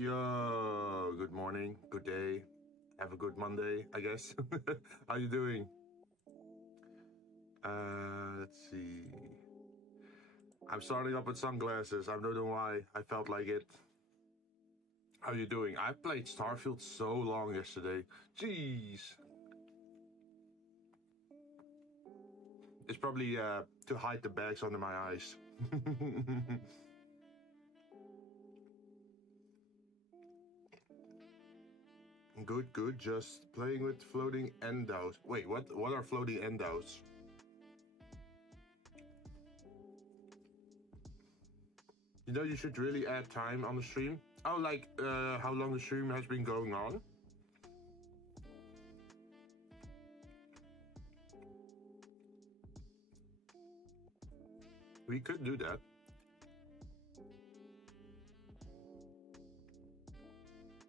Yo, good morning, good day. Have a good Monday, I guess. How you doing? Let's see. I'm starting up with sunglasses. I don't know why. I felt like it. How you doing? I played Starfield so long yesterday. Jeez. It's probably to hide the bags under my eyes. Good, good. Just playing with floating endos. Wait, what are floating endos? You know, you should really add time on the stream. Oh, like how long the stream has been going on? We could do that.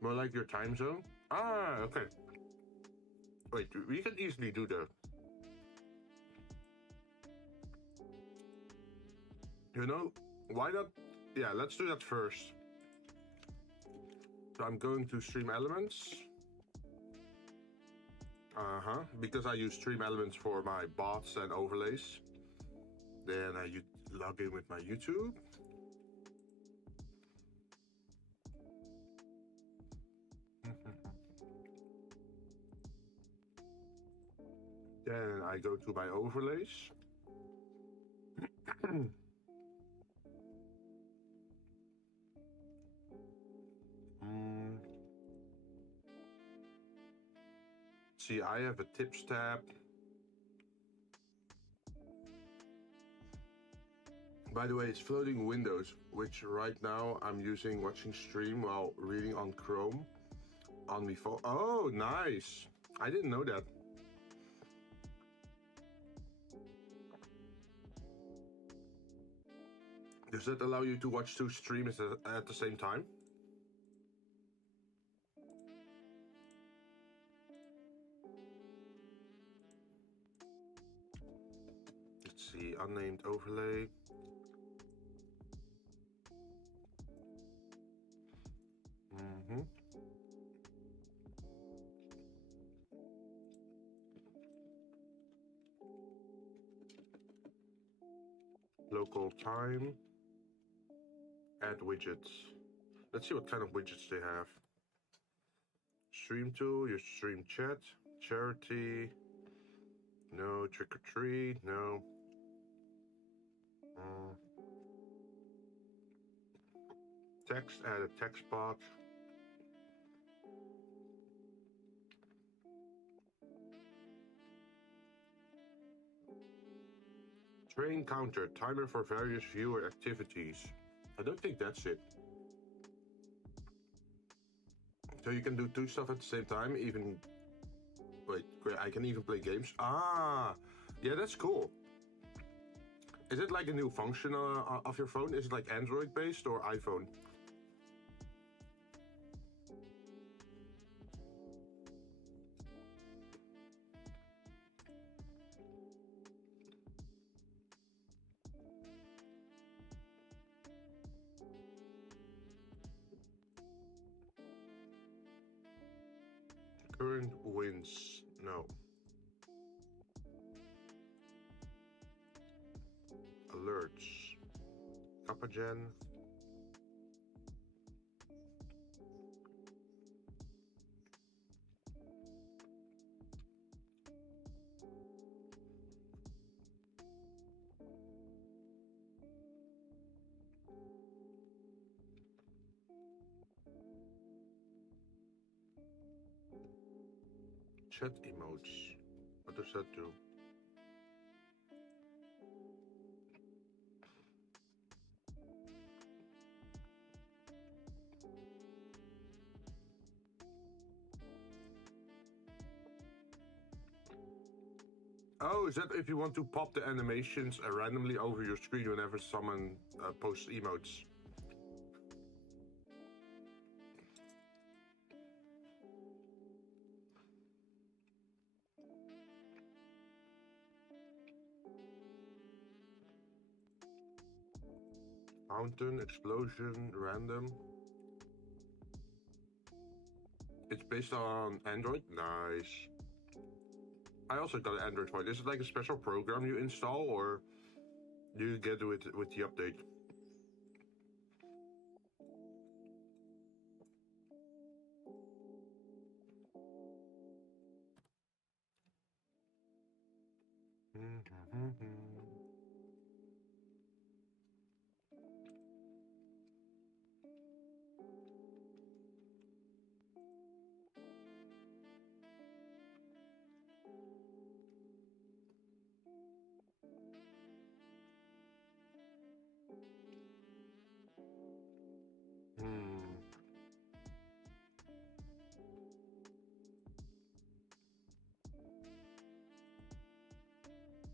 More like your time zone? Ah, okay. Wait, we can easily do that. You know, why not? Yeah, let's do that first. So I'm going to Stream Elements. Because I use Stream Elements for my bots and overlays. Then I log in with my YouTube. Then I go to my overlays. See, I have a tips tab. By the way, it's floating windows, which right now I'm using watching stream while reading on Chrome on my phone. Oh, nice. I didn't know that. Does that allow you to watch two streams at the same time? Let's see, unnamed overlay. Local time. Add widgets. Let's see what kind of widgets they have. Stream tool, your stream chat, charity, no, trick or treat, no. Text, add a text box. Train counter, timer for various viewer activities. I don't think that's it. So you can do two stuff at the same time, even... Wait, I can even play games? Ah, yeah, that's cool. Is it like a new function of your phone? Is it like Android based or iPhone? Current wins, no. Alerts, Kappagen. Chat emotes, what does that do? Oh, is that if you want to pop the animations randomly over your screen whenever someone posts emotes? Fountain, explosion, random. It's based on Android. Nice. I also got an Android phone. Is it like a special program you install, or do you get it with the update?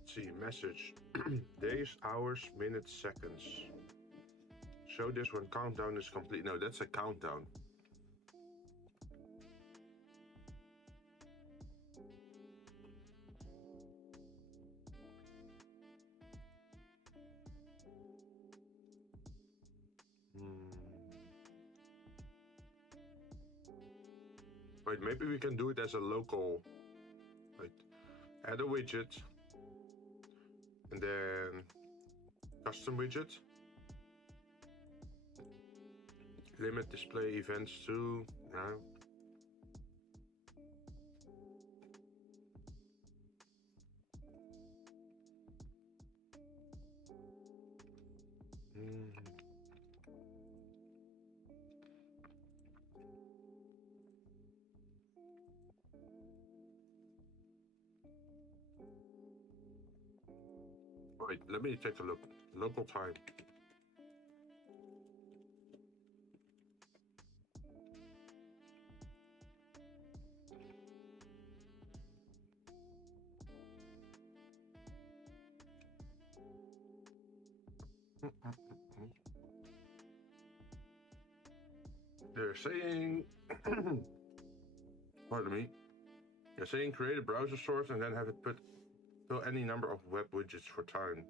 See, message. Days, hours, minutes, seconds. Show this when countdown is complete. No, that's a countdown. Wait, maybe we can do it as a local. Wait, add a widget. And then custom widget. Limit display events to now. Wait, let me take a look. Local time. They're saying, pardon me, they're saying create a browser source and then have it fill any number of web widgets for time.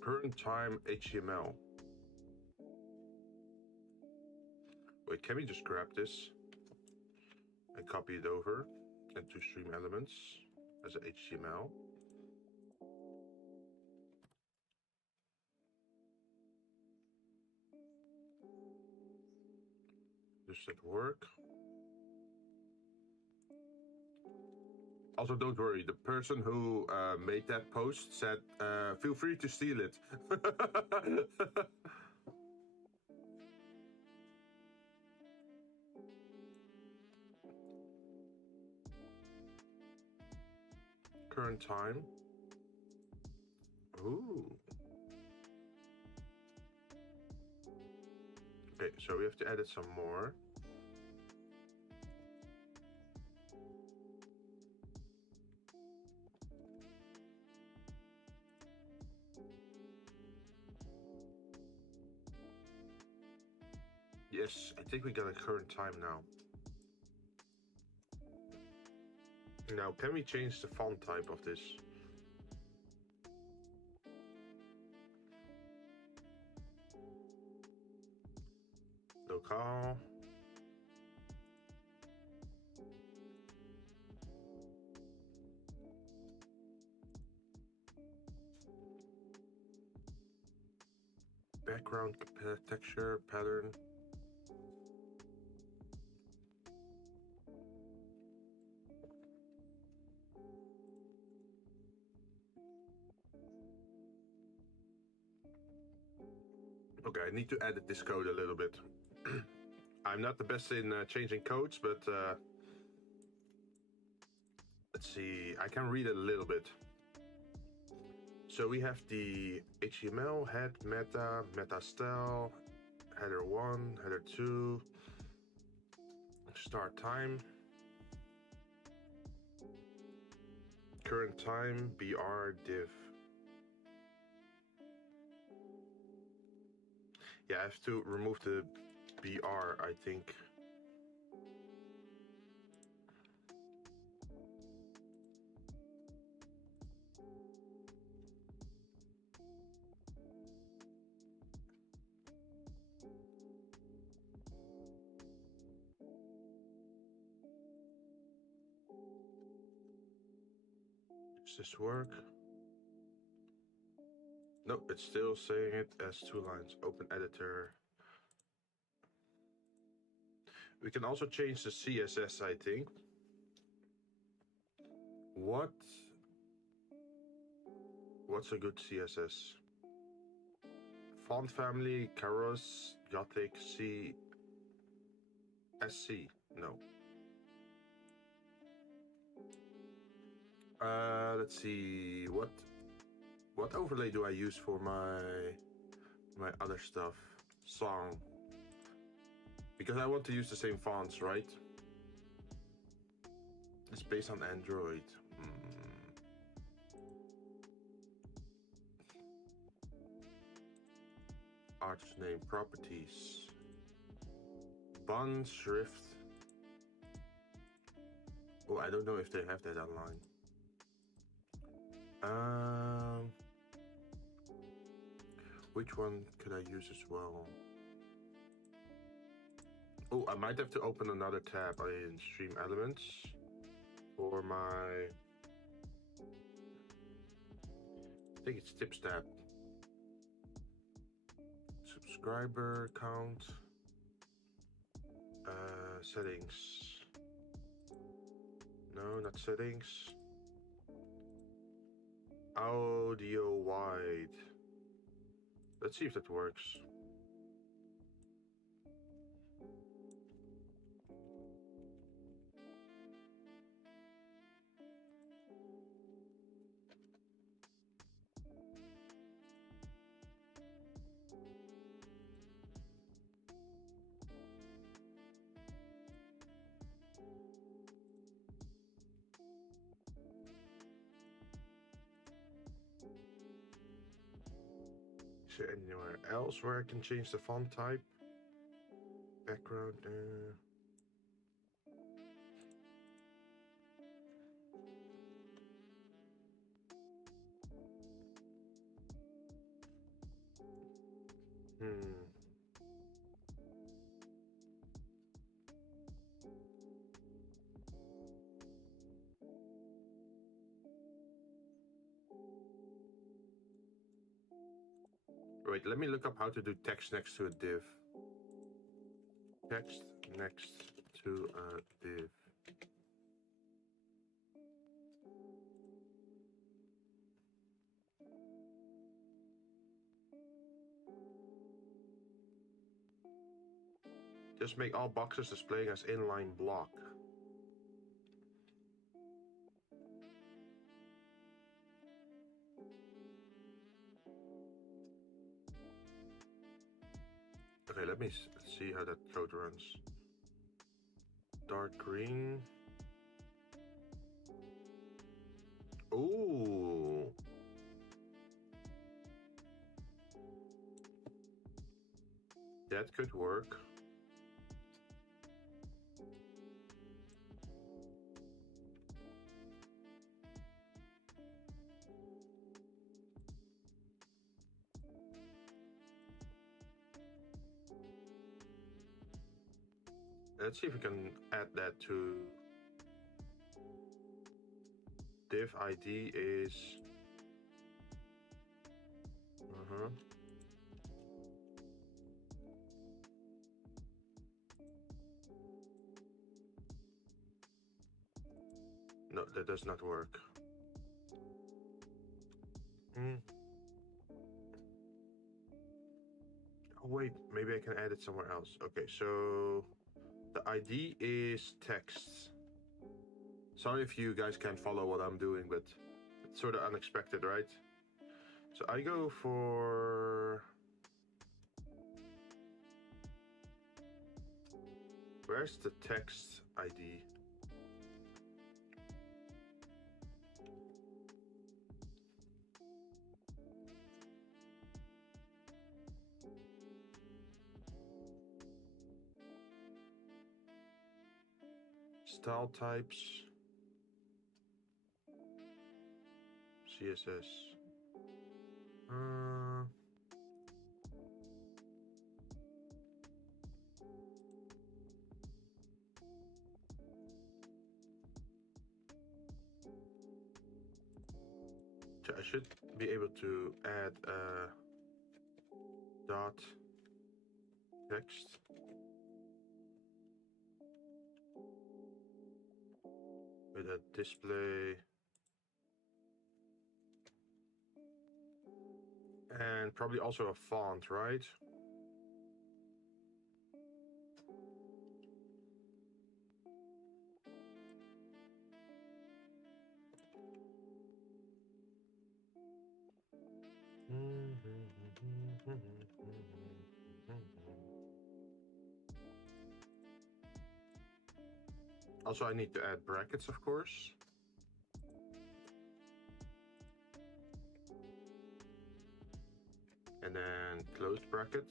Current time HTML. Wait, can we just grab this and copy it over into stream elements as a HTML? Does that work? Also, don't worry, the person who made that post said, feel free to steal it. Current time. Ooh. Okay, so we have to edit some more. Yes, I think we got a current time now. Now, can we change the font type of this? Local. Background texture pattern. Okay, I need to edit this code a little bit. I'm not the best in changing codes, but let's see, I can read it a little bit. So we have the HTML, head, meta style, header 1, header 2, start time, current time, BR, div. Yeah, I have to remove the BR, I think. Does this work? No, it's still saying it as 2 lines. Open editor. We can also change the CSS, I think. What's a good CSS? Font family, Caros, Gothic, C, SC. No. Let's see. What overlay do I use for my other stuff? Song. Because I want to use the same fonts, right? It's based on Android. Artist name, properties. Bond, shrift. Oh, I don't know if they have that online. Which one could I use as well? Oh, I might have to open another tab in Stream Elements for my... I think it's Tips tab. Subscriber count. Settings. No, not settings. Audio wide. Let's see if that works. Is there anywhere else where I can change the font type? Background. Wait, let me look up how to do text next to a div. Text next to a div. Just make all boxes displaying as inline block. Okay, let me see how that code runs. Dark green. Ooh. That could work. Let's see if we can add that to div ID is no, that does not work. Oh wait, maybe I can add it somewhere else. Okay, so the ID is text. Sorry if you guys can't follow what I'm doing, but it's sort of unexpected, right? So I go for... Where's the text ID? Style types. CSS. So I should be able to add a dot text. With a display. And probably also a font, right? Also, I need to add brackets, of course. And then close bracket.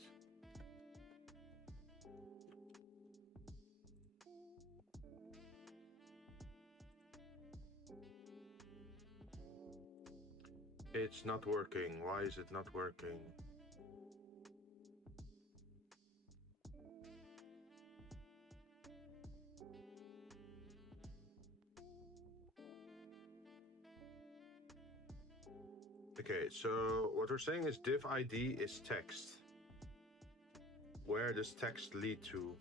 It's not working. Why is it not working? Okay, so what we're saying is div ID is text. Where does text lead to?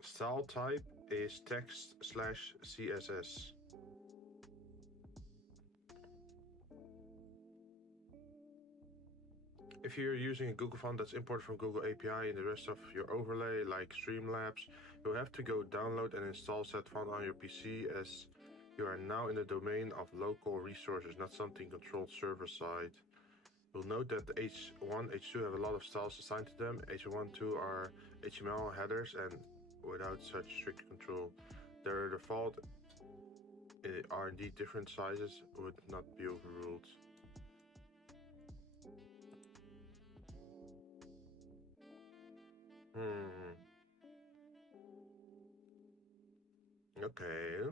Style type is text/CSS. If you're using a Google font that's imported from Google API in the rest of your overlay, like Streamlabs, you'll have to go download and install said font on your PC, as you are now in the domain of local resources, not something controlled server-side. You'll note that the H1, H2 have a lot of styles assigned to them. H1, 2 are HTML headers, and without such strict control, their default are indeed different sizes, would not be overruled. Okay.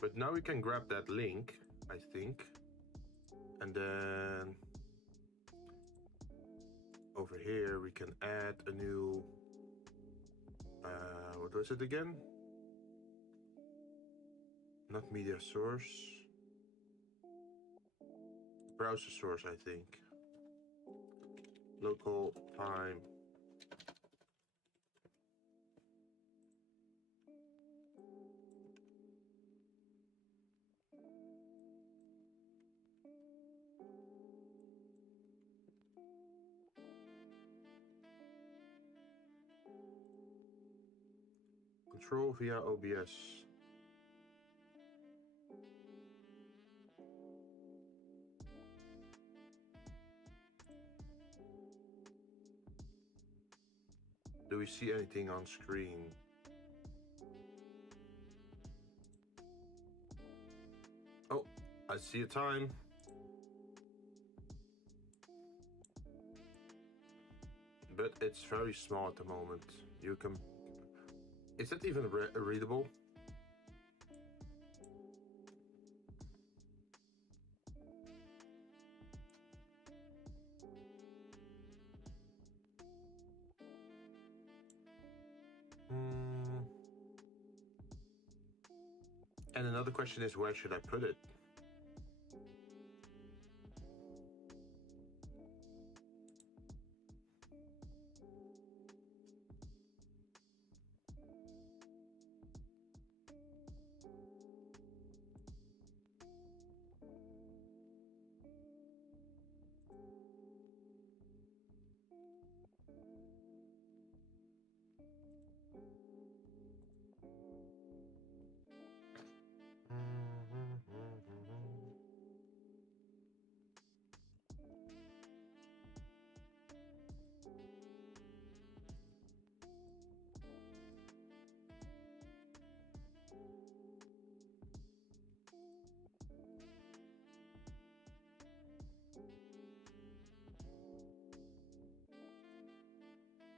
But now we can grab that link, I think. And then over here we can add a new, what was it again? Not media source. Browser source, I think. Local time. Control via OBS. Do we see anything on screen? Oh, I see a time. But it's very small at the moment. You can... Is that even readable? And another question is, where should I put it?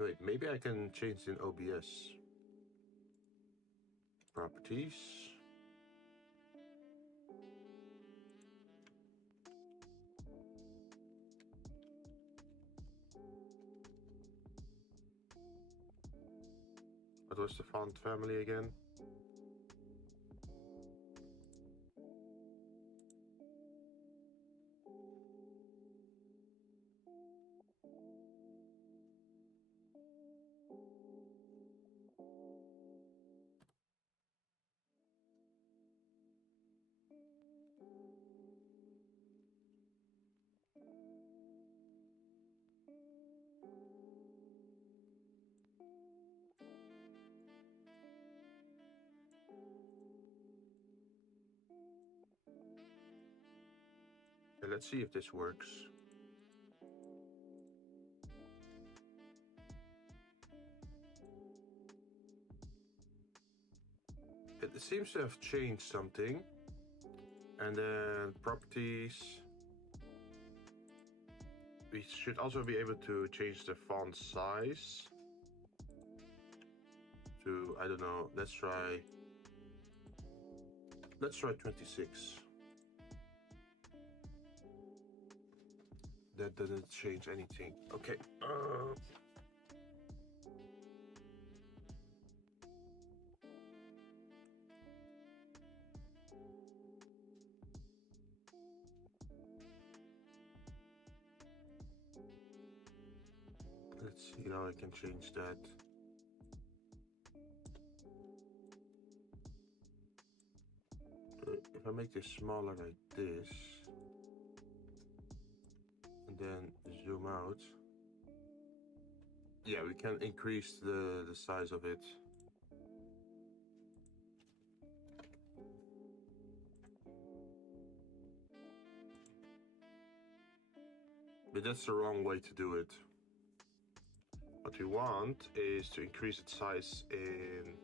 Wait, maybe I can change in OBS. Properties. us the font family again. Okay, let's see if this works. It seems to have changed something. And then properties. We should also be able to change the font size to, I don't know, let's try 26. That doesn't change anything. Okay. Let's see how I can change that. If I make this smaller like this, and then zoom out, yeah, we can increase the size of it. But that's the wrong way to do it. What we want is to increase its size in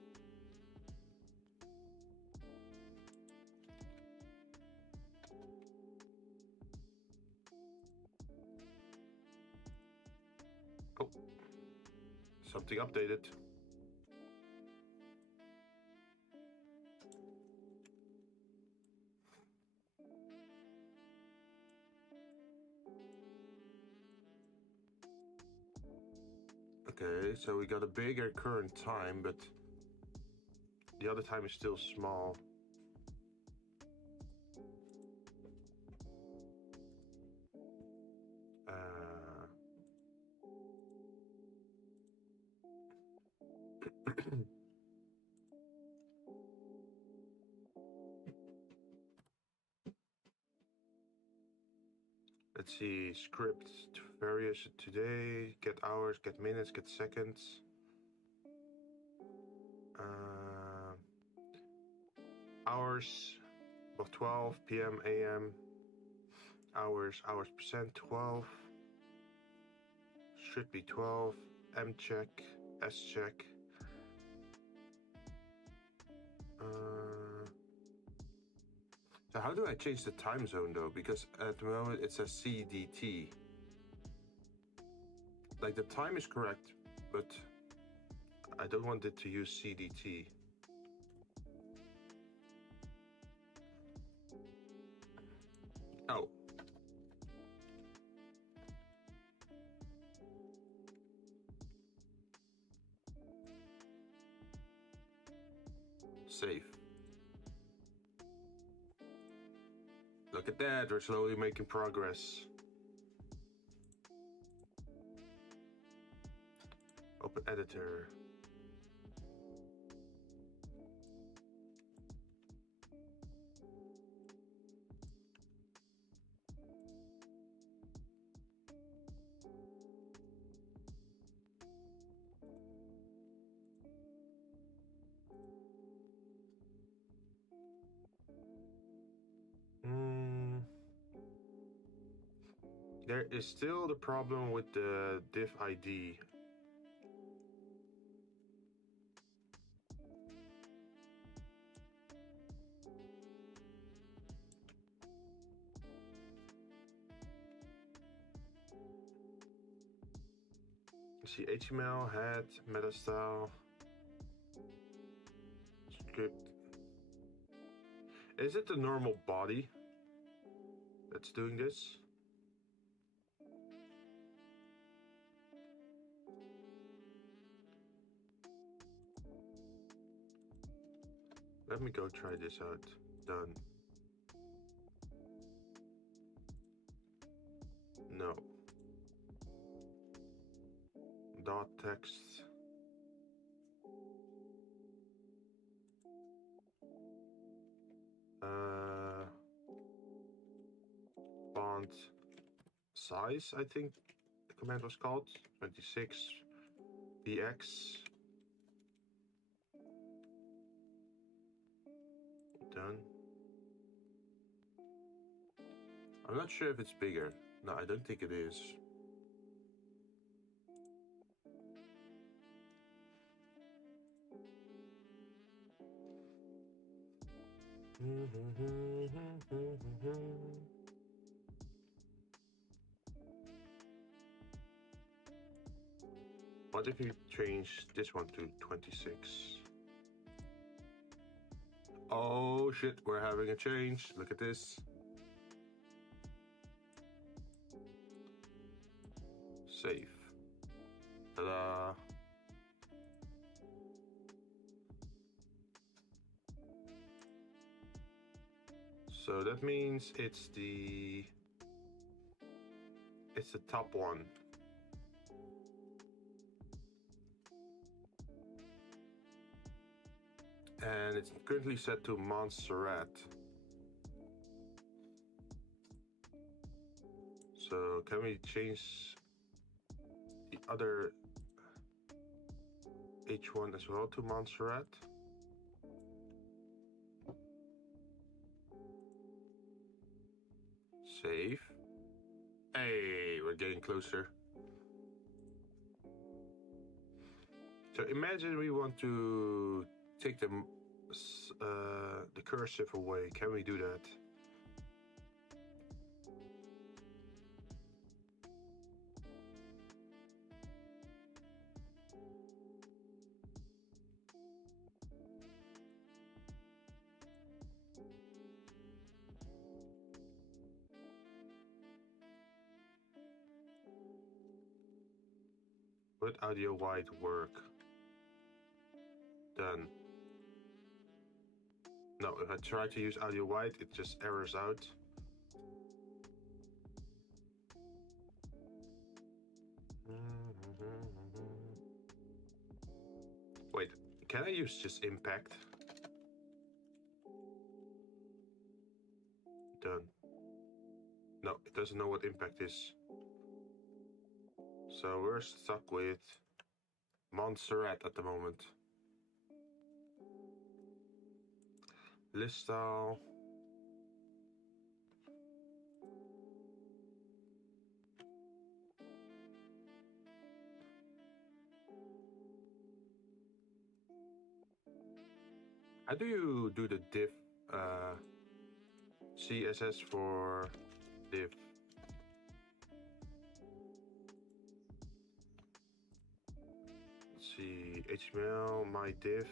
something updated. Okay, so we got a bigger current time, but the other time is still small. Let's see, script various today, get hours, get minutes, get seconds. Hours of 12 p.m. a.m. Hours percent 12. Should be 12. M check, S check. So how do I change the time zone though? Because at the moment it says CDT. Like the time is correct, but I don't want it to use CDT. Oh. Save. Look at that, we're slowly making progress. Open editor. There is still the problem with the div ID. You see HTML, head, meta style, script. Is it the normal body that's doing this? Let me go try this out. Done. No. Dot text. Font size, I think the command was called. 26 px. Done. I'm not sure if it's bigger. No, I don't think it is. What if you change this one to 26? Oh shit, we're having a change. Look at this. Save. Ta-da. So that means it's the top one. And it's currently set to Montserrat. So can we change the other H1 as well to Montserrat? Save. Hey, we're getting closer. So imagine we want to take the cursive away. Can we do that? Would audio wide work? Done. No, if I try to use audio wide, it just errors out. Wait, can I use just impact? Done. No, it doesn't know what impact is. So we're stuck with Montserrat at the moment. List style. How do you do the div CSS for div? Let's see, HTML, my div,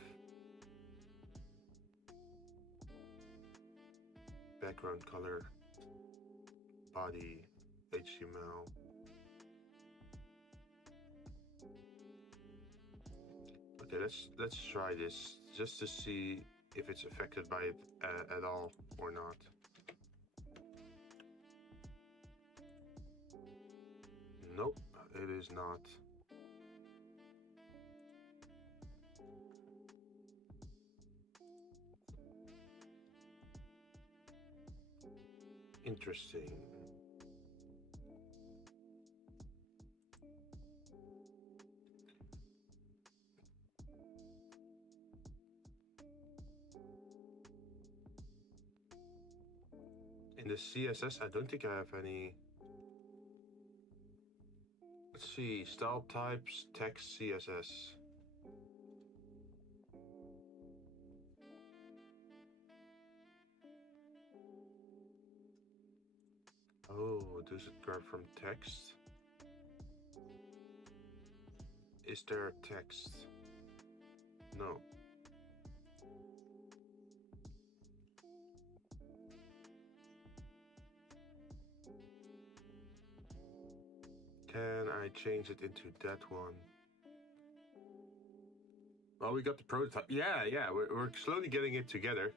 background color, body, HTML. Okay, let's try this just to see if it's affected by it at all or not. Nope, it is not. Interesting. In the CSS, I don't think I have any. Let's see, style types, text CSS. Oh, does it grab from text? Is there text? No. Can I change it into that one? Well, we got the prototype. Yeah, yeah, we're slowly getting it together.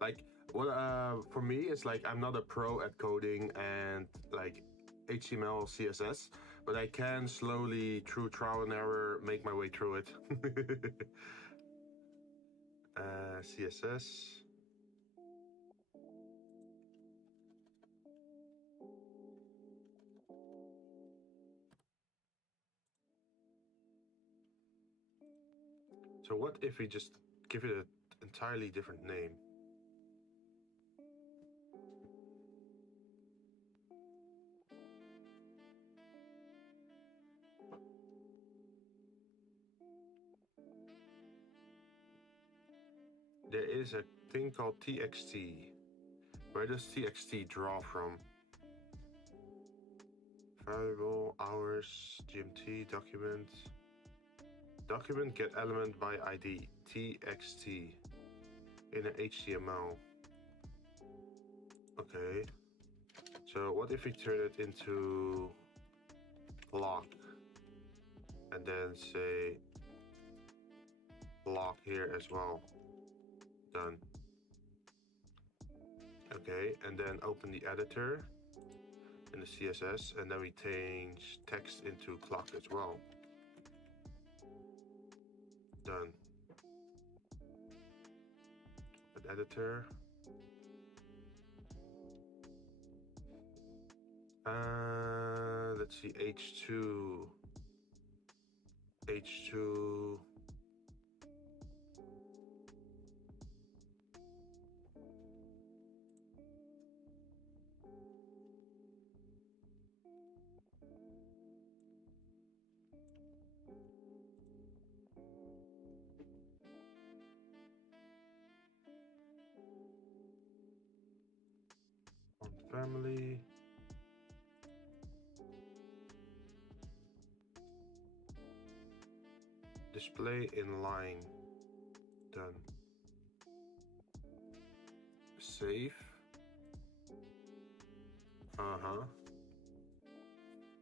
Like, what for me, it's like I'm not a pro at coding and like HTML, CSS, but I can slowly, through trial and error, make my way through it. CSS. So what if we just give it an entirely different name? There is a thing called TXT. Where does TXT draw from? Variable, hours, GMT, document. Document get element by ID, TXT, in an HTML. Okay. So what if we turn it into block? And then say block here as well. Done. Okay, and then open the editor in the CSS, and then we change text into clock as well. Done. An editor. Let's see, H2. H2. Family. Display in line. Done. Save. Uh-huh.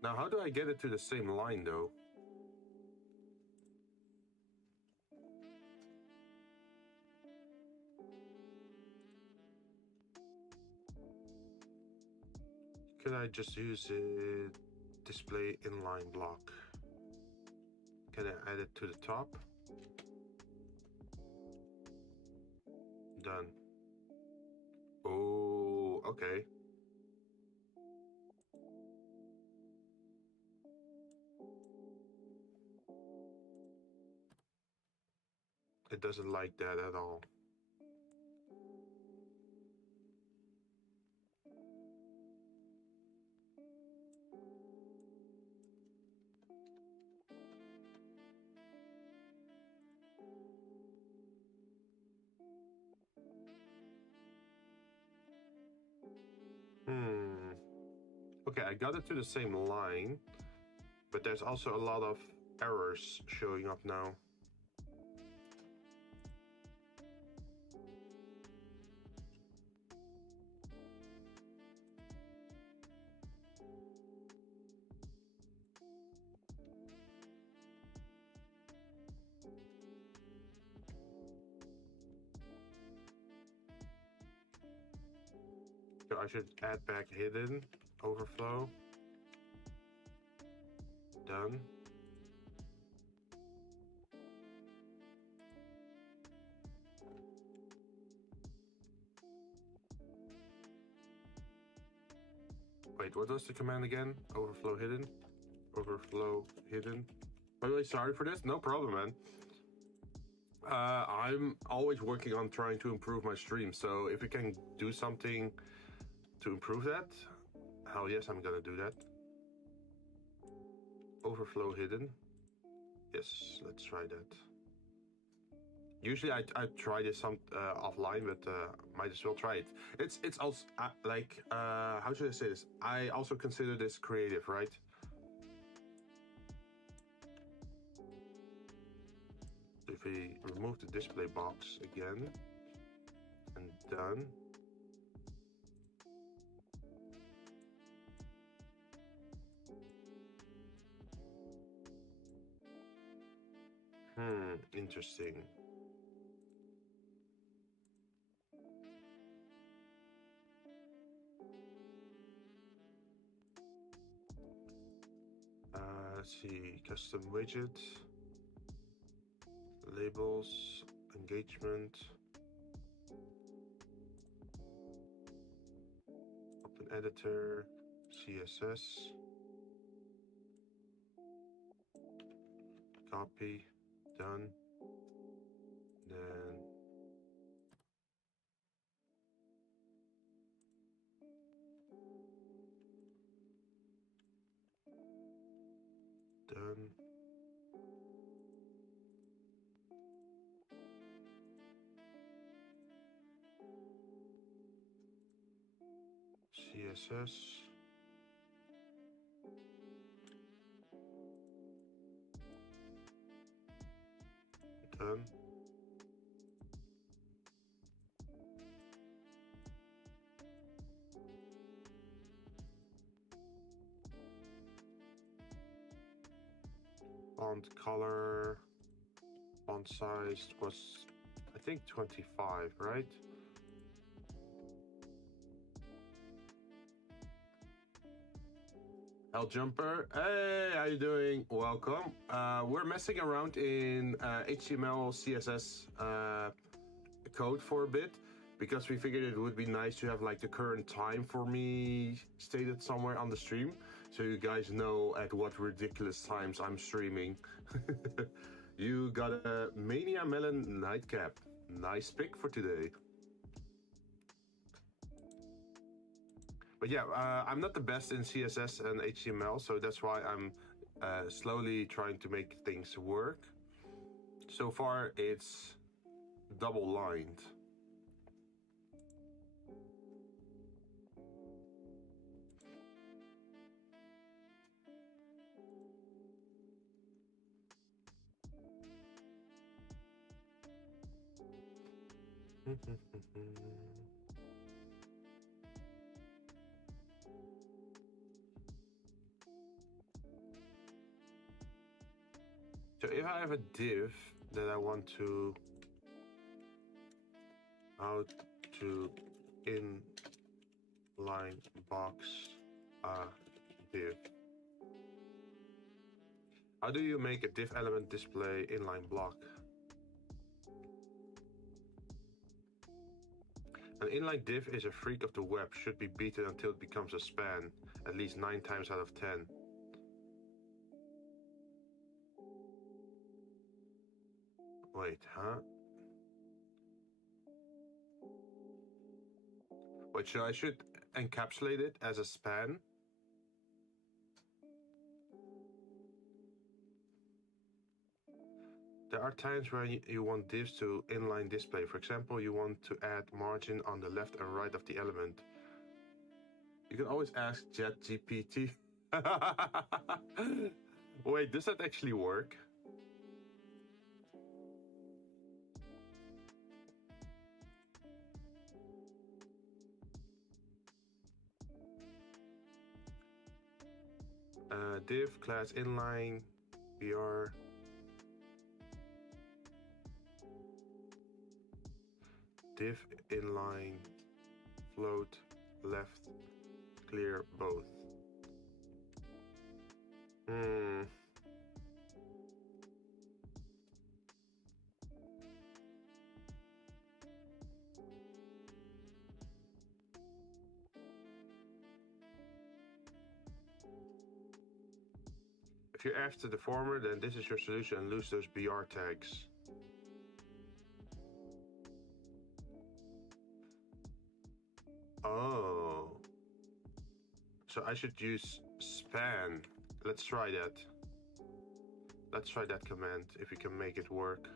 Now, how do I get it to the same line, though? Could I just use it, display inline block? Can I add it to the top? Done. Oh, okay. It doesn't like that at all. Okay, I got it to the same line, but there's also a lot of errors showing up now. So I should add back hidden overflow. Done. Wait, what was the command again? Overflow hidden? Overflow hidden. By the way, sorry for this. No problem, man. I'm always working on trying to improve my stream, so if we can do something to improve that, hell yes, I'm gonna do that. Overflow hidden. Yes, let's try that. Usually I try this offline, but might as well try it. It's also like how should I say this? I also consider this creative, right? If we remove the display box again and done. Interesting. Let's see, custom widget, labels, engagement, open editor, CSS, copy, done, then done. CSS. Done. Font color, font size was, I think, 25, right? L Jumper, hey, how you doing? Welcome. We're messing around in HTML, CSS code for a bit because we figured it would be nice to have like the current time for me stated somewhere on the stream, so you guys know at what ridiculous times I'm streaming. You got a Mania Melon nightcap. Nice pick for today. But yeah, I'm not the best in CSS and HTML, so that's why I'm slowly trying to make things work. So far, it's double-lined. So if I have a div that I want to how to inline box a div. How do you make a div element display inline block? An inline div is a freak of the web, should be beaten until it becomes a span, at least 9 times out of 10. Wait, huh? Wait, so I should encapsulate it as a span? There are times where you want divs to inline display. For example, you want to add margin on the left and right of the element. You can always ask ChatGPT. Wait, does that actually work? Div class inline br div inline float left clear both. If you're after the former, then this is your solution and lose those BR tags. Oh. So I should use span. Let's try that. Let's try that command if we can make it work.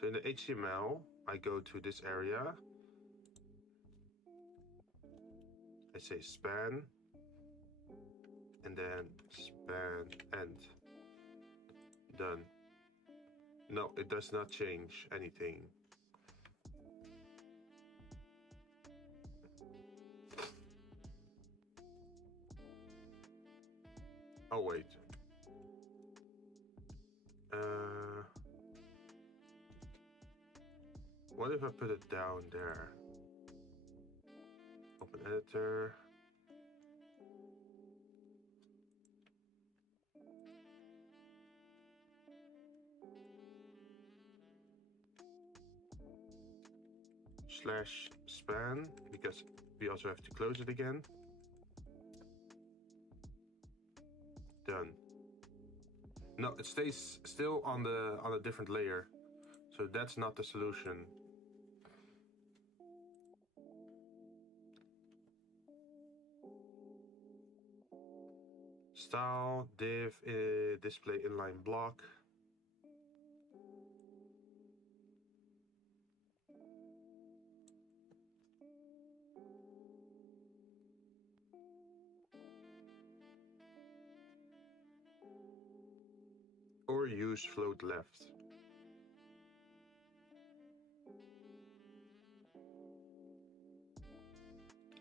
So in the HTML, I go to this area. I say span. And then span end. Done. No, it does not change anything. Oh wait. What if I put it down there? Open editor. Slash span, because we also have to close it again. Done. No, it stays still on a different layer, so that's not the solution. Style div display inline block. Or use float left.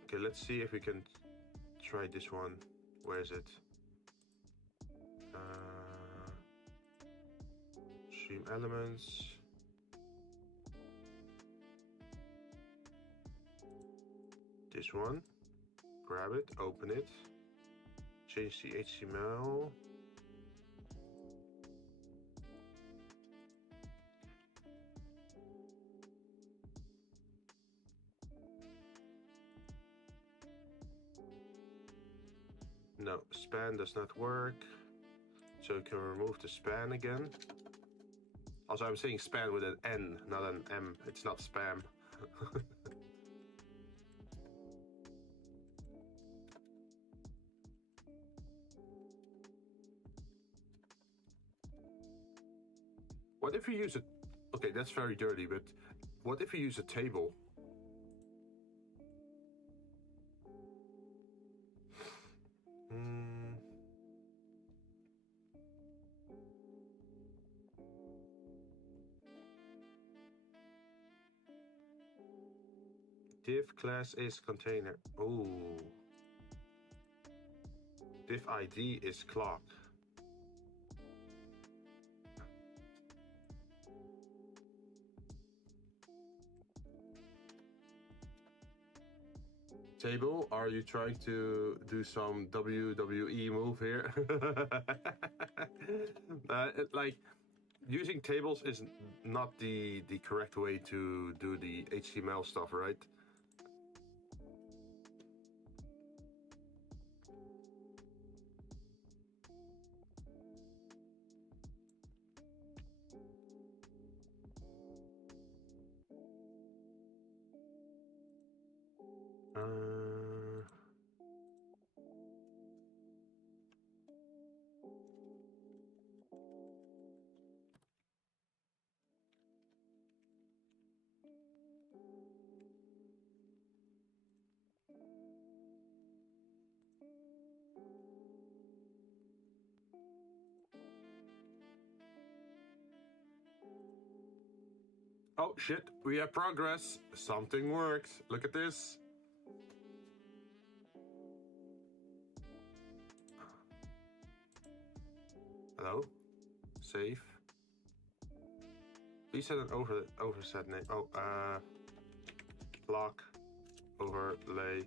Okay, let's see if we can try this one. Where is it? Stream elements. This one. Grab it, open it. Change the HTML. No, span does not work. So you can remove the span again. Also, I'm saying span with an N, not an M. It's not spam. What if you use a... Okay, that's very dirty, but what if you use a table? Div class is container. Oh. Div ID is clock. Table, are you trying to do some WWE move here? Like, using tables is not the correct way to do the HTML stuff, right? Oh shit, we have progress. Something worked. Look at this. Hello? Save. Please set an overset name. Oh, block, overlay,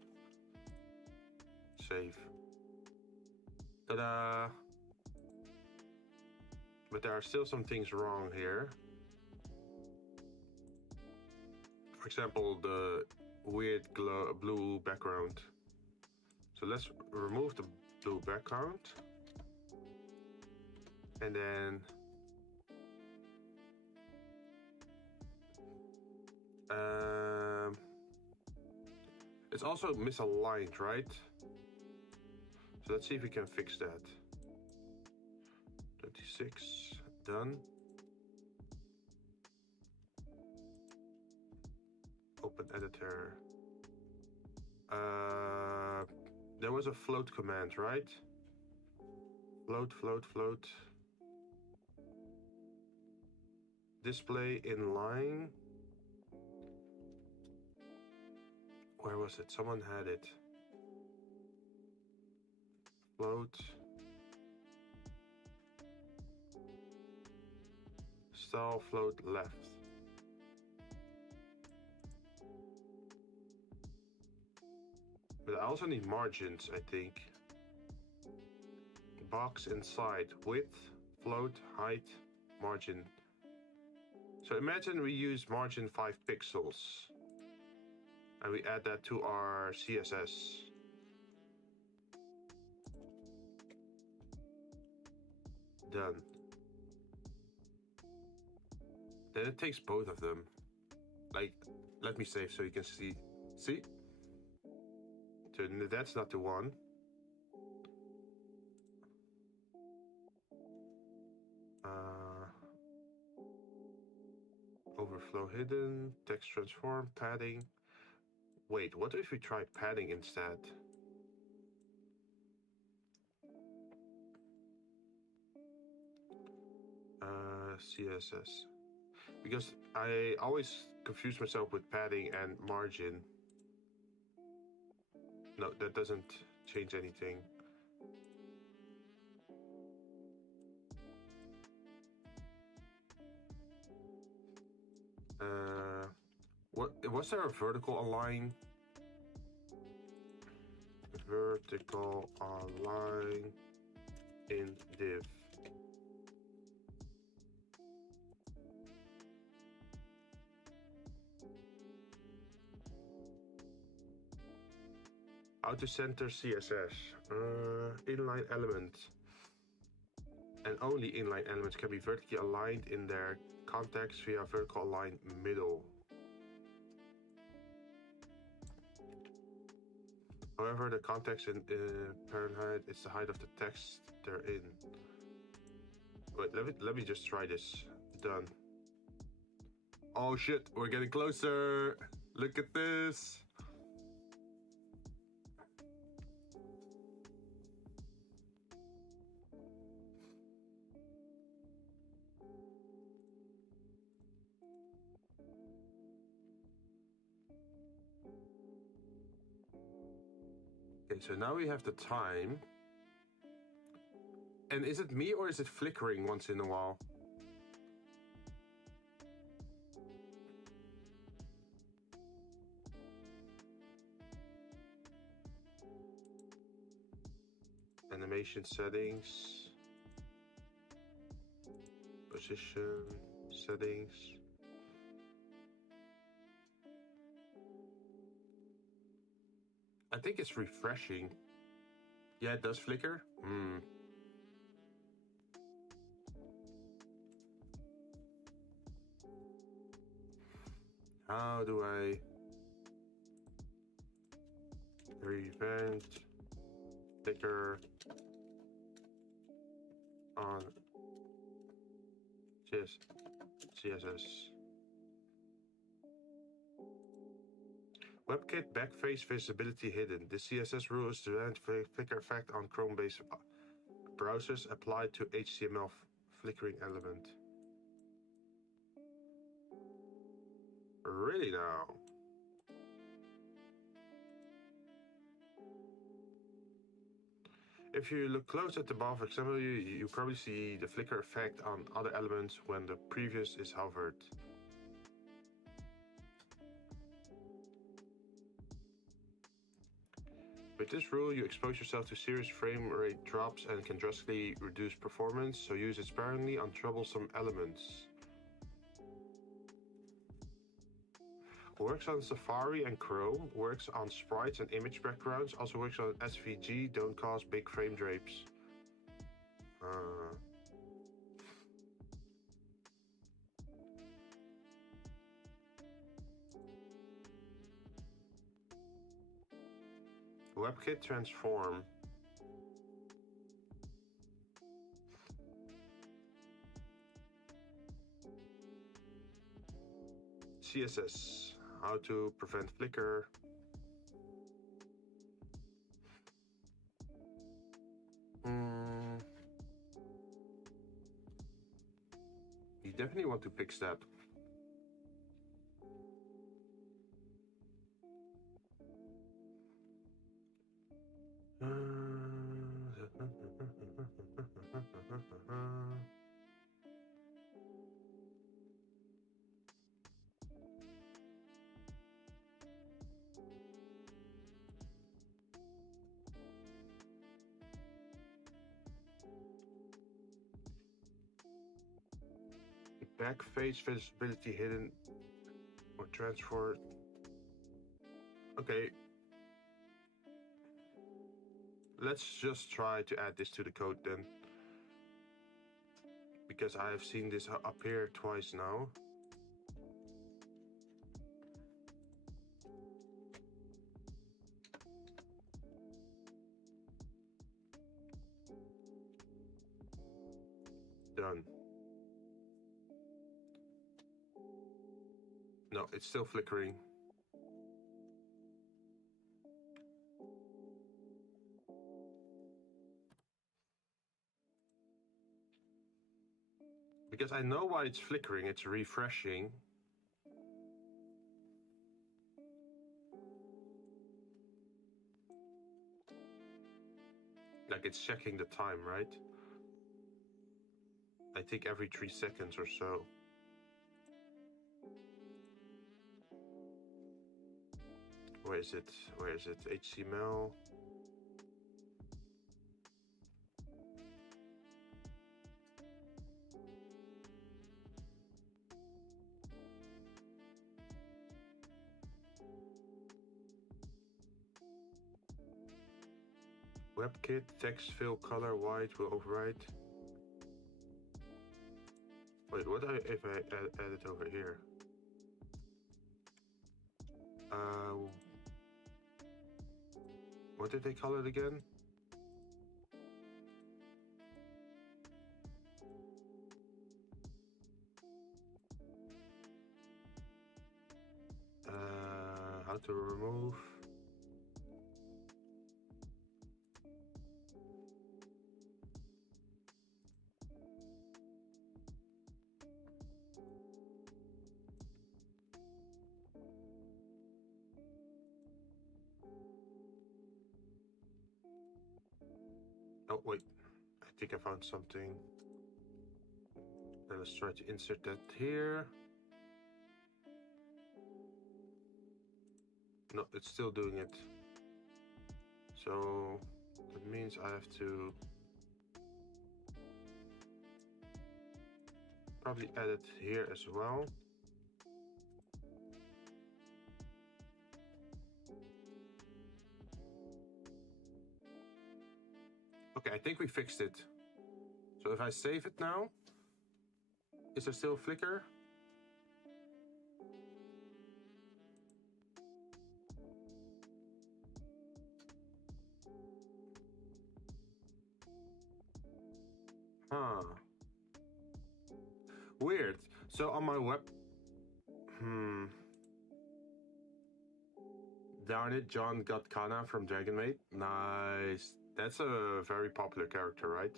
save. Ta-da! But there are still some things wrong here. For example, the weird blue background. So let's remove the blue background. And then it's also misaligned, right? So let's see if we can fix that. 26, done. Open editor. There was a float command, right? Float, float, float. Display inline. Where was it? Someone had it. Float. Style float left. But I also need margins, I think. Box inside, width, float, height, margin. So imagine we use margin 5 pixels. And we add that to our CSS. Done. Then it takes both of them. Like, let me save so you can see. See? So that's not the one. Overflow hidden, text transform, padding. Wait, what if we try padding instead? CSS. Because I always confuse myself with padding and margin. No, that doesn't change anything. What was there a vertical align? Vertical align in div. How to center CSS. Inline element. And only inline elements can be vertically aligned in their context via vertical align middle. However, the context in parent height is the height of the text they're in. Wait, let me just try this. Done. Oh shit, we're getting closer. Look at this. Okay, so now we have the time. And is it me or is it flickering once in a while? Animation settings. Position settings. I think it's refreshing. Yeah, it does flicker. How do I prevent flicker on CSS? WebKit backface visibility hidden. The CSS rule is to prevent flicker effect on Chrome-based browsers applied to HTML flickering element. Really now? If you look close at the bar, for example, you probably see the flicker effect on other elements when the previous is hovered. With this rule, you expose yourself to serious frame rate drops and can drastically reduce performance, so use it sparingly on troublesome elements. Works on Safari and Chrome, works on sprites and image backgrounds, also works on SVG, don't cause big frame drapes. WebKit transform. CSS. How to prevent flicker. You definitely want to fix that. Back face visibility hidden or transfer. Okay. Let's just try to add this to the code then. Because I have seen this appear twice now. Done. No, it's still flickering. Because I know why it's flickering, it's refreshing. Like it's checking the time, right? I think every 3 seconds or so. Where is it? Where is it? HTML. WebKit, text fill color white will override. Wait, what if I add it over here? What did they call it again? How to remove? Oh wait, I think I found something. Let's try to insert that here. No, it's still doing it. So that means I have to probably add it here as well. Okay, I think we fixed it. So if I save it now, is there still a flicker? Huh. Weird. So on my web... Darn it, John got Kana from Dragon Maid. Nice. That's a very popular character, right?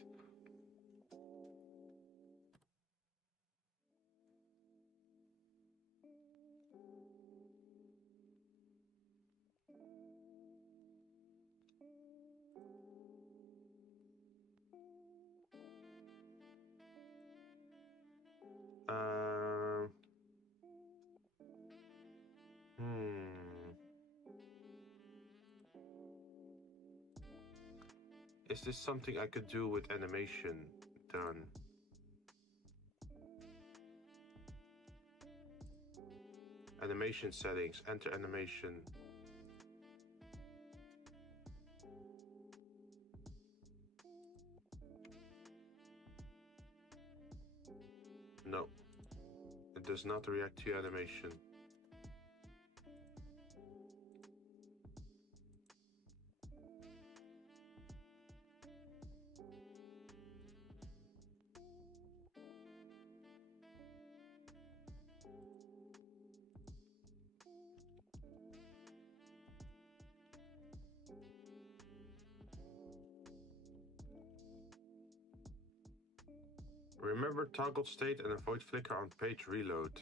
Is this something I could do with animation? Done. Animation settings, enter animation. No, it does not react to animation. Remember toggle state and avoid flicker on page reload.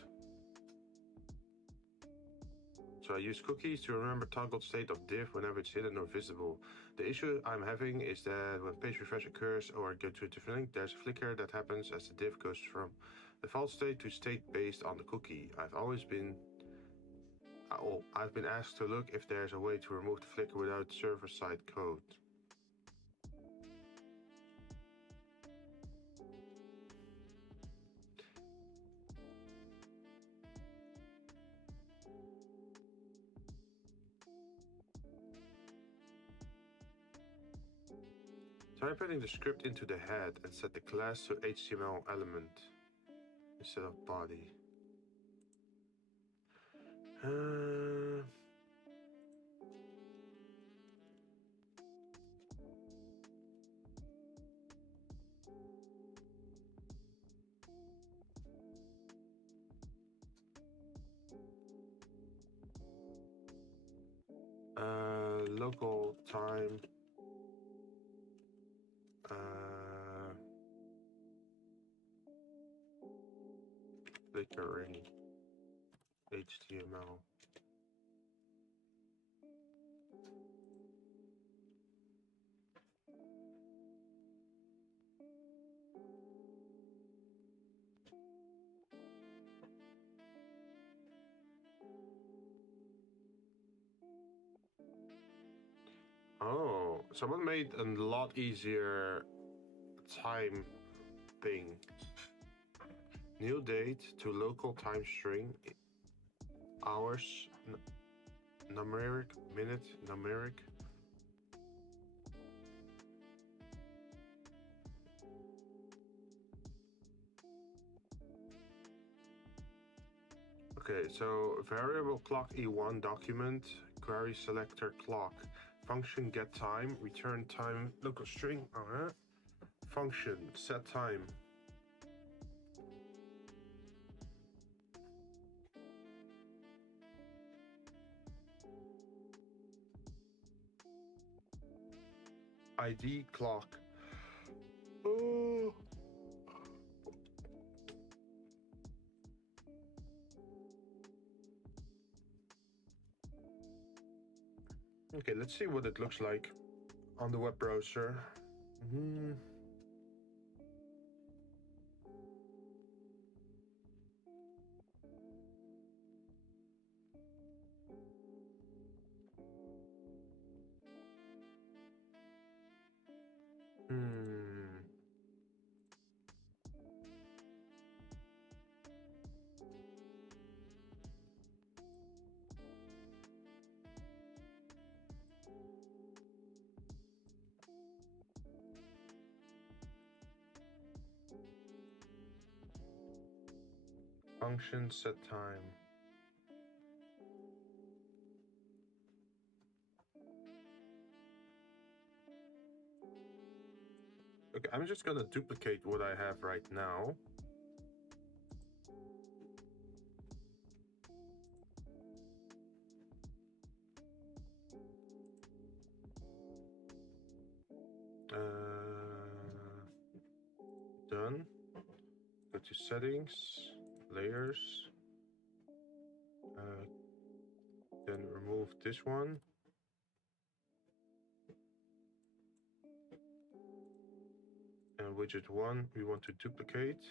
So I use cookies to remember toggle state of div whenever it's hidden or visible. The issue I'm having is that when page refresh occurs or I go to a different link, there's a flicker that happens as the div goes from default state to state based on the cookie. I've been asked to look if there's a way to remove the flicker without server-side code. Try putting the script into the head and set the class to HTML element instead of body. Local time. Flickering HTML. Oh, someone made a lot easier time thing. New date to local time string, hours, numeric, minute, numeric. Okay, so variable clock E1 document, query selector clock, function get time, return time, local string, function set time. ID clock. Oh. Okay, let's see what it looks like on the web browser. Function set time. Okay, I'm just gonna duplicate what I have right now. Done. Go to settings, layers. Then remove this one. And widget 1 we want to duplicate.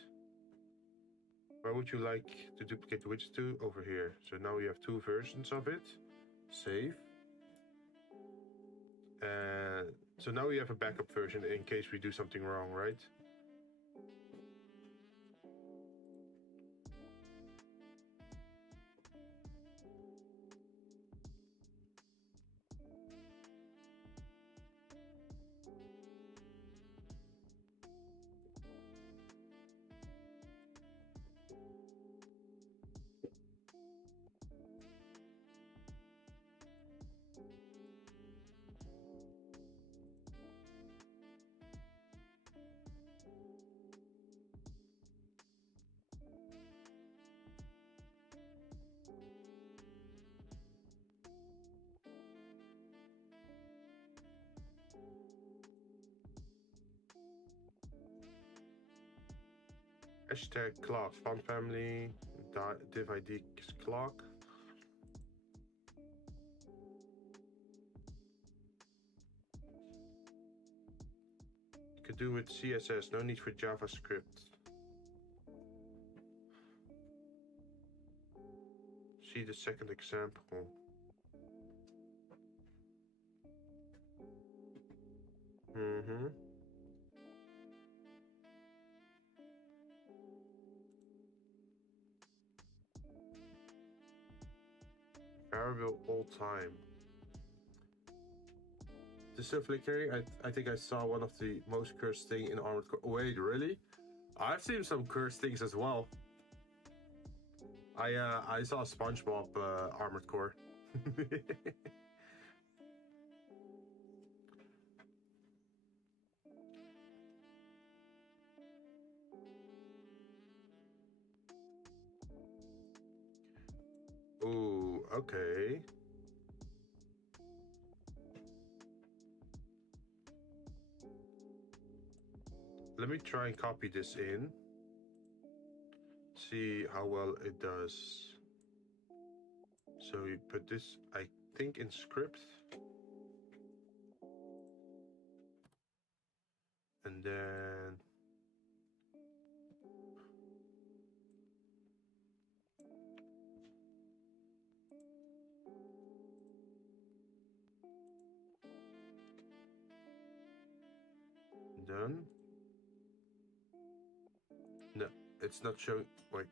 Where would you like to duplicate the widget to? Over here. So now we have two versions of it. Save. So now we have a backup version in case we do something wrong, right? Hashtag clock, font family, div ID clock. You could do with CSS, no need for JavaScript. See the second example. Variable all time. The silver carry, I think I saw one of the most cursed thing in Armored Core. Wait, really? I've seen some cursed things as well. I saw SpongeBob Armored Core. Ooh, okay. Let me try and copy this in. See how well it does. So we put this, I think, in script. And then... Done. No, it's not showing. Wait.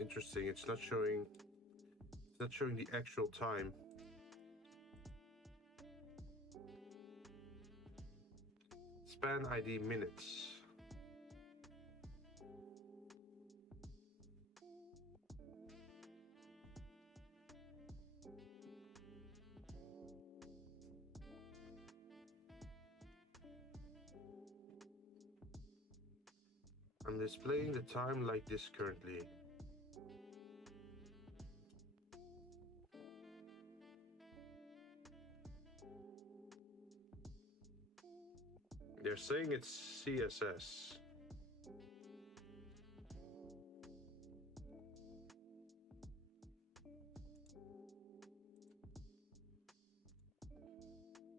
Interesting. It's not showing. It's not showing the actual time. Span ID minutes. I'm displaying the time like this currently. They're saying it's CSS.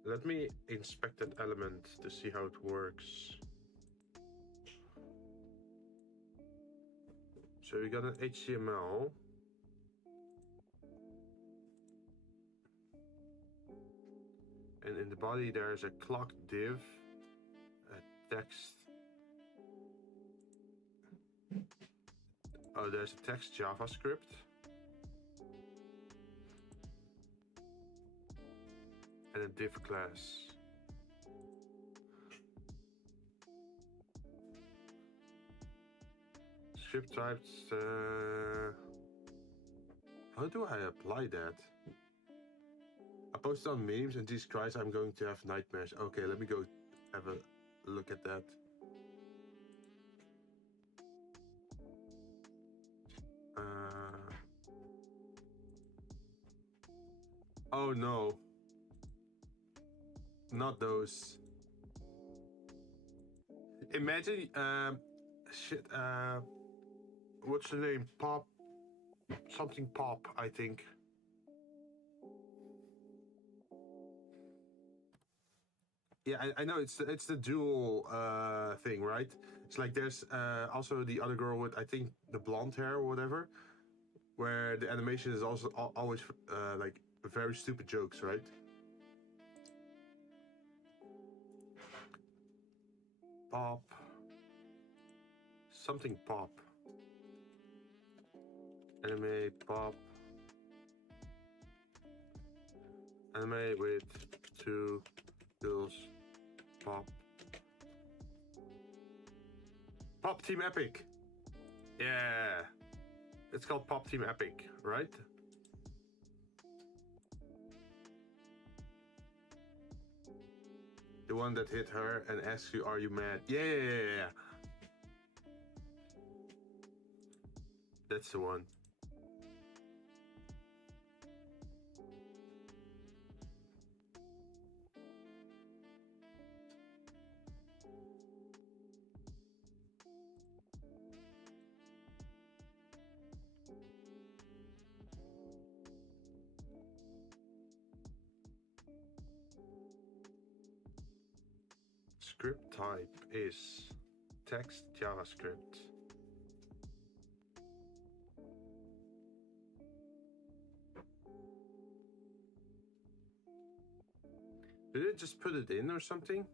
Let me inspect that element to see how it works. So we got an HTML. And in the body there's a clock div, a text. Oh, there's a text JavaScript. And a div class. Script types. How do I apply that? I posted on memes and Jesus Christ, I'm going to have nightmares. Okay, let me go have a look at that. Oh no. Not those. Imagine, shit, what's the name? Pop, something pop, I think. Yeah, I know it's the dual thing, right? It's like there's also the other girl with, I think, the blonde hair or whatever, where the animation is also always like very stupid jokes, right? Pop. Something pop. Anime pop. Anime with two girls. Pop. Pop Team Epic. Yeah. It's called Pop Team Epic, right? The one that hit her and asks you, are you mad? Yeah. That's the one. Script type is text JavaScript. Did it just put it in or something?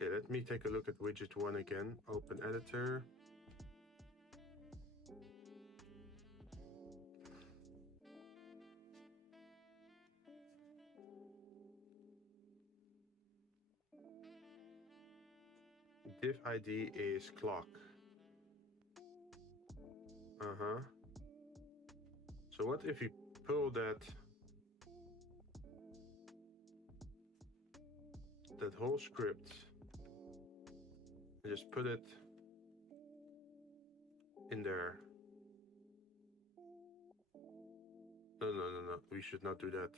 Okay, let me take a look at widget 1 again. Open editor. Div ID is clock. So what if you pull that whole script and just put it in there? No, we should not do that.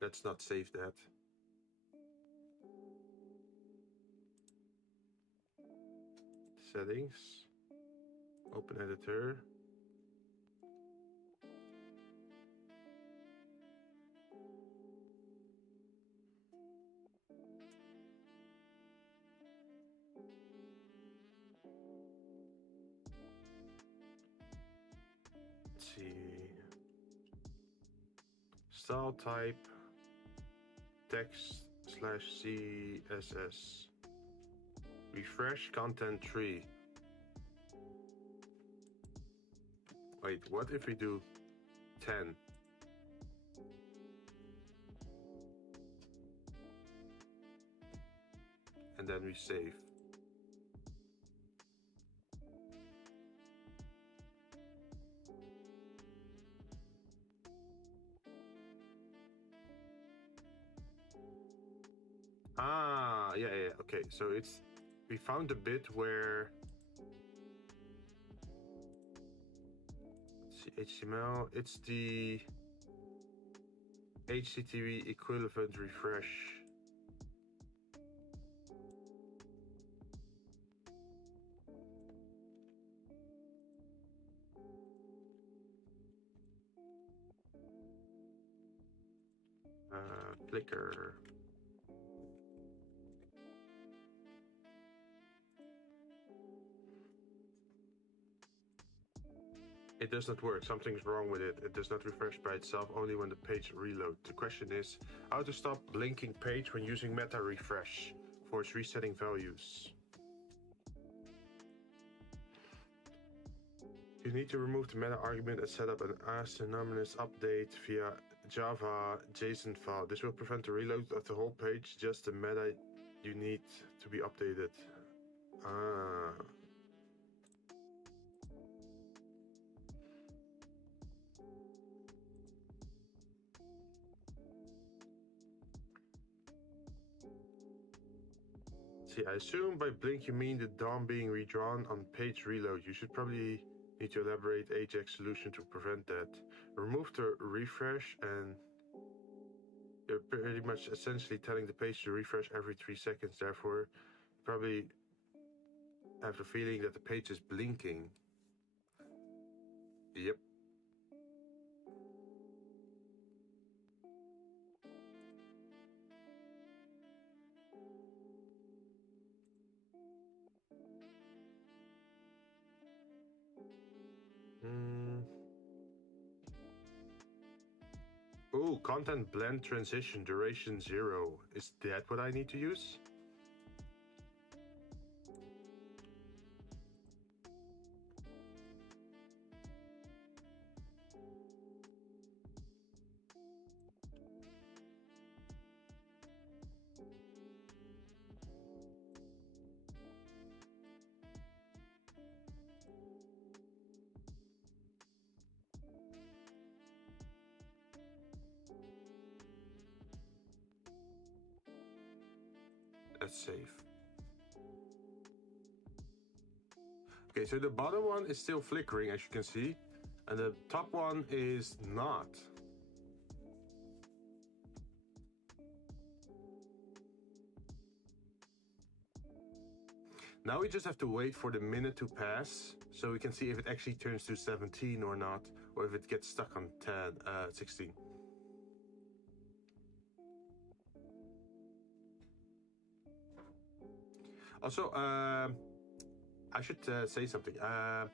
Let's not save that. Settings, open editor. Let's see. Style type text/CSS. Refresh content tree. Wait, what if we do 10? And then we save. Ah, yeah, okay. So we found a bit where, let's see, HTML, it's the HTTP equivalent refresh. Flickr. It does not work. Something's wrong with it. It does not refresh by itself, only when the page reloads. The question is how to stop blinking page when using meta refresh for its resetting values. You need to remove the meta argument and set up an asynchronous update via Java JSON file. This will prevent the reload of the whole page, just the meta you need to be updated. See, I assume by blink you mean the DOM being redrawn on page reload. You should probably need to elaborate Ajax solution to prevent that. Remove the refresh and you're pretty much essentially telling the page to refresh every 3 seconds. Therefore, you probably have the feeling that the page is blinking. Yep. Ooh, content blend transition duration 0. Is that what I need to use? Let's save. Okay, so the bottom one is still flickering, as you can see, and the top one is not. Now we just have to wait for the minute to pass, so we can see if it actually turns to 17 or not, or if it gets stuck on 16. Also, I should say something. I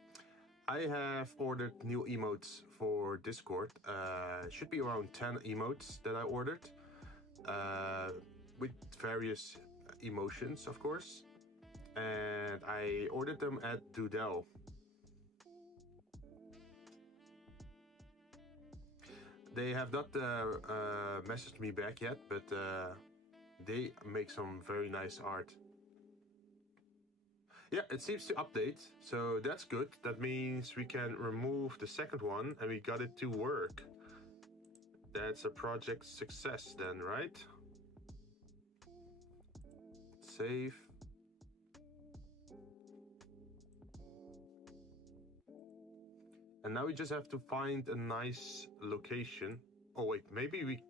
have ordered new emotes for Discord. Should be around 10 emotes that I ordered. with various emotions, of course. And I ordered them at Doodle. They have not messaged me back yet, but they make some very nice art. Yeah, it seems to update, so that's good. That means we can remove the second one and we got it to work. That's a project success then, right? Save. And now we just have to find a nice location. Oh wait, maybe we...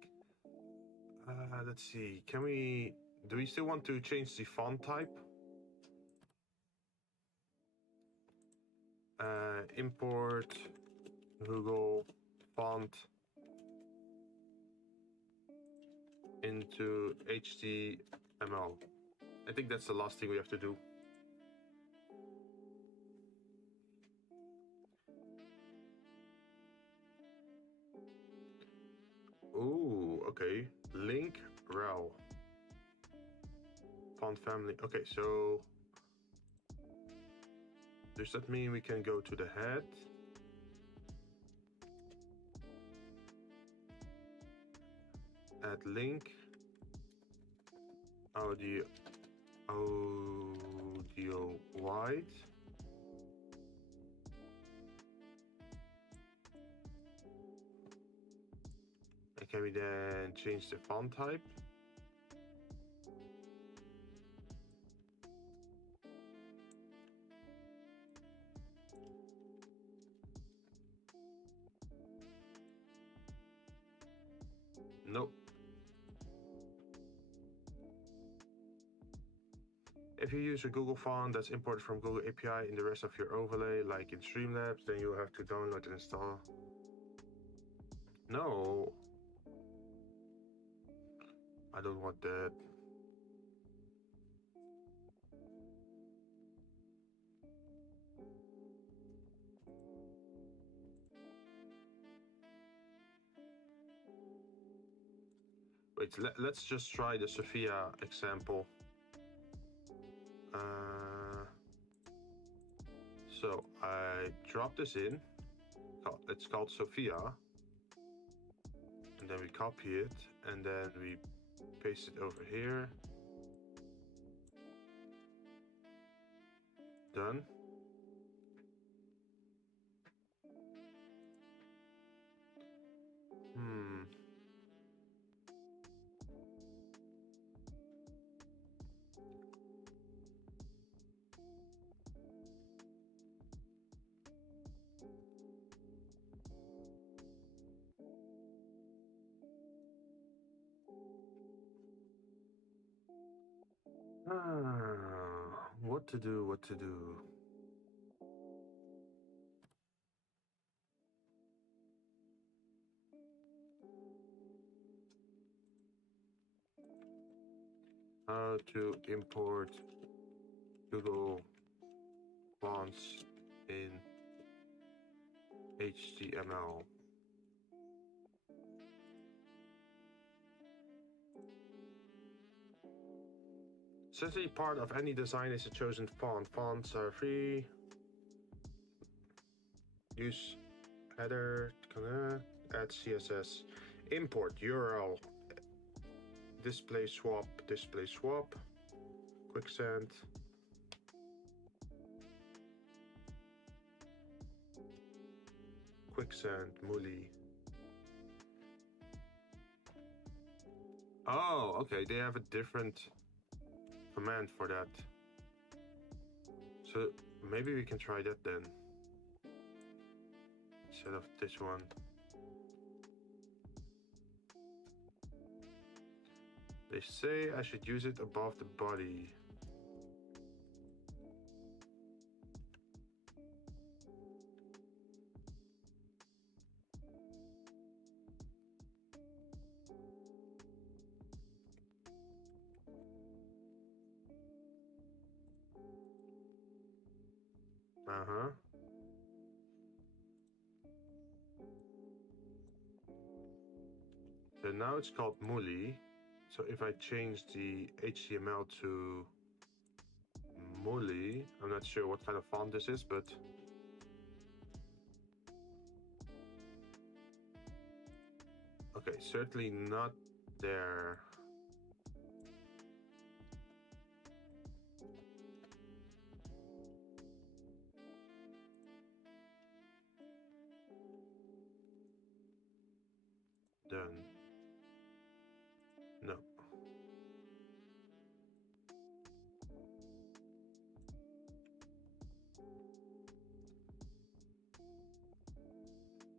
let's see, can we... Do we still want to change the font type? Import Google font into HTML. I think that's the last thing we have to do. Ooh, okay. Link rel. Font family. Okay, so does that mean we can go to the head? Add link. Audio wide. And can we then change the font type? Nope. If you use a Google font that's imported from Google API in the rest of your overlay, like in Streamlabs, then you'll have to download and install. No. I don't want that. Wait, let's just try the Sophia example. So I drop this in. It's called Sophia. And then we copy it and then we paste it over here. Done. What to do, what to do. How to import Google fonts in HTML. Essentially, part of any design is a chosen font. Fonts are free. Use header, add CSS. Import URL. Display swap, quicksand. Quicksand, Muli. Oh, okay, they have a different command for that. So maybe we can try that then. Instead of this one. They say I should use it above the body. So now it's called Muli. So if I change the HTML to Molly, I'm not sure what kind of font this is, but okay, certainly not there. Done. No.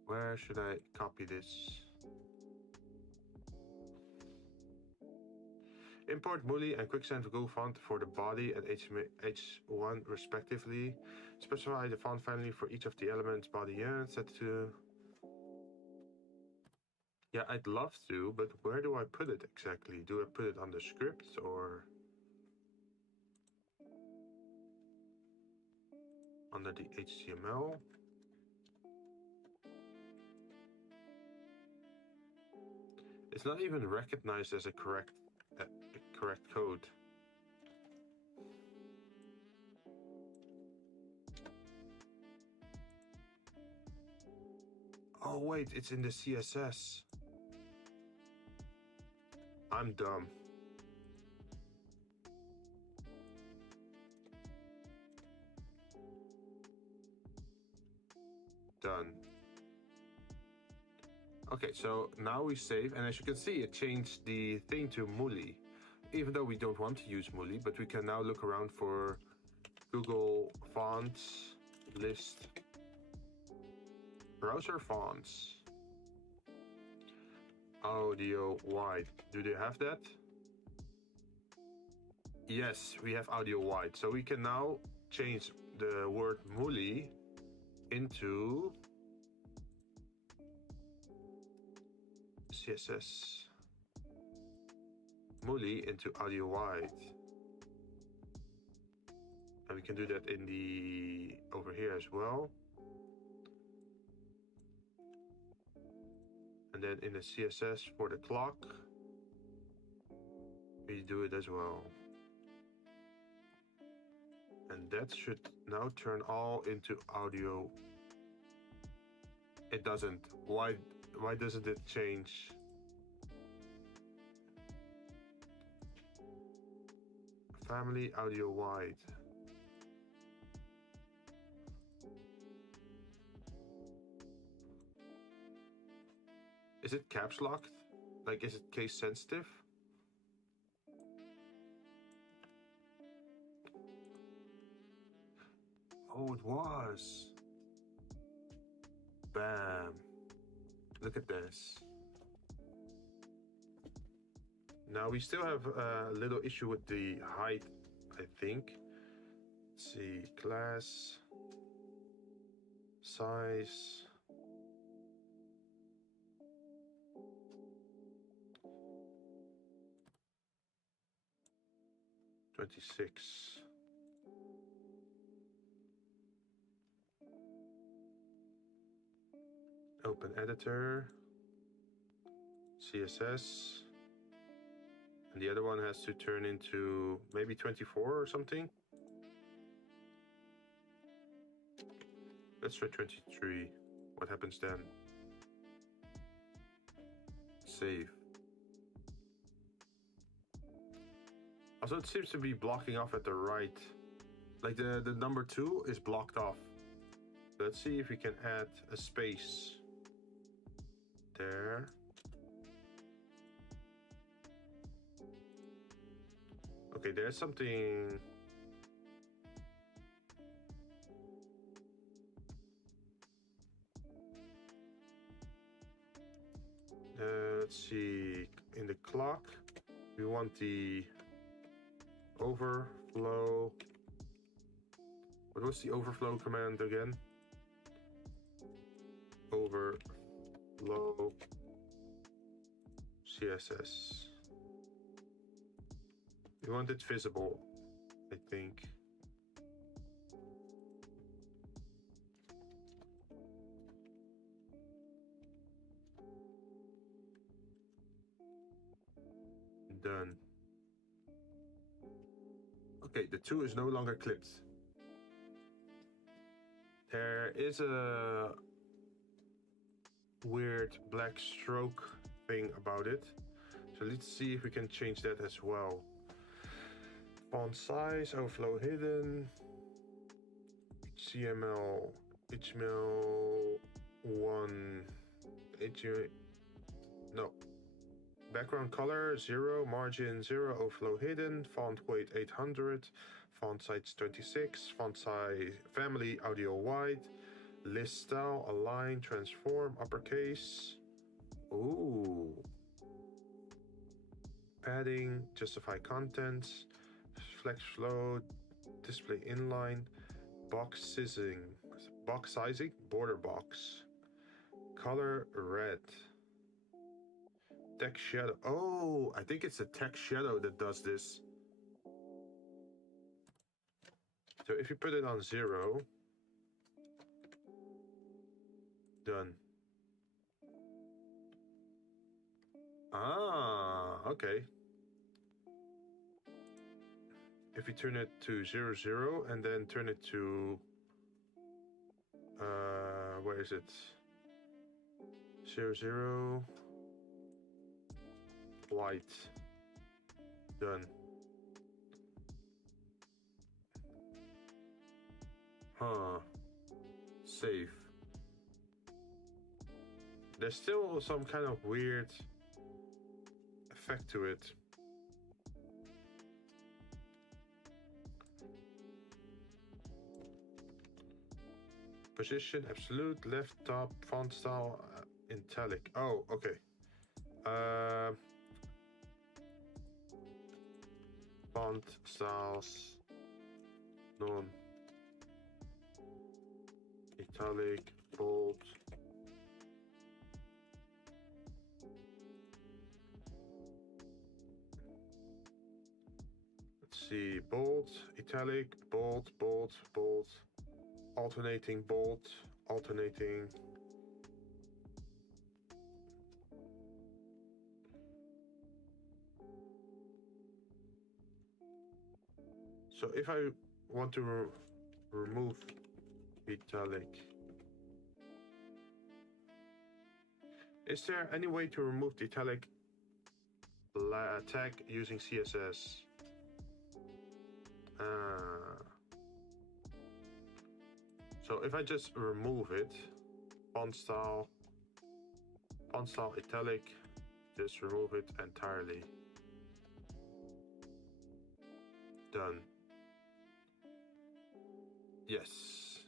Where should I copy this? Import Molly and Quicksand Go font for the body and H1 respectively. Specify the font family for each of the elements body and set to... Yeah, I'd love to, but where do I put it exactly? Do I put it on the script or under the HTML? It's not even recognized as a correct code. Oh wait, it's in the CSS. I'm dumb. Done. Okay, so now we save, and as you can see, it changed the thing to Molly. Even though we don't want to use Molly, but we can now look around for Google fonts, list, browser fonts, audio wide. Do they have that? Yes, we have audio wide. So we can now change the word Molly into CSS. Molly into audio wide. And we can do that in the over here as well. And then in the CSS for the clock, we do it as well. And that should now turn all into audio. It doesn't. Why doesn't it change? Family audio wide. Is it caps locked? Like, is it case sensitive? Oh, it was. Bam. Look at this. Now we still have a little issue with the height, I think. Let's see, class, size. $26. Open editor, CSS. And the other one has to turn into maybe 24 or something. Let's try 23. What happens then? Save. Also, it seems to be blocking off at the right. Like the number 2 is blocked off. Let's see if we can add a space there. Okay, there's something. Let's see, in the clock, we want the overflow. What was the overflow command again? Overflow CSS. We want it visible, I think. Done. Okay, the 2 is no longer clipped. There is a weird black stroke thing about it. So let's see if we can change that as well. Font size, overflow hidden, HTML, HTML1, no. Background color 0, margin 0, overflow hidden, font weight 800, font size 26, font size family audio wide, list style align, transform uppercase. Ooh. Padding, justify contents, flex flow, display inline, box sizing, border box, color red. Text shadow. Oh, I think it's the text shadow that does this. So if you put it on 0, done. Ah, okay. If you turn it to 0, 0, and then turn it to, where is it? 0, 0, white, done. Huh, save. There's still some kind of weird effect to it. Position, absolute, left top, font style, italic. Oh, okay. Font styles, non, italic, bold. Let's see, bold, italic, bold, bold, bold, alternating bold, alternating. So if I want to remove italic, is there any way to remove the italic tag using CSS? So if I just remove it, font style italic, just remove it entirely. Done. Yes.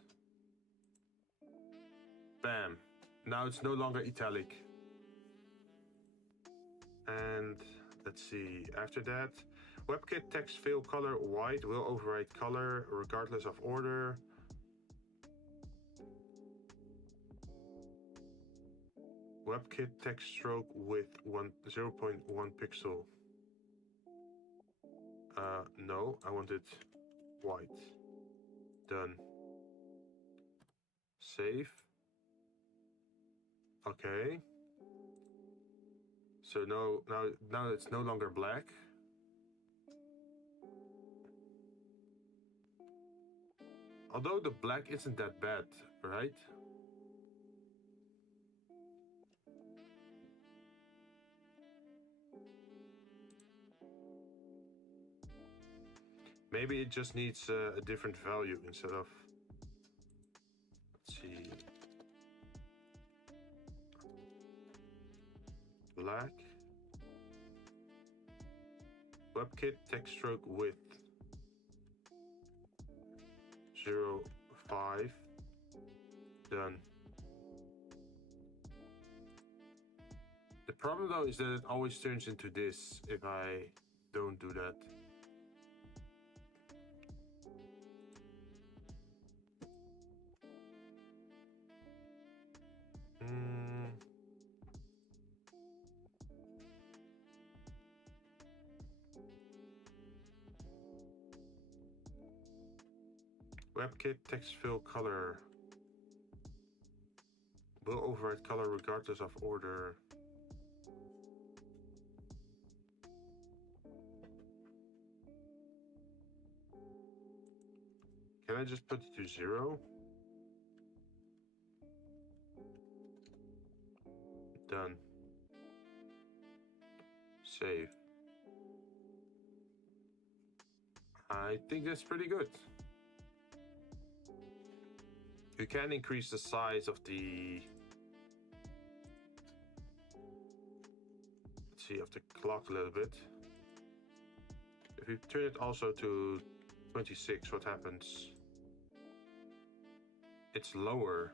Bam. Now it's no longer italic. And let's see, after that, WebKit text fill color white will override color regardless of order. WebKit text stroke width 0.1 pixel. No, I want it white. Done. Save. Okay. So now it's no longer black. Although the black isn't that bad, right? Maybe it just needs a different value instead of, let's see, black. WebKit text stroke width 0.5. Done. The problem though is that it always turns into this if I don't do that. WebKit text fill color will override color regardless of order. I just put it to 0? Done. Save. I think that's pretty good. You can increase the size of the, let's see, of the clock a little bit. If you turn it also to 26, what happens? It's lower.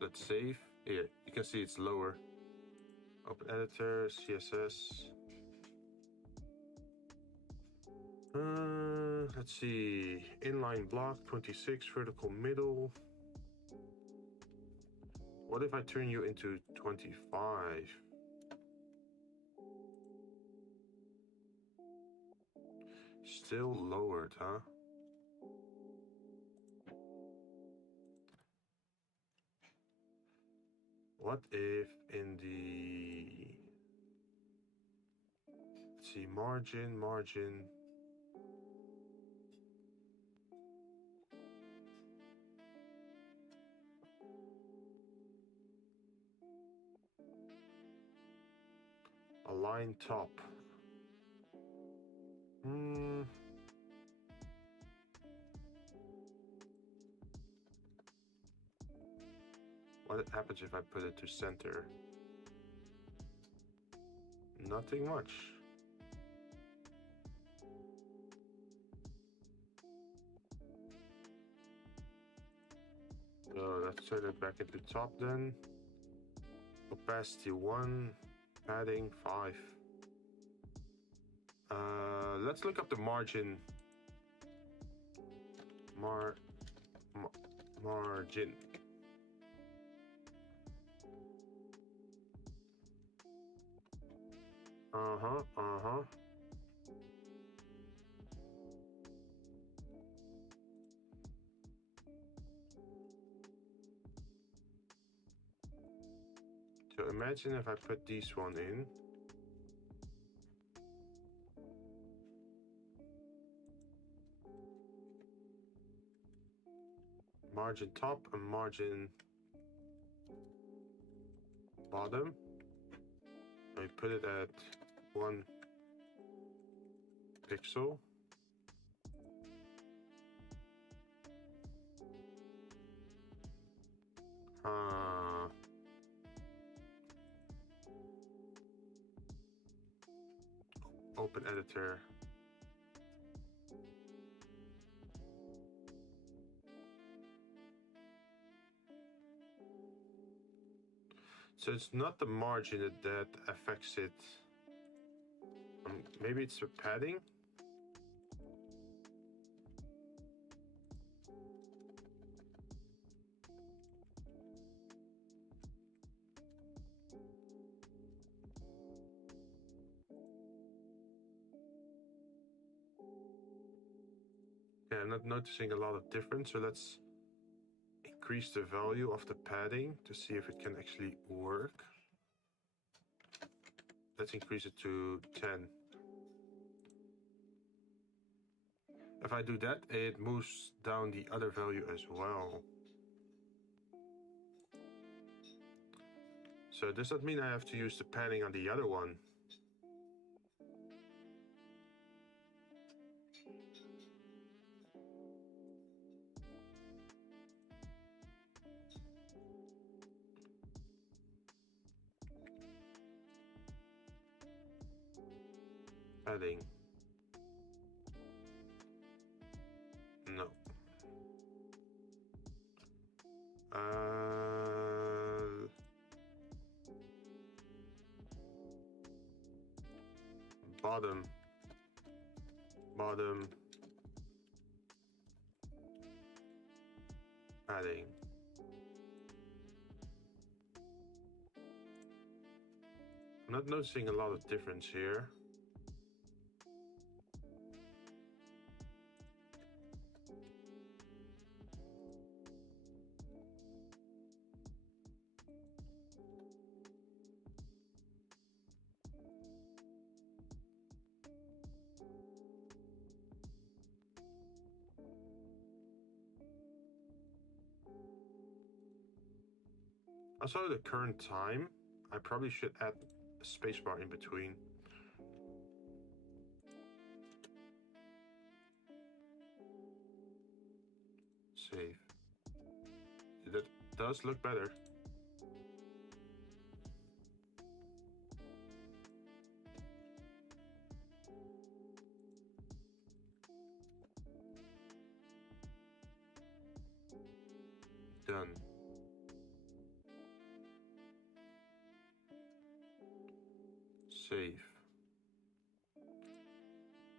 Let's save. Here, you can see it's lower. Open editor, CSS. Let's see. Inline block 26, vertical middle. What if I turn you into 25? Still lowered, huh? What if in the, let's see, margin, align top. What happens if I put it to center? Nothing much. So let's turn it back into top then. Opacity 1, padding 5. Let's look up the margin. Margin. So imagine if I put this one in. Margin top and margin bottom. I put it at 1 pixel. Open editor. So it's not the margin that affects it. Maybe it's the padding. Yeah, I'm not noticing a lot of difference, so let's increase the value of the padding to see if it can actually work. Let's increase it to 10. If I do that, it moves down the other value as well. So does that mean I have to use the padding on the other one? Padding. No. Bottom. Padding. I'm not noticing a lot of difference here. Also, the current time, I probably should add a spacebar in between. Save. That does look better. Done. Save.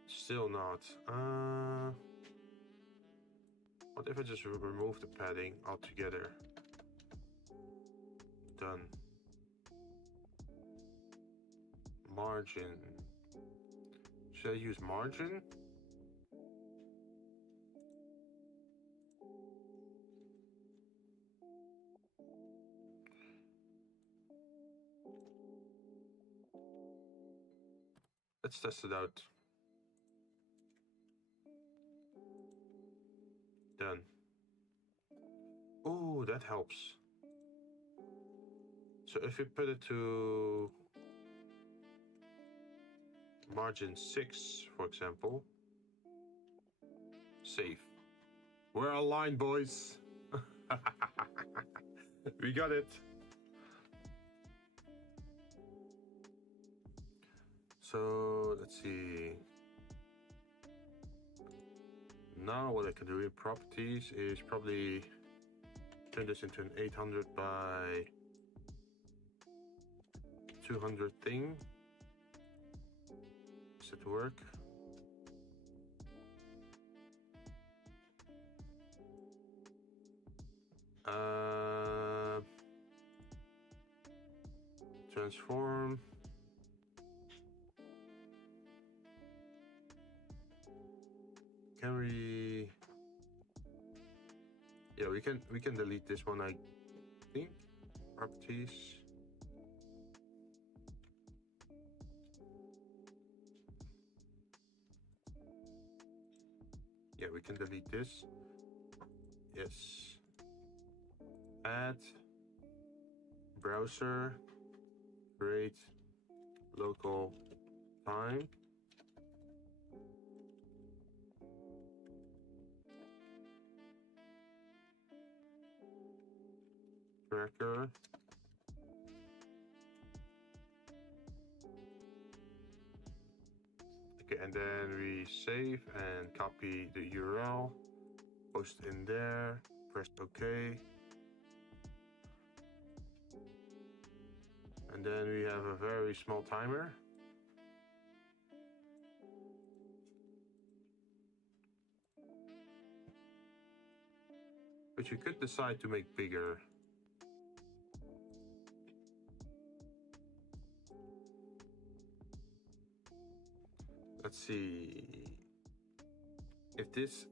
Still not. What if I just remove the padding altogether? Done. Margin. Should I use margin? Let's test it out. Done. Oh, that helps. So if we put it to margin 6, for example, save. We're aligned, boys. We got it. So let's see. Now what I can do in properties is probably turn this into an 800 by 200 thing. Does it work? Transform. Can we? Yeah, we can delete this one, I think. Properties. Yeah, we can delete this. Yes. Add. Browser. Create. Local time. Tracker. Okay, and then we save and copy the URL, post in there, press OK. And then we have a very small timer. Which you could decide to make bigger. Let's see. If this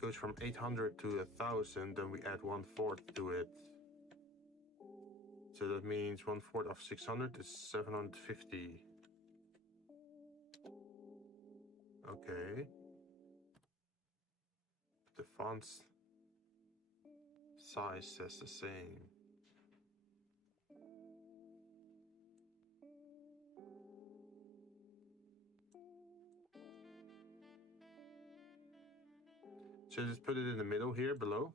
goes from 800 to 1000, then we add 1/4 to it. So that means 1/4 of 600 is 750. Okay. The font size says the same. So just put it in the middle here below.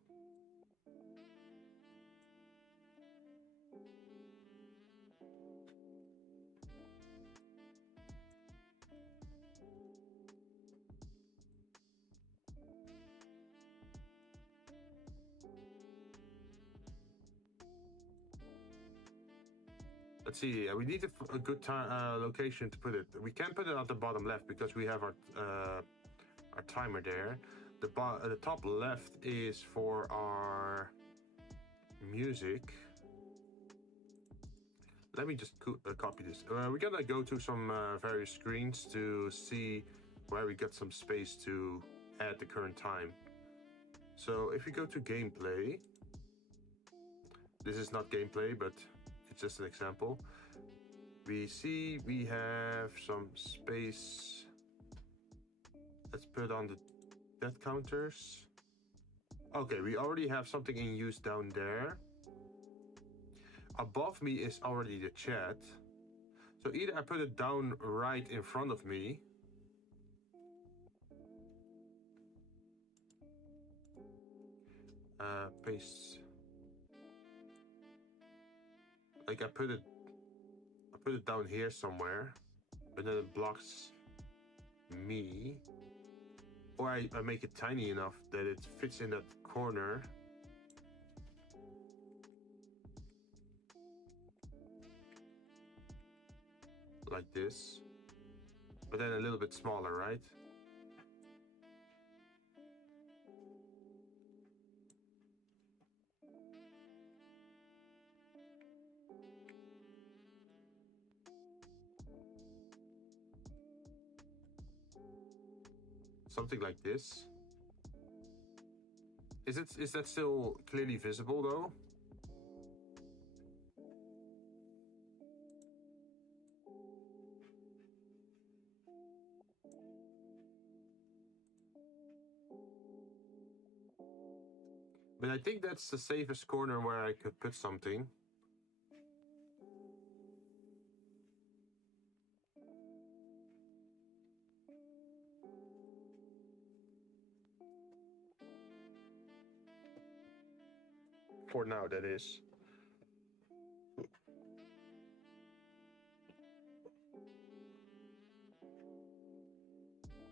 Let's see. We need a good location to put it. We can put it at the bottom left because we have our timer there. The top left is for our music. Let me just copy this. We're gonna go to some various screens to see where we got some space to add the current time. So if we go to gameplay, this is not gameplay, but it's just an example. We see we have some space. Let's put on the death counters. Okay, we already have something in use down there. above me is already the chat. So either I put it down right in front of me. Paste. Like I put it down here somewhere, but then it blocks me. Or I make it tiny enough that it fits in that corner. Like this. But then a little bit smaller, right? Something like this. Is that still clearly visible though? But I think that's the safest corner where I could put something. For now, that is.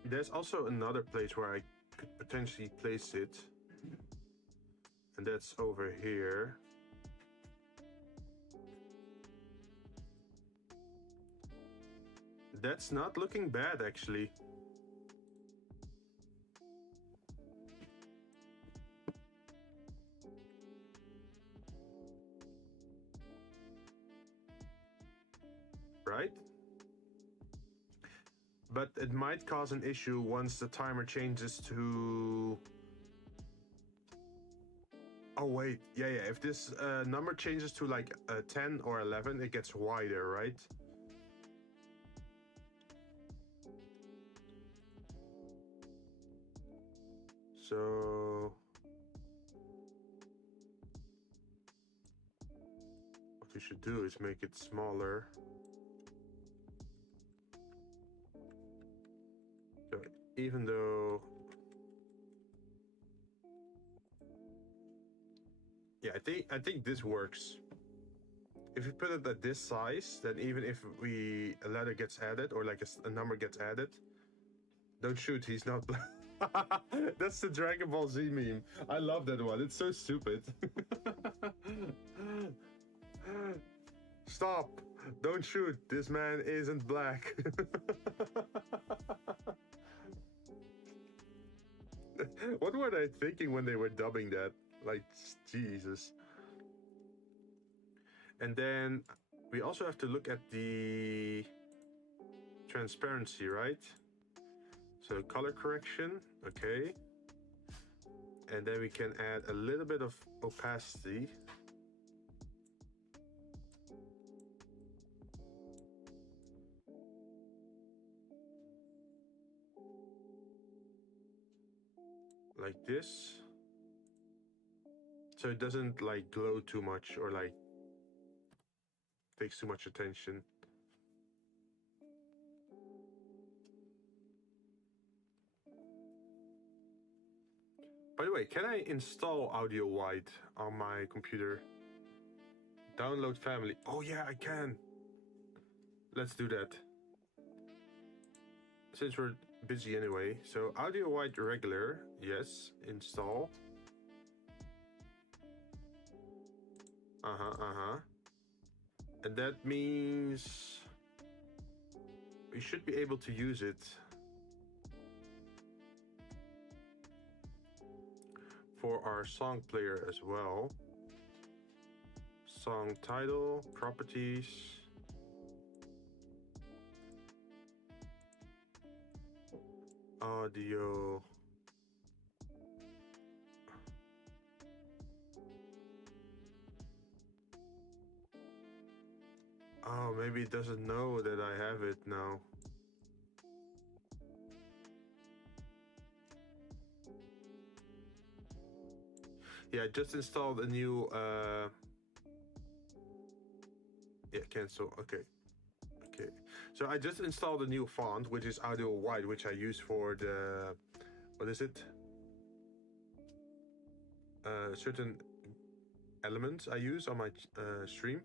There's also another place where I could potentially place it. And that's over here. That's not looking bad, actually. Right? But it might cause an issue once the timer changes to... Oh wait, yeah, if this number changes to like 10 or 11, it gets wider, right? So... what we should do is make it smaller. So even though... Yeah, I think this works. If you put it at this size, then even if a letter gets added or like a number gets added, don't shoot, he's not. That's the Dragon Ball Z meme. I love that one. It's so stupid. Stop! Don't shoot. This man isn't black. What were they thinking when they were dubbing that? Like, Jesus. And then we also have to look at the transparency, right? So color correction, okay. And then we can add a little bit of opacity. Like this. So it doesn't like glow too much or like takes too much attention. By the way, can I install Audio Wide on my computer? Download family. Oh yeah, I can. Let's do that. Since we're busy anyway. So Audio Wide regular, yes, install. And that means we should be able to use it for our song player as well. Song title, properties. Audio. Oh, maybe it doesn't know that I have it now. Yeah, I just installed a new Yeah, cancel. Okay. Okay. So I just installed a new font, which is Audio White, which I use for the, what is it? Certain elements I use on my stream.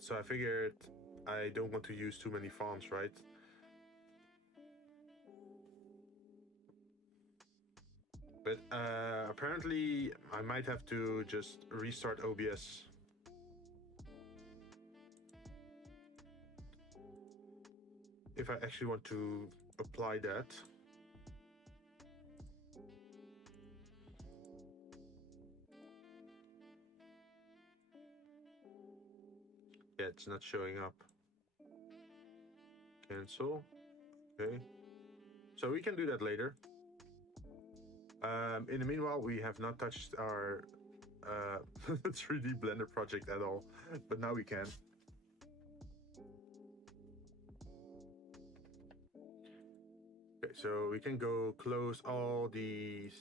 So I figured I don't want to use too many fonts, right? But apparently I might have to just restart OBS. If I actually want to apply that. Yeah, it's not showing up. Cancel. Okay. So we can do that later. In the meanwhile, we have not touched our 3D Blender project at all, but now we can. Okay, so we can go close all these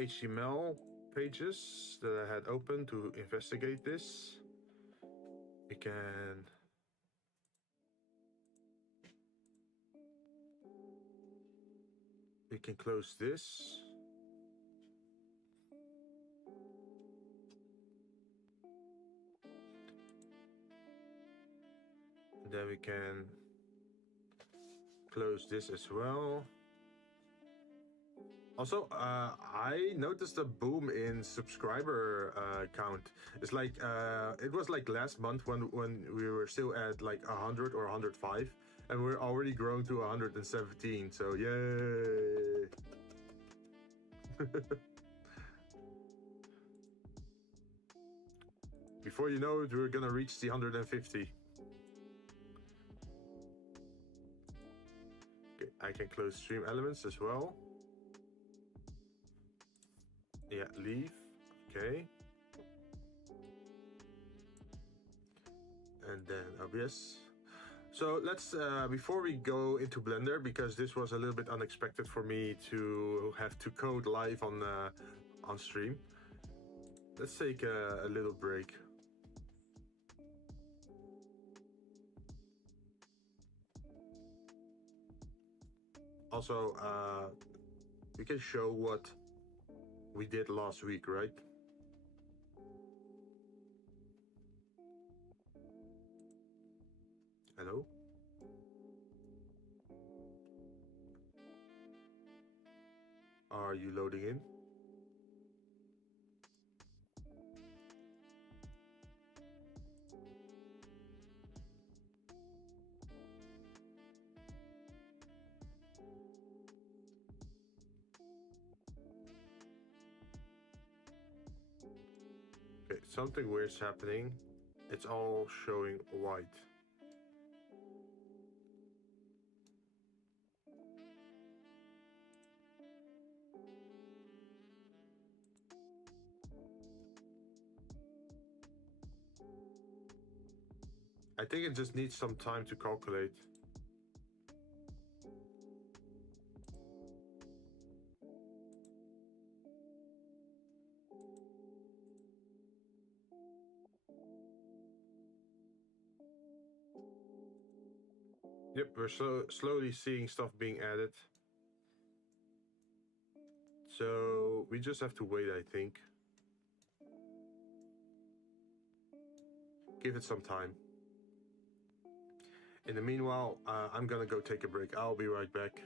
HTML pages that I had open to investigate this. We can close this. And then we can close this as well. Also, I noticed a boom in subscriber count. It's like it was like last month when we were still at like 100 or 105, and we're already grown to 117. So yay! Before you know it, we're gonna reach the 150. Okay, I can close stream elements as well. Yeah, leave. Okay. And then OBS. So let's, before we go into Blender, because this was a little bit unexpected for me to have to code live on stream, let's take a little break. Also, we can show what we did last week, right? Hello? Are you loading in? Okay, something weird's happening. It's all showing white. I think it just needs some time to calculate. Yep, we're slowly seeing stuff being added. So we just have to wait, I think. Give it some time. In the meanwhile, I'm gonna go take a break. I'll be right back.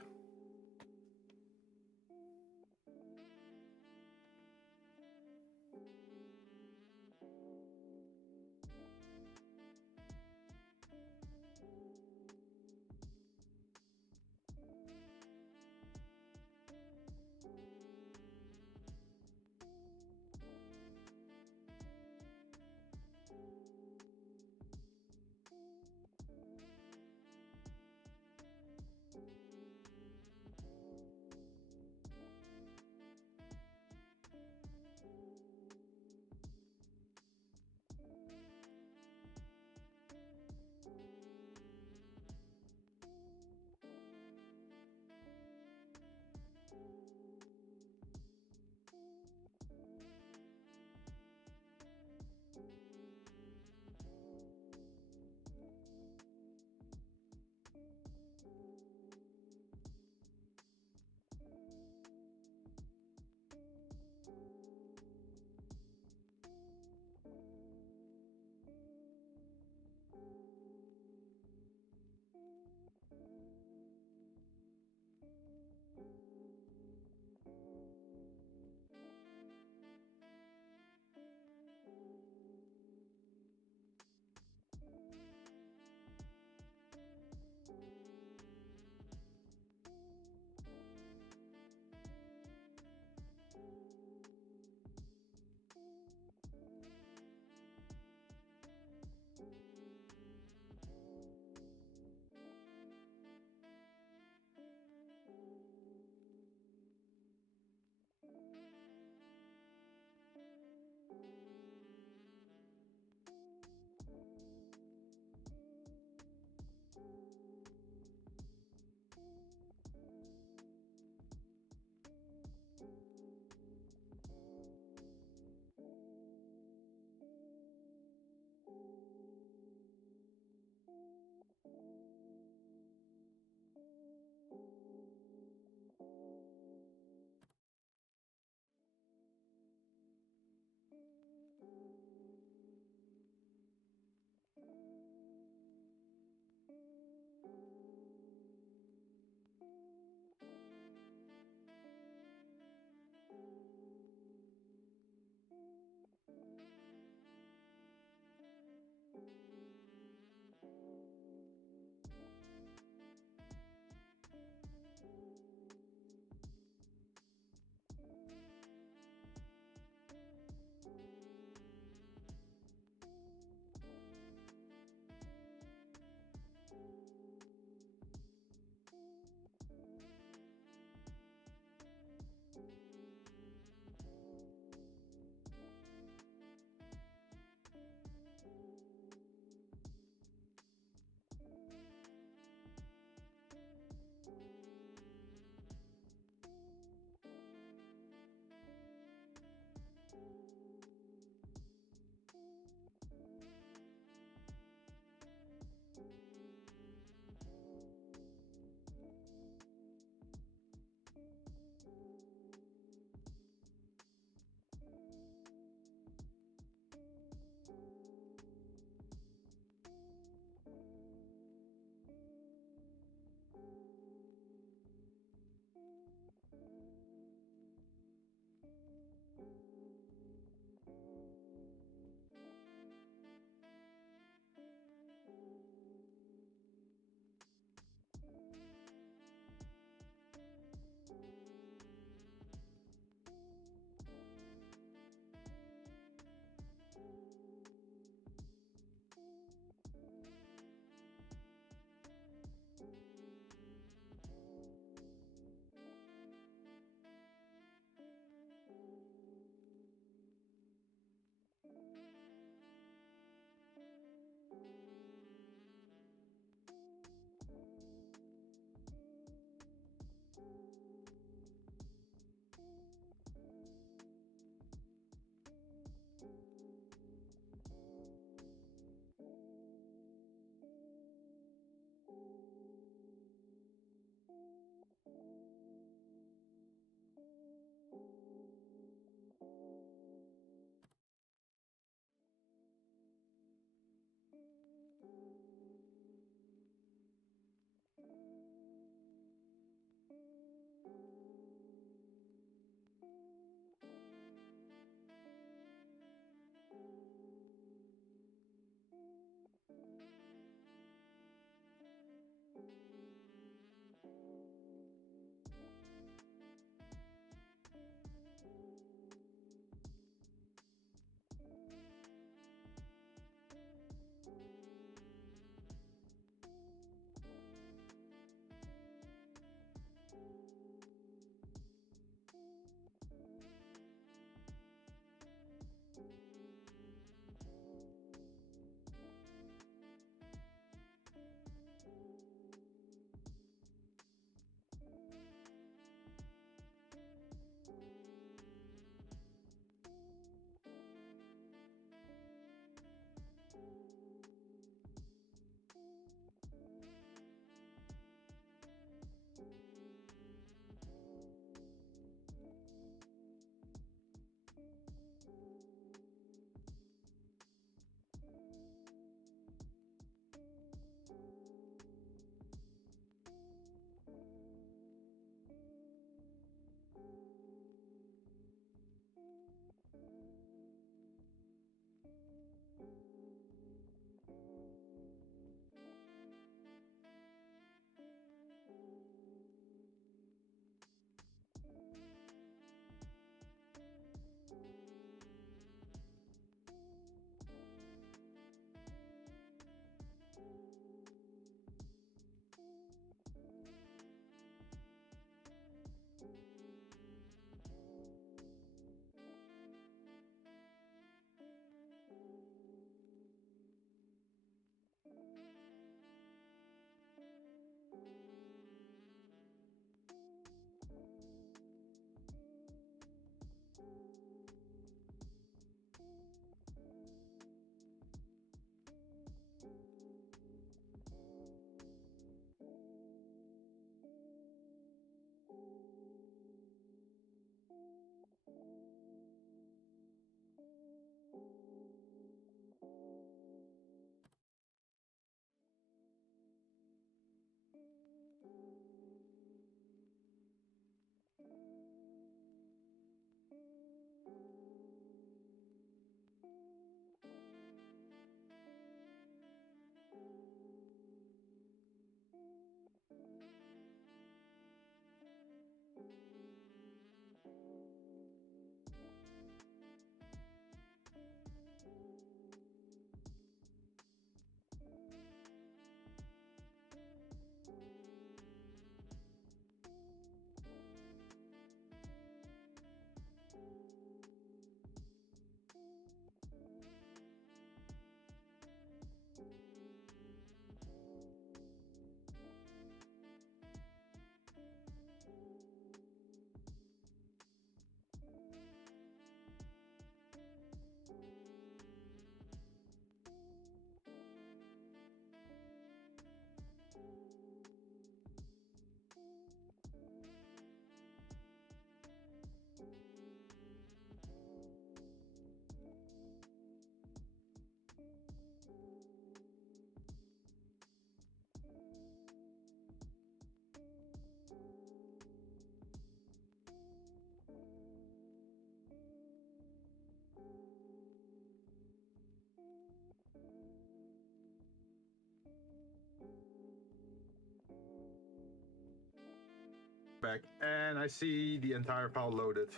back, and I see the entire pile loaded.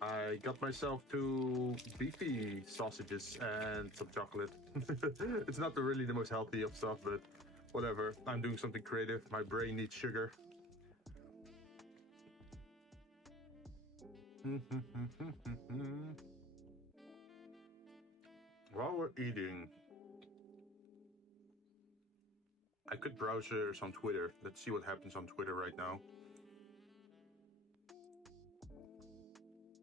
I got myself 2 beefy sausages and some chocolate. It's not really the most healthy of stuff, but whatever. I'm doing something creative. My brain needs sugar. While we're eating, I could browse on Twitter. Let's see what happens on Twitter right now.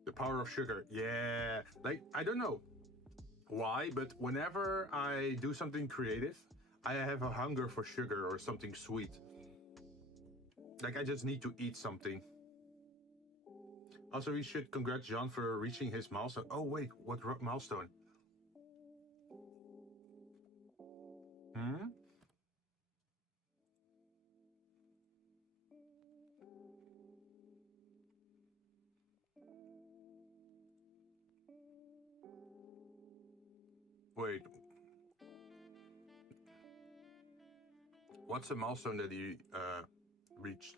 The power of sugar. Yeah. Like, I don't know why, but whenever I do something creative, I have a hunger for sugar or something sweet. Like, I just need to eat something. Also, we should congrats John for reaching his milestone. Oh, wait, what milestone? Wait. What's the milestone that he reached?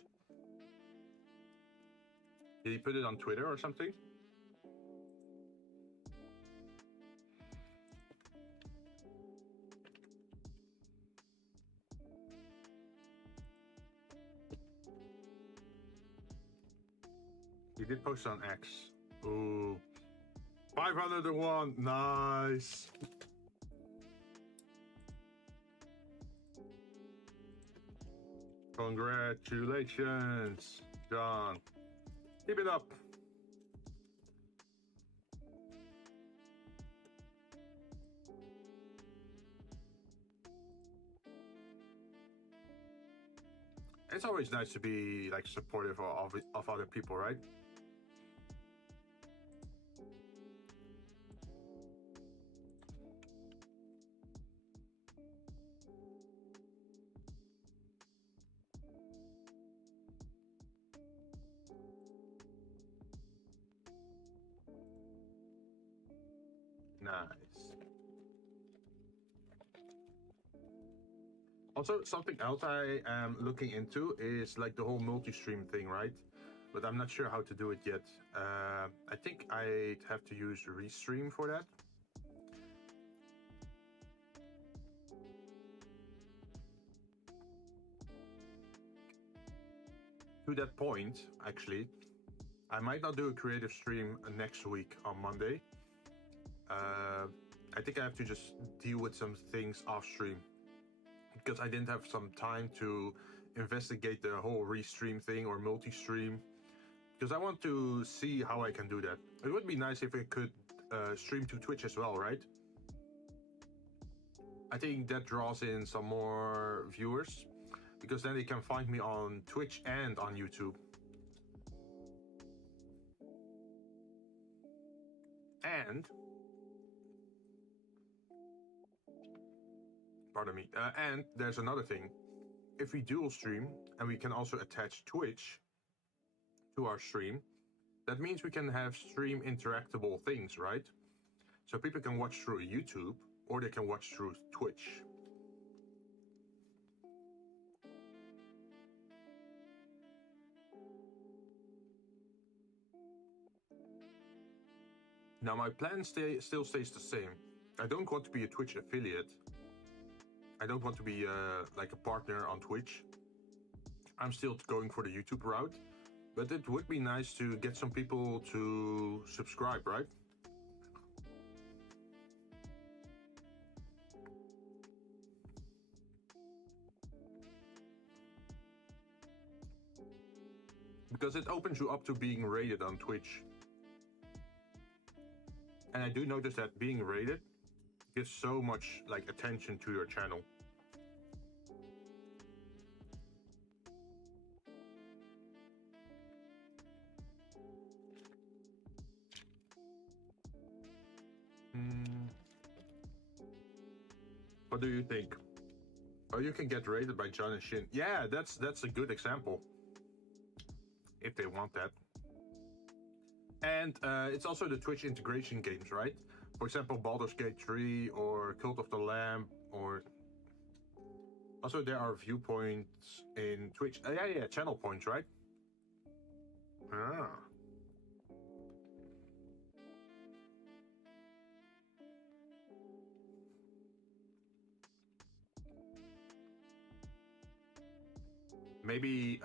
Did he put it on Twitter or something? He did post on X. Ooh. 501. Nice. Congratulations, John. Keep it up. It's always nice to be like supportive of other people, right? Nice. Also, something else I am looking into is like the whole multi-stream thing, right? But I'm not sure how to do it yet. I think I'd have to use Restream for that. To that point, actually, I might not do a creative stream next week on Monday. I think I have to just deal with some things off stream because I didn't have some time to investigate the whole restream thing or multi-stream, because I want to see how I can do that. It would be nice if it could stream to Twitch as well, right? I think that draws in some more viewers, because then they can find me on Twitch and on YouTube. And pardon me. And there's another thing. If we dual stream and we can also attach Twitch to our stream, that means we can have stream interactable things, right? So people can watch through YouTube or they can watch through Twitch. Now my plan still stays the same. I don't want to be a Twitch affiliate. I don't want to be like a partner on Twitch. I'm still going for the YouTube route, but it would be nice to get some people to subscribe, right? Because it opens you up to being rated on Twitch. And I do notice that being rated gives so much like attention to your channel. What do you think? Oh, you can get rated by John and Jinn. Yeah, that's a good example. If they want that. And it's also the Twitch integration games, right? For example, Baldur's Gate 3 or Cult of the Lamb or Also, there are viewpoints in Twitch. Yeah, channel points, right? Ah. Maybe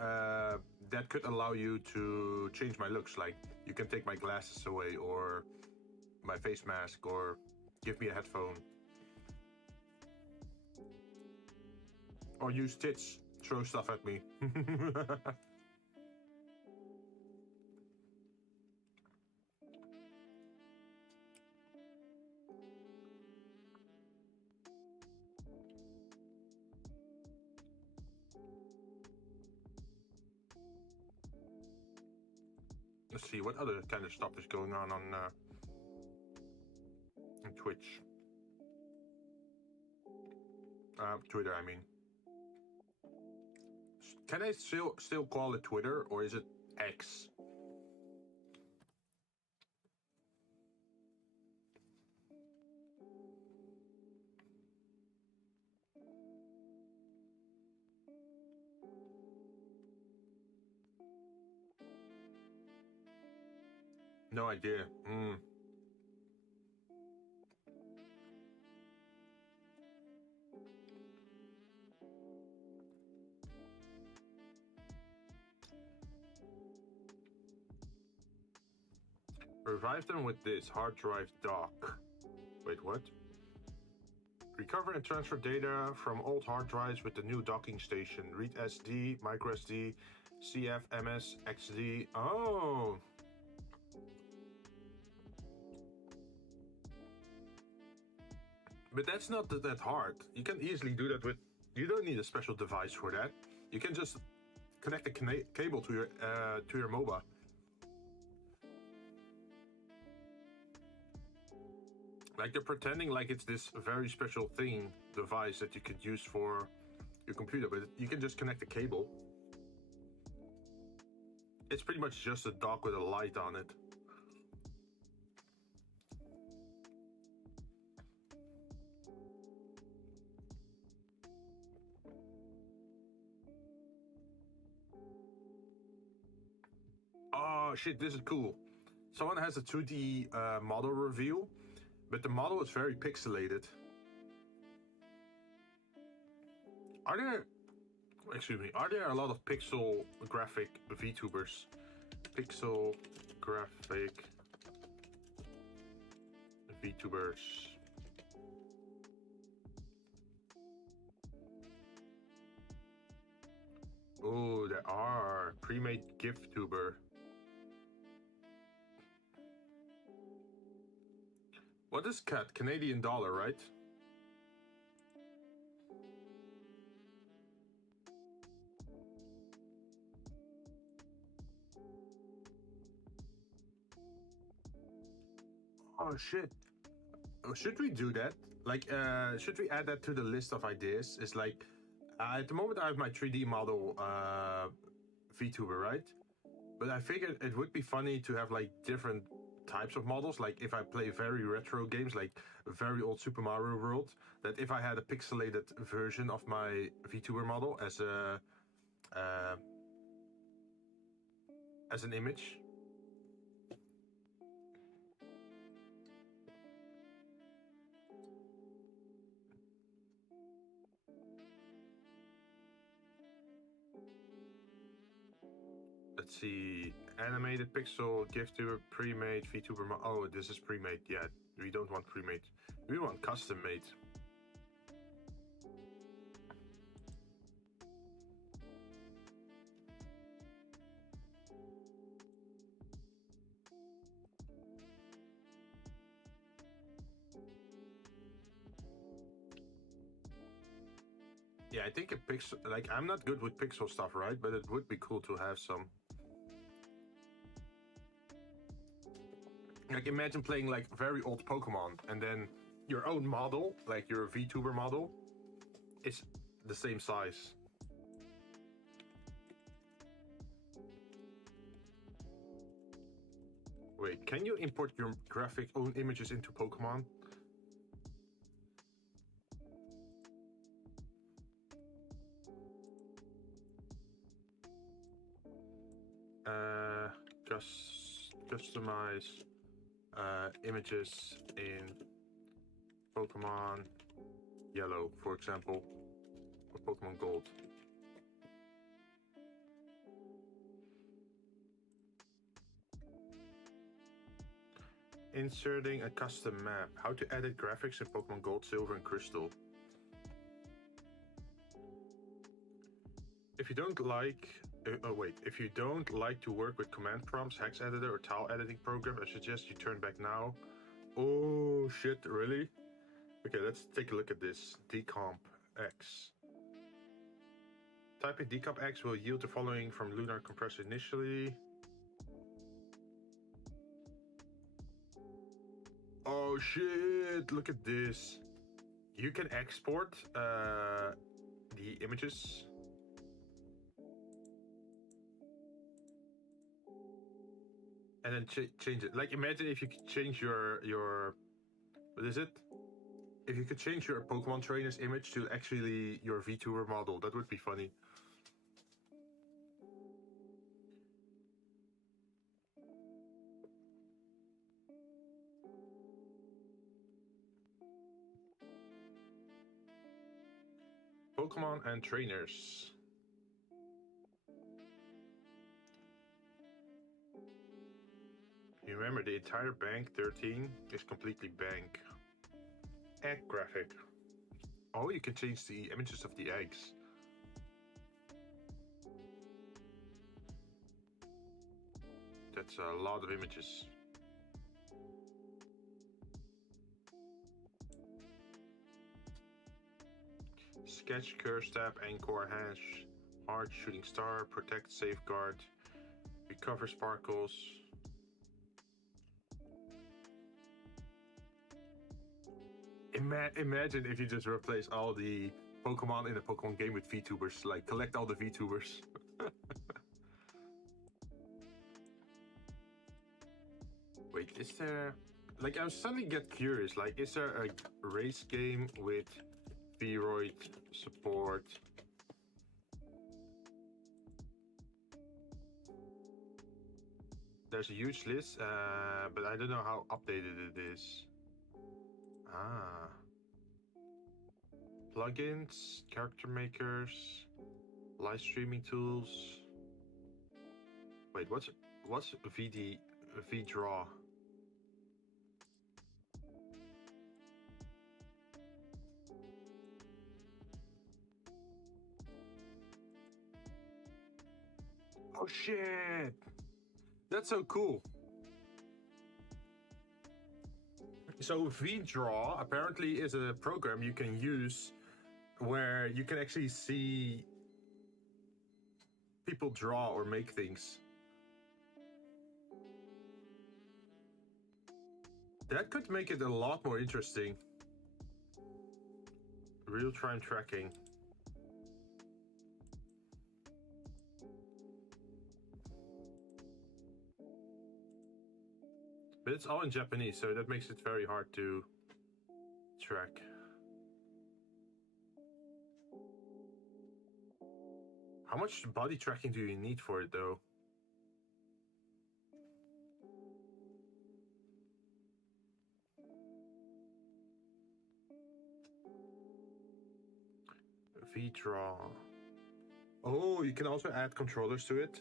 that could allow you to change my looks. Like, you can take my glasses away, or my face mask, or give me a headphone. Or use tits, throw stuff at me. Let's see, what other kind of stuff is going on Twitch? Twitter, I mean. Can I still call it Twitter, or is it X? No idea. Revive them with this hard drive dock. Wait, what? Recover and transfer data from old hard drives with the new docking station. Read SD, micro SD, CF, MS, XD. Oh! But that's not that hard. You can easily do that with... You don't need a special device for that. You can just connect a cable to your MOBA. Like, they're pretending like it's this very special device that you could use for your computer, but you can just connect a cable. It's pretty much just a dock with a light on it. Oh shit, this is cool. Someone has a 2D model reveal, but the model is very pixelated. Are there a lot of pixel graphic VTubers? Pixel graphic VTubers. Oh, there are. Pre-made Vtuber. What is CAD? Canadian dollar, right? Oh shit. Oh, should we do that? Like, should we add that to the list of ideas? It's like, at the moment I have my 3D model VTuber, right? But I figured it would be funny to have like different types of models. Like, if I play very retro games, like very old Super Mario World, that if I had a pixelated version of my VTuber model as an image. Let's see, animated pixel, Vtuber, pre-made, Vtuber. Oh, this is pre-made. Yeah, we don't want pre-made. We want custom-made. Yeah, I think a pixel, like, I'm not good with pixel stuff, right? But it would be cool to have some. Like, imagine playing like very old Pokemon, and then your own model, like your VTuber model, is the same size. Wait, can you import your graphic own images into Pokemon? Customize images in Pokemon Yellow, for example, or Pokemon Gold. Inserting a custom map. How to edit graphics in Pokemon Gold, Silver, and Crystal. If you don't like, if you don't like to work with command prompts, hex editor, or tile editing programs, I suggest you turn back now. Oh shit, really? Okay, let's take a look at this. Decomp X. Typing Decomp X will yield the following from Lunar Compressor initially. Oh shit, look at this. You can export the images. And then change it. Like, imagine if you could change your what is it? If you could change your Pokemon trainer's image to actually your Vtuber model, that would be funny. Pokemon and trainers. You remember the entire bank 13 is completely bank. Egg graphic. Oh, you can change the images of the eggs. That's a lot of images. Sketch, curse, tap, anchor, hash, heart, shooting star, protect, safeguard, recover sparkles. Imagine if you just replace all the Pokemon in a Pokemon game with Vtubers, like collect all the Vtubers. Wait, is there, like, I'm suddenly get curious, like, is there a race game with V-roid support? There's a huge list, but I don't know how updated it is. Ah. Plugins, character makers, live streaming tools. Wait, what's V-draw? Oh shit! That's so cool. So V-draw apparently is a program you can use where you can actually see people draw or make things. That could make it a lot more interesting. Real-time tracking. But it's all in Japanese, so that makes it very hard to track. How much body tracking do you need for it, though? V-draw. Oh, you can also add controllers to it.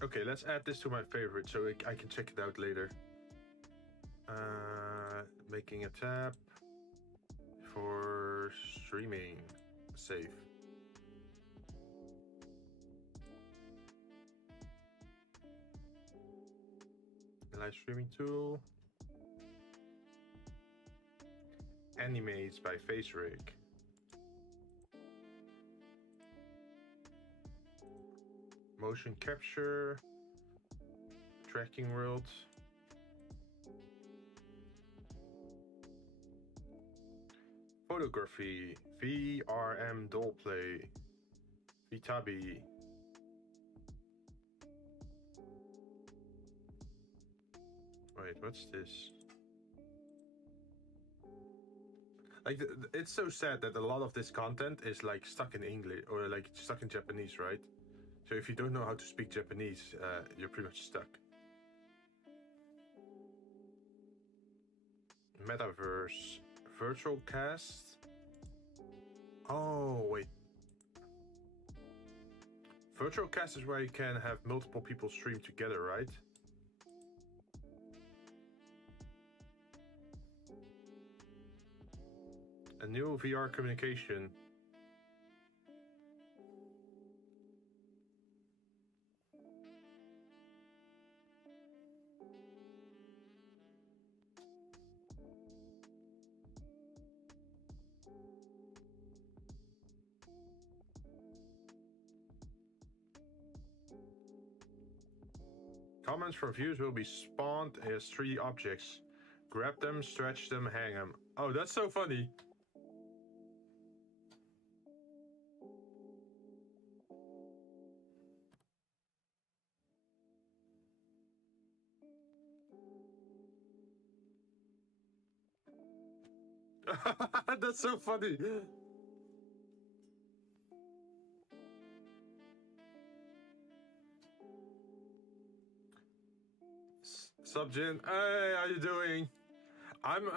Okay, let's add this to my favorite so I can check it out later. Making a tab for streaming. Save. Live streaming tool. Animates by FaceRig. Motion capture. Tracking world. Photography. VRM doll play. Vitabi. Wait, what's this? Like, it's so sad that a lot of this content is like stuck in English or like stuck in Japanese, right? So if you don't know how to speak Japanese, you're pretty much stuck. Metaverse. Virtual cast. Oh, wait. Virtual cast is where you can have multiple people stream together, right? A new VR communication. Comments from views will be spawned as 3D objects. Grab them, stretch them, hang them. Oh, that's so funny. That's so funny. Sup, Jinn? Hey, how you doing? I'm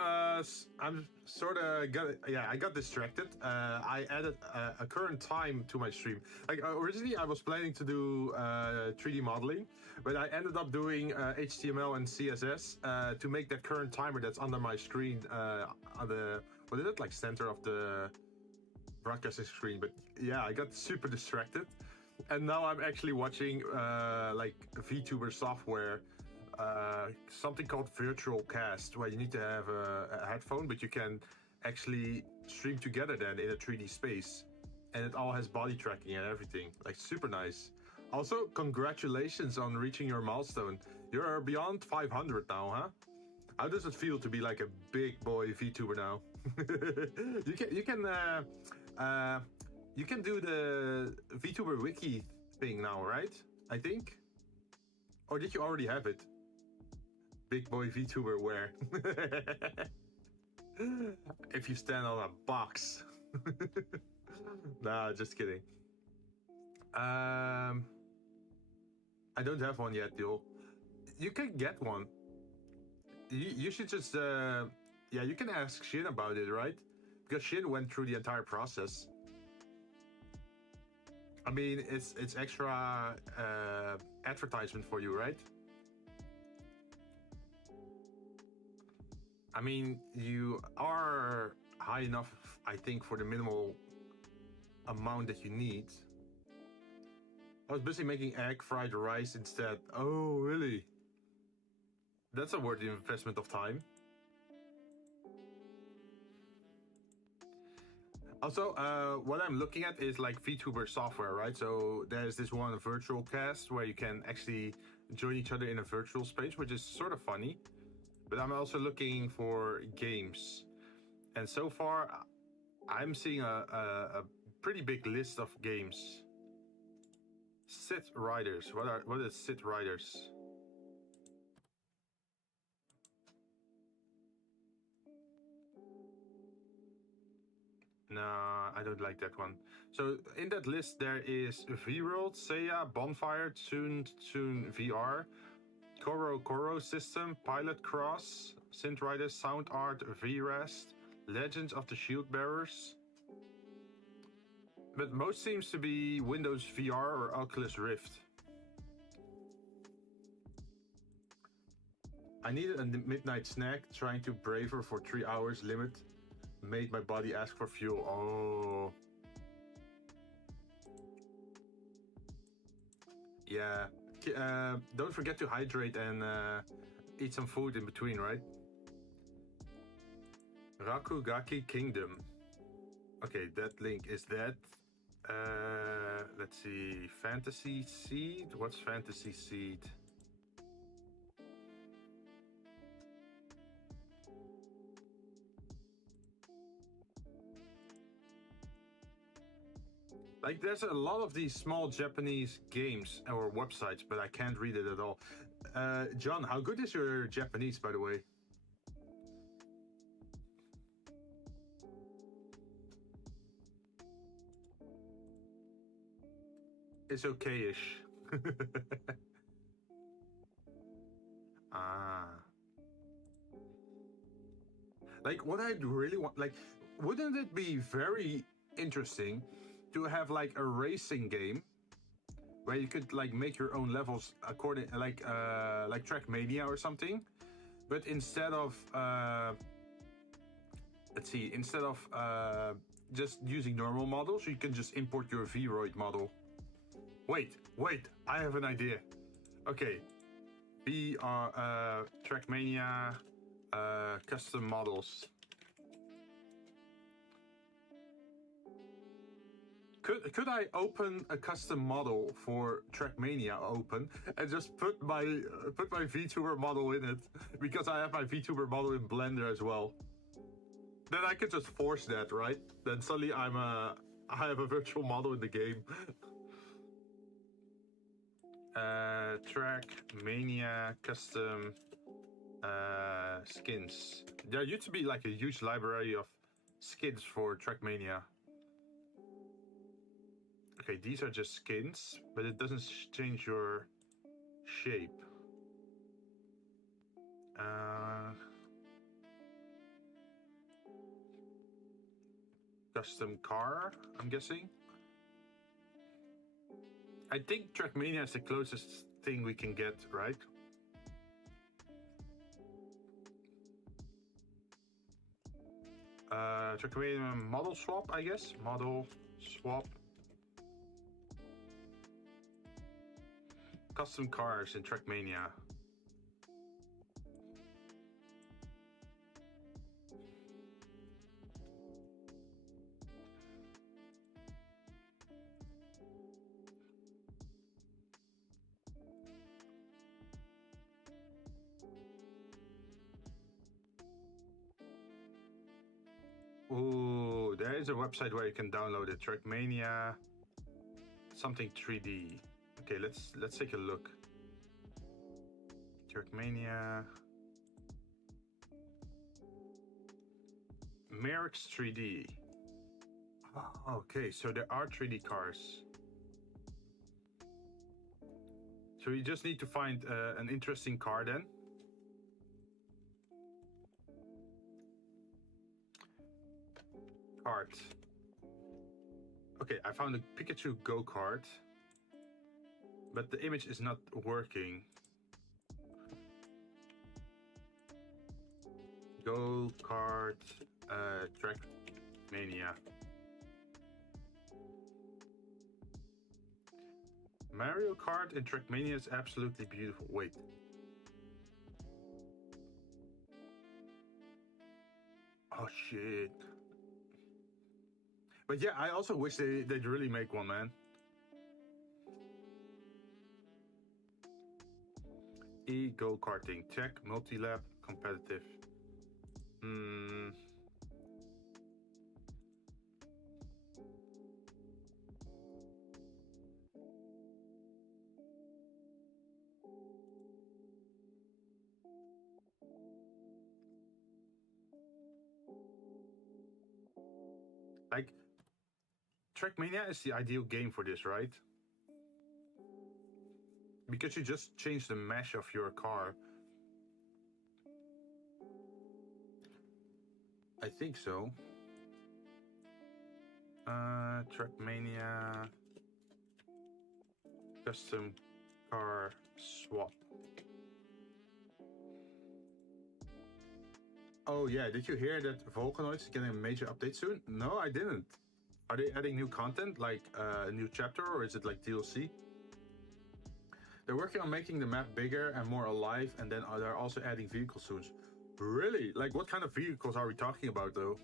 sort of I got distracted. I added a current time to my stream. Like originally, I was planning to do 3D modeling, but I ended up doing HTML and CSS to make that current timer that's under my screen on the what is it, like center of the broadcasting screen. But yeah, I got super distracted, and now I'm actually watching like Vtuber software. Something called virtual cast, where you need to have a headphone, but you can actually stream together then in a 3D space, and it all has body tracking and everything. Like super nice. Also, congratulations on reaching your milestone. You're beyond 500 now, huh? How does it feel to be like a big boy VTuber now? You can do the VTuber wiki thing now, right? I think. Or did you already have it? Big boy VTuber wear. If you stand on a box. Nah, just kidding. I don't have one yet, Dill. You can get one. You should just yeah, you can ask Jinn about it, right? Because Jinn went through the entire process. I mean, it's extra advertisement for you, right? I mean, you are high enough, I think, for the minimal amount that you need. I was busy making egg fried rice instead. Oh, really? That's a worthy investment of time. Also, what I'm looking at is like VTuber software, right? So there's this one virtual cast where you can actually join each other in a virtual space, which is sort of funny. But I'm also looking for games. And so far, I'm seeing a pretty big list of games. Sit Riders. What is Sit Riders? Nah, I don't like that one. So in that list there is V-roid, Seiya, Bonfire, Soon VR, Koro System, Pilot Cross, Synth Riders, Sound Art, V-Rest, Legends of the Shield Bearers. But most seems to be Windows VR or Oculus Rift. I needed a midnight snack, trying to braver for 3 hours limit. Made my body ask for fuel. Oh. Yeah. Don't forget to hydrate and eat some food in between, right? Rakugaki Kingdom. Okay, that link is that. Let's see. Fantasy Seed? What's Fantasy Seed? Like, there's a lot of these small Japanese games or websites, but I can't read it at all. John, how good is your Japanese, by the way? It's okay-ish. Ah. Like, what I'd really want, like, wouldn't it be very interesting to have like a racing game where you could like make your own levels according like Trackmania or something, but instead of let's see, instead of just using normal models, you can just import your V-roid model. Wait, I have an idea. Okay, Trackmania custom models. Could I open a custom model for Trackmania open and just put my Vtuber model in it, because I have my Vtuber model in Blender as well? Then I could just force that, right? Then suddenly I have a virtual model in the game. Trackmania custom skins. There used to be like a huge library of skins for Trackmania. Okay, these are just skins, but it doesn't change your shape. Custom car, I'm guessing. I think Trackmania is the closest thing we can get, right? Trackmania model swap, I guess. Model swap. Custom cars in Trackmania. Ooh, there is a website where you can download it. Trackmania something 3D. Okay, let's take a look. Trackmania Mercs 3D. Oh, okay, so there are 3D cars. So you just need to find an interesting car then. Kart. Okay, I found a Pikachu go-kart, but the image is not working. Go-kart Trackmania. Mario Kart and Trackmania is absolutely beautiful. Wait. Oh shit. But yeah, I also wish they'd really make one, man. E-go-karting, tech, multi-lap, competitive. Like, Trackmania is the ideal game for this, right? Because you just change the mesh of your car. I think so. Trackmania custom car swap. Oh yeah, did you hear that Volcanoid is getting a major update soon? No, I didn't. Are they adding new content, like a new chapter, or is it like DLC? They're working on making the map bigger and more alive, and then they're also adding vehicles soon. Really? Like, what kind of vehicles are we talking about, though?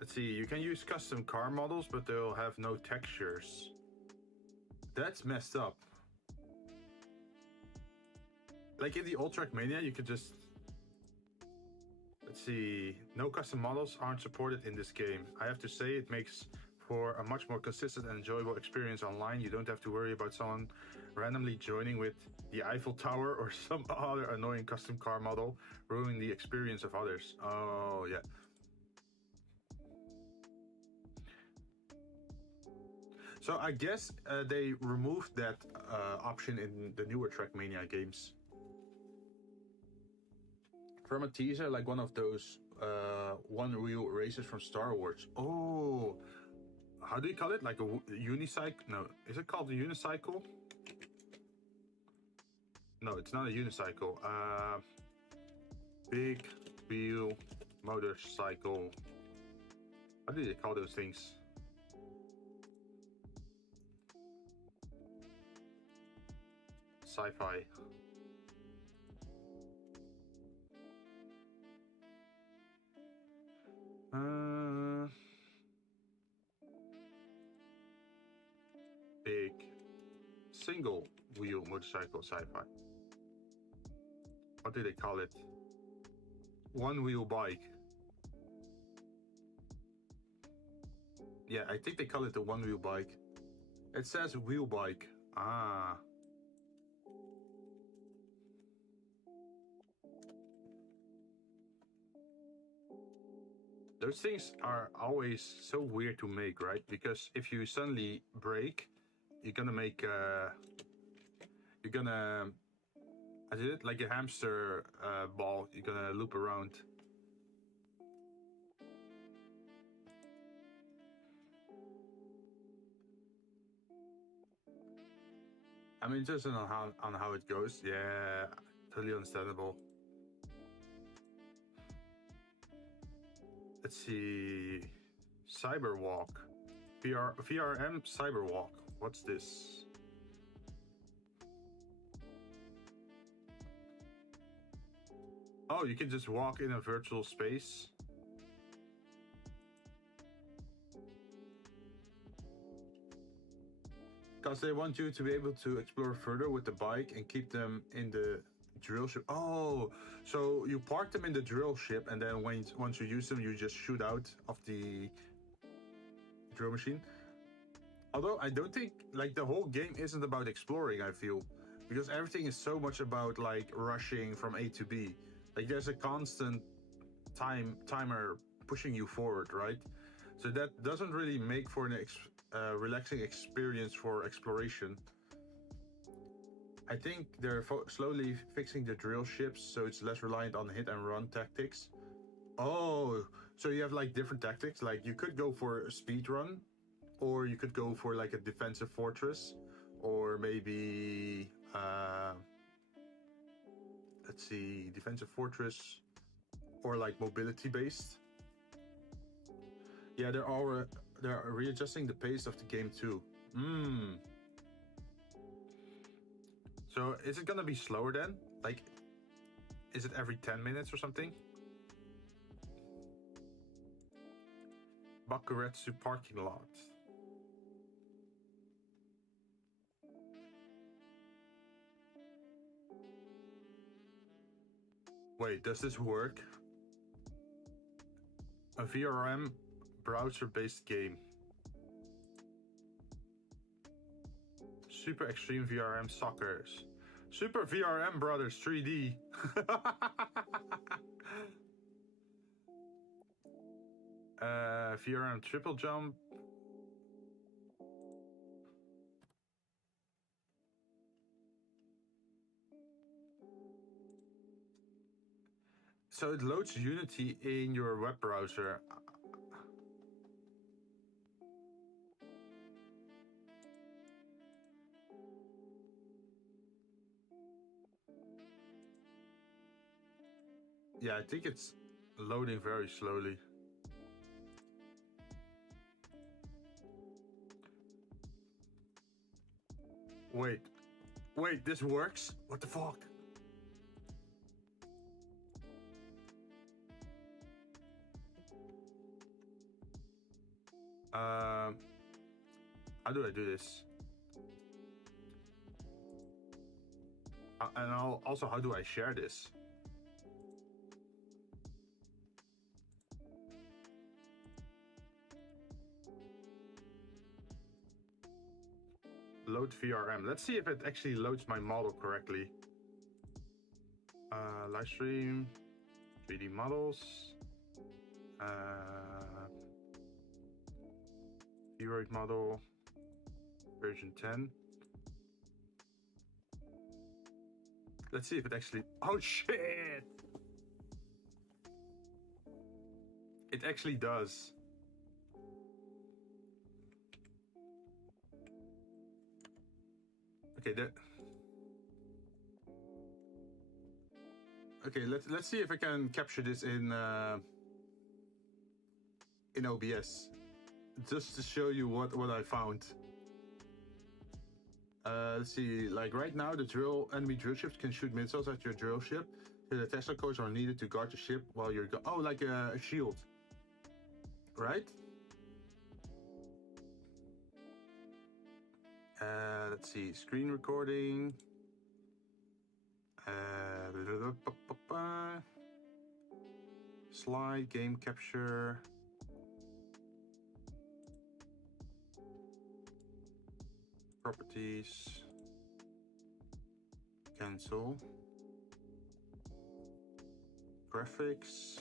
Let's see, you can use custom car models, but they'll have no textures. That's messed up. Like in the old Trackmania, you could just... Let's see. No custom models aren't supported in this game. I have to say it makes for a much more consistent and enjoyable experience online. You don't have to worry about someone randomly joining with the Eiffel Tower or some other annoying custom car model ruining the experience of others. Oh, yeah. So I guess they removed that option in the newer Trackmania games. From a teaser, like one of those one-wheel races from Star Wars. Oh, how do you call it? Like a unicycle? No, is it called a unicycle? No, it's not a unicycle. Big wheel motorcycle. How do they call those things? Sci-fi. Big single wheel motorcycle sci-fi. What do they call it? One wheel bike. Yeah, I think they call it the one wheel bike. It says wheel bike. Ah. Those things are always so weird to make, right? Because if you suddenly break, you're gonna make you're gonna, I did it like a hamster ball. You're gonna loop around. I mean, just on how it goes. Yeah, totally understandable. Let's see, Cyberwalk, VRM Cyberwalk. What's this? Oh, you can just walk in a virtual space. Because they want you to be able to explore further with the bike and keep them in the drill ship. Oh, so you park them in the drill ship, and then once you use them, you just shoot out of the drill machine. Although I don't think like the whole game isn't about exploring, I feel, because everything is so much about like rushing from A to B. Like there's a constant timer pushing you forward, right? So that doesn't really make for an relaxing experience for exploration. I think they're slowly fixing the drill ships so it's less reliant on hit and run tactics. Oh, so you have like different tactics. Like you could go for a speed run, or you could go for like a defensive fortress, or maybe let's see, defensive fortress, or like mobility based. Yeah, they're readjusting the pace of the game too. So is it gonna be slower then? Like, is it every 10 minutes or something? Bakuretsu parking lot. Wait, does this work? A VRM browser-based game. Super Extreme VRM Soccers. Super VRM Brothers 3D. VRM Triple Jump. So it loads Unity in your web browser. Yeah, I think it's loading very slowly. Wait, this works? What the fuck? How do I do this? And also, how do I share this? load VRM. Let's see if it actually loads my model correctly. Live stream, 3D models, V-roid model, version 10. Let's see if it actually, oh shit! It actually does. Okay, okay, let's see if I can capture this in OBS, just to show you what I found. Let's see, like right now, the enemy drill ships can shoot missiles at your drill ship. So the Tesla codes are needed to guard the ship while you're oh, like a shield, right? Let's see, screen recording. Slide, game capture. Properties. Cancel. Graphics.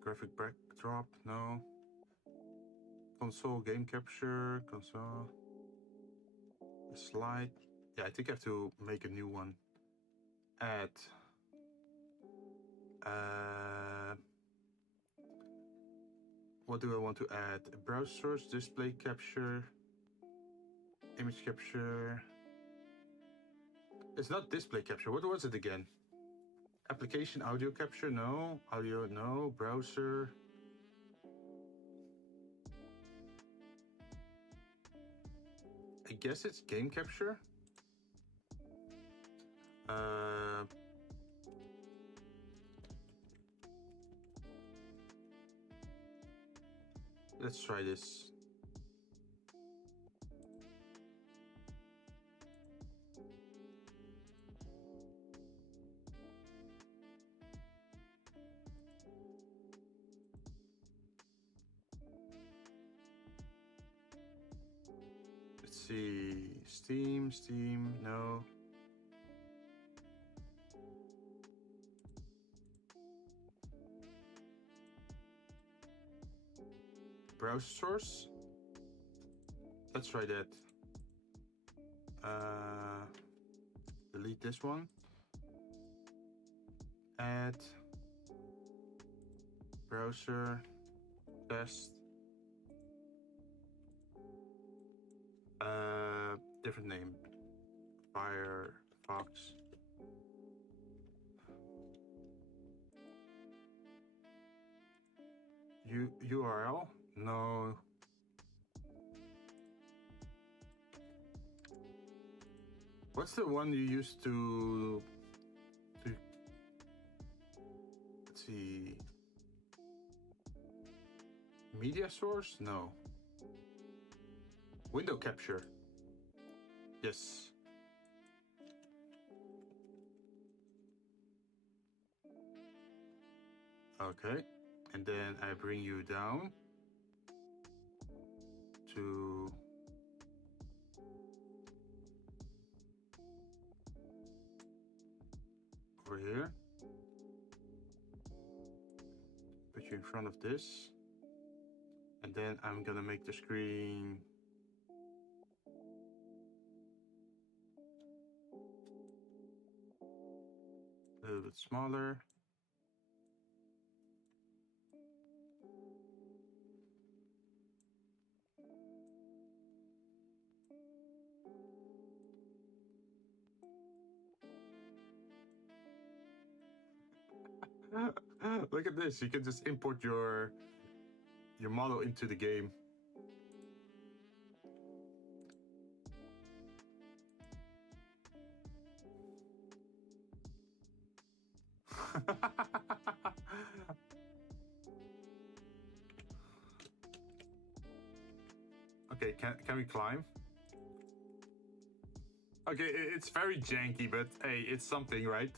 Graphic backdrop, no. Console, game capture, console. Slide. Yeah, I think I have to make a new one. Add. What do I want to add? Browse source, display capture, image capture. It's not display capture. What was it again? Application audio capture? No. Audio? No. Browser. I guess it's game capture. Let's try this. Let's see, Steam, no. Browser source. Let's try that. Delete this one. Add browser test. Different name. Firefox. URL? No. What's the one you used to let's see. Media source? No. Window capture. Yes. Okay. And then I bring you down to over here. Put you in front of this. And then I'm gonna make the screen a little bit smaller. Look at this, you can just import your model into the game. Okay, can we climb? Okay, it's very janky, but hey, it's something, right?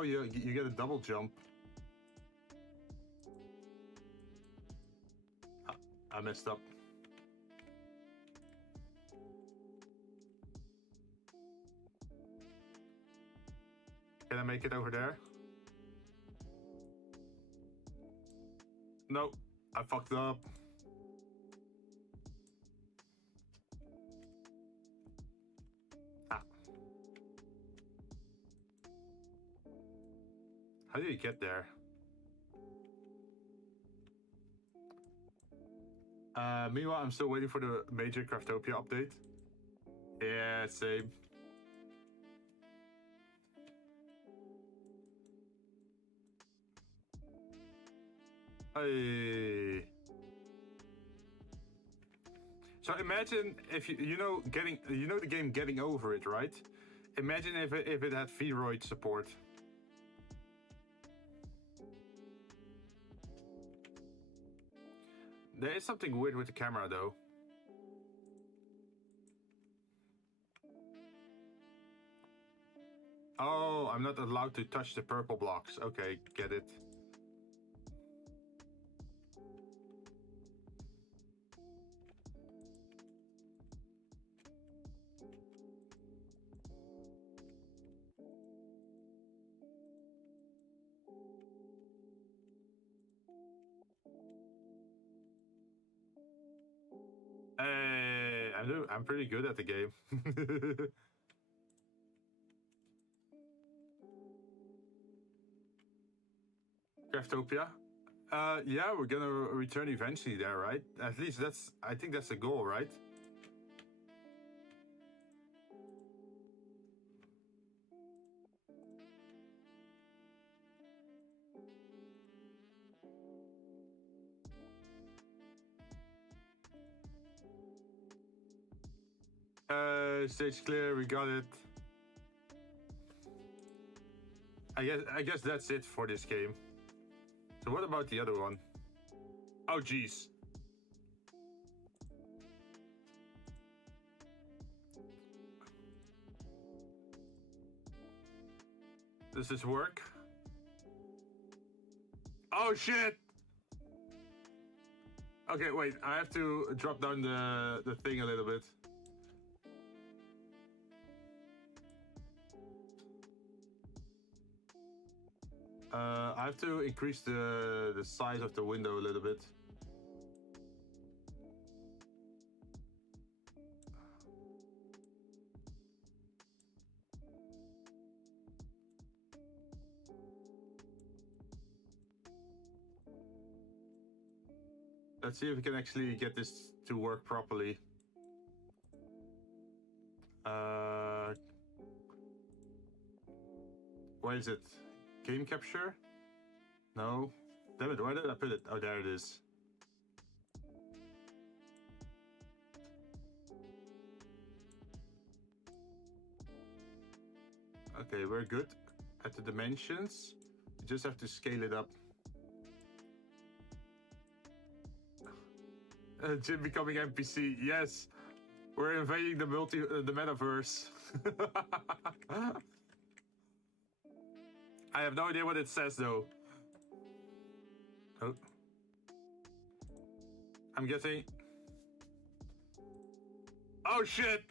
Oh, you get a double jump. I messed up. Can I make it over there? No, I fucked up. Ah. How do you get there? Meanwhile, I'm still waiting for the major Craftopia update. Yeah, same. Hey. So imagine if you know the game Getting Over It, right? Imagine if it had V-roid support. There is something weird with the camera though. Oh, I'm not allowed to touch the purple blocks. Okay, get it. Hey, I'm pretty good at the game. Craftopia? Yeah, we're gonna return eventually there, right? At least I think that's the goal, right? Stage clear, we got it. I guess that's it for this game. So what about the other one? Oh jeez. Does this work? Oh shit! Okay, wait, I have to drop down the thing a little bit. I have to increase the size of the window a little bit. Let's see if we can actually get this to work properly. Where is it? Game capture? No. Damn it, where did I put it? Oh, there it is. Okay, we're good at the dimensions. You just have to scale it up. Jinn becoming NPC, yes. We're invading the metaverse. I have no idea what it says though. Oh. I'm guessing. Oh shit!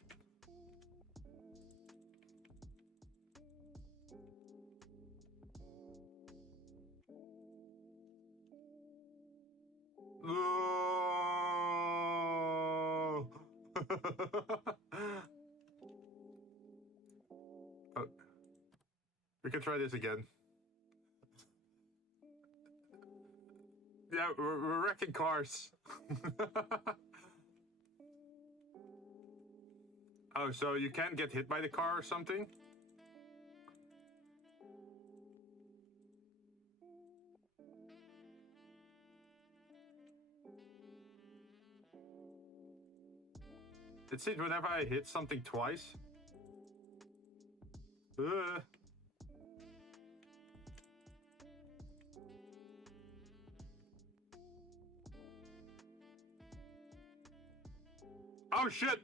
Oh. Oh. We can try this again. Yeah, we're wrecking cars. Oh, so you can't get hit by the car or something? It seems whenever I hit something twice. Oh shit!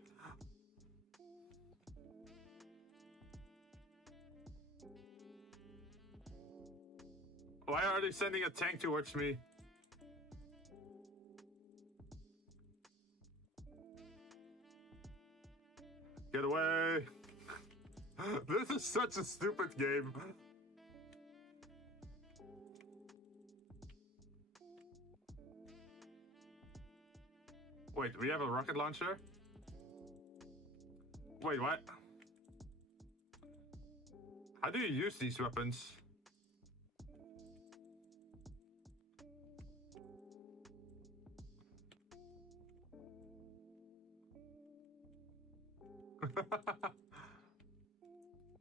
he's sending a tank towards me. Get away! This is such a stupid game. Wait, we have a rocket launcher? Wait, what? How do you use these weapons?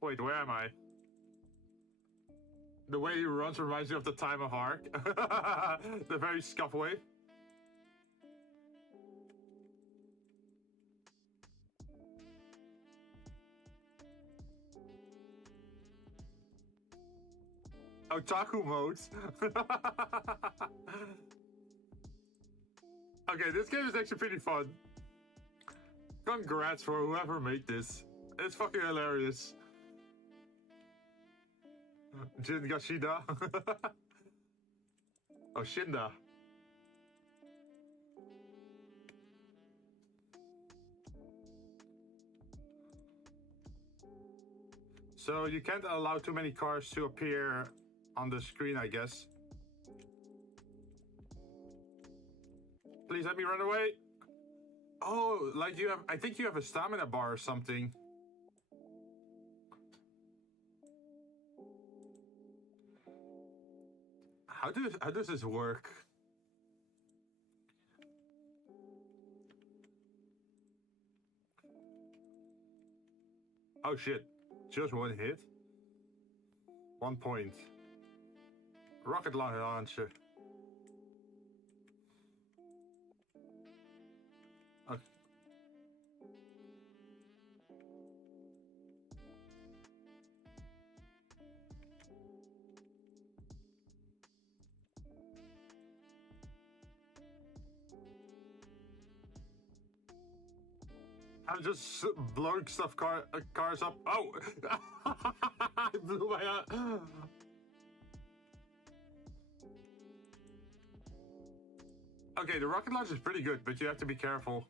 Wait, where am I? The way he runs reminds me of the Time of Ark. The very scuff way. Otaku modes. Okay, this game is actually pretty fun. Congrats for whoever made this. It's fucking hilarious. Jinn Gashida. Oh, Shinda. So you can't allow too many cars to appear on the screen, I guess. Please let me run away. Oh, like you have, I think you have a stamina bar or something. How does this work? Oh shit, just one hit. 1 point. Rocket launcher. Okay. I'm just blowing cars up. Oh! I blew my... Okay, the rocket launcher is pretty good, but you have to be careful.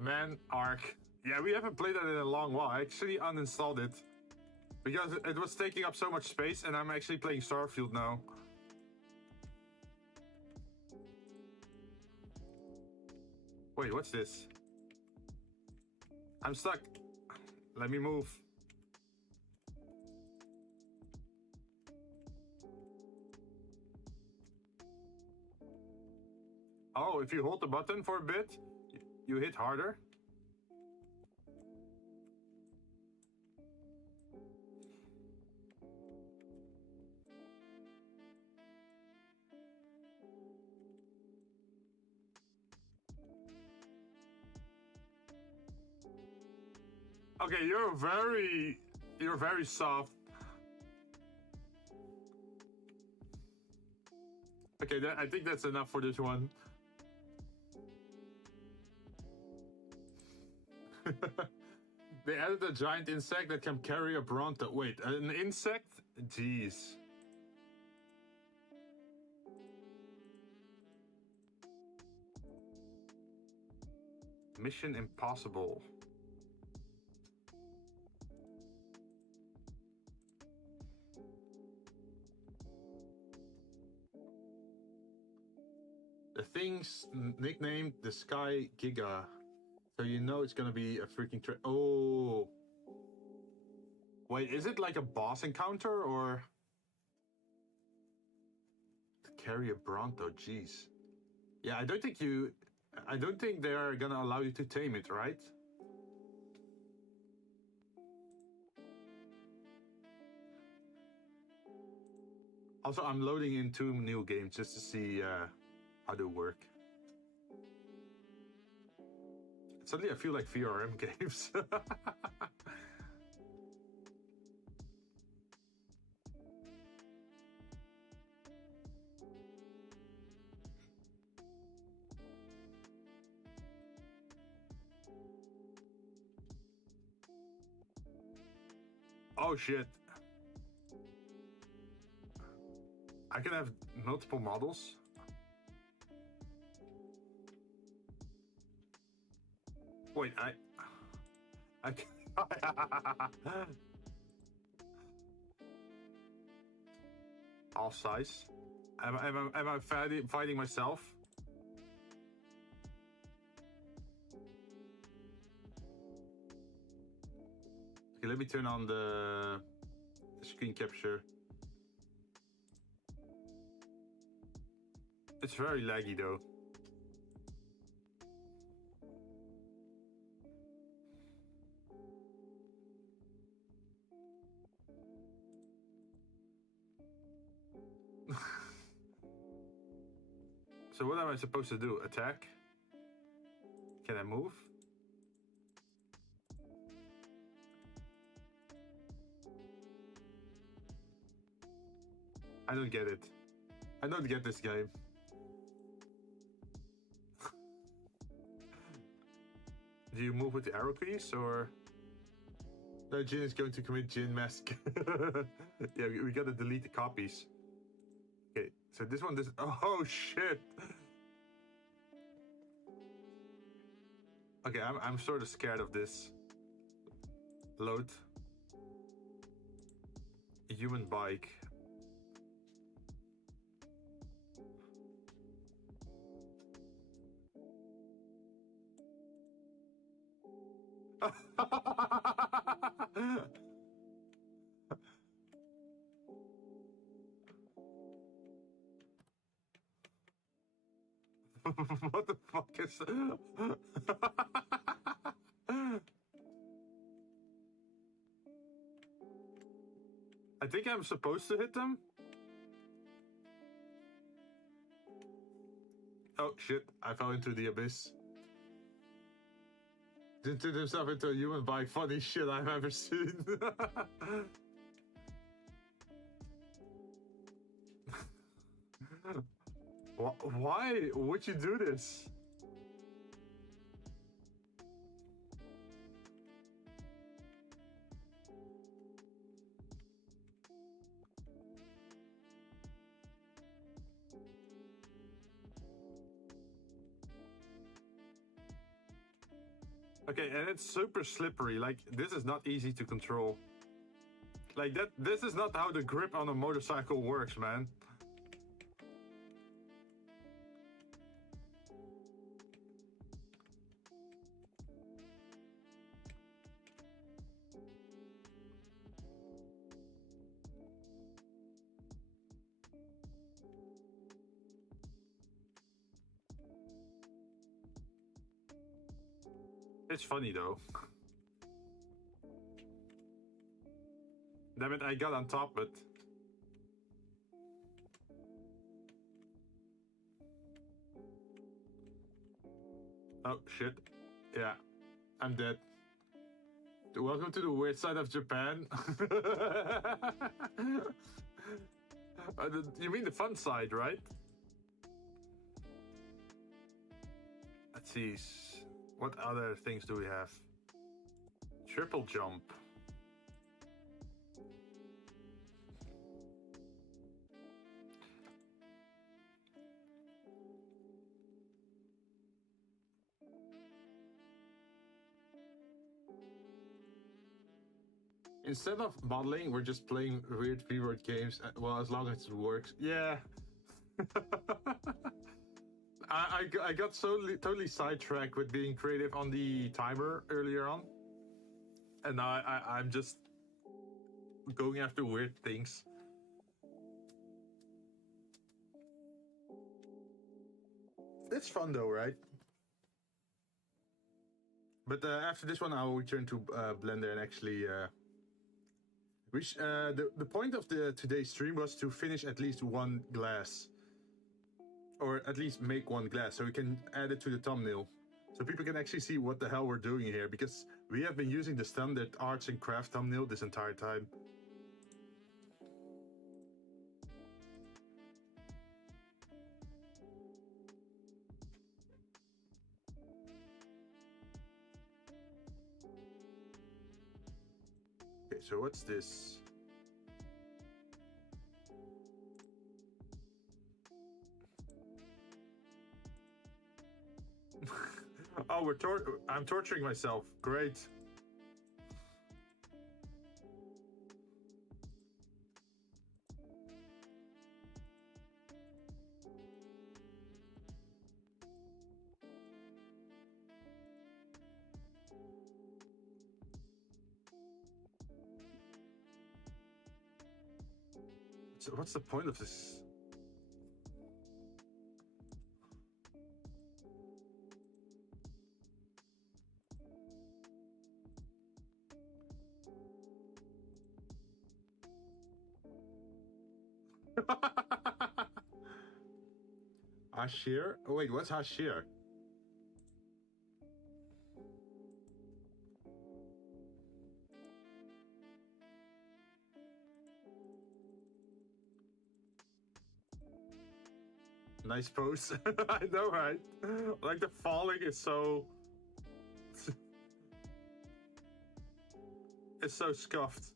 Man, Ark. Yeah, we haven't played that in a long while. I actually uninstalled it because it was taking up so much space, and I'm actually playing Starfield now. Wait, what's this? I'm stuck. Let me move. Oh, if you hold the button for a bit, you hit harder. Okay, you're very soft. Okay, I think that's enough for this one. They added a giant insect that can carry a Bronto. Wait, an insect? Jeez. Mission Impossible. The thing's nicknamed the Sky Giga. So you know it's gonna be a freaking oh. Wait, is it like a boss encounter or to carry a Bronto? Jeez. Yeah, I don't think they are gonna allow you to tame it, right? Also, I'm loading in 2 new games just to see how they work. Suddenly I feel like VRM games. Oh shit. I can have multiple models. Wait, I can... All size. Am I fighting myself? Okay, let me turn on the screen capture. It's very laggy though. So what am I supposed to do? Attack? Can I move? I don't get it. I don't get this game. Do you move with the arrow keys or? No, Jinn is going to commit Jinn mask. Yeah, we gotta delete the copies. Okay, so this one, oh shit! Okay, I'm sort of scared of this. Load. A human bike. What the fuck is I think I'm supposed to hit them. Oh shit, I fell into the abyss. Didn't turn himself into a human bike. Funny shit I've ever seen. Why would you do this? Okay, and it's super slippery. Like, this is not easy to control. Like, this is not how the grip on a motorcycle works, man. It's funny though. Damn it, I got on top, but... Oh, shit. Yeah, I'm dead. Welcome to the weird side of Japan. You mean the fun side, right? Let's see. What other things do we have? Triple jump. Instead of modeling, we're just playing weird V-roid games. Well, as long as it works. Yeah. I got totally sidetracked with being creative on the timer earlier on. And now I'm just going after weird things. It's fun though, right? But after this one, I'll return to Blender and actually... the point of today's stream was to finish at least one glass. Or at least make one glass, so we can add it to the thumbnail. So people can actually see what the hell we're doing here, because we have been using the standard arts and craft thumbnail this entire time. Okay, so what's this? Oh, I'm torturing myself. Great. So what's the point of this? Ashir? Oh wait, what's Ashir? Nice pose. I know, right? Like the falling is so... it's so scuffed.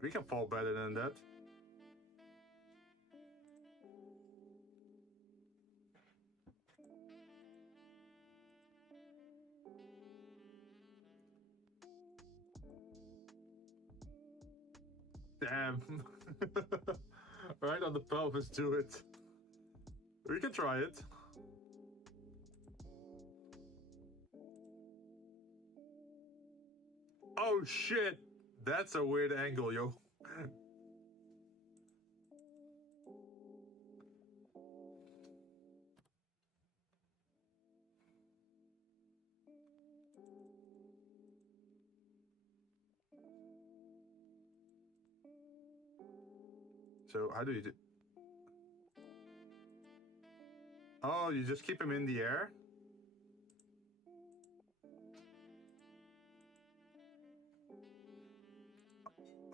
We can fall better than that. Damn. Right on the pelvis, do it. We can try it. Oh shit! That's a weird angle, yo. So how do you do? Oh, you just keep him in the air?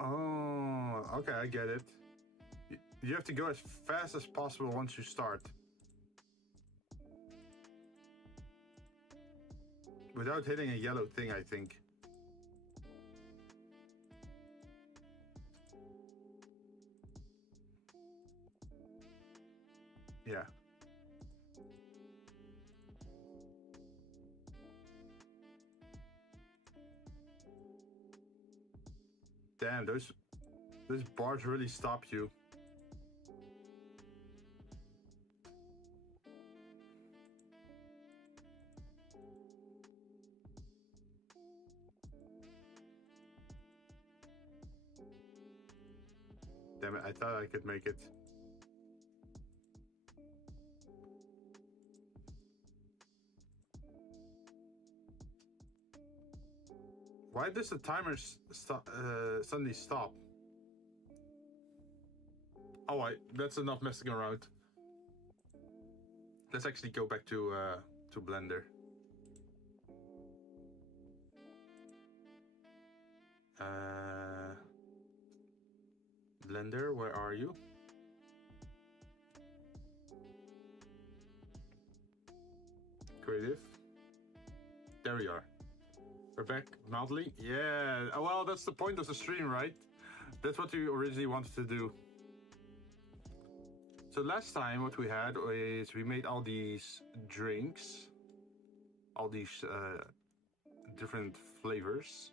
Oh, okay, I get it. You have to go as fast as possible once you start. Without hitting a yellow thing, I think. Yeah. Damn, those bars really stop you. Damn it, I thought I could make it. Why does the timer suddenly stop? Oh, that's enough messing around. Let's actually go back to Blender. Blender, where are you? Creative. There we are. We're back. Mildly? Yeah. Oh, well, that's the point of the stream, right? That's what you originally wanted to do. So last time what we had is we made all these drinks. All these different flavors.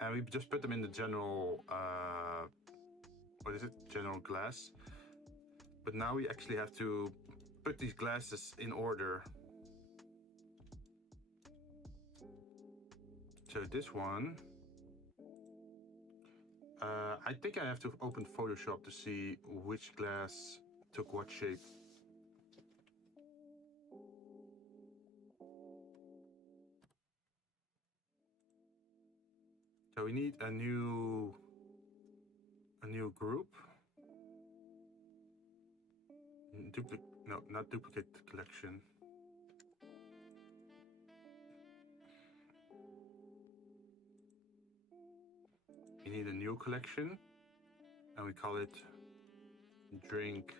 And we just put them in the general... what is it? General glass. But now we actually have to put these glasses in order. So this one, I think I have to open Photoshop to see which glass took what shape. So we need a new group. No, not duplicate collection. We need a new collection, and we call it drink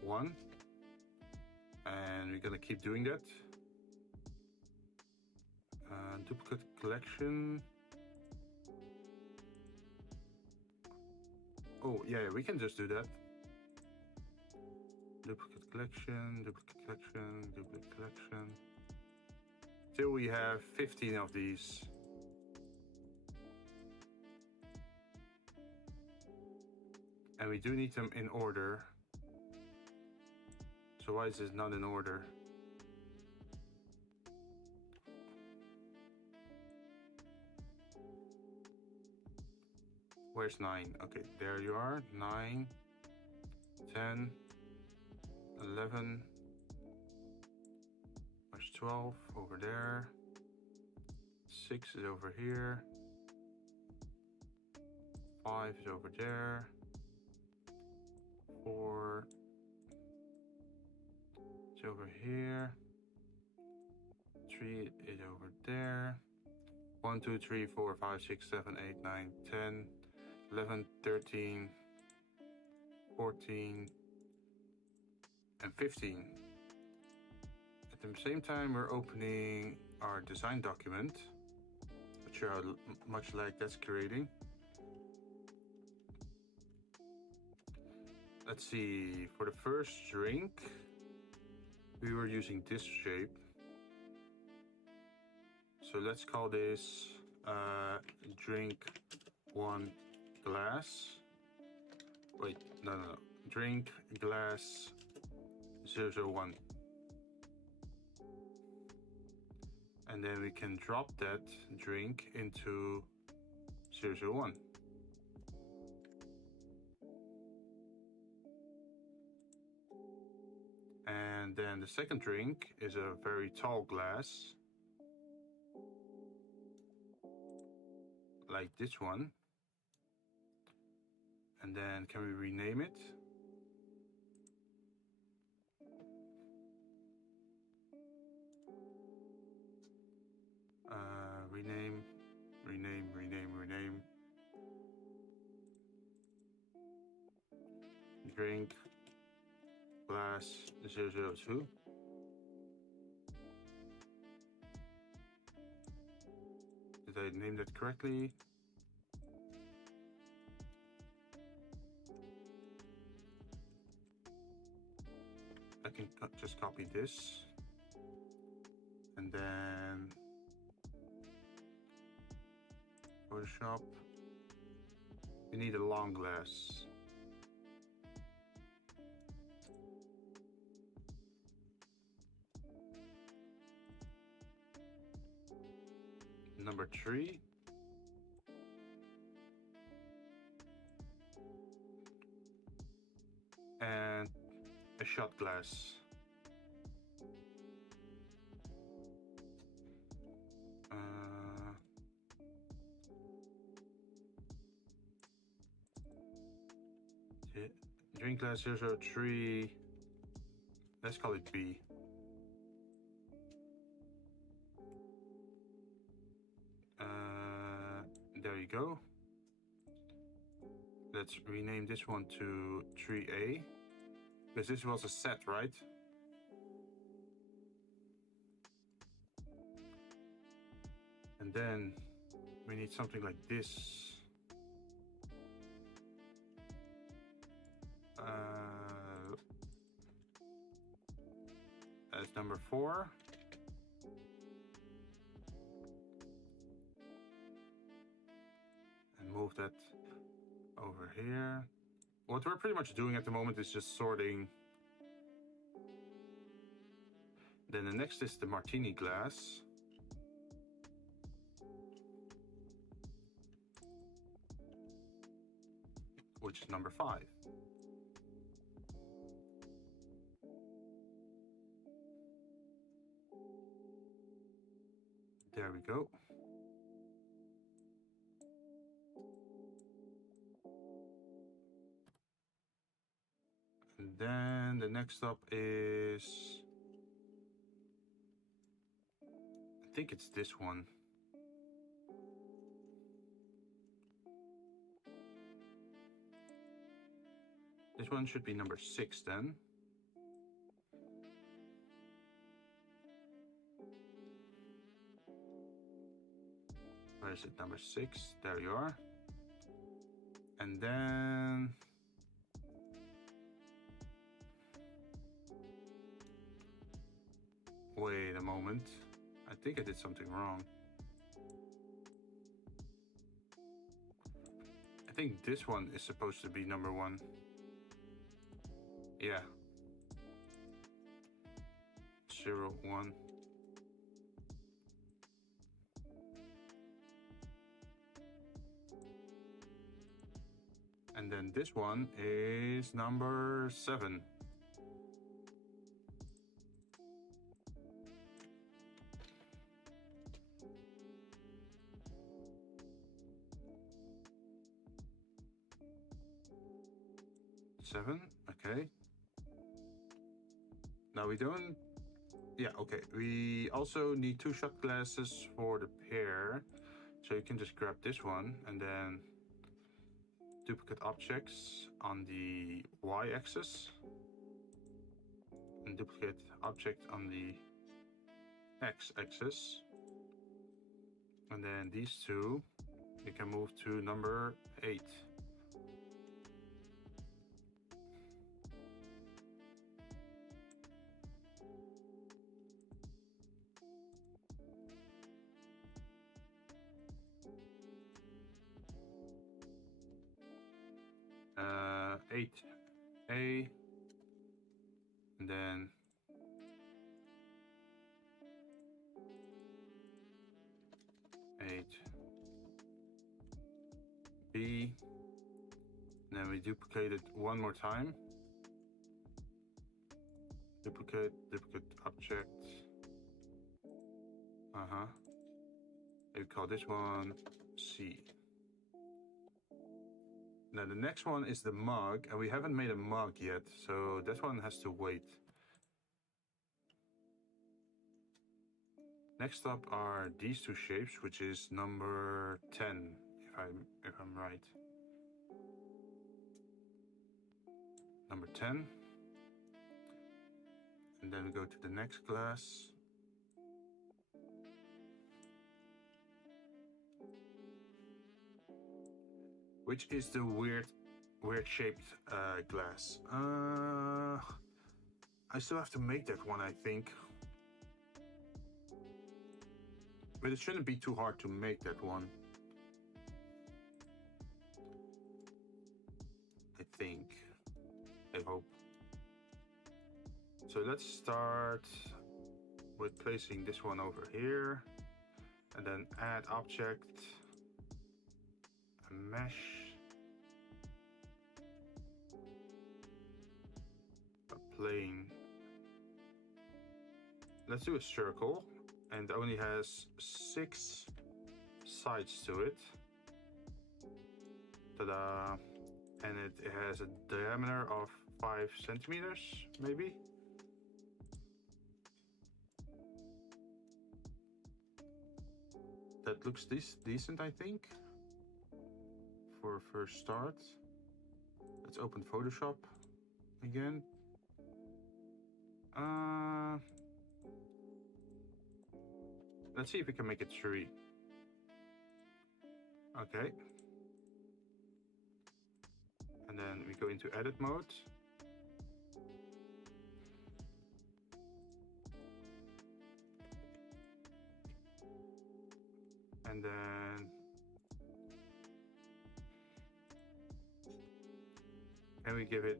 1, and we're gonna keep doing that. Duplicate collection. Oh, yeah, we can just do that. Duplicate collection, duplicate collection, duplicate collection. Till we have 15 of these. And we do need them in order. So why is this not in order? Where's 9? Okay, there you are. 9, 10, 11. Where's 12? Over there. 6 is over here. 5 is over there. 4 is over here. 3 is over there. 1, 2, 3, 4, 5, 6, 7, 8, 9, 10, 11, 13, 14, and 15. At the same time, we're opening our design document. Not sure how much lag that's creating. Let's see, for the first drink, we were using this shape. So let's call this drink 1 glass. Wait, no. Drink glass 001. And then we can drop that drink into 001. And then the second drink is a very tall glass, like this one. And then can we rename it? Rename. Drink glass 002. Did I name that correctly? I can just copy this and then Photoshop. We need a long glass. Number 3. And a shot glass. Drink glass 003. Let's call it B. There you go. Let's rename this one to 3A. Because this was a set, right? And then we need something like this. As number 4. And move that over here. What we're pretty much doing at the moment is just sorting. Then the next is the martini glass. Which is number 5. There we go. And then the next up is, I think it's this one. This one should be number 6 then. is it? Number 6. There you are. And then wait a moment. I think I did something wrong. I think this one is supposed to be number 1. Yeah. 0, 1. And then this one is number 7. Okay. Now we don't. Yeah, okay. We also need 2 shot glasses for the pair. So you can just grab this one and then duplicate objects on the y-axis and duplicate object on the x-axis. And then these 2, you can move to number 8. Uh, 8A, and then 8B, and then we duplicate it one more time. Duplicate object. We call this one C. Now the next one is the mug, and we haven't made a mug yet, so that one has to wait. Next up are these 2 shapes, which is number 10, if I'm right. Number 10. And then we go to the next glass. Which is the weird shaped glass. I still have to make that one, I think. But it shouldn't be too hard to make that one. I think. I hope. So let's start with placing this one over here. And then add object. A mesh. A plane. Let's do a circle. And only has 6 sides to it. Ta-da! And it has a diameter of 5 centimeters, maybe. That looks decent, I think, for a first start. Let's open Photoshop again. Let's see if we can make it 3. Okay. And then we go into edit mode. And then can we give it,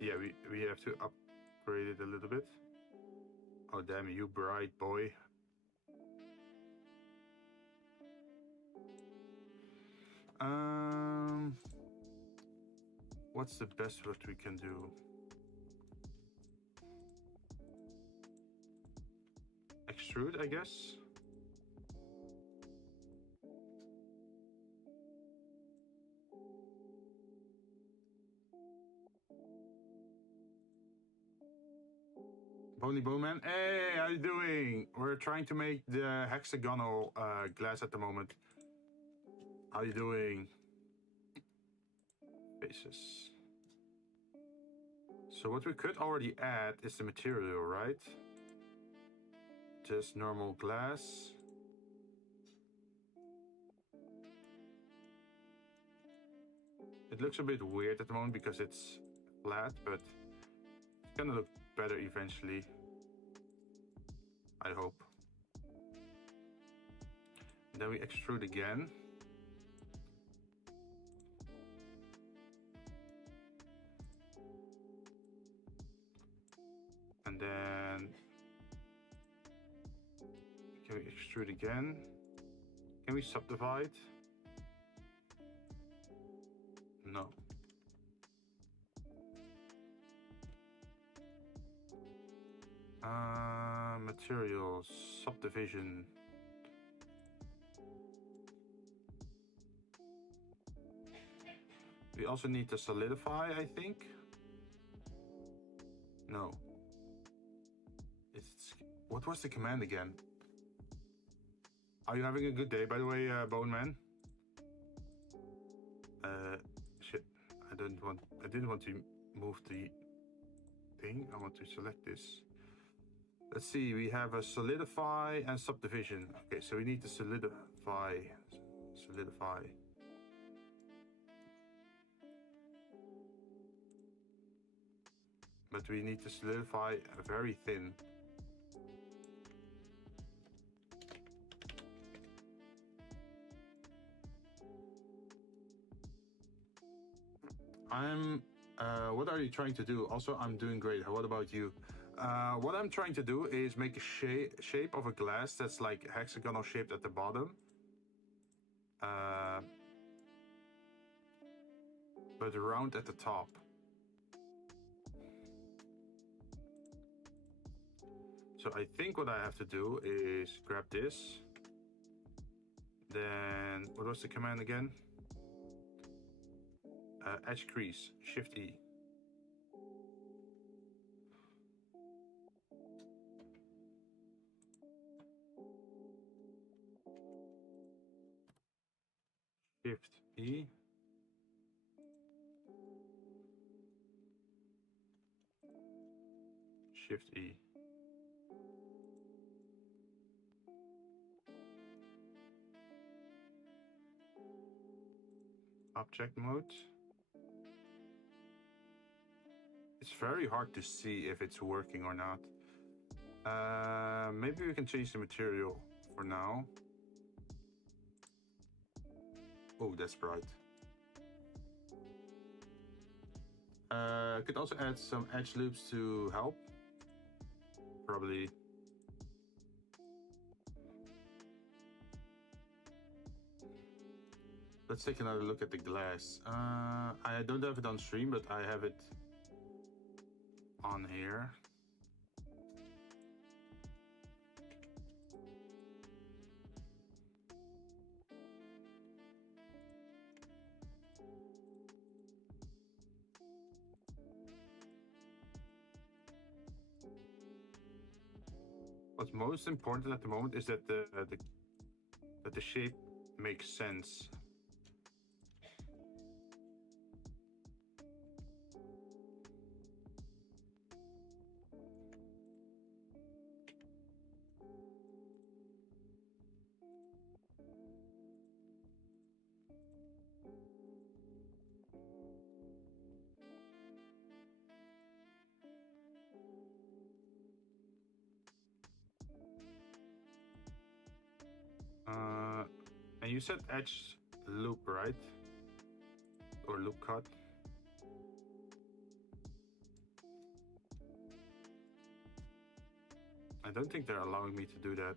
yeah, we have to upgrade it a little bit. Oh damn, you bright boy. What's the best what we can do? Extrude, I guess. Bony Bowman, hey, how you doing? We're trying to make the hexagonal glass at the moment. How you doing? Faces. So what we could already add is the material, right? Just normal glass. It looks a bit weird at the moment because it's flat, but it's gonna look better eventually. I hope. Then we extrude again. And then can we extrude again? Can we subdivide? No. Materials, subdivision. We also need to solidify, I think. No. What was the command again? Are you having a good day, by the way, Bone Man? Shit. I didn't want to move the thing. I want to select this. Let's see, we have a solidify and subdivision. Okay, so we need to solidify. But we need to solidify very thin. What are you trying to do? Also, I'm doing great. What about you? What I'm trying to do is make a shape of a glass that's like hexagonal shaped at the bottom. But round at the top. So I think what I have to do is grab this. Then, what was the command again? Edge crease, Shift E. Shift E. Shift E. Object mode. It's very hard to see if it's working or not. Maybe we can change the material for now. Oh, that's bright. Could also add some edge loops to help. Probably. Let's take another look at the glass. I don't have it on stream, but I have it on here. What's most important at the moment is that the shape makes sense. And you said edge loop, right? Or loop cut? I don't think they're allowing me to do that.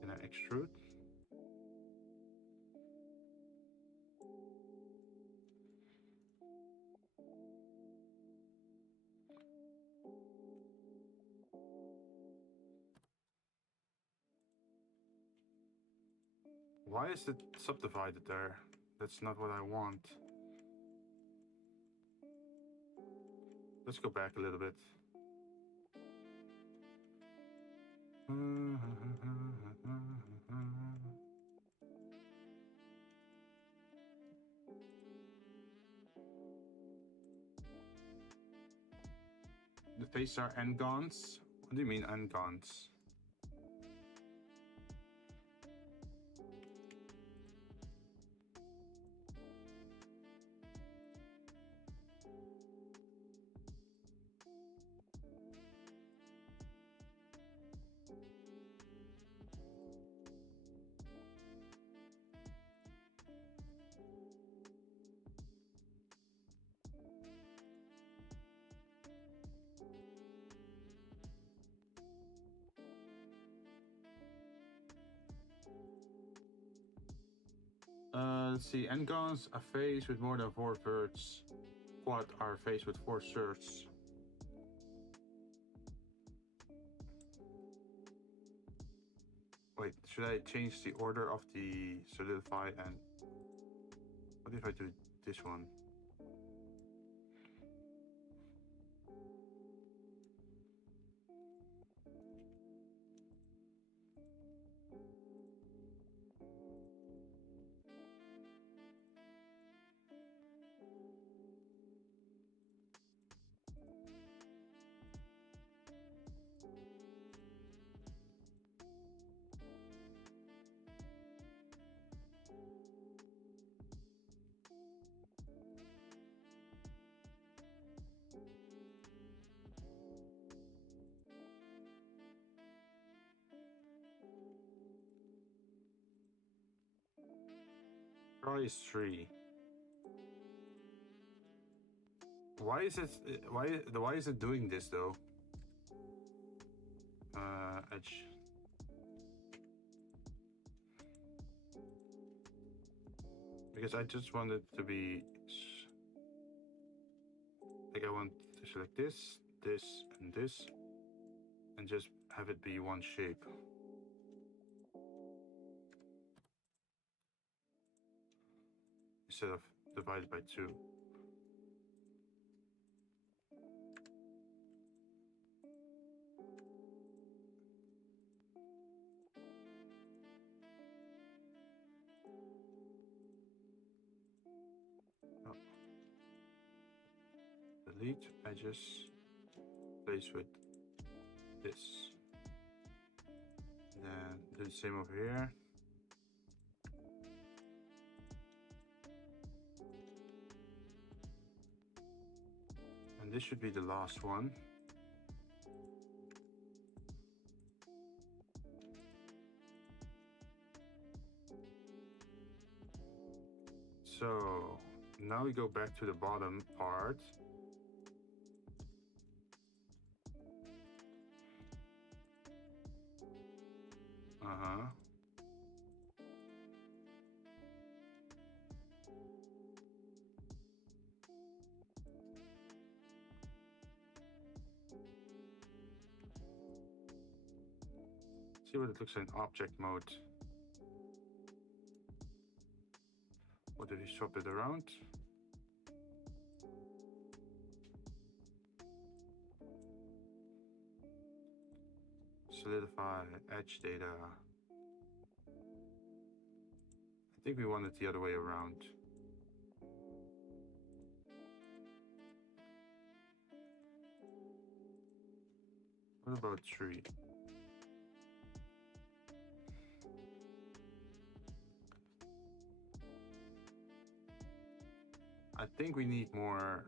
Can I extrude? Why is it subdivided there? That's not what I want. Let's go back a little bit. the faces are n-gons. What do you mean n-gons? Let's see, n-gons are face with more than 4 verts. Quad are face with 4 surts. Wait, should I change the order of the solidify and what if I do this one? Price 3. Why is it doing this though? Edge. Because I just want it to be like I want to select this, and this, and just have it be one shape. Instead of divided by 2. Oh. Delete edges, place with this. Then do the same over here. And this should be the last one. So now we go back to the bottom part. See what it looks like in object mode. What did he swap it around? Solidify edge data. I think we want it the other way around. What about 3? I think we need more.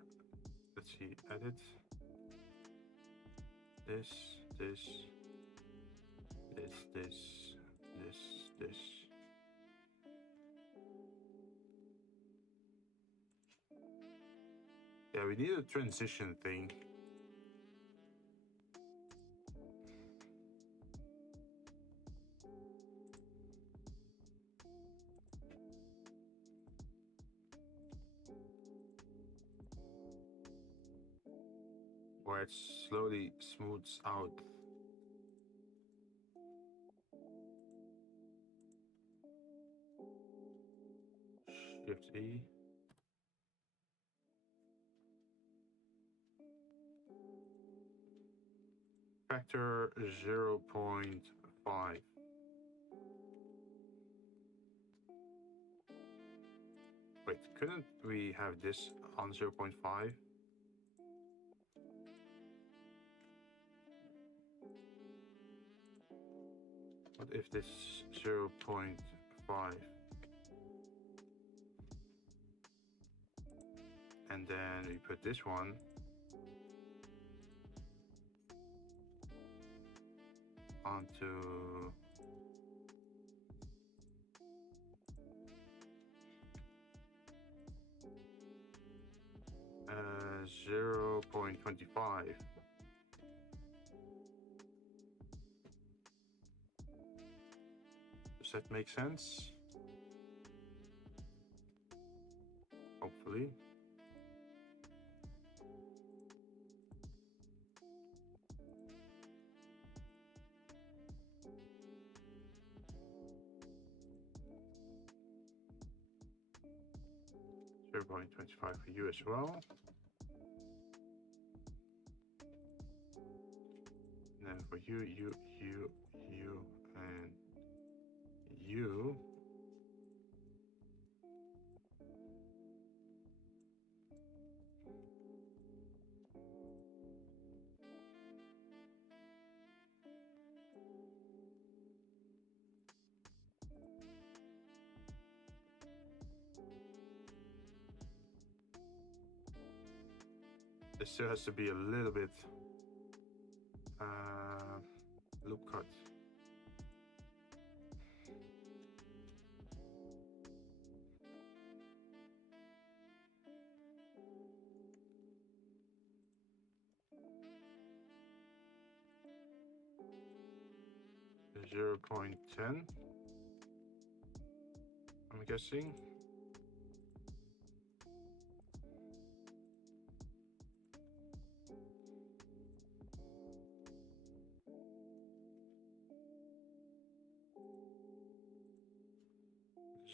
Let's see, edit. This. Yeah, we need a transition thing. Where it slowly smooths out. Shift E. Factor 0.5. Wait, couldn't we have this on 0.5? What if this 0.5? And then we put this one. Onto 0.25. Does that make sense? Hopefully. $0.25 for you as well. And then for you, and you. This still has to be a little bit loop cut. $0.10, I'm guessing.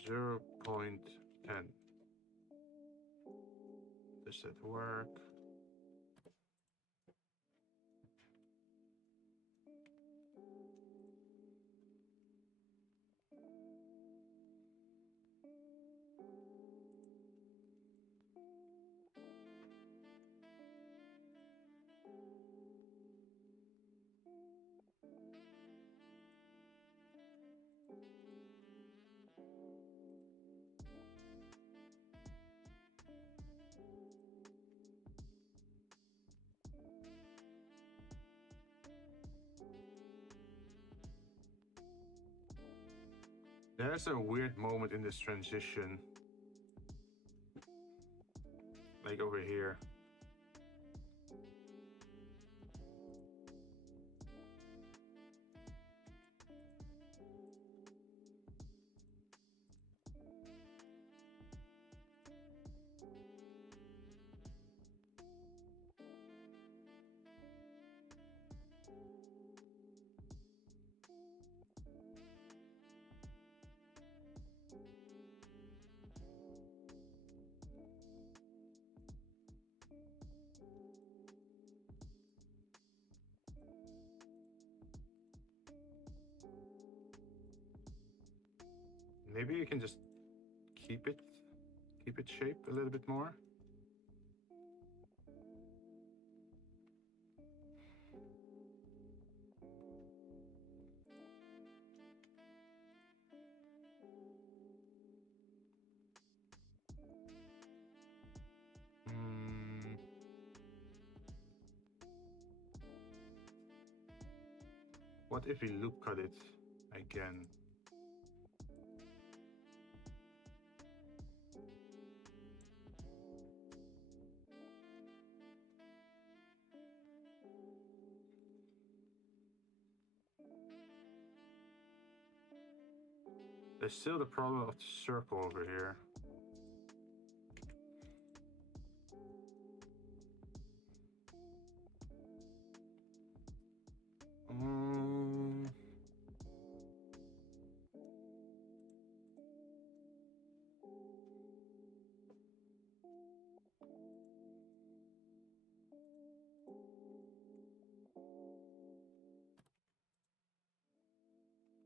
$0.10. Does that work? There's a weird moment in this transition, like over here. Maybe you can just keep it shape a little bit more. What if we loop cut it again? There's still the problem of the circle over here.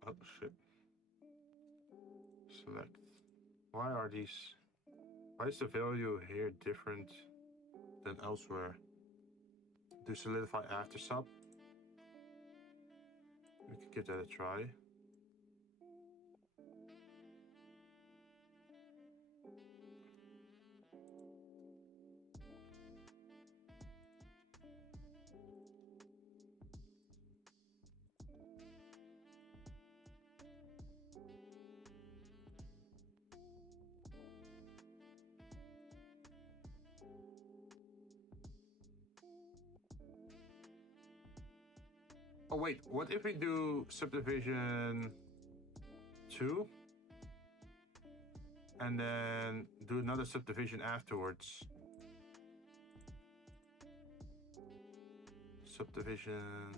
Oh shit. Select. Why is the value here different than elsewhere? Do solidify after sub. We could give that a try. Oh wait, what if we do subdivision 2? And then do another subdivision afterwards. Subdivision.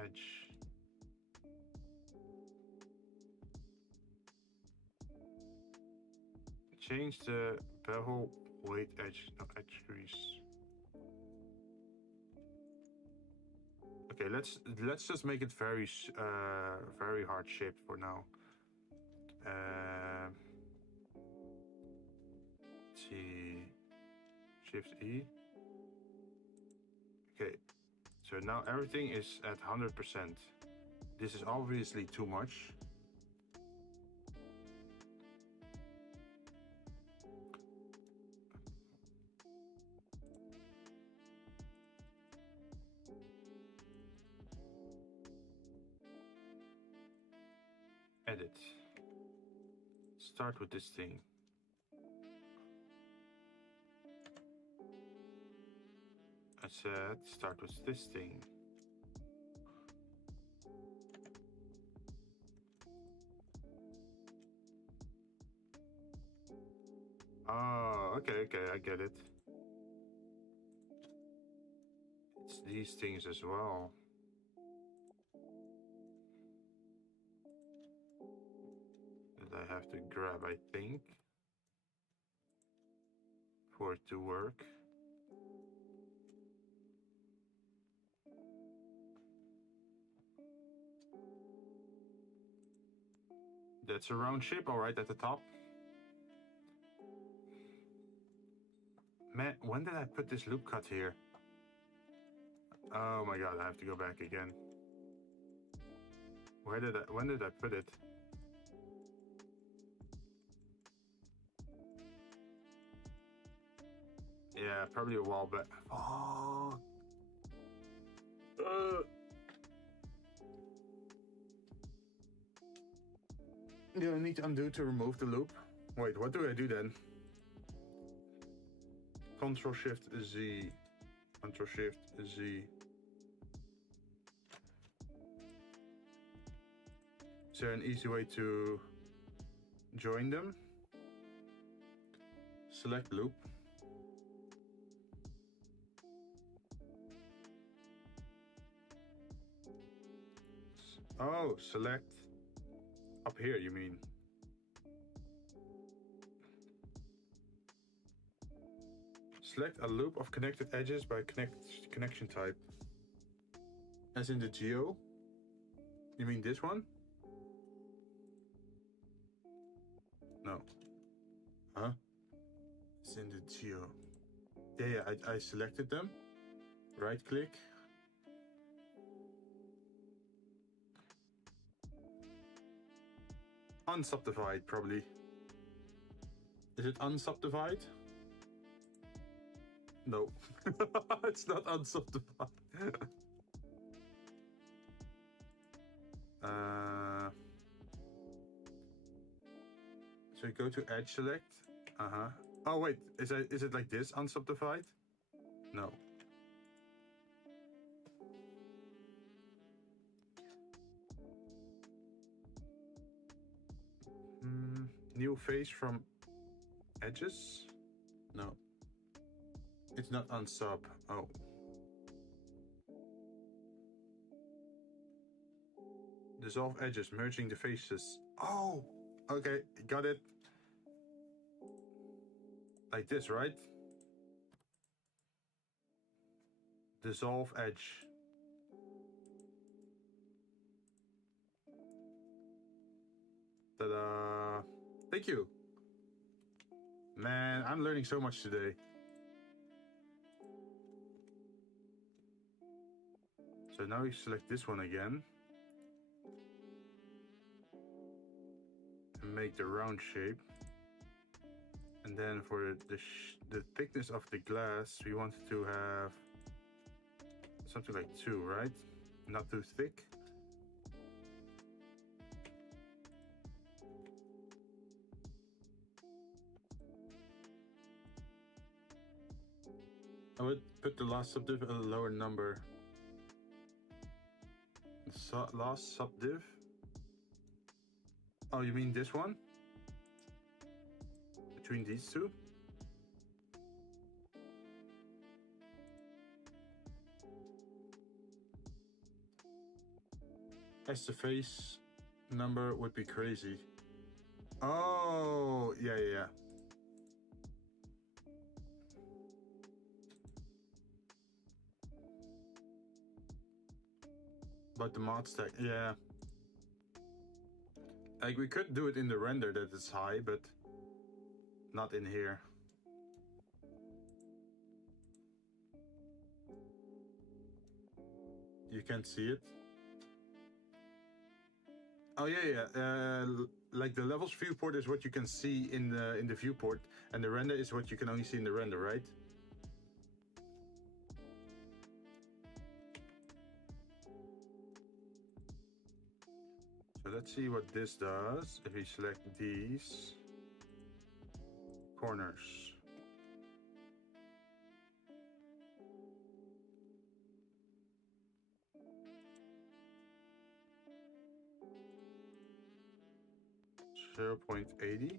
Edge. Change the bevel weight edge, no edge crease. Okay, let's just make it very hard shaped for now. Let's see, Shift E. Okay, so now everything is at 100%. This is obviously too much. Edit. Start with this thing. I said start with this thing. Oh, okay, I get it. It's these things as well. That I have to grab, I think, for it to work. That's a round shape, all right, at the top. Man, when did I put this loop cut here? Oh my god, I have to go back again. When did I put it? Yeah, probably a while back. Oh. Yeah, I need to undo to remove the loop. Wait, what do I do then? Control Shift Z. Control Shift Z. Is there an easy way to join them? Select loop. Oh, select up here, you mean? Select a loop of connected edges by connection type. As in the geo? You mean this one? No. Huh? It's in the geo. Yeah, I selected them. Right click. Unsubdivide, probably. Is it unsubdivide? No. It's not unsubdivide. So you go to edge select. Oh wait, is it like this, unsubdivide? No. New face from edges? No. It's not unsub. Oh. Dissolve edges, merging the faces. Oh! Okay, got it. Like this, right? Dissolve edge. Ta-da! Thank you. Man, I'm learning so much today. So now we select this one again. And make the round shape. And then for the thickness of the glass, we wanted to have something like 2, right? Not too thick. put the last subdiv at a lower number. Last subdiv? Oh, you mean this one? Between these two? As the face number would be crazy. Oh, yeah. But the mod stack, yeah. Like, we could do it in the render that it's high, but not in here. You can't see it. Oh yeah. Like the levels viewport is what you can see in the viewport, and the render is what you can only see in the render, right? So let's see what this does if we select these corners. .80.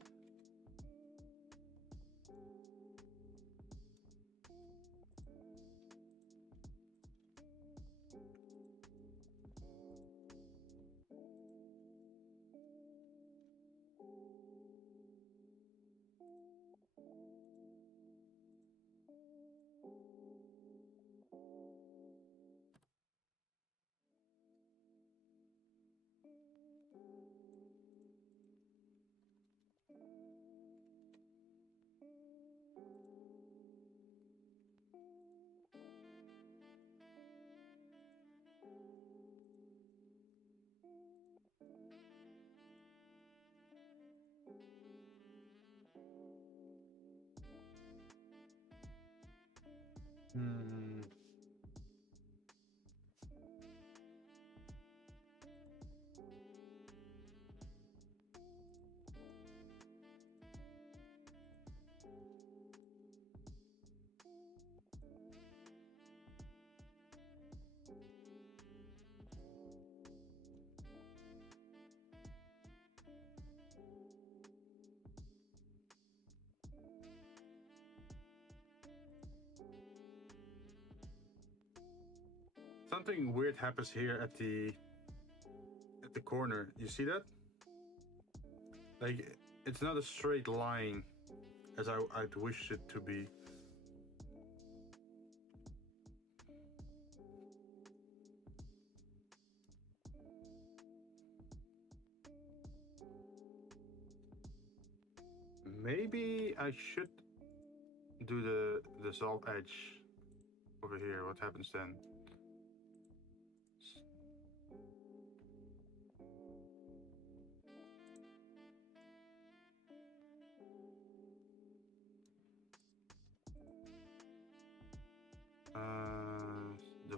Something weird happens here at the corner. You see that? Like, it's not a straight line as I'd wish it to be. Maybe I should do the dissolve edge over here. What happens then?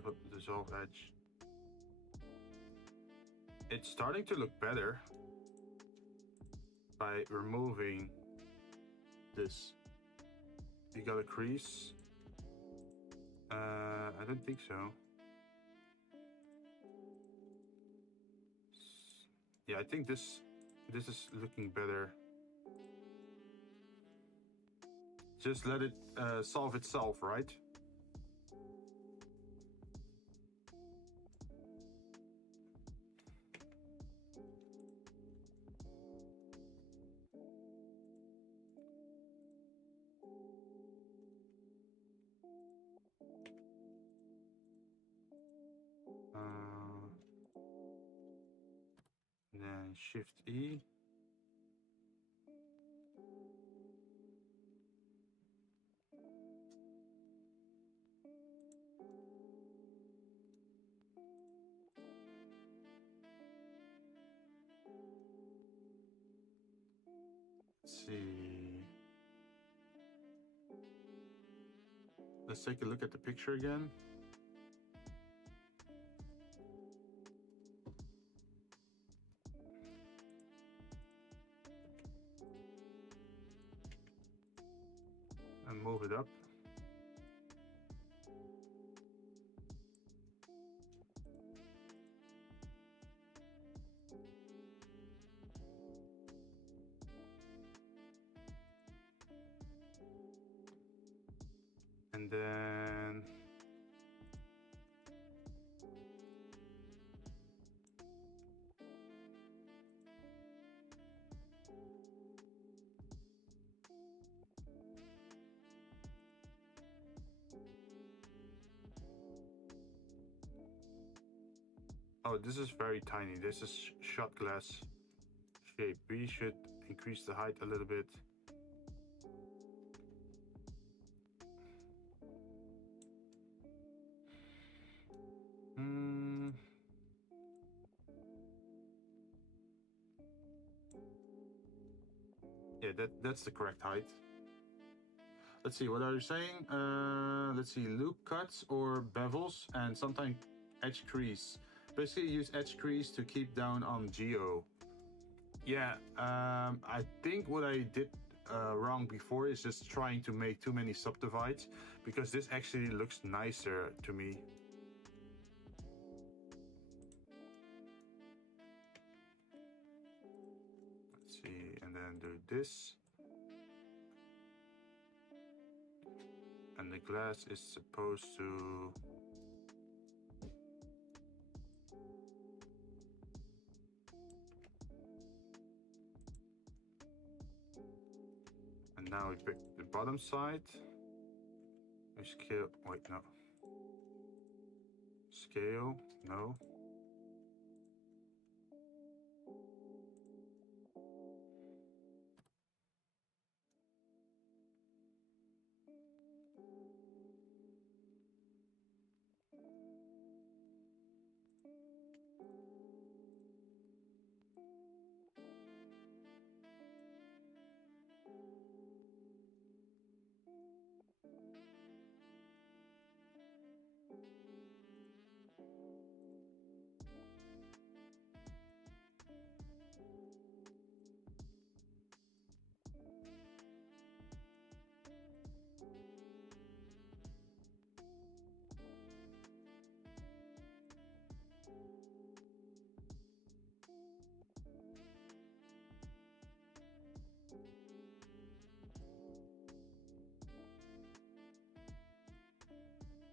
The dissolve edge. It's starting to look better by removing this. You got a crease? I don't think so. Yeah, I think this is looking better. Just let it solve itself, right? Then Shift E. Let's see. Let's take a look at the picture again. And move it up. Oh, this is very tiny. This is shot glass shape. We should increase the height a little bit. Yeah, that's the correct height. Let's see, what are you saying? Let's see, loop cuts or bevels and sometimes edge crease. Basically use edge crease to keep down on geo. Yeah, I think what I did wrong before is just trying to make too many subdivides, because this actually looks nicer to me. Let's see, and then do this. And the glass is supposed to... And now we pick the bottom side. We scale, wait, no. Scale, no.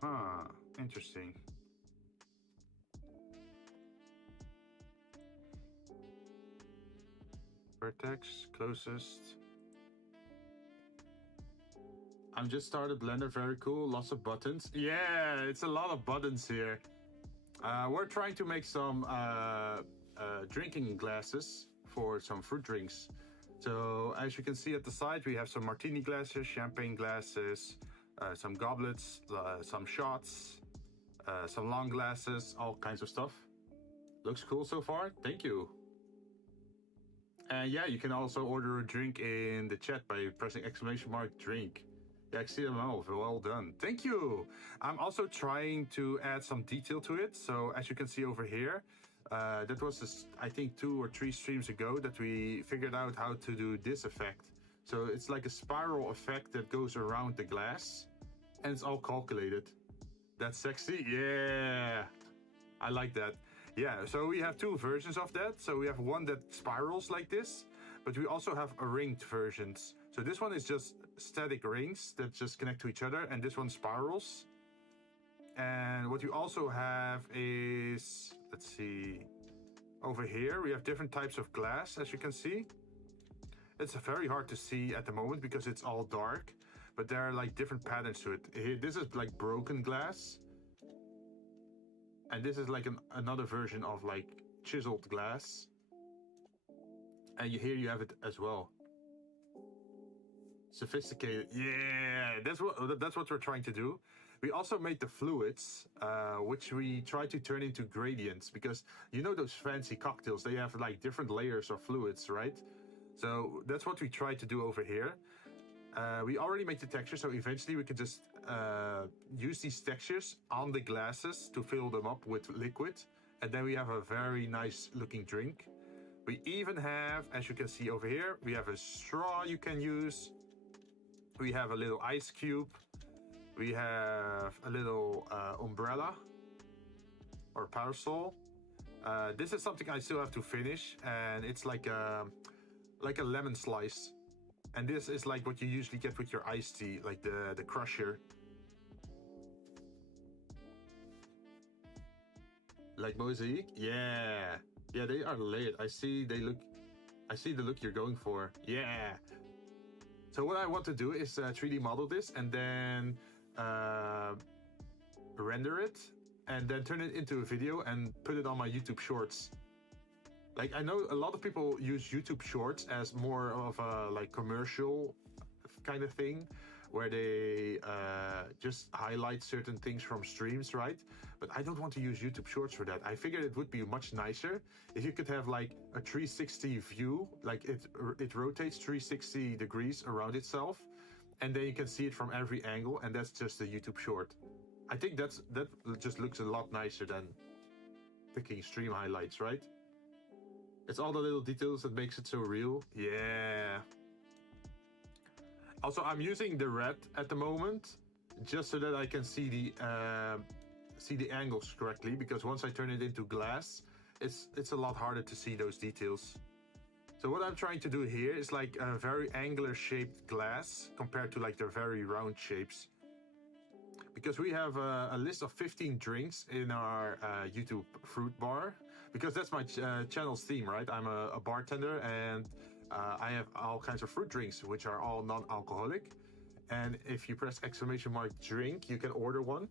Ah, interesting. Vertex, closest. I'm just started Blender, very cool, lots of buttons. Yeah, it's a lot of buttons here. We're trying to make some drinking glasses for some fruit drinks. So as you can see at the side, we have some martini glasses, champagne glasses, some goblets, some shots, some long glasses, all kinds of stuff. Looks cool so far. Thank you. And yeah, you can also order a drink in the chat by pressing !drink. Yeah, XCML, well done. Thank you. I'm also trying to add some detail to it. So as you can see over here, that was, I think, 2 or 3 streams ago that we figured out how to do this effect. So it's like a spiral effect that goes around the glass, and it's all calculated. That's sexy. Yeah, I like that. Yeah, so we have 2 versions of that. So we have one that spirals like this, but we also have a ringed versions. So this one is just static rings that just connect to each other, and this one spirals. And what you also have is, let's see, over here we have different types of glass, as you can see. It's very hard to see at the moment because it's all dark, but there are like different patterns to it. Here, this is like broken glass. And this is like another version of like chiseled glass. And here you have it as well. Sophisticated. Yeah, that's what we're trying to do. We also made the fluids, which we try to turn into gradients, because you know those fancy cocktails, they have like different layers of fluids, right? So that's what we try to do over here. We already made the texture, so eventually we can just use these textures on the glasses to fill them up with liquid, and then we have a very nice looking drink. We even have, as you can see over here, we have a straw you can use. We have a little ice cube. We have a little umbrella or parasol. This is something I still have to finish, and it's like a lemon slice. And this is like what you usually get with your iced tea, like the crusher. Like mosaic? Yeah. Yeah, they are layered. I see the look you're going for. Yeah. So what I want to do is 3D model this and then render it and then turn it into a video and put it on my YouTube Shorts. Like, I know a lot of people use YouTube Shorts as more of a like commercial kind of thing, where they just highlight certain things from streams, right? But I don't want to use YouTube Shorts for that. I figured it would be much nicer if you could have like a 360 view, like it rotates 360 degrees around itself, and then you can see it from every angle, and that's just a YouTube Short. I think that just looks a lot nicer than picking stream highlights, right? It's all the little details that makes it so real. Yeah. Also, I'm using the red at the moment just so that I can see the angles correctly, because once I turn it into glass, it's a lot harder to see those details. So what I'm trying to do here is like a very angular shaped glass compared to like their very round shapes. Because we have a list of 15 drinks in our YouTube fruit bar, because that's my channel's theme, right? I'm a bartender, and I have all kinds of fruit drinks, which are all non-alcoholic. And if you press exclamation mark drink, you can order one,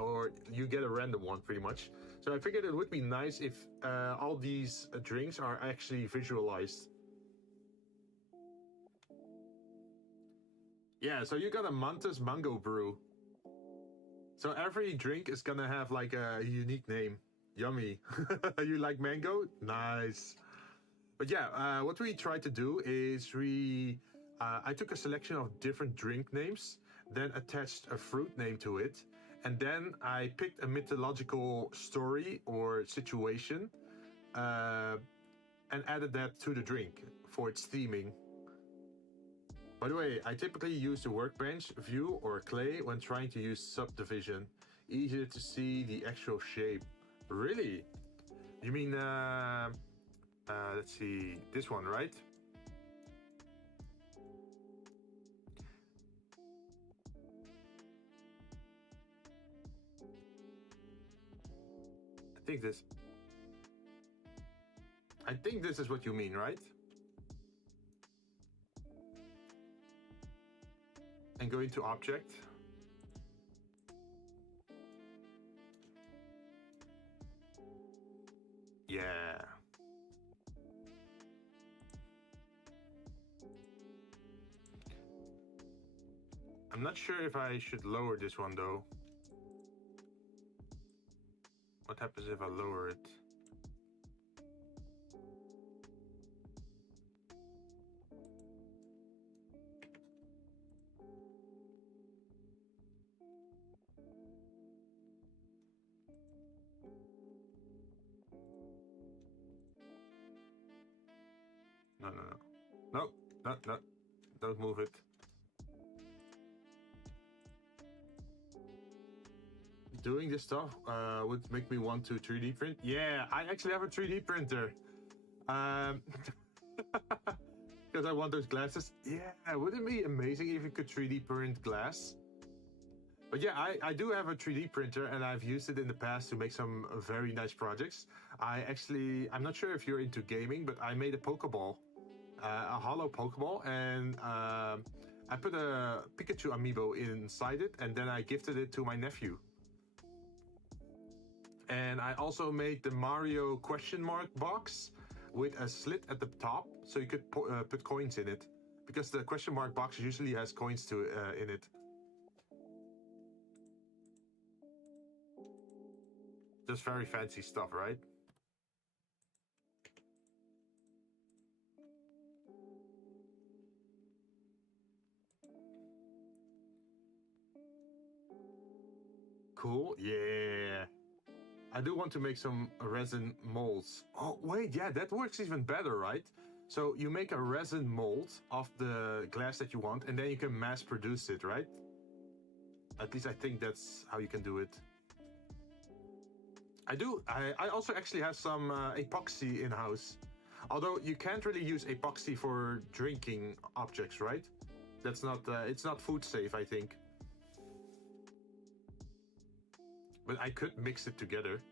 or you get a random one pretty much. So I figured it would be nice if all these drinks are actually visualized. Yeah, so you got a Mantis Mango Brew. So every drink is gonna have like a unique name. Yummy. You like mango? Nice. But yeah, what we tried to do is I took a selection of different drink names, then attached a fruit name to it, and then I picked a mythological story or situation, and added that to the drink for its theming. By the way, I typically use the workbench view or clay when trying to use subdivision. Easier to see the actual shape. Really? You mean, let's see, this one, right? I think this is what you mean, right? And go into object. Yeah. I'm not sure if I should lower this one though. What happens if I lower it? No, don't move it. Doing this stuff would make me want to 3D print. Yeah, I actually have a 3D printer. Because I want those glasses. Yeah, wouldn't it be amazing if you could 3D print glass? But yeah, I do have a 3D printer, and I've used it in the past to make some very nice projects. I'm not sure if you're into gaming, but I made a Pokeball. A hollow Pokeball, and I put a Pikachu amiibo inside it, and then I gifted it to my nephew. And I also made the Mario question mark box with a slit at the top, so you could put coins in it, because the question mark box usually has coins in it. Just very fancy stuff, right? Cool, yeah. I do want to make some resin molds. Oh, wait, yeah, that works even better, right? So you make a resin mold of the glass that you want, and then you can mass produce it, right? At least I think that's how you can do it. I also actually have some epoxy in-house. Although you can't really use epoxy for drinking objects, right? That's not, it's not food safe, I think. But I could mix it together.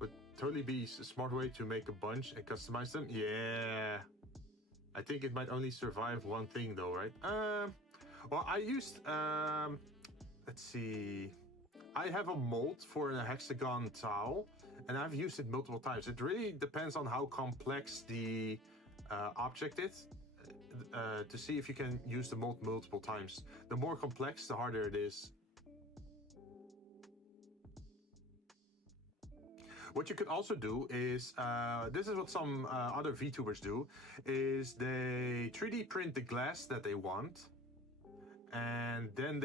Would totally be a smart way to make a bunch and customize them. Yeah. I think it might only survive one thing though, right? Well, I used, let's see, I have a mold for a hexagon tile, and I've used it multiple times. It really depends on how complex the object is, to see if you can use the mold multiple times. The more complex, the harder it is. What you could also do is, this is what some other VTubers do, is they 3D print the glass that they want, and then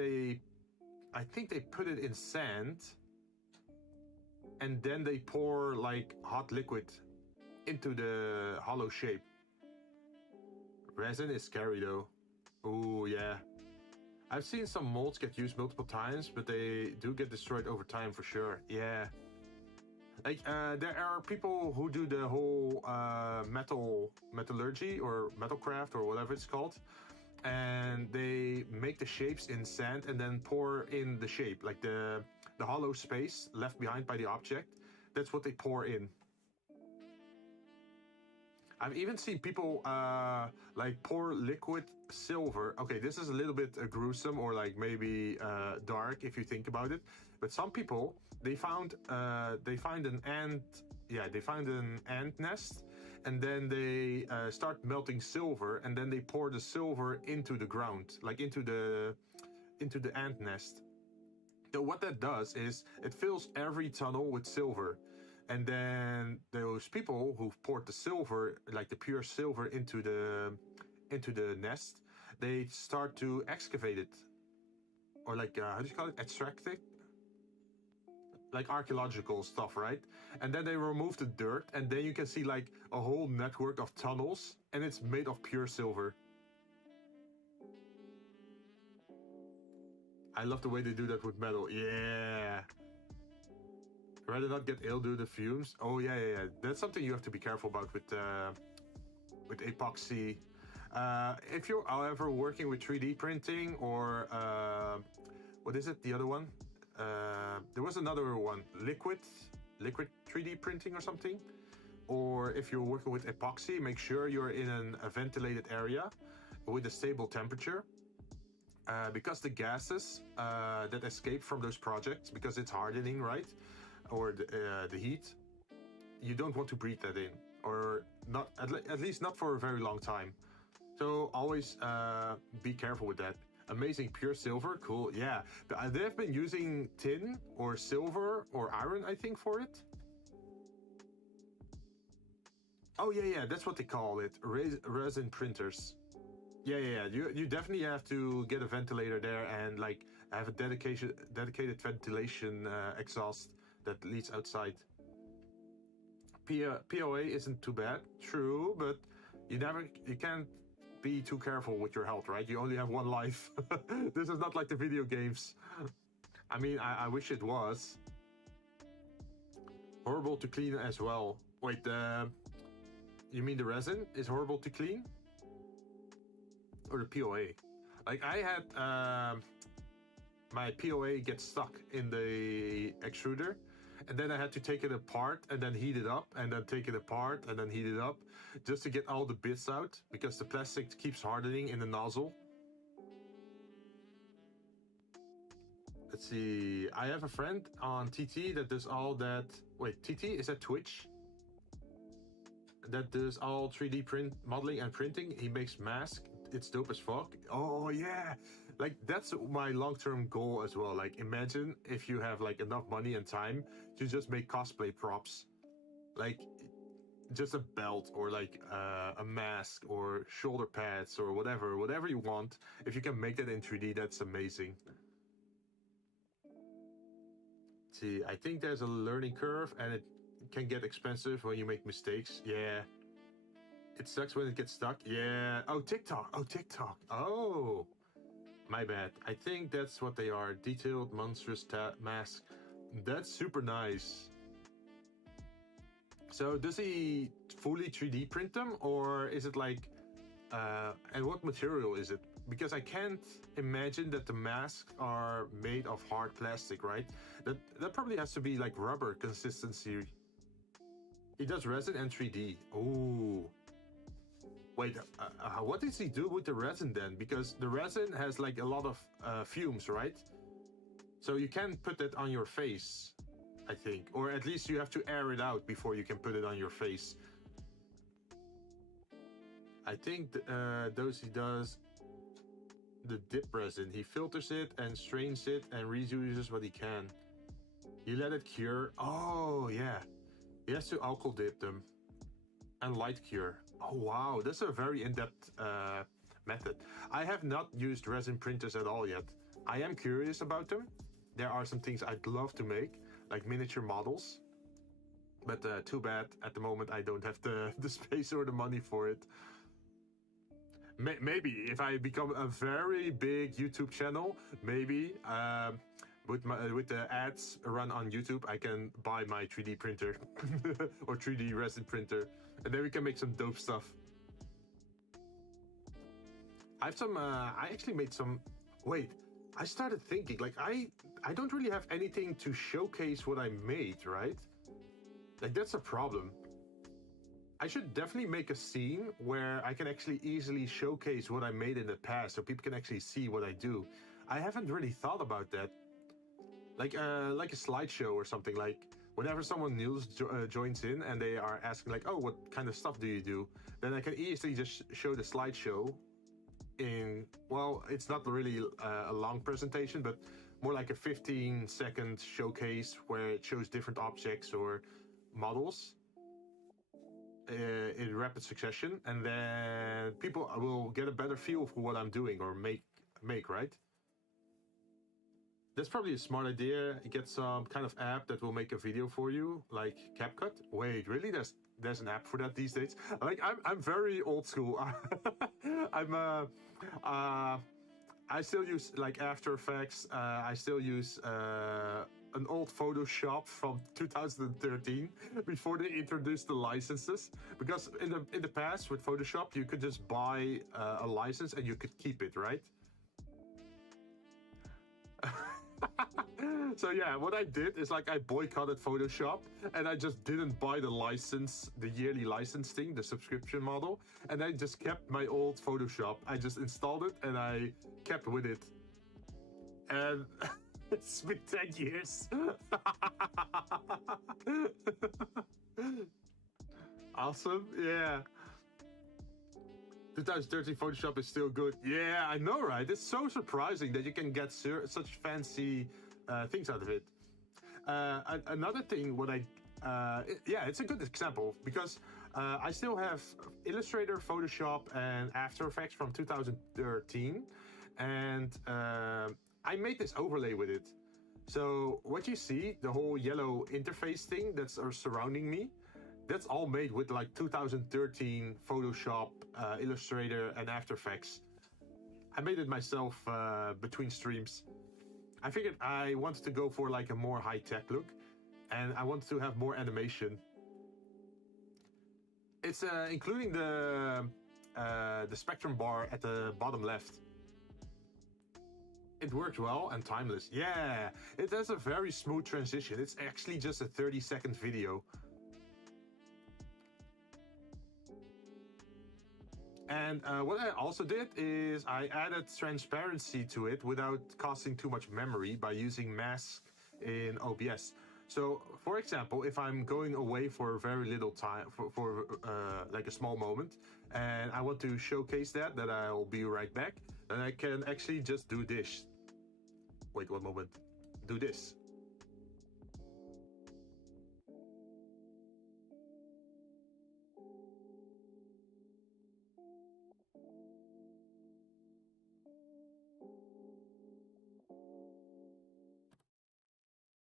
I think they put it in sand, and then they pour like hot liquid into the hollow shape. Resin is scary though. Ooh, yeah. I've seen some molds get used multiple times, but they do get destroyed over time for sure. Yeah. Like, there are people who do the whole metallurgy or metalcraft or whatever it's called, and they make the shapes in sand and then pour in the shape, like the hollow space left behind by the object. That's what they pour in. I've even seen people like pour liquid silver. Okay, this is a little bit gruesome or like maybe dark if you think about it. But some people, they find an ant. Yeah, they find an ant nest, and then they start melting silver, and then they pour the silver into the ground, like into the ant nest. So what that does is it fills every tunnel with silver. And then those people who poured the silver, like the pure silver, into the nest, they start to excavate it, or like how do you call it? Extract it, like archaeological stuff, right? And then they remove the dirt, and then you can see like a whole network of tunnels, and it's made of pure silver. I love the way they do that with metal. Yeah. Rather not get ill due to the fumes. Oh yeah. That's something you have to be careful about with epoxy. If you're, however, working with 3D printing or what is it? The other one? There was another one. Liquid 3D printing or something. Or if you're working with epoxy, make sure you're in a ventilated area with a stable temperature. Because the gases that escape from those projects, because it's hardening, right? Or the heat, you don't want to breathe that in, or not at least not for a very long time. So always be careful with that. Amazing pure silver, cool. Yeah, they've been using tin or silver or iron, I think, for it. Oh yeah, that's what they call it, resin printers. Yeah. You definitely have to get a ventilator there and like have a dedicated ventilation exhaust that leads outside. POA isn't too bad, true, but you can't be too careful with your health, right? You only have one life. This is not like the video games. I mean, I wish it was. Horrible to clean as well. Wait, you mean the resin is horrible to clean? Or the POA? Like I had my POA get stuck in the extruder, and then I had to take it apart and then heat it up, and then take it apart and then heat it up, just to get all the bits out, because the plastic keeps hardening in the nozzle. Let's see, I have a friend on TT that does all that. Wait, TT, is that Twitch? That does all 3D print modeling and printing. He makes masks. It's dope as fuck. Oh yeah, like that's my long-term goal as well. Like imagine if you have like enough money and time to just make cosplay props, like just a belt or like a mask or shoulder pads or whatever you want. If you can make that in 3D, that's amazing. See, I think there's a learning curve, and it can get expensive when you make mistakes. Yeah. It sucks when it gets stuck. Yeah. Oh, TikTok. Oh, my bad. I think that's what they are. Detailed, monstrous mask. That's super nice. So does he fully 3D print them, or is it like, and what material is it? Because I can't imagine that the masks are made of hard plastic, right? That probably has to be like rubber consistency. He does resin and 3D. Ooh. Wait, what does he do with the resin then? Because the resin has like a lot of fumes, right? So you can't put it on your face, I think. Or at least you have to air it out before you can put it on your face. I think those he does the dip resin. He filters it and strains it and reuses what he can. You let it cure. Oh, yeah. He has to alcohol dip them. And light cure. Oh, wow. That's a very in-depth method. I have not used resin printers at all yet. I am curious about them. There are some things I'd love to make, like miniature models. But too bad, at the moment I don't have the space or the money for it. Maybe if I become a very big YouTube channel, maybe with the ads run on YouTube, I can buy my 3D printer or 3D resin printer, and then we can make some dope stuff. I have some. I actually made some. Wait, I started thinking like I don't really have anything to showcase what I made, right? Like that's a problem. I should definitely make a scene where I can actually easily showcase what I made in the past so people can actually see what I do. I haven't really thought about that. Like a slideshow or something. Like whenever someone new joins in and they are asking like, oh, what kind of stuff do you do? Then I can easily just show the slideshow in, well, it's not really a long presentation, but more like a 15-second showcase where it shows different objects or models in rapid succession, and then people will get a better feel for what I'm doing or make, right? That's probably a smart idea. Get some kind of app that will make a video for you, like CapCut. Wait, really? There's an app for that these days? Like I'm very old school. I still use like After Effects. I still use an old Photoshop from 2013 before they introduced the licenses. Because in the past with Photoshop, you could just buy a license and you could keep it, right? So yeah, what I did is like I boycotted Photoshop and I just didn't buy the license, the yearly license thing, the subscription model, and I just kept my old Photoshop. I just installed it and I kept with it. And it's been 10 years. Awesome, yeah. 2013 Photoshop is still good. Yeah, I know, right? It's so surprising that you can get such fancy things out of it. Another thing, yeah, it's a good example because I still have Illustrator, Photoshop, and After Effects from 2013, and I made this overlay with it. So what you see, the whole yellow interface thing that's surrounding me, that's all made with like 2013 Photoshop, Illustrator, and After Effects. I made it myself between streams. I figured I wanted to go for like a more high-tech look, and I wanted to have more animation. It's including the spectrum bar at the bottom left. It worked well and timeless. Yeah, it has a very smooth transition. It's actually just a 30-second video. And what I also did is I added transparency to it without costing too much memory by using mask in OBS. So, for example, if I'm going away for very little time, for like a small moment, and I want to showcase that I'll be right back, then I can actually just do this. Wait, one moment. Do this.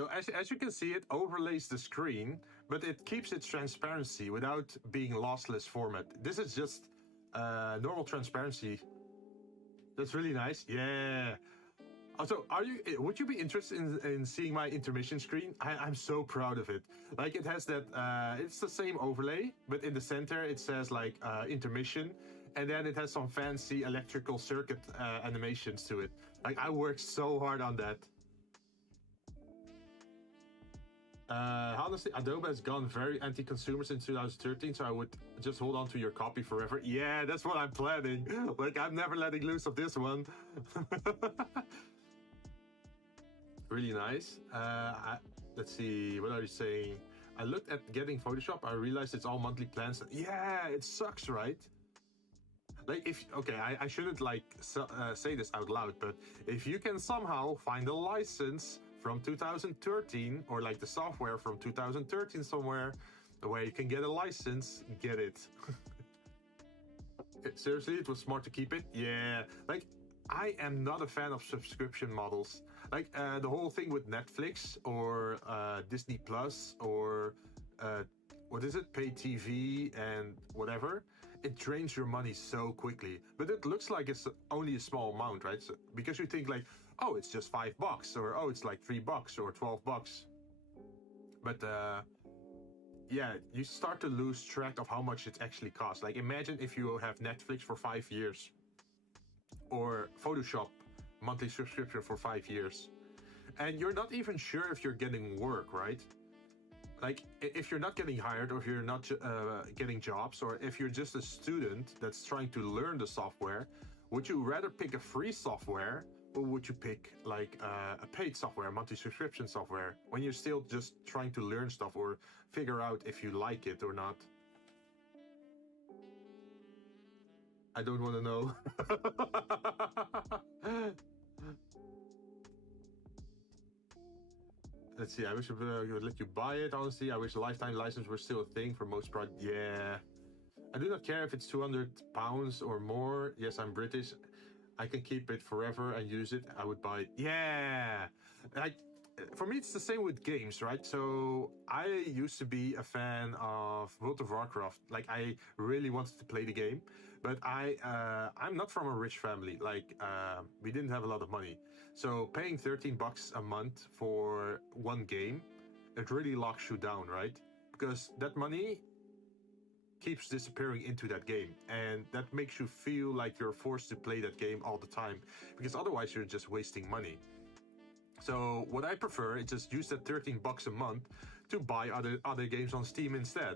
So as you can see, it overlays the screen, but it keeps its transparency without being lossless format. This is just normal transparency. That's really nice. Yeah. Also, would you be interested in seeing my intermission screen? I'm so proud of it. Like it has that, it's the same overlay, but in the center it says like intermission, and then it has some fancy electrical circuit animations to it. Like I worked so hard on that. Honestly, Adobe has gone very anti-consumer since 2013, so I would just hold on to your copy forever. Yeah, that's what I'm planning. Like, I'm never letting loose of this one. Really nice. Let's see, what are you saying? I looked at getting Photoshop, I realized it's all monthly plans. Yeah, it sucks, right? Like, if, okay, I shouldn't like say this out loud, but if you can somehow find a license from 2013, or like the software from 2013 somewhere, where you can get a license, get it. Seriously, it was smart to keep it? Yeah. Like, I am not a fan of subscription models. Like, the whole thing with Netflix or Disney Plus or what is it? Pay TV and whatever. It drains your money so quickly. But it looks like it's only a small amount, right? So, because you think like, oh, it's just $5, or oh, it's like $3 or $12. But yeah, you start to lose track of how much it actually costs. Like, imagine if you have Netflix for 5 years, or Photoshop monthly subscription for 5 years, and you're not even sure if you're getting work, right? Like, if you're not getting hired, or if you're not getting jobs, or if you're just a student that's trying to learn the software, would you rather pick a free software, or would you pick like a paid software, a monthly subscription software, when you're still just trying to learn stuff or figure out if you like it or not? I don't want to know. Let's see, I wish I would let you buy it, honestly. I wish lifetime license were still a thing for most products. Yeah. I do not care if it's £200 or more. Yes, I'm British. I can keep it forever and use it. I would buy it. Yeah. Like, for me, it's the same with games, right? So I used to be a fan of World of Warcraft. Like, I really wanted to play the game, but I'm not from a rich family. Like, we didn't have a lot of money. So paying $13 a month for one game, it really locks you down, right? Because that money keeps disappearing into that game, and that makes you feel like you're forced to play that game all the time, because otherwise you're just wasting money. So what I prefer is just use that $13 a month to buy other games on Steam instead.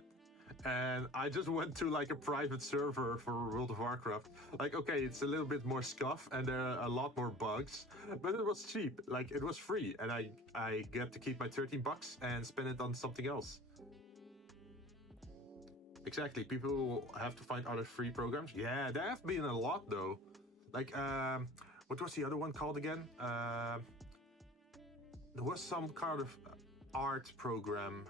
And I just went to like a private server for World of Warcraft. Like, okay, it's a little bit more scuff and there are a lot more bugs, but it was cheap. Like, it was free, and I get to keep my $13 and spend it on something else. Exactly, people have to find other free programs. Yeah, there have been a lot though. Like, what was the other one called again? There was some kind of art program.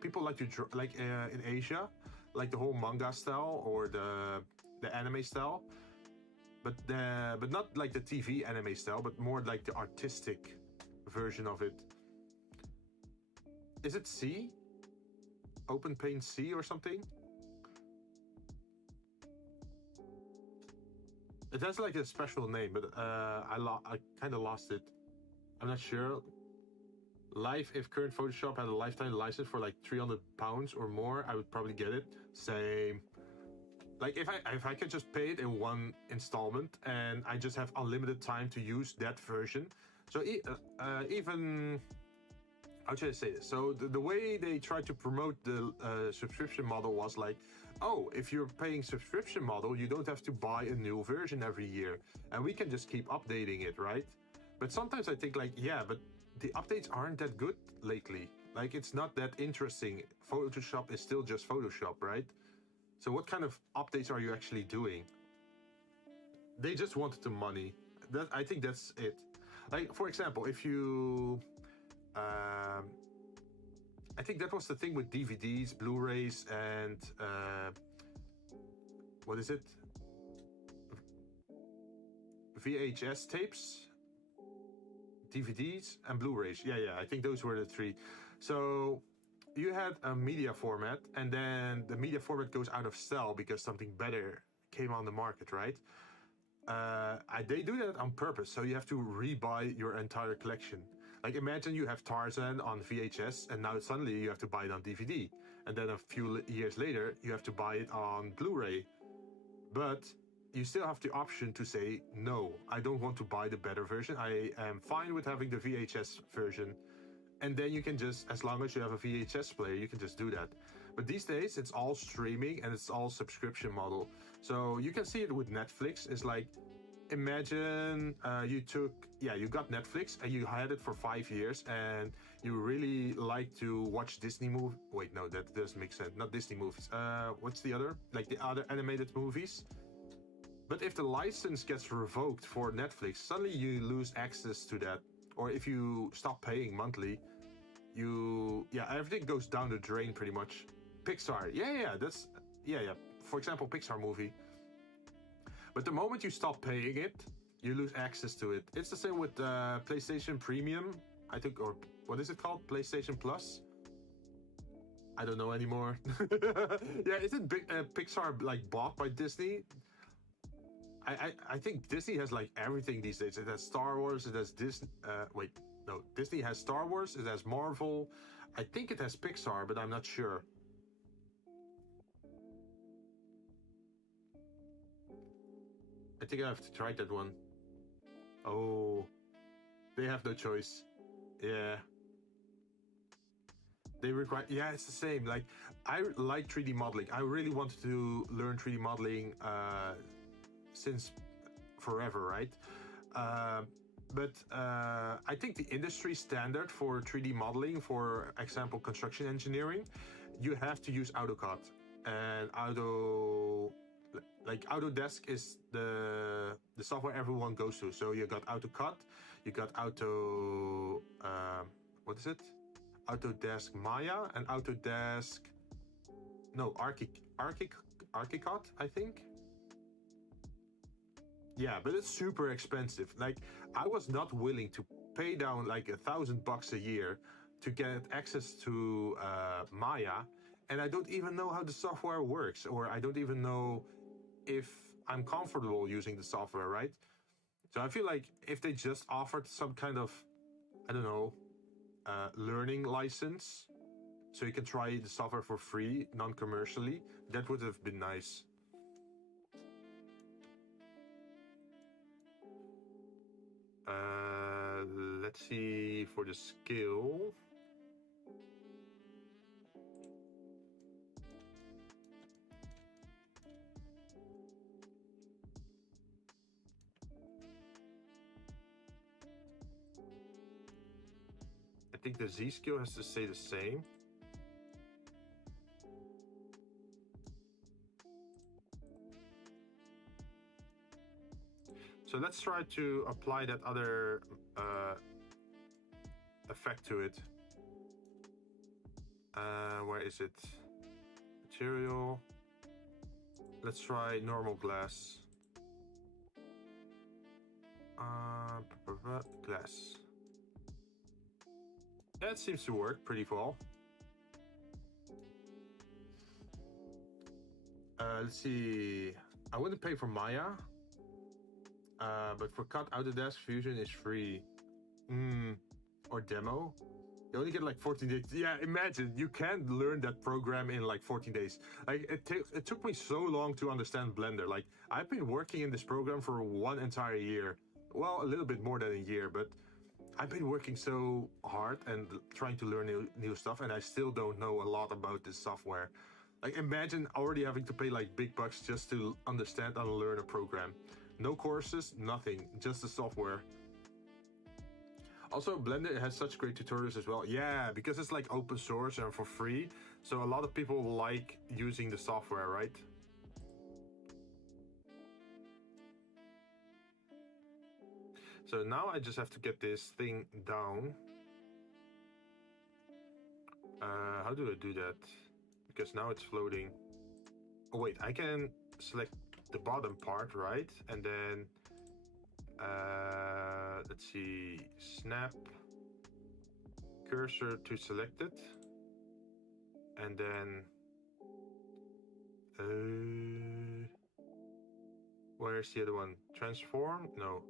People like to draw, like in Asia, like the whole manga style or the anime style, but not like the TV anime style, but more like the artistic version of it. Is it C? Open Paint C or something? It has like a special name, but I kind of lost it. I'm not sure. Life, if current Photoshop had a lifetime license for like £300 or more, I would probably get it. Same. Like, if I could just pay it in one installment and I just have unlimited time to use that version. So even, how should I say this? So the way they tried to promote the subscription model was like, oh, if you're paying subscription model, you don't have to buy a new version every year, and we can just keep updating it, right? But sometimes I think like, yeah, but the updates aren't that good lately. Like, it's not that interesting. Photoshop is still just Photoshop, right? So what kind of updates are you actually doing? They just wanted the money. I think that's it. Like, for example, if you... I think that was the thing with DVDs, Blu-rays, and... what is it? VHS tapes? DVDs and Blu-rays. Yeah, I think those were the three. So you had a media format, and then the media format goes out of style because something better came on the market, right? They do that on purpose, so you have to rebuy your entire collection. Like, imagine you have Tarzan on VHS, and now suddenly you have to buy it on DVD. And then a few years later, you have to buy it on Blu-ray. But you still have the option to say, no, I don't want to buy the better version. I am fine with having the VHS version. and then you can just, as long as you have a VHS player, you can just do that. But these days, it's all streaming and it's all subscription model. So you can see it with Netflix. It's like, imagine you got Netflix and you had it for 5 years and you really like to watch Disney movie. Wait, no, that doesn't make sense. Not Disney movies. What's the other? Like the other animated movies. But if the license gets revoked for Netflix, suddenly you lose access to that. Or if you stop paying monthly, everything goes down the drain pretty much. Pixar, for example, Pixar movie. But the moment you stop paying it, you lose access to it. It's the same with PlayStation Premium, I think, or what is it called? PlayStation Plus? I don't know anymore. Yeah, isn't Pixar like bought by Disney? I think Disney has like everything these days. It has Star Wars, it has Disney. Disney has Star Wars, it has Marvel. I think it has Pixar, but I'm not sure. I think I have to try that one. Oh, they have no choice. Yeah. They require, yeah, it's the same. Like, I like 3D modeling. I really wanted to learn 3D modeling since forever, right? But I think the industry standard for 3D modeling, for example, construction engineering, you have to use AutoCAD. And Autodesk is the software everyone goes to. So you got AutoCAD, you got Autodesk Maya and Autodesk, no, ArchiCAD, I think. Yeah, but it's super expensive. Like, I was not willing to pay down like $1,000 a year to get access to Maya, and I don't even know how the software works, or I don't even know if I'm comfortable using the software, right? So I feel like if they just offered some kind of, I don't know, learning license, so you can try the software for free, non-commercially, that would have been nice. Let's see for the skill. I think the Z skill has to stay the same. So let's try to apply that other effect to it. Where is it? Material. Let's try normal glass. Glass. Yeah, it seems to work pretty well. Let's see. I wouldn't pay for Maya. But for Cut Autodesk Fusion is free. Or demo. You only get like 14 days. Yeah, imagine you can't learn that program in like 14 days. Like it took me so long to understand Blender. Like I've been working in this program for 1 entire year. Well, a little bit more than a year, but I've been working so hard and trying to learn new stuff, and I still don't know a lot about this software. Like imagine already having to pay like big bucks just to understand and learn a program. No courses, nothing, just the software. Also, Blender has such great tutorials as well. Yeah, because it's like open source and for free. So a lot of people like using the software, right? So now I just have to get this thing down. How do I do that? Because now it's floating. Oh wait, I can select the bottom part, right? And then let's see, snap cursor to selected, and then where's the other one? Transform? No.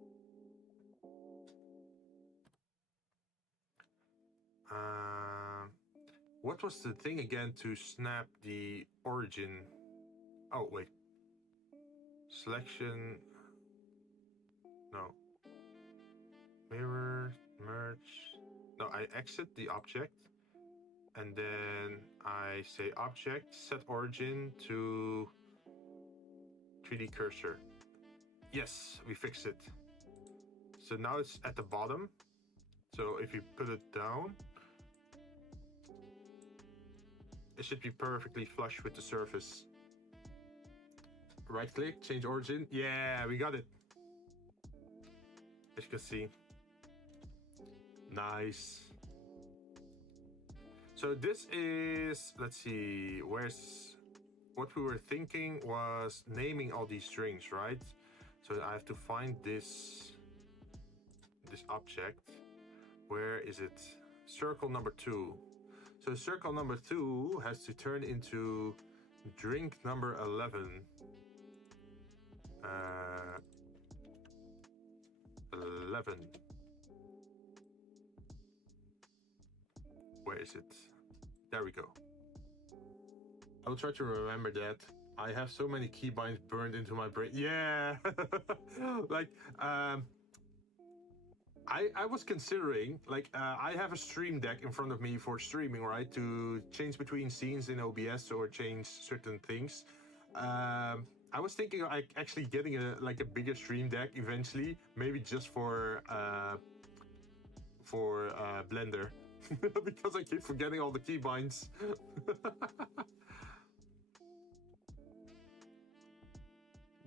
What was the thing again to snap the origin? Oh wait, selection. No. Mirror, merge. No, I exit the object, and then I say object, set origin to 3D cursor. Yes, we fixed it. So now it's at the bottom. So if you put it down, it should be perfectly flush with the surface. Right click, change origin. Yeah, we got it. As you can see. Nice. So this is, let's see, what we were thinking was naming all these strings, right? So I have to find this object. Where is it? Circle number 2. So circle number 2 has to turn into drink number 11. 11. Where is it? There we go. I will try to remember that. I have so many keybinds burned into my brain. Yeah! Like, I was considering, like, I have a stream deck in front of me for streaming, right? To change between scenes in OBS or change certain things. I was thinking of actually getting a bigger stream deck eventually, maybe just for Blender, because I keep forgetting all the keybinds.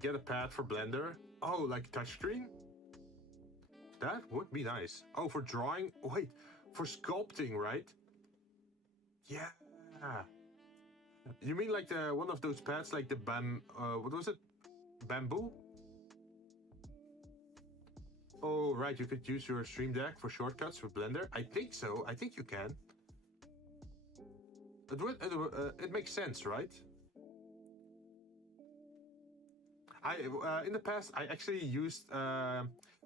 Get a pad for Blender. Oh, like touchscreen? That would be nice. Oh, for drawing? Wait, for sculpting, right? Yeah. You mean like the one of those pads, like the what was it? Bamboo? Oh, right. You could use your Stream Deck for shortcuts with Blender. I think so. I think you can. It makes sense, right? In the past, I actually used.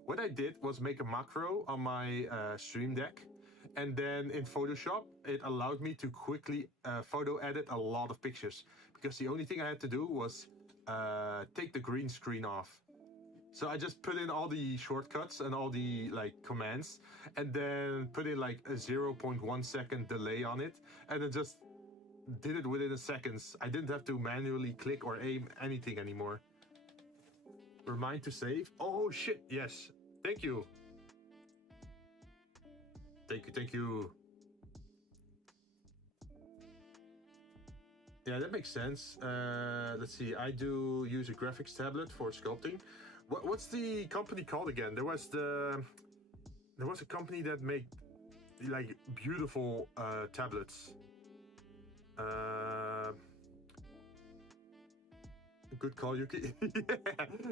What I did was make a macro on my Stream Deck, and then in Photoshop, it allowed me to quickly photo edit a lot of pictures, because the only thing I had to do was take the green screen off. So I just put in all the shortcuts and all the commands, and then put in like a 0.1 second delay on it, and it just did it within a seconds. I didn't have to manually click or aim anything anymore. Remind to save. Oh shit, yes. Thank you. Thank you. Yeah, that makes sense. Let's see. I do use a graphics tablet for sculpting. What's the company called again? There was a company that made like beautiful tablets. Good call, Yuki.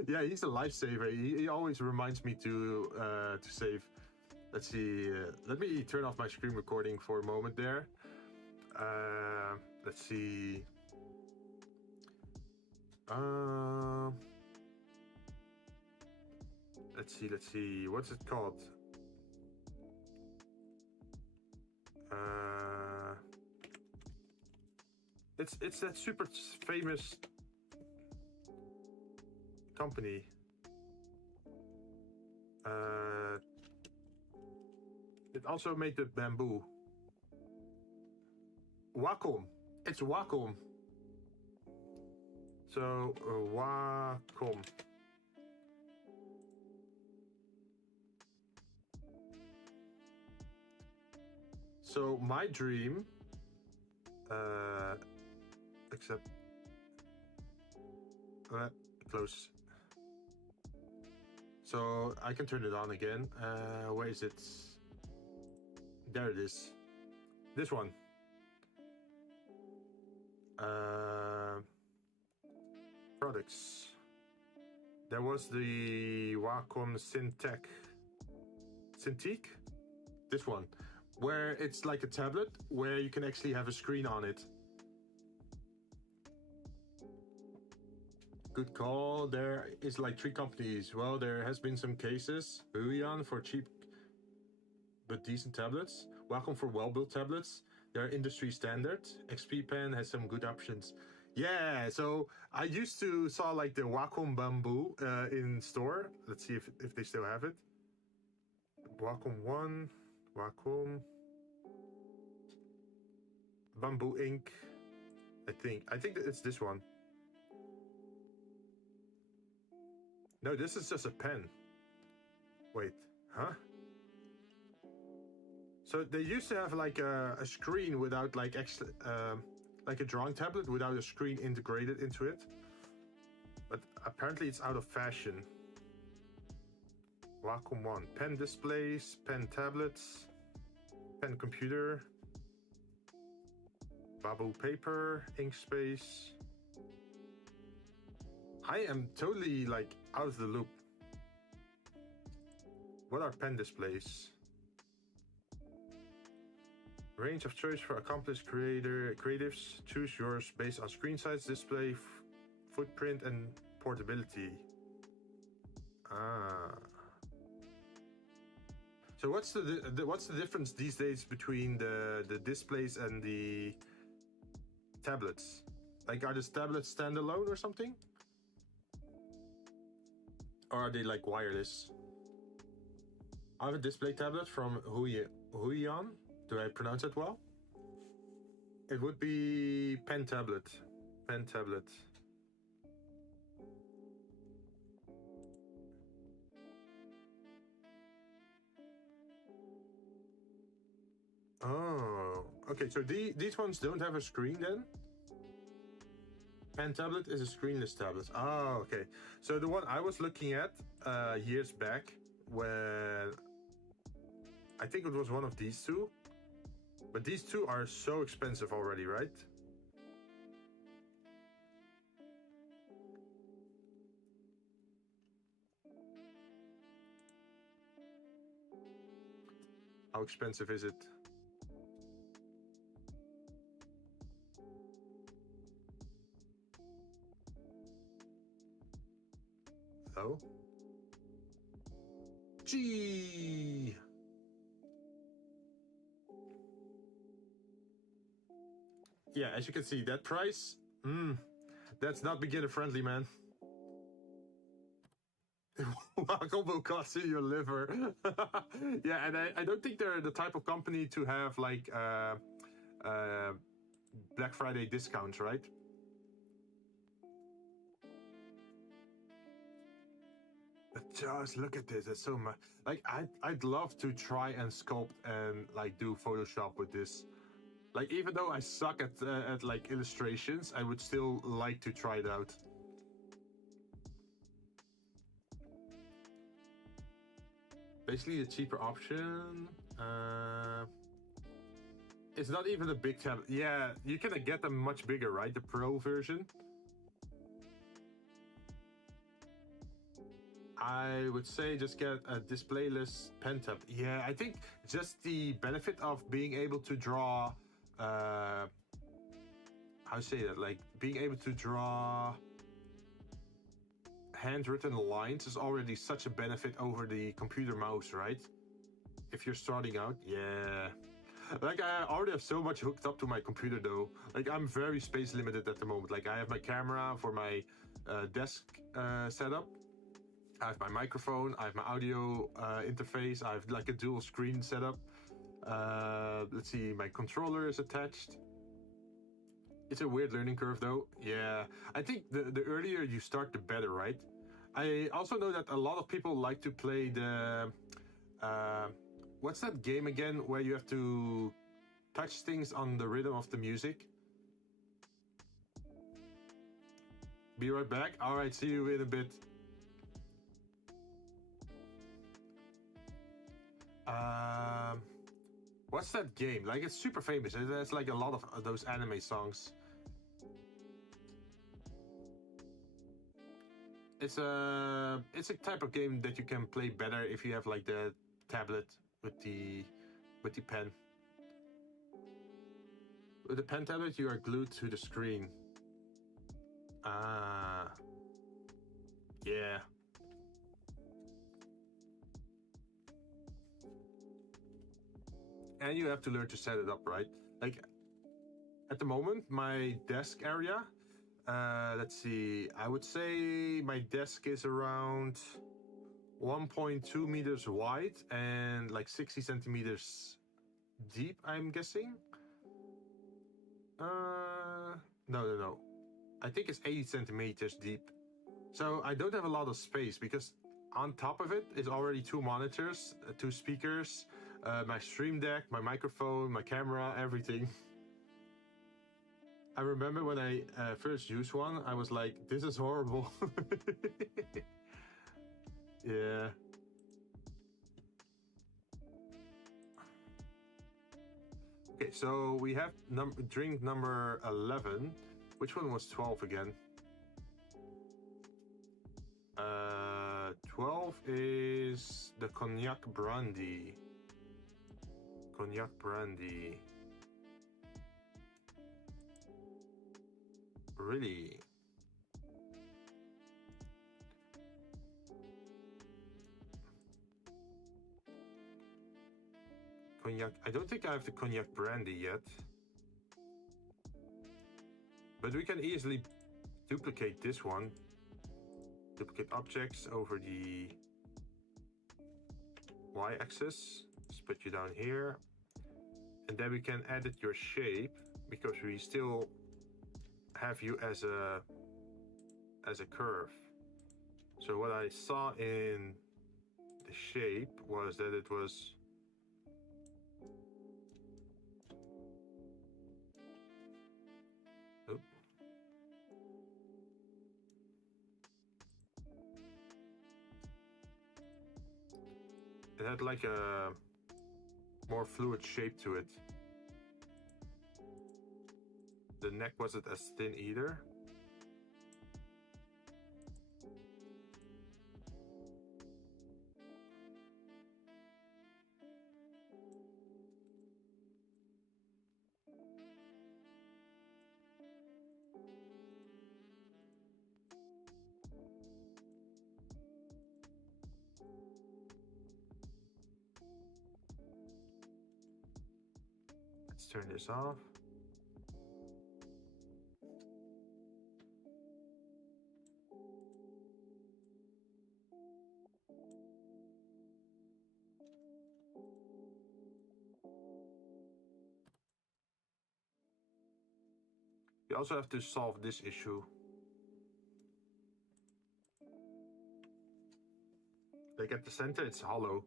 Yeah, he's a lifesaver. He always reminds me to save. Let's see. Let me turn off my screen recording for a moment there. Let's see. Let's see. What's it called? It's that super famous company. It also made the bamboo. Wacom. It's Wacom. So Wacom. So my dream, except close. So I can turn it on again. Where is it? There it is. This one. Products. There was the Wacom Cintiq. This one, where it's like a tablet where you can actually have a screen on it. Good call. There is like 3 companies. Well, there has been some cases. Huion for cheap but decent tablets. Wacom for well-built tablets. They're industry standard. XP Pen has some good options. Yeah, so I used to saw like the Wacom Bamboo in store. Let's see if they still have it. Wacom 1, Wacom. bamboo ink. I think that it's this one. No, this is just a pen. Wait, huh? So they used to have like a screen without like extra, like a drawing tablet without a screen integrated into it. But apparently it's out of fashion. Wacom One. Pen displays, pen tablets, pen computer, bamboo paper, ink space. I am totally like out of the loop. What are pen displays? Range of choice for accomplished creatives. Choose yours based on screen size, display, footprint, and portability. Ah. So what's the difference these days between the displays and the tablets? Like, are the tablets standalone or something? Or are they like wireless? I have a display tablet from Huiyan. Do I pronounce it well? It would be pen tablet. Pen tablet. Oh, okay. So these ones don't have a screen then? Pen tablet is a screenless tablet. Oh, okay. So the one I was looking at years back, when I think it was one of these two, but these two are so expensive already, right? How expensive is it? Oh. Gee. Yeah, as you can see, that price, that's not beginner friendly, man. Wacom will cost you your liver. Yeah, and I don't think they're the type of company to have like Black Friday discounts, right? But just look at this. It's so much. Like I'd love to try and sculpt and like do Photoshop with this. Like, even though I suck at like illustrations, I would still like to try it out. Basically, the cheaper option. It's not even a big tablet. Yeah, you can get them much bigger, right? The Pro version. I would say just get a displayless pen tab. Yeah, I think just the benefit of being able to draw, how to say that, like being able to draw handwritten lines is already such a benefit over the computer mouse, right? If you're starting out, yeah. Like, I already have so much hooked up to my computer though. Like, I'm very space limited at the moment. Like, I have my camera for my desk setup. I have my microphone, I have my audio interface, I have like a dual screen setup. Let's see, my controller is attached. It's a weird learning curve though. Yeah, I think the earlier you start, the better, right? I also know that a lot of people like to play the... what's that game again where you have to touch things on the rhythm of the music? Be right back. All right, see you in a bit. What's that game? Like, it's super famous. There's like a lot of those anime songs. It's a type of game that you can play better if you have like the tablet with the pen. With the pen tablet, you are glued to the screen. Ah, yeah. And you have to learn to set it up, right? Like, at the moment, my desk area, let's see, I would say my desk is around 1.2 meters wide and like 60 centimeters deep, I'm guessing. No. I think it's 80 centimeters deep. So I don't have a lot of space because on top of it is already 2 monitors, 2 speakers, my stream deck, my microphone, my camera, everything. I remember when I first used one, I was like, this is horrible. Yeah. Okay, so we have drink number 11. Which one was 12 again? 12 is the cognac brandy. Cognac brandy. Really? Cognac. I don't think I have the cognac brandy yet. But we can easily duplicate this one. Duplicate objects over the y-axis. Just put you down here. And then we can edit your shape because we still have you as a curve. So what I saw in the shape was that it was it had like a more fluid shape to it. The neck wasn't as thin either. Let's turn this off. We also have to solve this issue. Like at the center, it's hollow.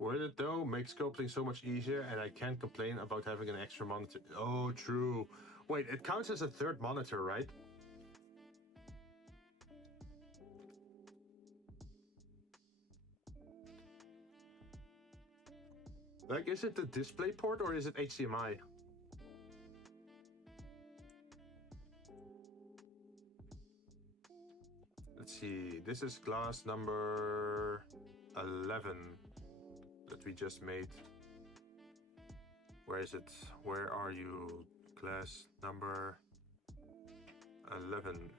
Worth it though, makes sculpting so much easier, and I can't complain about having an extra monitor. Oh, true. Wait, it counts as a third monitor, right? Like, is it the display port or is it HDMI? Let's see, this is glass number 11 that we just made. Where is it? Where are you? Glass number 11.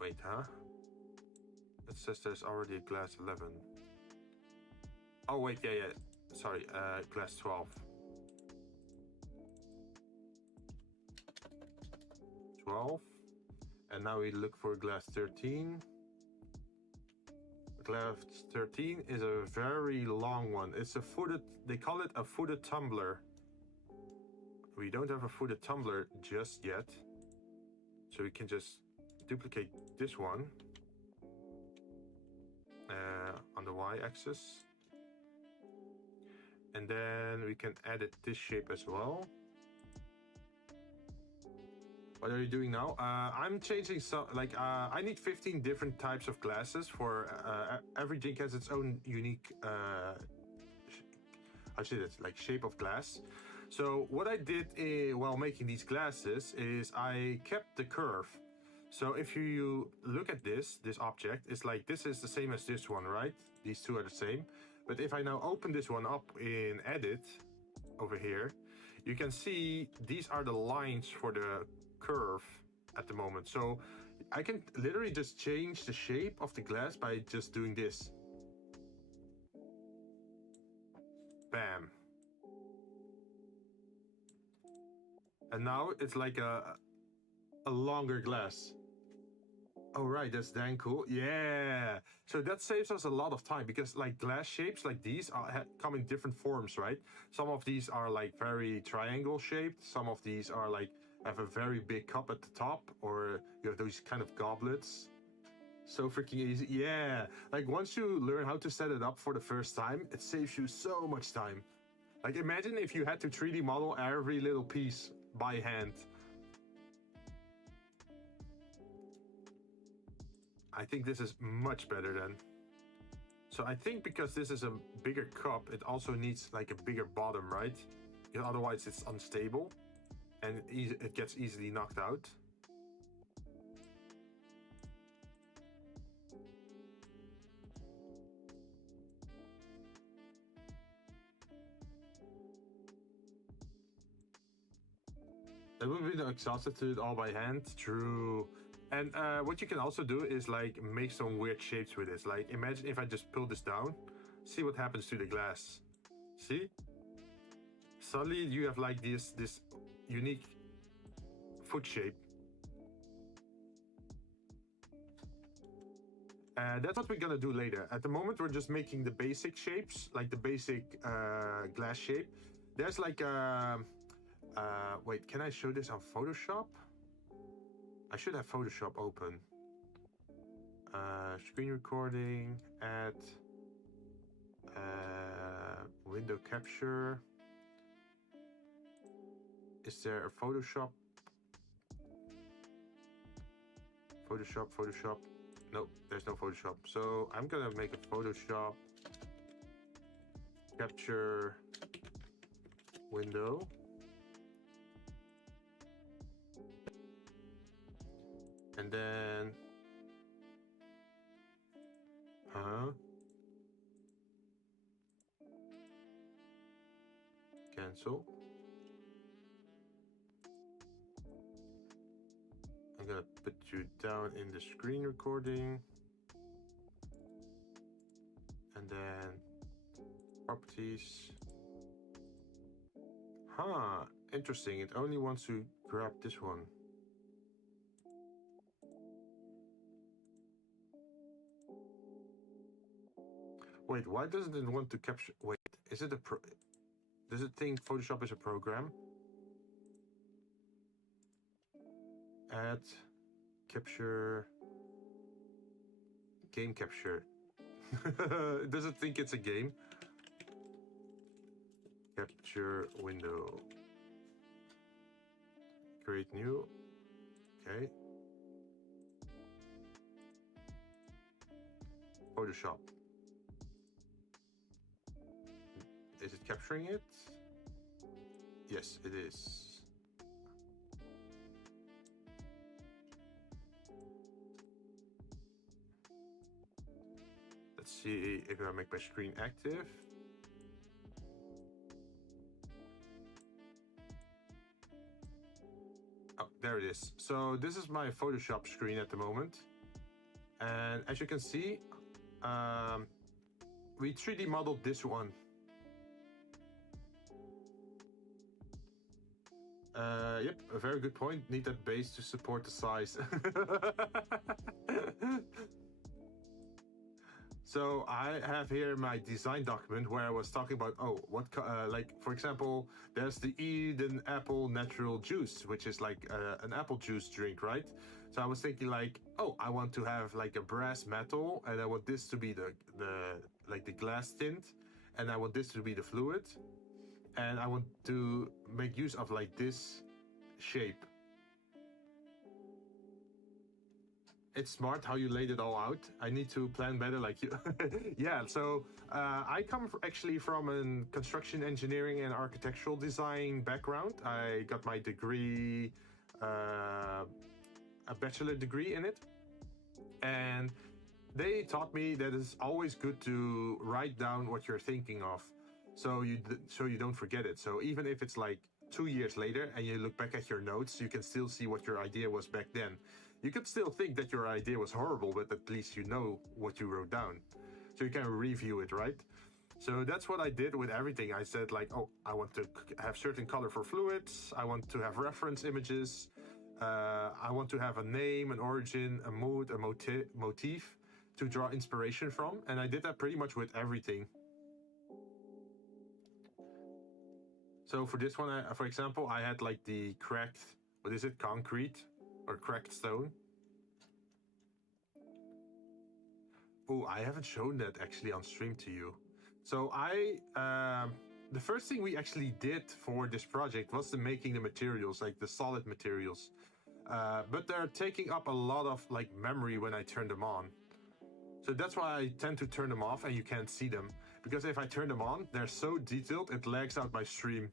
Wait, huh? It says there's already a glass 11. Oh wait, yeah. Sorry, glass 12. 12. And now we look for glass 13. Glass 13 is a very long one. It's a footed, they call it a footed tumbler. We don't have a footed tumbler just yet. So we can just duplicate this one on the y-axis. And then we can edit this shape as well. What are you doing now? I'm changing some, like, I need 15 different types of glasses for, every drink has its own unique, how should it, like, shape of glass. So what I did while making these glasses is I kept the curve. So if you look at this object, it's like, this is the same as this one, right? These two are the same. But if I now open this one up in edit over here, you can see these are the lines for the curve at the moment. So I can literally just change the shape of the glass by just doing this. Bam. And now it's like a longer glass. Oh, right, that's dang cool. Yeah. So that saves us a lot of time because like glass shapes like these come in different forms, right? Some of these are like very triangle shaped. Some of these are like have a very big cup at the top, or you have those kind of goblets. So freaking easy. Yeah. Like once you learn how to set it up for the first time, it saves you so much time. Like imagine if you had to 3D model every little piece by hand. I think this is much better then. So I think because this is a bigger cup, it also needs like a bigger bottom, right? Because otherwise it's unstable and it gets easily knocked out. It would be exhausted to do it all by hand. True. And what you can also do is like make some weird shapes with this. Like imagine if I just pull this down, see what happens to the glass. See? Suddenly you have like this unique foot shape. That's what we're gonna do later. At the moment, we're just making the basic shapes, like the basic glass shape. There's like wait, can I show this on Photoshop? I should have Photoshop open. Screen recording, add window capture. Is there a Photoshop? Photoshop. No, there's no Photoshop. So I'm gonna make a Photoshop capture window. And then, cancel. I'm gonna put you down in the screen recording. And then properties. Interesting. It only wants to grab this one. Wait, why doesn't it want to capture? Wait, is it a does it think Photoshop is a program? Add capture game capture. Does it think it's a game? Capture window. Create new. Okay. Photoshop. Is it capturing it? Yes, it is. Let's see if I make my screen active. Oh, there it is. So this is my Photoshop screen at the moment. And as you can see, we 3D modeled this one. Yep, a very good point. Need that base to support the size. So I have here my design document where I was talking about, like, for example, there's the Eden apple natural juice, which is like an apple juice drink, right? So I was thinking like, I want to have like a brass metal, and I want this to be the glass tint, and I want this to be the fluid, and I want to make use of like this shape. It's smart how you laid it all out. I need to plan better like you. Yeah, so I come actually from a construction engineering and architectural design background. I got my degree, a bachelor degree in it. And they taught me that it's always good to write down what you're thinking of, so you don't forget it. So even if it's like 2 years later and you look back at your notes, you can still see what your idea was back then. You could still think that your idea was horrible, but at least you know what you wrote down. So you can review it, right? So that's what I did with everything. I said like, I want to have certain color for fluids. I want to have reference images. I want to have a name, an origin, a mood, a motif to draw inspiration from, and I did that pretty much with everything. So for this one, for example, I had like the cracked, what is it, concrete or cracked stone. Oh, I haven't shown that actually on stream to you. So the first thing we actually did for this project was making the materials, like the solid materials. But they're taking up a lot of like memory when I turn them on. So that's why I tend to turn them off and you can't see them. Because if I turn them on, they're so detailed, it lags out my stream.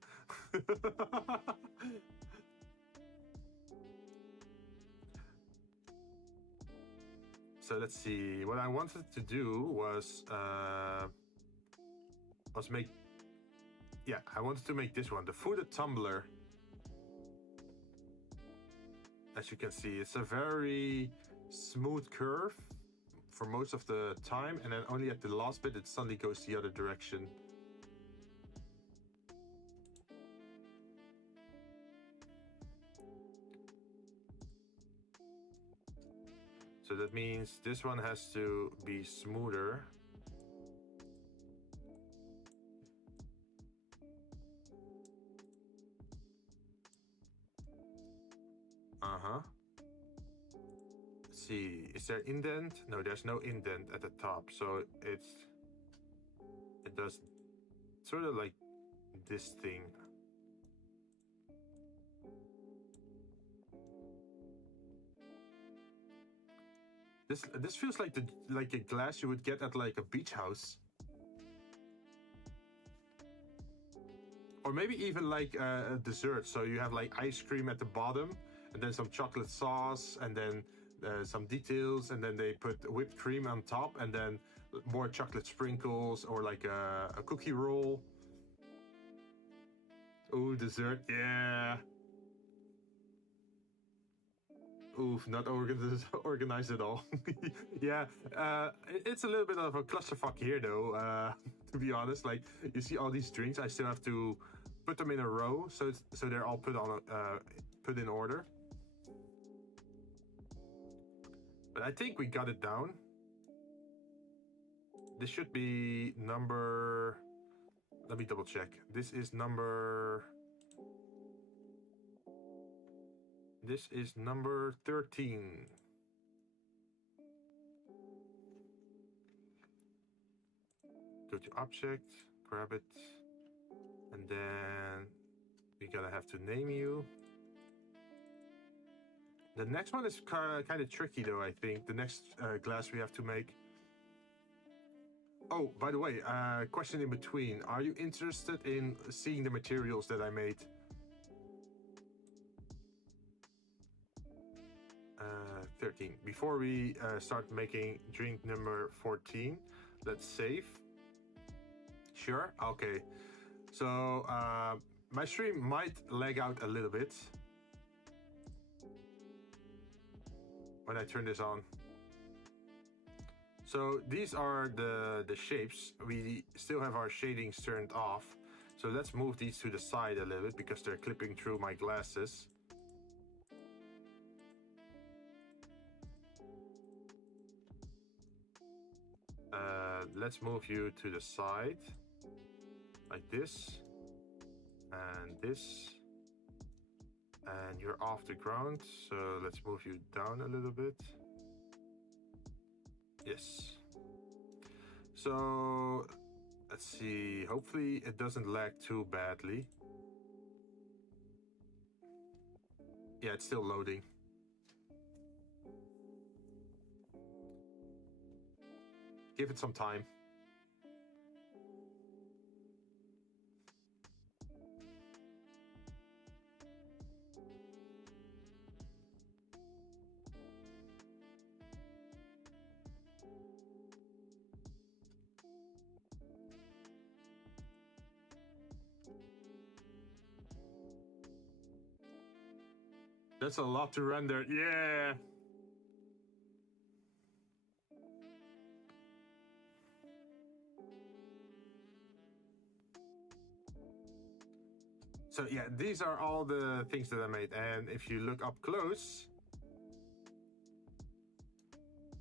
So let's see, what I wanted to do was make, yeah, I wanted to make this one, the footed tumbler. As you can see, it's a very smooth curve for most of the time, and then only at the last bit it suddenly goes the other direction. So that means this one has to be smoother. Let's see, is there indent? No, there's no indent at the top, so it does sort of like this thing. This feels like a glass you would get at like a beach house. Or maybe even like a dessert. So you have like ice cream at the bottom, and then some chocolate sauce, and then some details, and then they put whipped cream on top, and then more chocolate sprinkles, or like a cookie roll. Ooh, dessert, yeah. Oof, not organized at all. Yeah, it's a little bit of a clusterfuck here though, to be honest. Like, you see all these drinks, I still have to put them in a row, so they're all put in order. But I think we got it down. This should be number, let me double check. This is number 13. Go to object, grab it, and then we gotta have to name you. The next one is kind of tricky though, I think. The next glass we have to make. Oh, by the way, question in between. Are you interested in seeing the materials that I made? 13. Before we start making drink number 14, let's save. Sure? Okay. So my stream might lag out a little bit when I turn this on. So these are the shapes. We still have our shadings turned off. So let's move these to the side a little bit because they're clipping through my glasses. Let's move you to the side like this and this, and you're off the ground, so let's move you down a little bit. Yes. So let's see, hopefully it doesn't lag too badly. Yeah, it's still loading. Give it some time. That's a lot to render. Yeah. So yeah, these are all the things that I made. And if you look up close,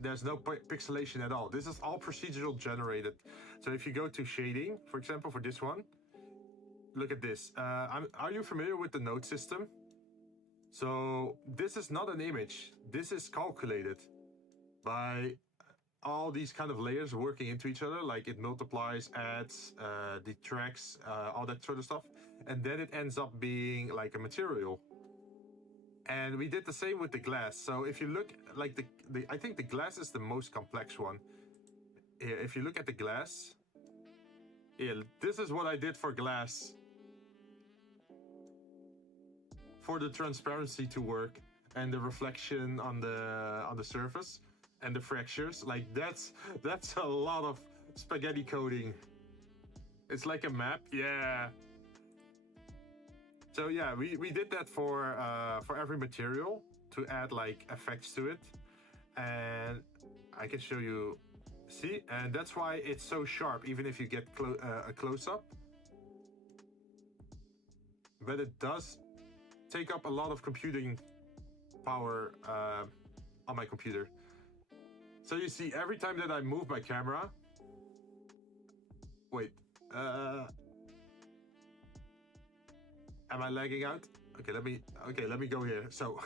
there's no pixelation at all. This is all procedural generated. So if you go to shading, for example, for this one, look at this. Are you familiar with the node system? So this is not an image. This is calculated by all these kind of layers working into each other. Like it multiplies, adds, detracts, all that sort of stuff. And then it ends up being like a material. And we did the same with the glass. So if you look, like I think the glass is the most complex one. Here, if you look at the glass, here, this is what I did for glass. For the transparency to work and the reflection on the surface and the fractures, like that's a lot of spaghetti coding. It's like a map, yeah. So yeah, we did that for every material to add like effects to it, and I can show you. See, and that's why it's so sharp, even if you get a close-up. But it does take up a lot of computing power on my computer. So you see, every time that I move my camera, wait, am I lagging out? Okay, let me go here. So,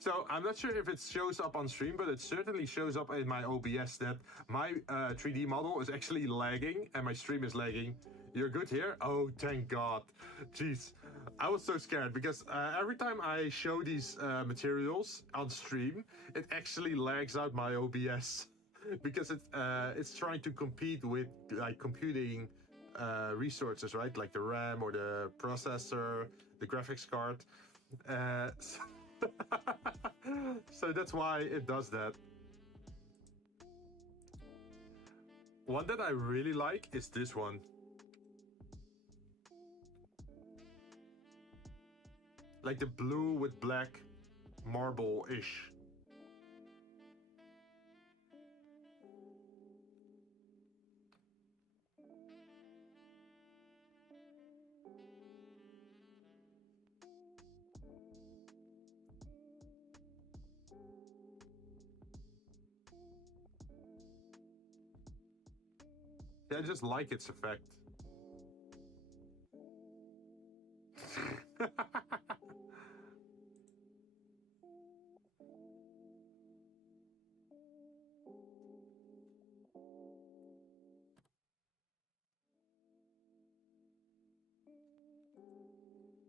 so I'm not sure if it shows up on stream, but it certainly shows up in my OBS that my 3D model is actually lagging and my stream is lagging. You're good here? Oh, thank God. Jeez, I was so scared because every time I show these materials on stream, it actually lags out my OBS because it's trying to compete with like computing resources, right? Like the RAM or the processor, the graphics card. So that's why it does that. One that I really like is this one. Like the blue with black marble-ish. Yeah, I just like its effect.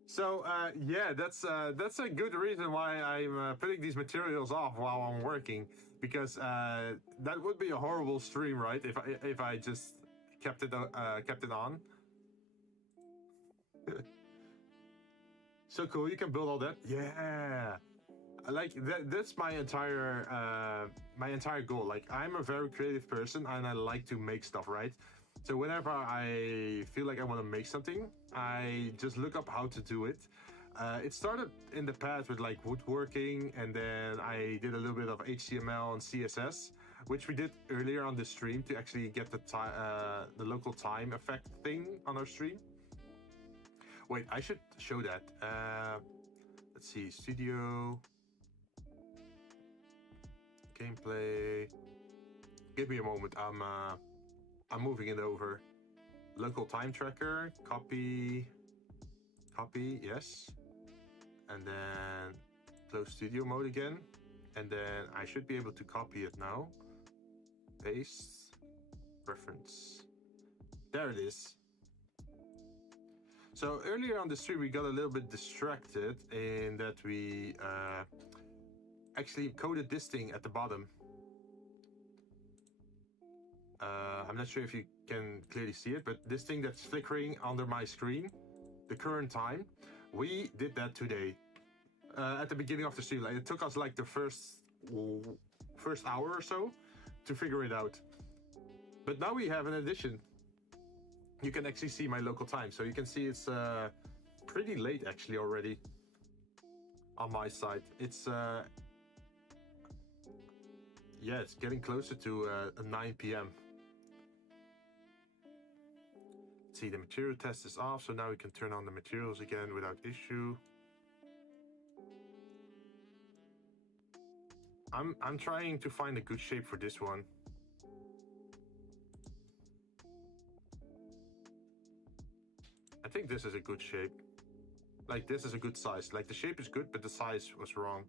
So yeah, that's a good reason why I'm putting these materials off while I'm working, because that would be a horrible stream, right? If I just kept it on. So cool, you can build all that. Yeah, like that's my entire goal. Like I'm a very creative person and I like to make stuff, right? So whenever I feel like I want to make something, I just look up how to do it. It started in the past with like woodworking, and then I did a little bit of HTML and CSS, which we did earlier on the stream to actually get the local time effect thing on our stream. Wait, I should show that. Let's see, studio, gameplay. Give me a moment. I'm moving it over. Local time tracker, copy, yes. And then close studio mode again. And then I should be able to copy it now. Paste, reference. There it is. So earlier on the stream, we got a little bit distracted in that we actually coded this thing at the bottom. I'm not sure if you can clearly see it, but this thing that's flickering under my screen, the current time, we did that today. At the beginning of the stream, like, it took us like the first hour or so to figure it out. But now we have an addition. You can actually see my local time, so you can see it's pretty late actually already on my side. It's yeah, it's getting closer to 9 p.m. let's see, the material test is off, so now we can turn on the materials again without issue. I'm trying to find a good shape for this one. I think this is a good shape. Like, this is a good size. Like, the shape is good, but the size was wrong.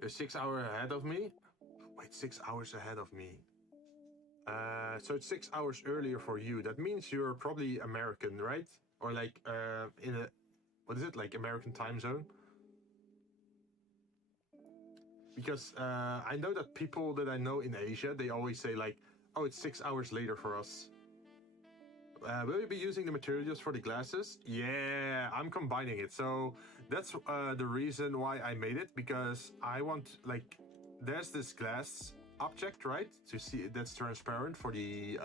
You're 6 hours ahead of me? Wait, 6 hours ahead of me. So it's 6 hours earlier for you. That means you're probably American, right? Or like in a, what is it, like American time zone? Because I know that people that I know in Asia, they always say like, oh, it's 6 hours later for us. Will you be using the materials for the glasses? Yeah, I'm combining it. So that's the reason why I made it, because I want, like, there's this glass object, right? To see that's transparent for the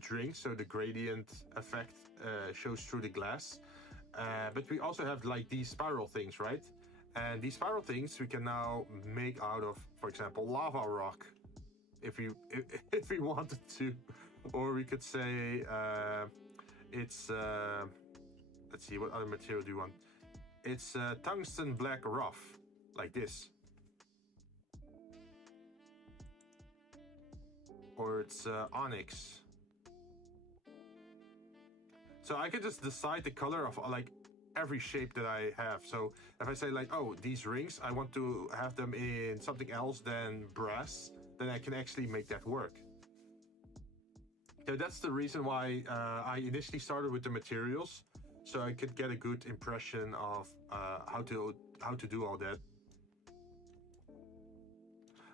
drink, so the gradient effect shows through the glass. But we also have like these spiral things, right? And these spiral things we can now make out of, for example, lava rock, if we wanted to. Or we could say it's, let's see, what other material do you want? It's tungsten black rough, like this. Or it's onyx. So I could just decide the color of like every shape that I have. So if I say like, oh, these rings, I want to have them in something else than brass, then I can actually make that work. So that's the reason why I initially started with the materials, so I could get a good impression of how to do all that.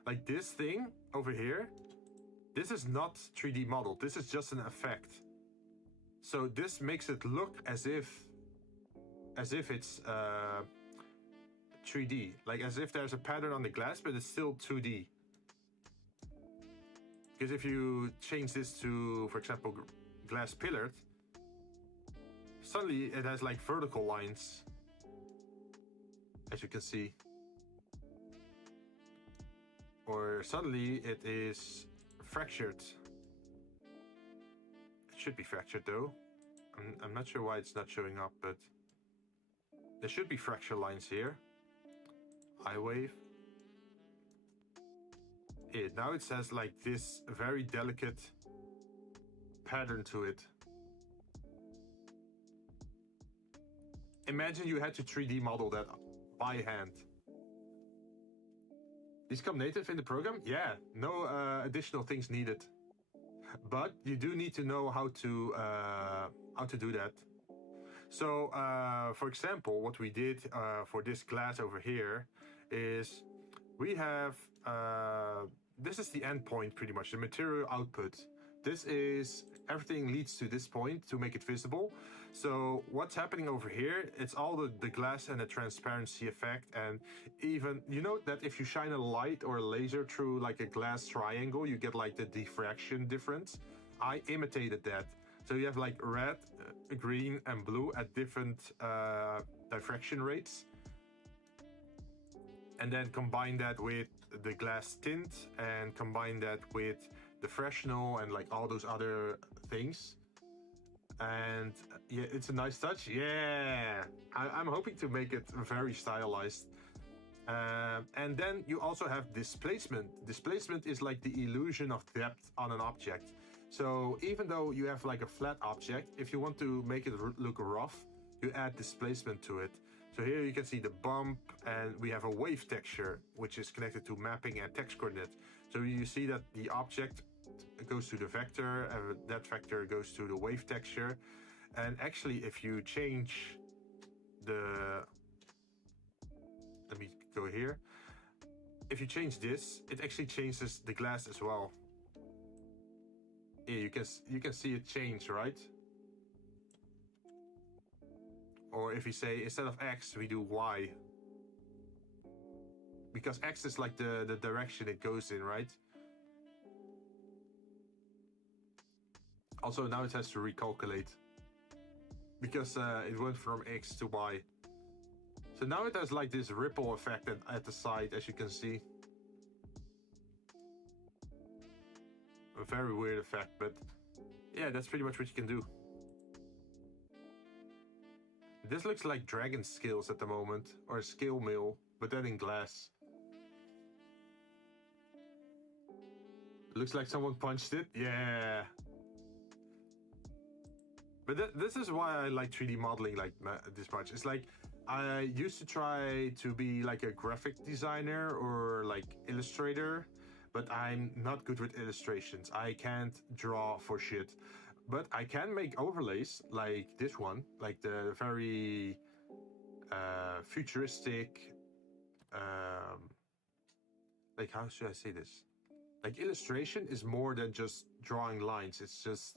Like this thing over here, this is not 3D modeled. This is just an effect. So this makes it look as if it's 3D, like as if there's a pattern on the glass, but it's still 2D. Because if you change this to, for example, glass pillared, suddenly it has like vertical lines, as you can see. Or suddenly it is fractured. It should be fractured though. I'm not sure why it's not showing up, but there should be fracture lines here. Eye wave. Now it says like this very delicate pattern to it. Imagine you had to 3D model that by hand. These come native in the program? Yeah, no additional things needed. But you do need to know how to do that. So, for example, what we did for this glass over here is we have this is the endpoint, pretty much, the material output. This is, everything leads to this point to make it visible. So what's happening over here, it's all the glass and the transparency effect. And even, you know that if you shine a light or a laser through like a glass triangle, you get like the diffraction difference. I imitated that. So you have like red, green and blue at different diffraction rates. And then combine that with the glass tint and combine that with the Fresnel and like all those other things. And yeah, it's a nice touch. Yeah, I'm hoping to make it very stylized. And then you also have displacement. Displacement is like the illusion of depth on an object. So even though you have like a flat object, if you want to make it look rough, you add displacement to it. So here you can see the bump, and we have a wave texture, which is connected to mapping and text coordinate. So you see that the object goes to the vector, and that vector goes to the wave texture. And actually, if you change the, let me go here. If you change this, it actually changes the glass as well. Yeah, you can see it change, right? Or if you say, instead of X, we do Y. Because X is like the direction it goes in, right? Also, now it has to recalculate. Because it went from X to Y. So now it has like this ripple effect at the side, as you can see. a very weird effect, but yeah, that's pretty much what you can do. This looks like dragon scales at the moment, or a scale mill, but then in glass. Looks like someone punched it. Yeah. But this is why I like 3D modeling like this much. It's like I used to try to be like a graphic designer or like illustrator, but I'm not good with illustrations. I can't draw for shit. But I can make overlays like this one, like the very futuristic, like how should I say this? Like illustration is more than just drawing lines. It's just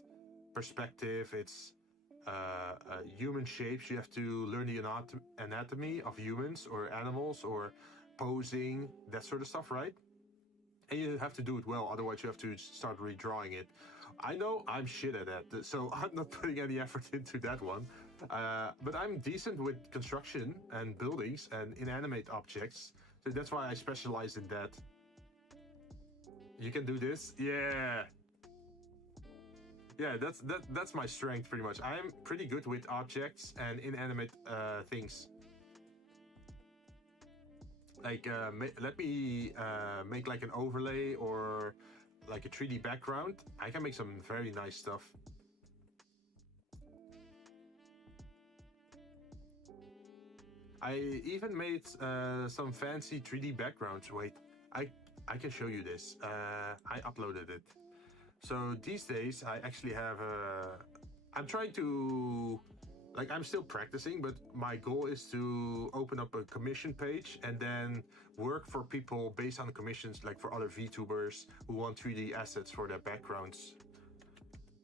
perspective. It's human shapes. You have to learn the anatomy of humans or animals or posing, that sort of stuff, right? And you have to do it well, otherwise you have to start redrawing it. I know I'm shit at that, so I'm not putting any effort into that one. But I'm decent with construction and buildings and inanimate objects, so that's why I specialize in that. You can do this? Yeah. Yeah, that's my strength pretty much. I'm pretty good with objects and inanimate things. Like, let me make like an overlay or like a 3D background. I can make some very nice stuff. I even made some fancy 3D backgrounds. Wait, I can show you this. I uploaded it. So these days I actually have I'm trying to, like, I'm still practicing, but my goal is to open up a commission page and then work for people based on commissions, like for other VTubers who want 3D assets for their backgrounds.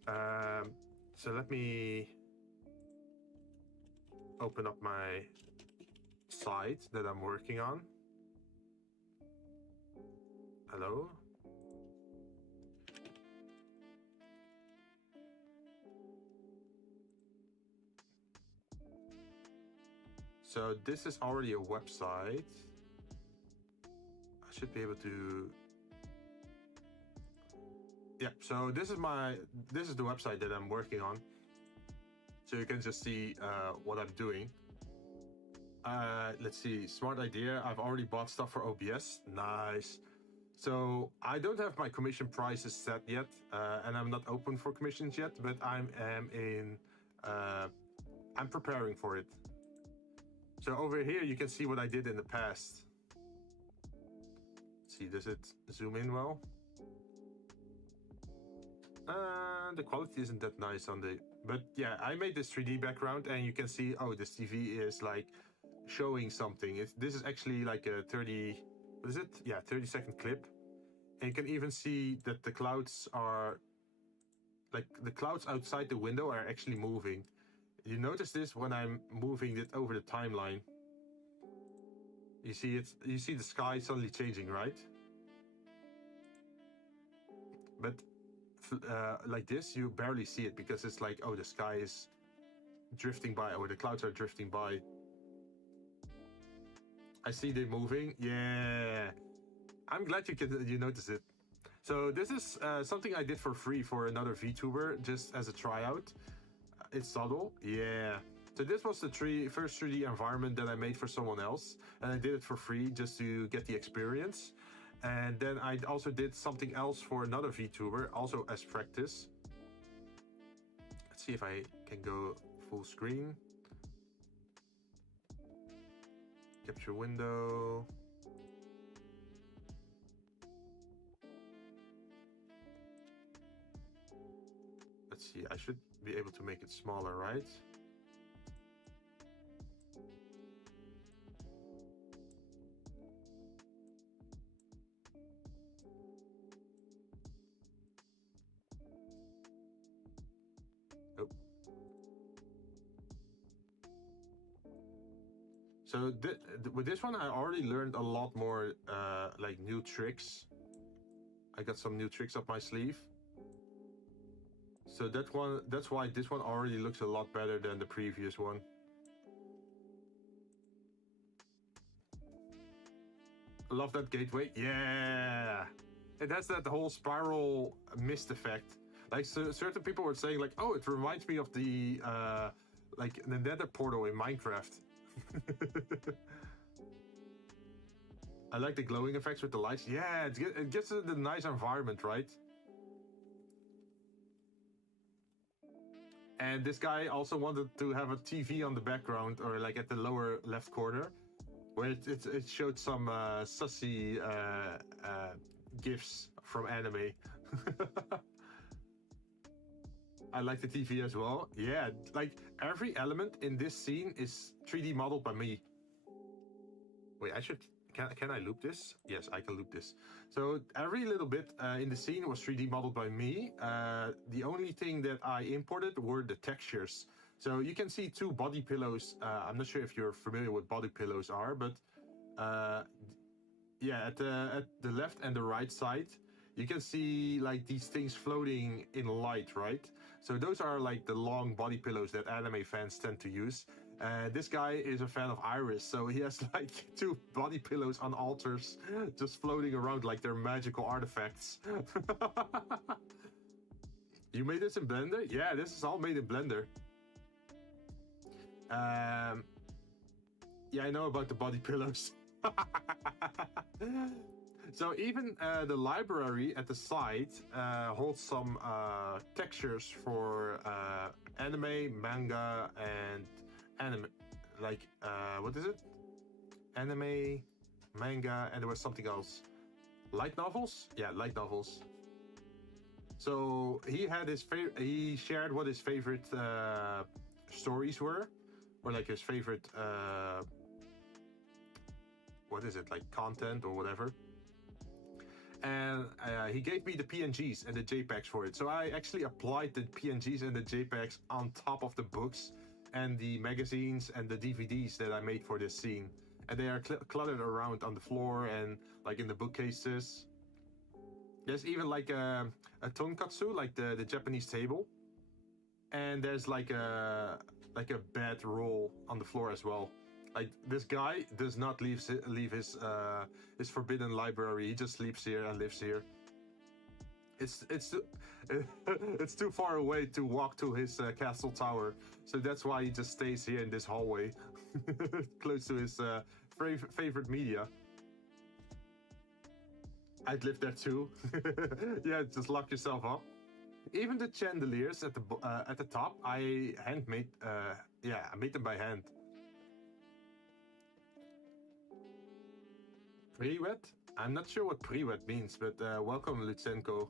So let me open up my site that I'm working on. Hello? So this is already a website. I should be able to. Yeah, so this is the website that I'm working on. So you can just see what I'm doing. Let's see, smart idea. I've already bought stuff for OBS. Nice. So I don't have my commission prices set yet, and I'm not open for commissions yet, but I'm preparing for it. So over here you can see what I did in the past. Let's see, does it zoom in well? The quality isn't that nice on the, but yeah, I made this 3D background and you can see, oh, this TV is like showing something. This is actually like a 30, what is it? Yeah, 30-second clip. And you can even see that the clouds are, like the clouds outside the window are actually moving. You notice this when I'm moving it over the timeline. You see the sky suddenly changing, right? But like this, you barely see it because it's like, oh, the sky is drifting by, or the clouds are drifting by. I see them moving. Yeah, I'm glad you notice it. So this is something I did for free for another VTuber, just as a tryout. It's subtle. Yeah. So this was the first 3D environment that I made for someone else, and I did it for free just to get the experience. And then I also did something else for another VTuber, also as practice. Let's see if I can go full screen. Capture window. Let's see, I should be able to make it smaller, right? So with this one, I already learned a lot more, like new tricks. I got some new tricks up my sleeve. So that's why this one already looks a lot better than the previous one. Love that gateway. Yeah. it has that whole spiral mist effect. Like certain people were saying, like, oh, it reminds me of the like the Nether portal in Minecraft. I like the glowing effects with the lights. Yeah, it gets the nice environment, right? And this guy also wanted to have a TV on the background, or like at the lower left corner, where it showed some sussy gifs from anime. I like the TV as well. Yeah, like every element in this scene is 3D modeled by me. Wait, I should... Can I loop this? Yes, I can loop this. So every little bit in the scene was 3D modeled by me. The only thing that I imported were the textures. So you can see two body pillows. I'm not sure if you're familiar with body pillows are, but yeah, at the left and the right side, you can see like these things floating in light, right? So those are like the long body pillows that anime fans tend to use. This guy is a fan of Iris, so he has like two body pillows on altars just floating around like they're magical artifacts. You made this in Blender? Yeah, this is all made in Blender. Yeah, I know about the body pillows. So even the library at the side holds some textures for anime, manga, and anime, like what is it? Anime, manga, and there was something else. Light novels? Yeah, light novels. So he had his he shared what his favorite stories were, or like his favorite what is it, like content or whatever. And he gave me the PNGs and the JPEGs for it. So I actually applied the PNGs and the JPEGs on top of the books and the magazines and the DVDs that I made for this scene. And they are cluttered around on the floor and like in the bookcases. There's even like a tonkatsu, like the Japanese table. And there's like a bed roll on the floor as well. Like this guy does not leave his forbidden library. He just sleeps here and lives here. It's too far away to walk to his castle tower, so that's why he just stays here in this hallway, close to his favorite media. I'd live there too. Yeah, just lock yourself up. Even the chandeliers at the top, I handmade. Yeah, I made them by hand. Pre-wet? I'm not sure what pre-wet means, but welcome, Lutsenko.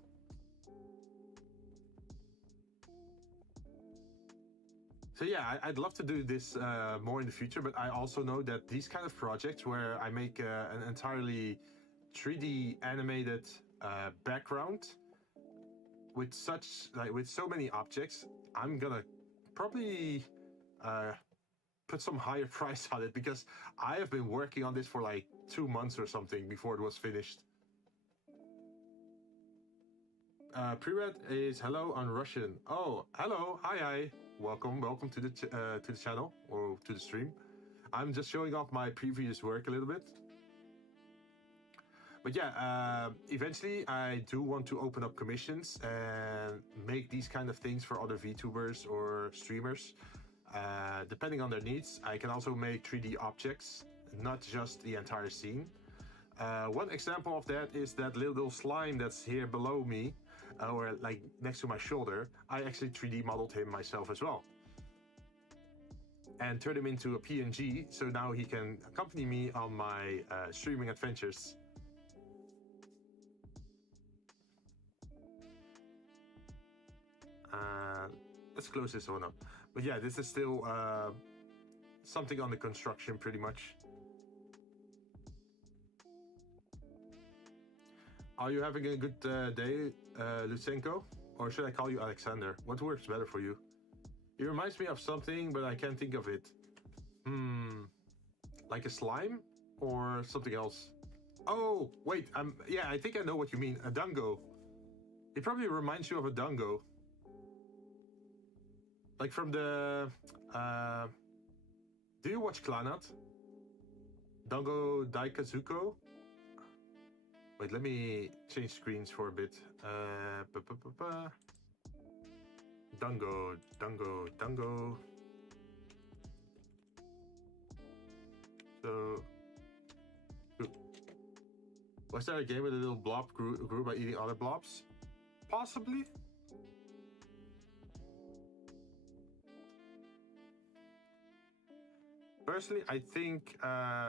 So yeah, I'd love to do this more in the future, but I also know that these kind of projects where I make an entirely 3D animated background with so many objects, I'm gonna probably put some higher price on it, because I have been working on this for like 2 months or something before it was finished. Pre-read is hello on Russian. Oh, hello, hi. Welcome to the channel or to the stream. I'm just showing off my previous work a little bit. But yeah, eventually I do want to open up commissions and make these kind of things for other VTubers or streamers. Depending on their needs, I can also make 3D objects, not just the entire scene. One example of that is that little slime that's here below me, or like next to my shoulder. I actually 3D modeled him myself as well. And turned him into a PNG, so now he can accompany me on my streaming adventures. Let's close this one up. But yeah, this is still something on the construction pretty much. Are you having a good day, Lutsenko? Or should I call you Alexander? What works better for you? It reminds me of something, but I can't think of it. Like a slime? Or something else? Oh, wait, yeah, I think I know what you mean. A dango. It probably reminds you of a dango. Like from the... do you watch Clanat? Dango Daikazuko? Wait, let me change screens for a bit. Dungo, Dungo, Dungo. So, was there a game where the little blob grew by eating other blobs? Possibly. Personally, I think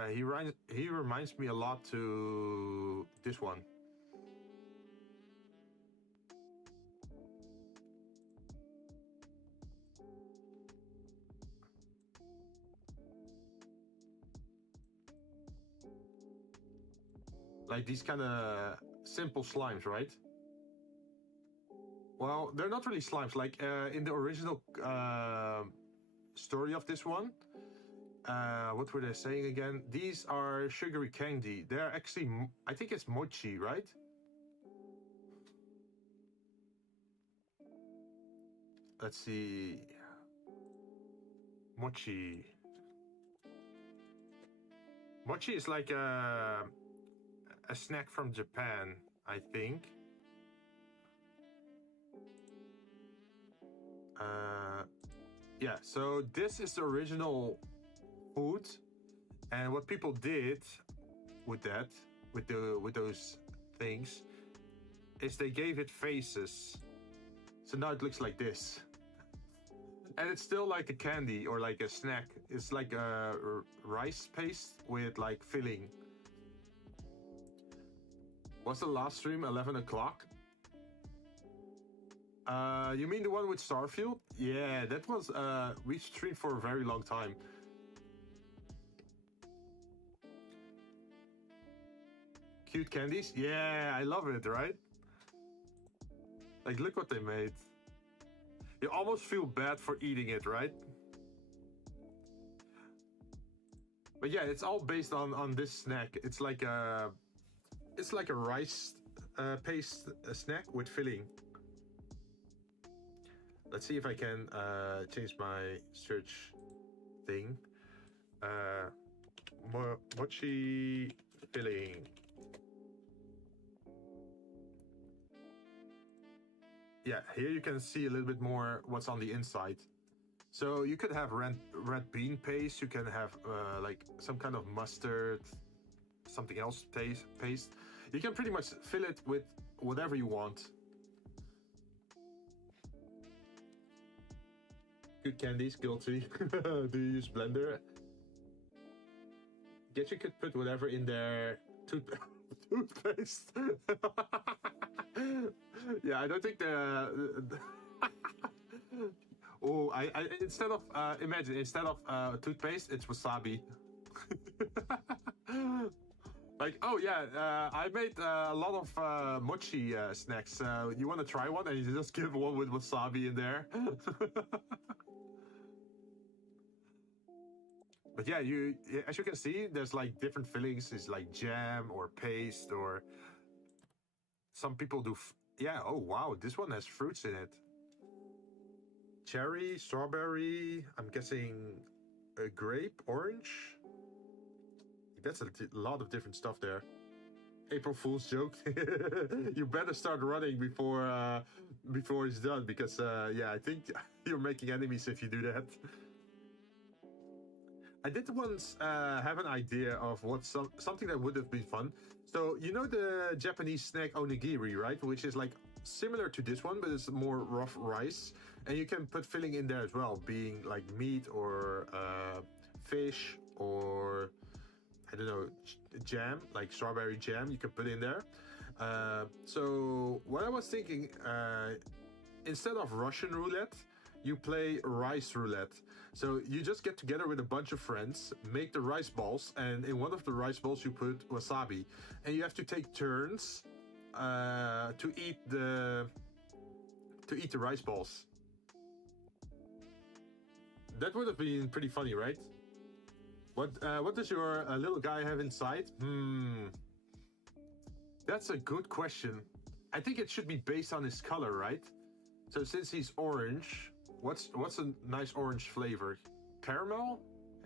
he reminds me a lot to this one. Like these kind of simple slimes, right? Well, they're not really slimes. Like in the original story of this one, what were they saying again? These are sugary candy. They're actually, I think it's mochi, right? Let's see. Mochi. Mochi is like a snack from Japan, I think. Yeah, so this is the original food, and what people did with that, with those things, is they gave it faces. So now it looks like this, and it's still like a candy or like a snack. It's like a rice paste with like filling. What's the last stream? 11 o'clock. You mean the one with Starfield? Yeah, that was, we streamed for a very long time. Cute candies? Yeah, I love it, right? Like, look what they made. You almost feel bad for eating it, right? But yeah, it's all based on this snack. It's like a rice paste snack with filling. Let's see if I can change my search thing. Mochi filling. Yeah, here you can see a little bit more what's on the inside. So you could have red bean paste. You can have like some kind of mustard, something else paste. You can pretty much fill it with whatever you want. Good candies, guilty. Do you use blender? Guess you could put whatever in there. Toothpaste. Yeah, I don't think the oh, I instead of imagine instead of toothpaste, it's wasabi. Like, oh yeah, I made a lot of mochi snacks. You want to try one? And you just give one with wasabi in there. But yeah, as you can see, there's like different fillings. It's like jam or paste, or some people do. Yeah. Oh wow, this one has fruits in it. Cherry, strawberry. I'm guessing a grape, orange. That's a lot of different stuff there. April Fool's joke. You better start running before it's done, because yeah, I think you're making enemies if you do that. I did once have an idea of what something that would have been fun. So you know the Japanese snack onigiri, right? Which is like similar to this one, but it's more rough rice, and you can put filling in there as well, being like meat or fish or I don't know, jam, like strawberry jam. You can put in there. So what I was thinking, instead of Russian roulette, you play rice roulette. So you just get together with a bunch of friends, make the rice balls, and in one of the rice balls you put wasabi, and you have to take turns to eat the rice balls. That would have been pretty funny, right? What does your little guy have inside? That's a good question. I think it should be based on his color, right? So since he's orange, what's a nice orange flavor? Caramel?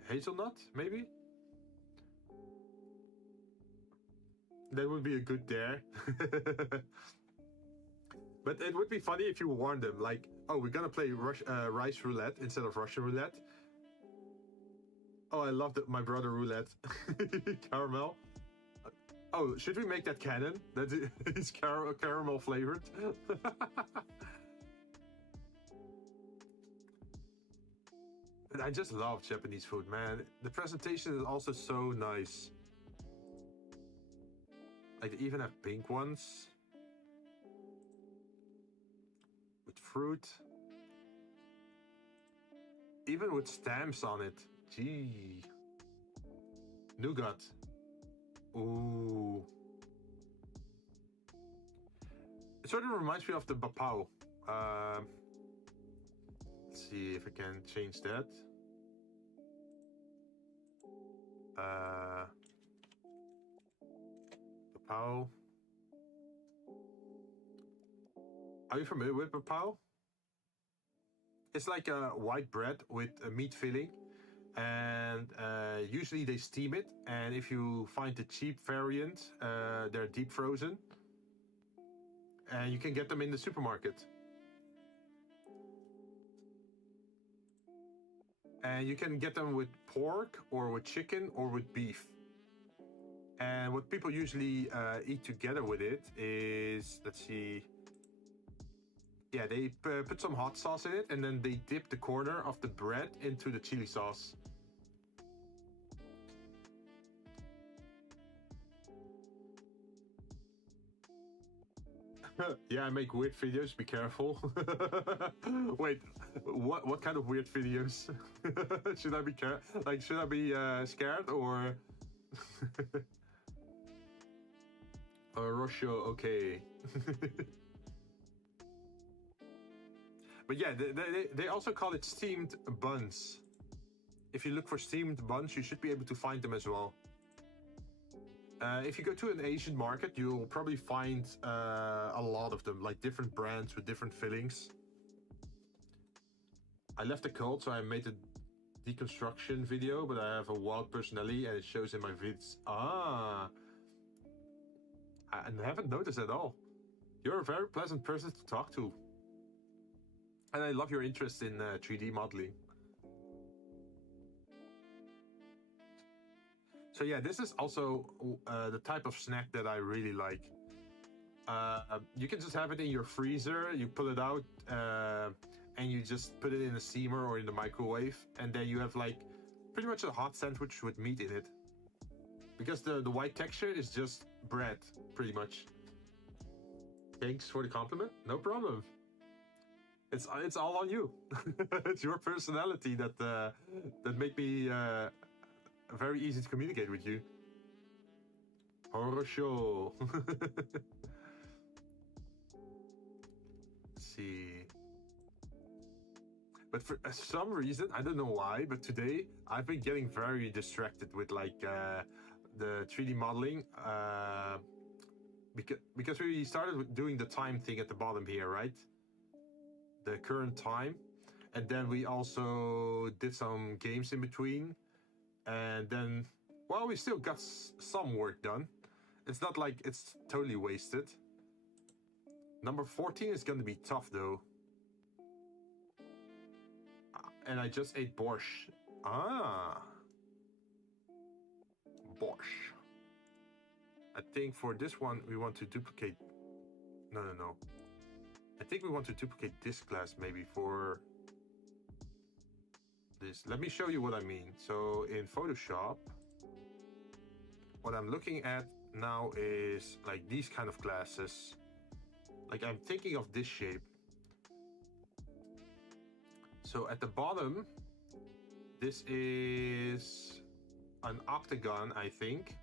Hazelnut, maybe? That would be a good dare. But it would be funny if you warned them, like, oh, we're gonna play rice roulette instead of Russian roulette. Oh, I love my brother roulette. Caramel. Oh, should we make that canon? That is caramel flavored. And I just love Japanese food, man. The presentation is also so nice. Like they even have pink ones. With fruit. Even with stamps on it. Gee. Nougat. Ooh. It sort of reminds me of the Bapao. Let's see if I can change that. Bapao. Are you familiar with Bapao? It's like a white bread with a meat filling, and usually they steam it. And if you find the cheap variant, they're deep frozen, and you can get them in the supermarket. And you can get them with pork or with chicken or with beef. And what people usually eat together with it is, let's see. Yeah, they put some hot sauce in it, and then they dip the corner of the bread into the chili sauce. Yeah, I make weird videos, be careful. Wait, what kind of weird videos? Should I be should I be scared or... Russia, okay. But yeah, they also call it steamed buns. If you look for steamed buns, you should be able to find them as well. If you go to an Asian market, you'll probably find a lot of them, like different brands with different fillings. I left a cult, so I made a deconstruction video, but I have a wild personality and it shows in my vids. Ah! I haven't noticed at all. You're a very pleasant person to talk to. And I love your interest in 3D modeling. So yeah, this is also the type of snack that I really like. You can just have it in your freezer, you pull it out, and you just put it in a steamer or in the microwave, and then you have like pretty much a hot sandwich with meat in it. Because the white texture is just bread, pretty much. Thanks for the compliment. No problem. It's all on you. It's your personality that make me very easy to communicate with you. Horror show. Let's see. But for some reason, I don't know why, but today I've been getting very distracted with like the 3D modeling. Because we started with doing the time thing at the bottom here, right? The current time. And then we also did some games in between. And then, well, we still got some work done. It's not like it's totally wasted. Number 14 is going to be tough, though. And I just ate borscht. Ah. Borscht. I think for this one, we want to duplicate... No. I think we want to duplicate this class maybe for... this. Let me show you what I mean. So in Photoshop, what I'm looking at now is like these kind of classes. Like I'm thinking of this shape. So at the bottom, this is an octagon, I think.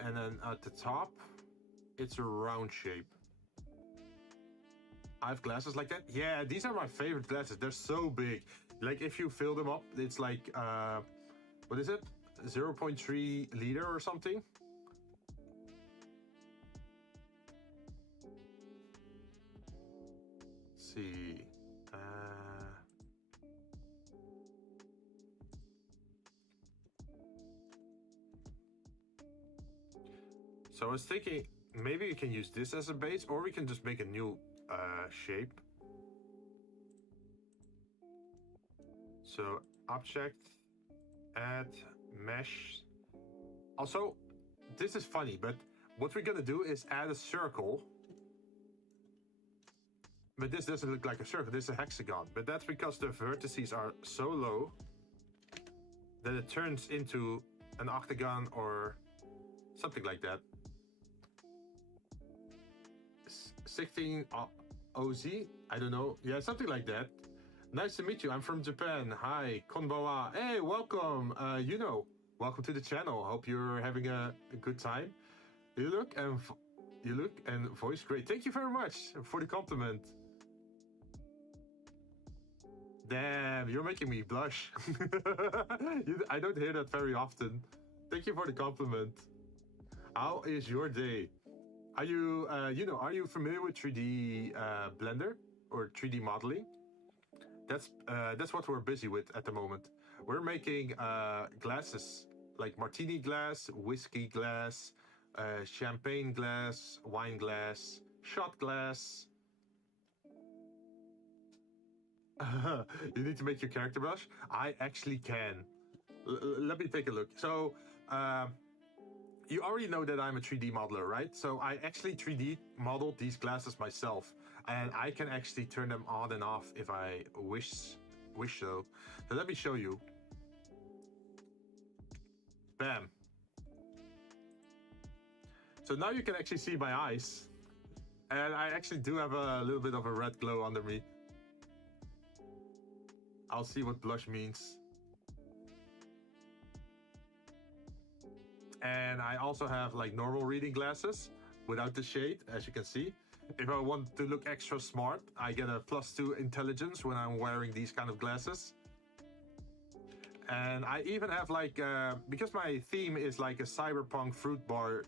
And then at the top, it's a round shape. I have glasses like that. Yeah, these are my favorite glasses. They're so big. Like if you fill them up, it's like, what is it? 0.3 liter or something. Let's see. So I was thinking maybe we can use this as a base, or we can just make a new shape. So object, add, mesh. Also, this is funny, but what we're gonna do is add a circle. But this doesn't look like a circle, this is a hexagon. But that's because the vertices are so low that it turns into an octagon or something like that. 16 OZ? I don't know. Yeah, something like that. Nice to meet you. I'm from Japan. Hi, konbawa. Hey, welcome. Welcome to the channel. Hope you're having a good time. You look and voice great. Thank you very much for the compliment. Damn, you're making me blush. I don't hear that very often. Thank you for the compliment. How is your day? Are you, are you familiar with 3D Blender or 3D modeling? That's what we're busy with at the moment. We're making glasses, like martini glass, whiskey glass, champagne glass, wine glass, shot glass. You need to make your character blush? I actually can. Let me take a look. So, you already know that I'm a 3D modeler, right? So I actually 3D modeled these glasses myself, and I can actually turn them on and off if I wish so. So let me show you. Bam. So now you can actually see my eyes, and I actually do have a little bit of a red glow under me. I'll see what blush means. And I also have like normal reading glasses without the shade, as you can see. If I want to look extra smart, I get a +2 intelligence when I'm wearing these kind of glasses. And I even have like, because my theme is like a cyberpunk fruit bar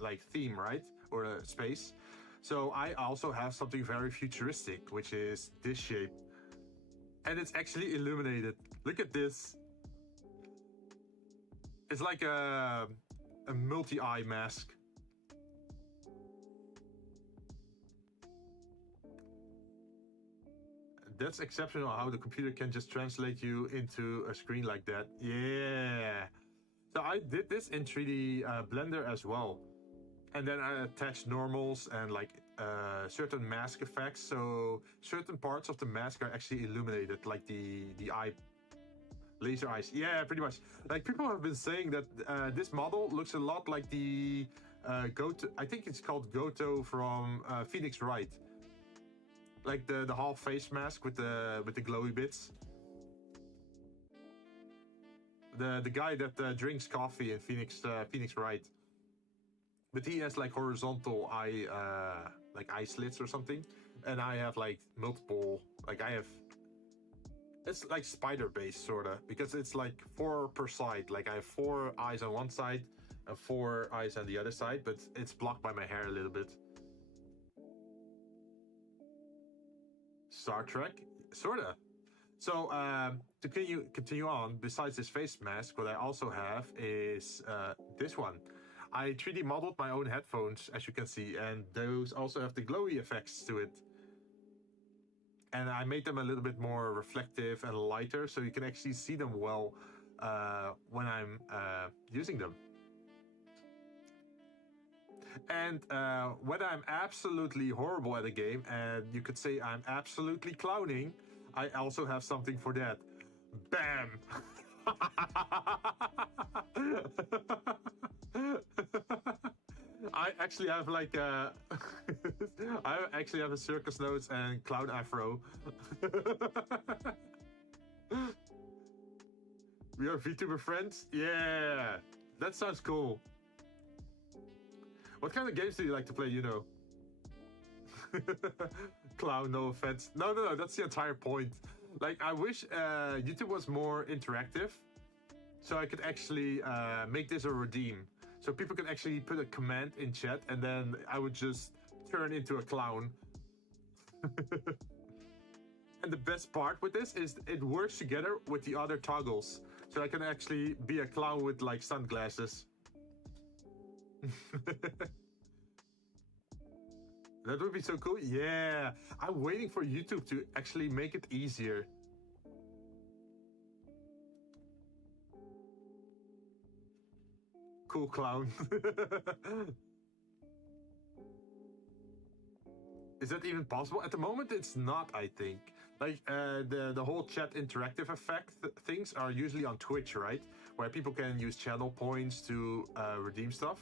like theme, right? Or a space. So I also have something very futuristic, which is this shape. And it's actually illuminated. Look at this. It's like a multi-eye mask. That's exceptional how the computer can just translate you into a screen like that. Yeah. So I did this in 3D Blender as well. And then I attached normals and like certain mask effects. So certain parts of the mask are actually illuminated, like the eye. Laser eyes. Yeah, pretty much. Like people have been saying that this model looks a lot like the Goto. I think it's called Goto from Phoenix Wright. Like the half face mask with the glowy bits. The guy that drinks coffee in Phoenix Wright. But he has like horizontal eye like eye slits or something, and I have like multiple. Like I have. It's like spider-based, sorta, because it's like 4 per side. Like I have 4 eyes on one side and 4 eyes on the other side, but it's blocked by my hair a little bit. Star Trek, sorta. So to continue on, besides this face mask, what I also have is this one. I 3D modeled my own headphones, as you can see, and those also have the glowy effects to it. And I made them a little bit more reflective and lighter, so you can actually see them well when I'm using them. And when I'm absolutely horrible at a game, and you could say I'm absolutely clowning, I also have something for that. Bam! I actually have like I actually have a circus nose and clown afro. We are Vtuber friends? Yeah, that sounds cool. What kind of games do you like to play, Clown, no offense. No, that's the entire point. Like, I wish YouTube was more interactive, so I could actually make this a redeem. So people can actually put a command in chat, and then I would just turn into a clown. And the best part with this is it works together with the other toggles. So I can actually be a clown with like sunglasses. That would be so cool. Yeah, I'm waiting for YouTube to actually make it easier. Cool clown. Is that even possible? At the moment, it's not, I think. Like, the whole chat interactive effect things are usually on Twitch, right? Where people can use channel points to redeem stuff.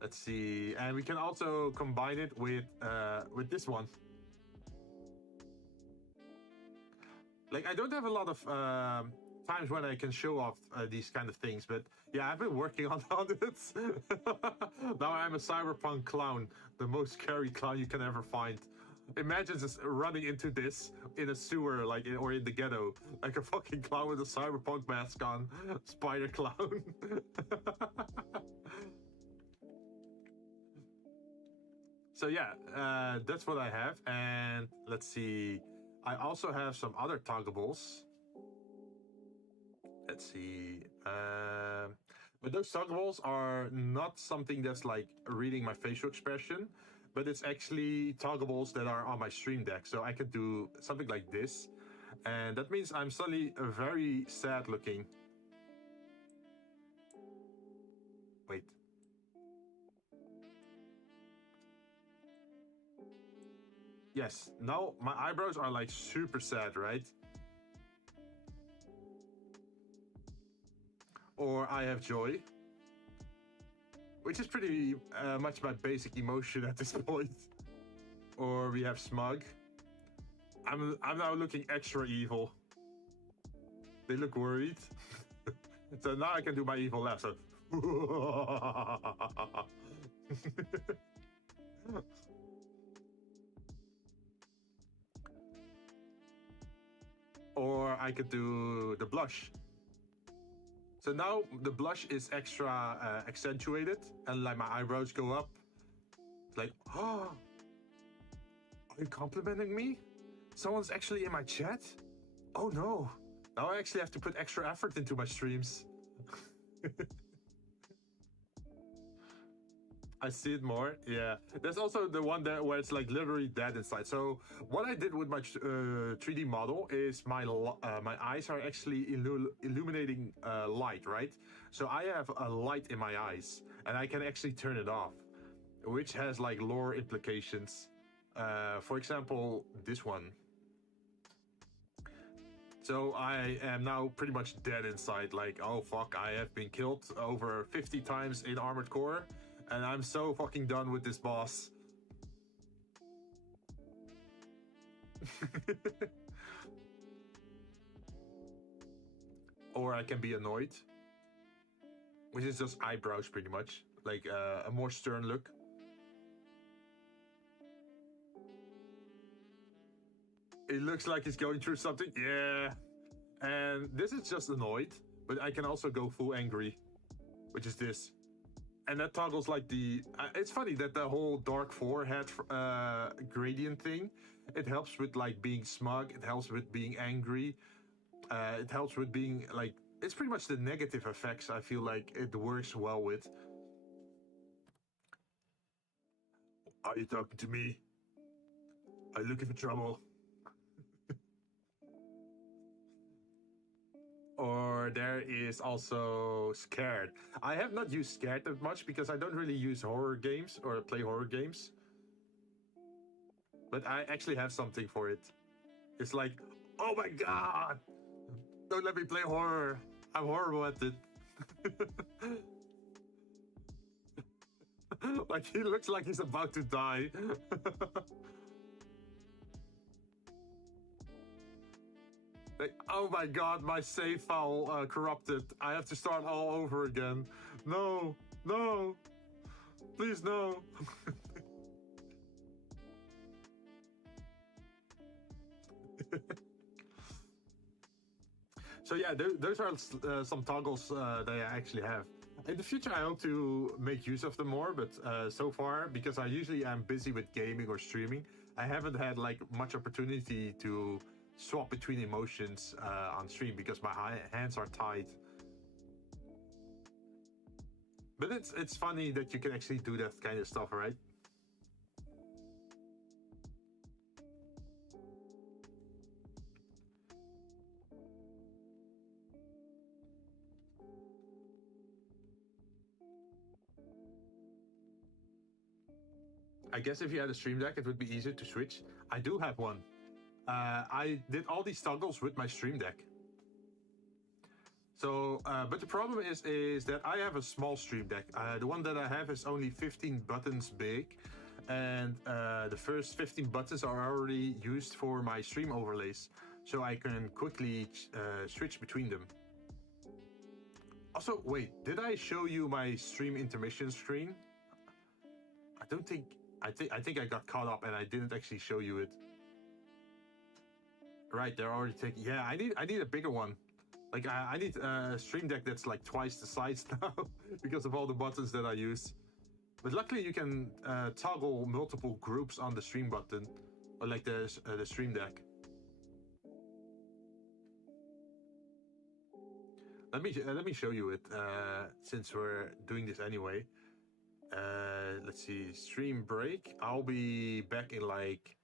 Let's see, and we can also combine it with this one. Like, I don't have a lot of times when I can show off these kind of things, but yeah, I've been working on it. Now I'm a cyberpunk clown, the most scary clown you can ever find. Imagine just running into this in a sewer, like, or in the ghetto, like a fucking clown with a cyberpunk mask on, spider clown. So yeah, that's what I have, and let's see. I also have some other toggables. Let's see. But those toggables are not something that's like reading my facial expression, but it's actually toggables that are on my stream deck. So I can do something like this, and that means I'm suddenly very sad looking. Wait. Yes, now my eyebrows are like super sad, right? Or I have joy, which is pretty much my basic emotion at this point. Or we have smug. I'm now looking extra evil. They look worried. So now I can do my evil laugh. So. Or I could do the blush. So now the blush is extra accentuated, and like my eyebrows go up. Like, oh, are you complimenting me? Someone's actually in my chat? Oh no, now I actually have to put extra effort into my streams. I see it more. Yeah, there's also the one there where it's like literally dead inside. So what I did with my 3D model is my eyes are actually illuminating light, right? So I have a light in my eyes, and I can actually turn it off, which has like lore implications. For example, this one. So I am now pretty much dead inside. Like, oh fuck, I have been killed over 50 times in Armored Core. And I'm so fucking done with this boss. Or I can be annoyed, which is just eyebrows pretty much, like a more stern look. It looks like he's going through something, yeah. And this is just annoyed, but I can also go full angry, which is this. And that toggles like the... it's funny that the whole dark forehead gradient thing, it helps with like being smug, it helps with being angry, it helps with being like... It's pretty much the negative effects I feel like it works well with. Are you talking to me? Are you looking for trouble? Or there is also Scared. I have not used Scared that much because I don't really use horror games or play horror games. But I actually have something for it. It's like, oh my god! Don't let me play horror. I'm horrible at it. Like, he looks like he's about to die. Like, oh my god, my save file corrupted. I have to start all over again. No, no, please no. So yeah, those are some toggles that I actually have. In the future, I hope to make use of them more, but so far, because I usually am busy with gaming or streaming, I haven't had like much opportunity to swap between emotions on stream because my hands are tied. But it's funny that you can actually do that kind of stuff, right? I guess if you had a Stream Deck, it would be easier to switch. I do have one. I did all these toggles with my Stream Deck. So, but the problem is that I have a small Stream Deck. The one that I have is only 15 buttons big, and the first 15 buttons are already used for my stream overlays, so I can quickly switch between them. Also, wait, did I show you my stream intermission screen? I don't think. I think I got caught up and I didn't actually show you it. Right, they're already taking. Yeah, I need a bigger one. Like I need a Stream Deck that's like twice the size now because of all the buttons that I use. But luckily you can toggle multiple groups on the stream button, or like the Stream Deck. Let me show you it since we're doing this anyway. Let's see, stream break. I'll be back in like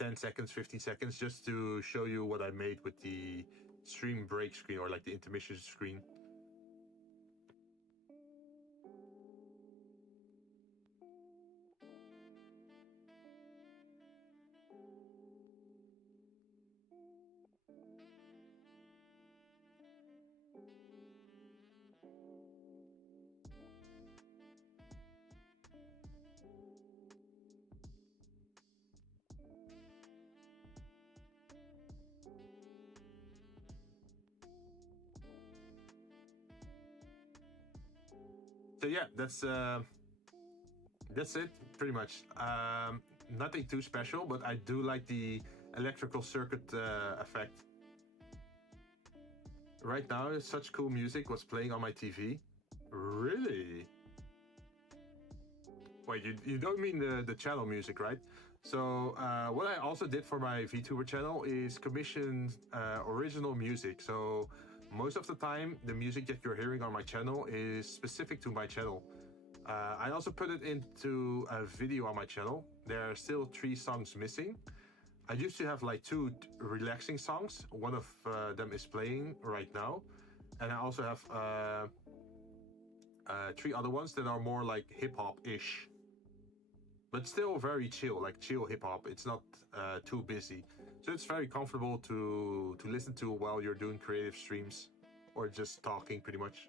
10 seconds, 15 seconds, just to show you what I made with the stream break screen, or like the intermission screen. So yeah, that's it pretty much. Nothing too special, but I do like the electrical circuit effect. Right now, such cool music was playing on my TV. Really? Wait, you don't mean the channel music, right? So what I also did for my Vtuber channel is commission original music. So most of the time, the music that you're hearing on my channel is specific to my channel. I also put it into a video on my channel. There are still 3 songs missing. I used to have like 2 relaxing songs. One of them is playing right now. And I also have 3 other ones that are more like hip-hop-ish. But still very chill, like chill hip-hop. It's not too busy. So it's very comfortable to listen to while you're doing creative streams or just talking pretty much.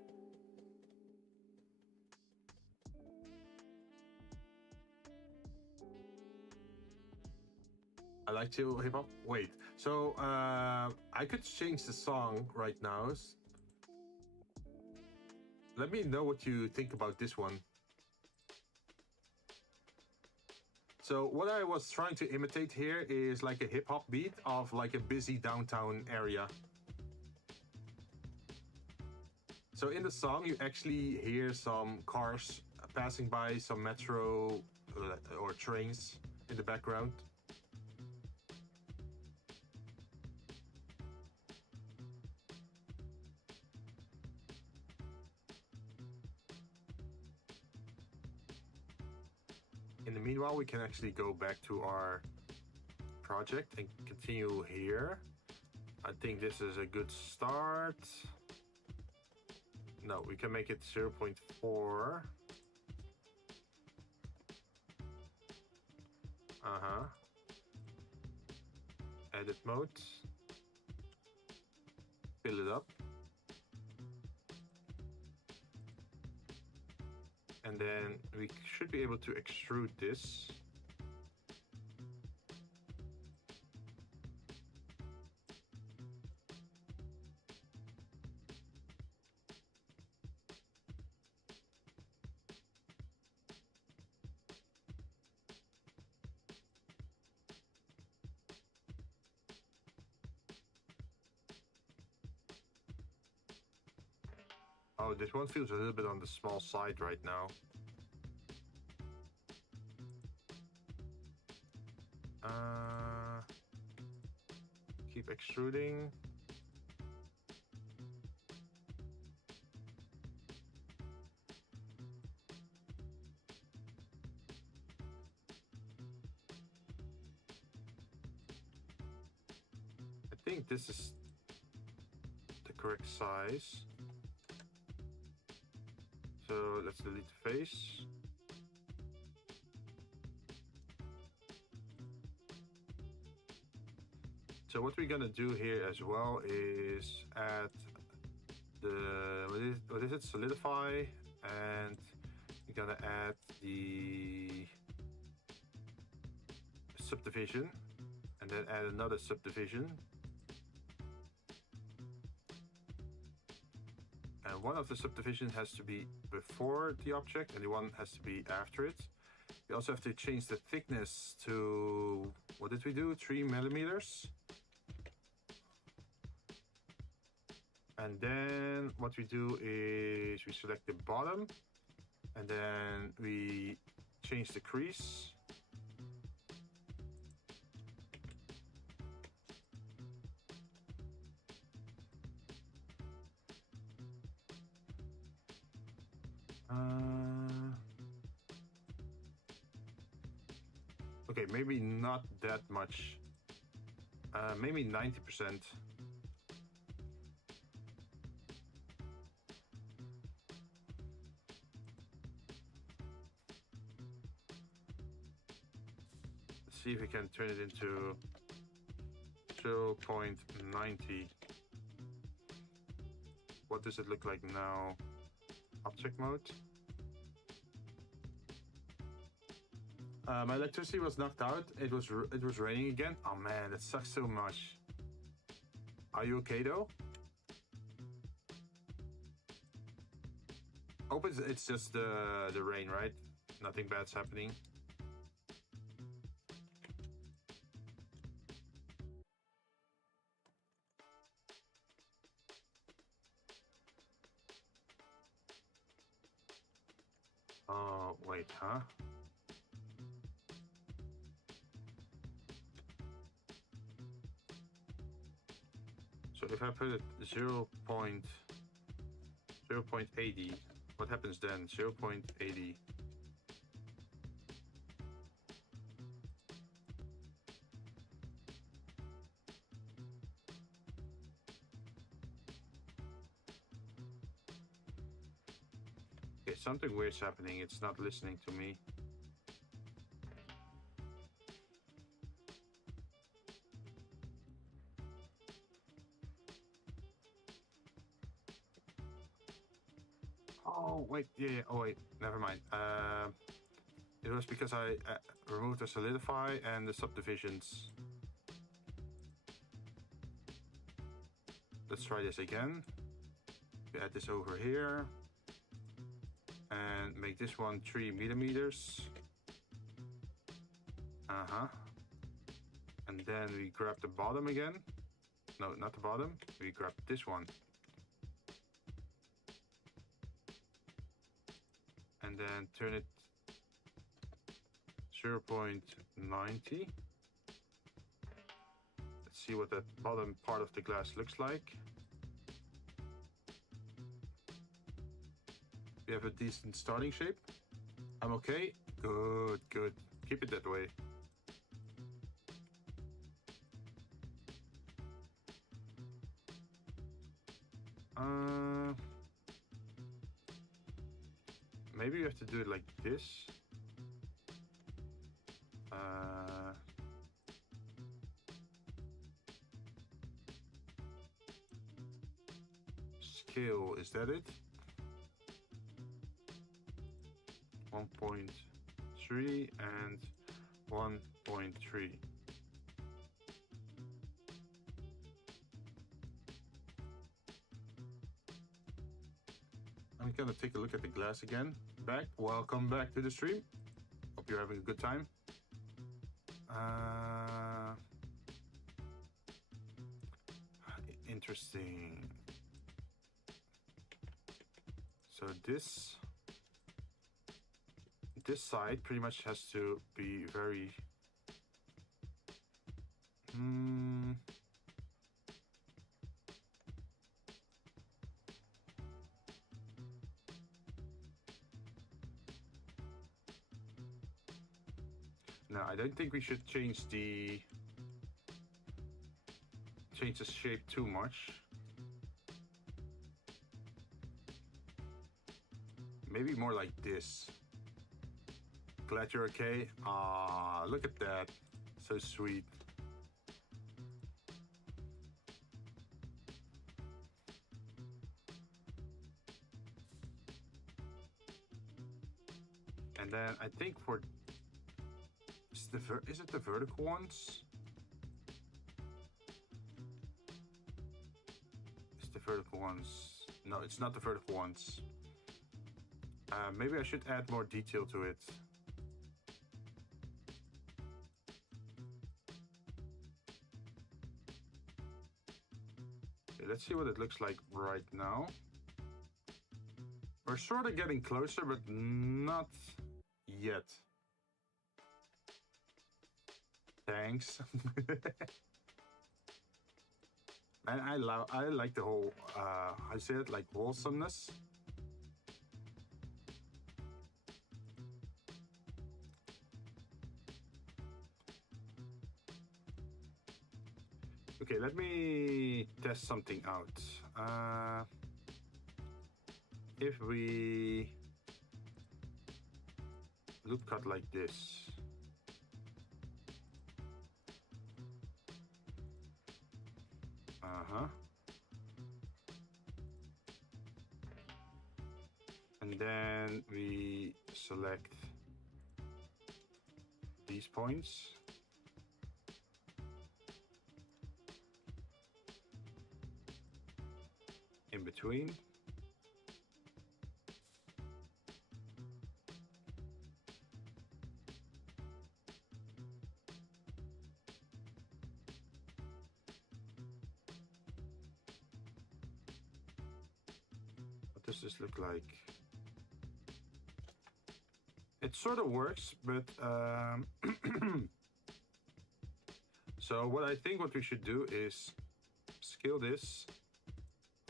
I like chill hip-hop. Wait, so I could change the song right now. Let me know what you think about this one. So what I was trying to imitate here is like a hip-hop beat of like a busy downtown area. So in the song, you actually hear some cars passing by, some metro or trains in the background. In the meanwhile, we can actually go back to our project and continue here. I think this is a good start. No, we can make it 0.4. Edit mode. Fill it up. And then we should be able to extrude this. Oh, this one feels a little bit on the small side right now. keep extruding. I think this is the correct size. So let's delete the face. So what we're gonna do here as well is add the, what is it, solidify, and we're gonna add the subdivision, and then add another subdivision. And one of the subdivisions has to be before the object, and the one has to be after it. We also have to change the thickness to, what did we do? 3 millimeters. And then what we do is we select the bottom, and then we change the crease. Okay, maybe not that much. Maybe 90%. See if we can turn it into 0.90. What does it look like now? Object mode. My electricity was knocked out. It was raining again. Oh man, that sucks so much. Are you okay though? Hope it's just the rain, right? Nothing bad's happening. Oh, wait, huh? So if I put it 0.80, what happens then? 0.80. Okay, something weird's happening. It's not listening to me. Oh, wait, yeah, oh wait, never mind. It was because I removed the solidify and the subdivisions. Let's try this again. We add this over here. And make this one 3 millimeters. And then we grab the bottom again. No, not the bottom. We grab this one. And then turn it 0.90. Let's see what that bottom part of the glass looks like. We have a decent starting shape. I'm okay. Good, good. Keep it that way. Maybe you have to do it like this. Scale, is that it? 1.3 and 1.3. I'm gonna take a look at the glass again. Welcome back to the stream. Hope you're having a good time. Interesting. So this side pretty much has to be very No, I don't think we should change the shape too much. Maybe more like this. Glad you're okay. Ah, look at that. So sweet. And then I think for is it the vertical ones? It's the vertical ones. No, it's not the vertical ones. Maybe I should add more detail to it. Okay, let's see what it looks like right now. We're sort of getting closer, but not yet. Thanks. And I like the whole, I say it like wholesomeness. Okay, let me test something out. If we loop cut like this. And then we select these points. In between. What does this look like? It sort of works, but so what I think what we should do is scale this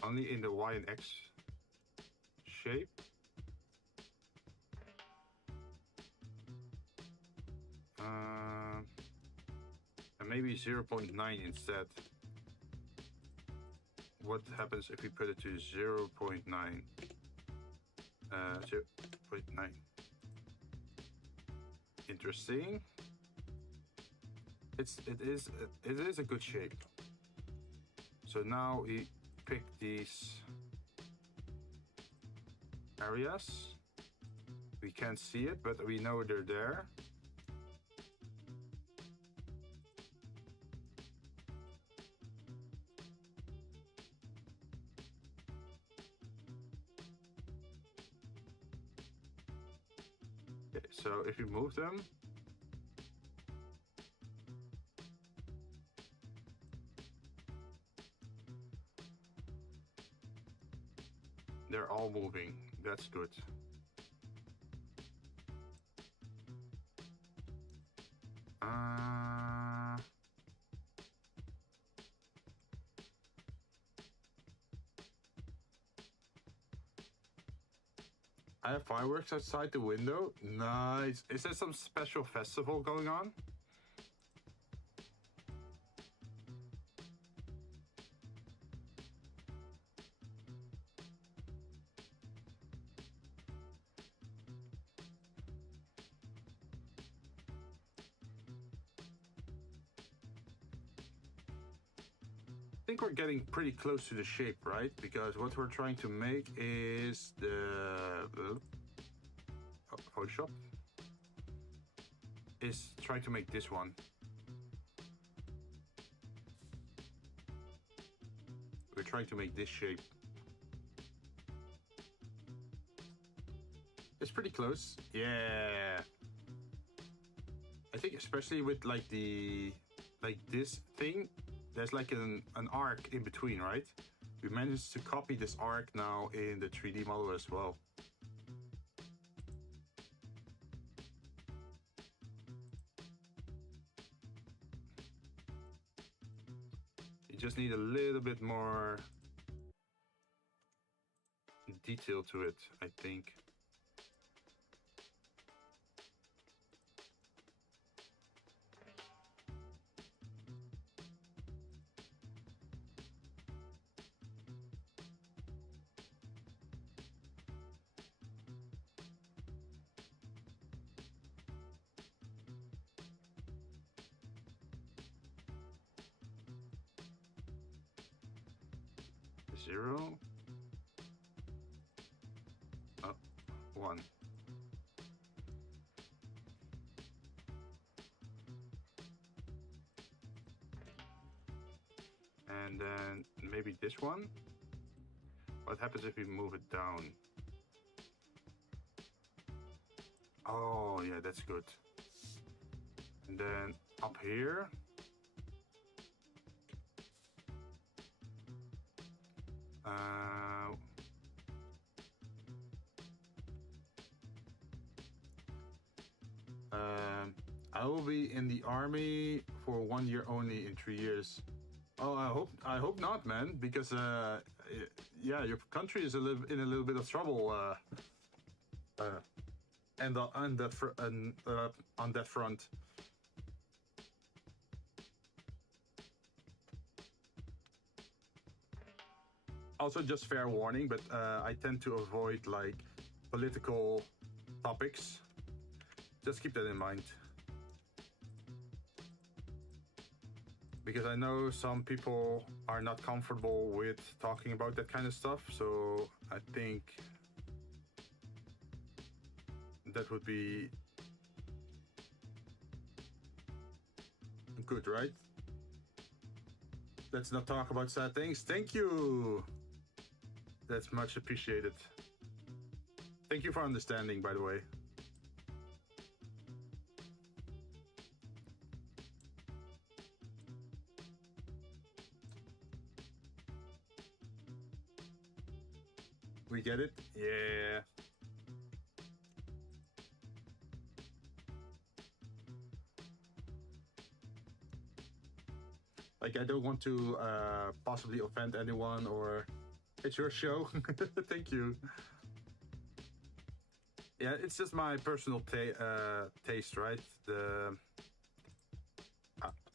only in the Y and X shape. And maybe 0.9 instead. What happens if we put it to 0.9? 0.9. Interesting. It is a good shape. So now we pick these areas. We can't see it, but we know they're there. Okay, so if you move them, they're all moving. That's good. I have fireworks outside the window. Nice. Is there some special festival going on? I think we're getting pretty close to the shape, right? Because what we're trying to make is the Photoshop is trying to make this one. We're trying to make this shape. It's pretty close. Yeah. I think especially with like this thing, there's like an arc in between, right? We managed to copy this arc now in the 3D model as well. You just need a little bit more detail to it, I think. 0. Oh, 1. And then maybe this one. What happens if we move it down? Oh, yeah, that's good. And then up here. I will be in the army for 1 year only in 3 years. Oh, I hope not, man, because yeah, your country is in a little bit of trouble. And on that front. Also, just fair warning, but I tend to avoid like political topics. Just keep that in mind. Because I know some people are not comfortable with talking about that kind of stuff, so I think that would be good, right? Let's not talk about sad things. Thank you. That's much appreciated. Thank you for understanding, by the way. We get it? Yeah. Like, I don't want to possibly offend anyone, or it's your show. Thank you. Yeah, it's just my personal taste, right?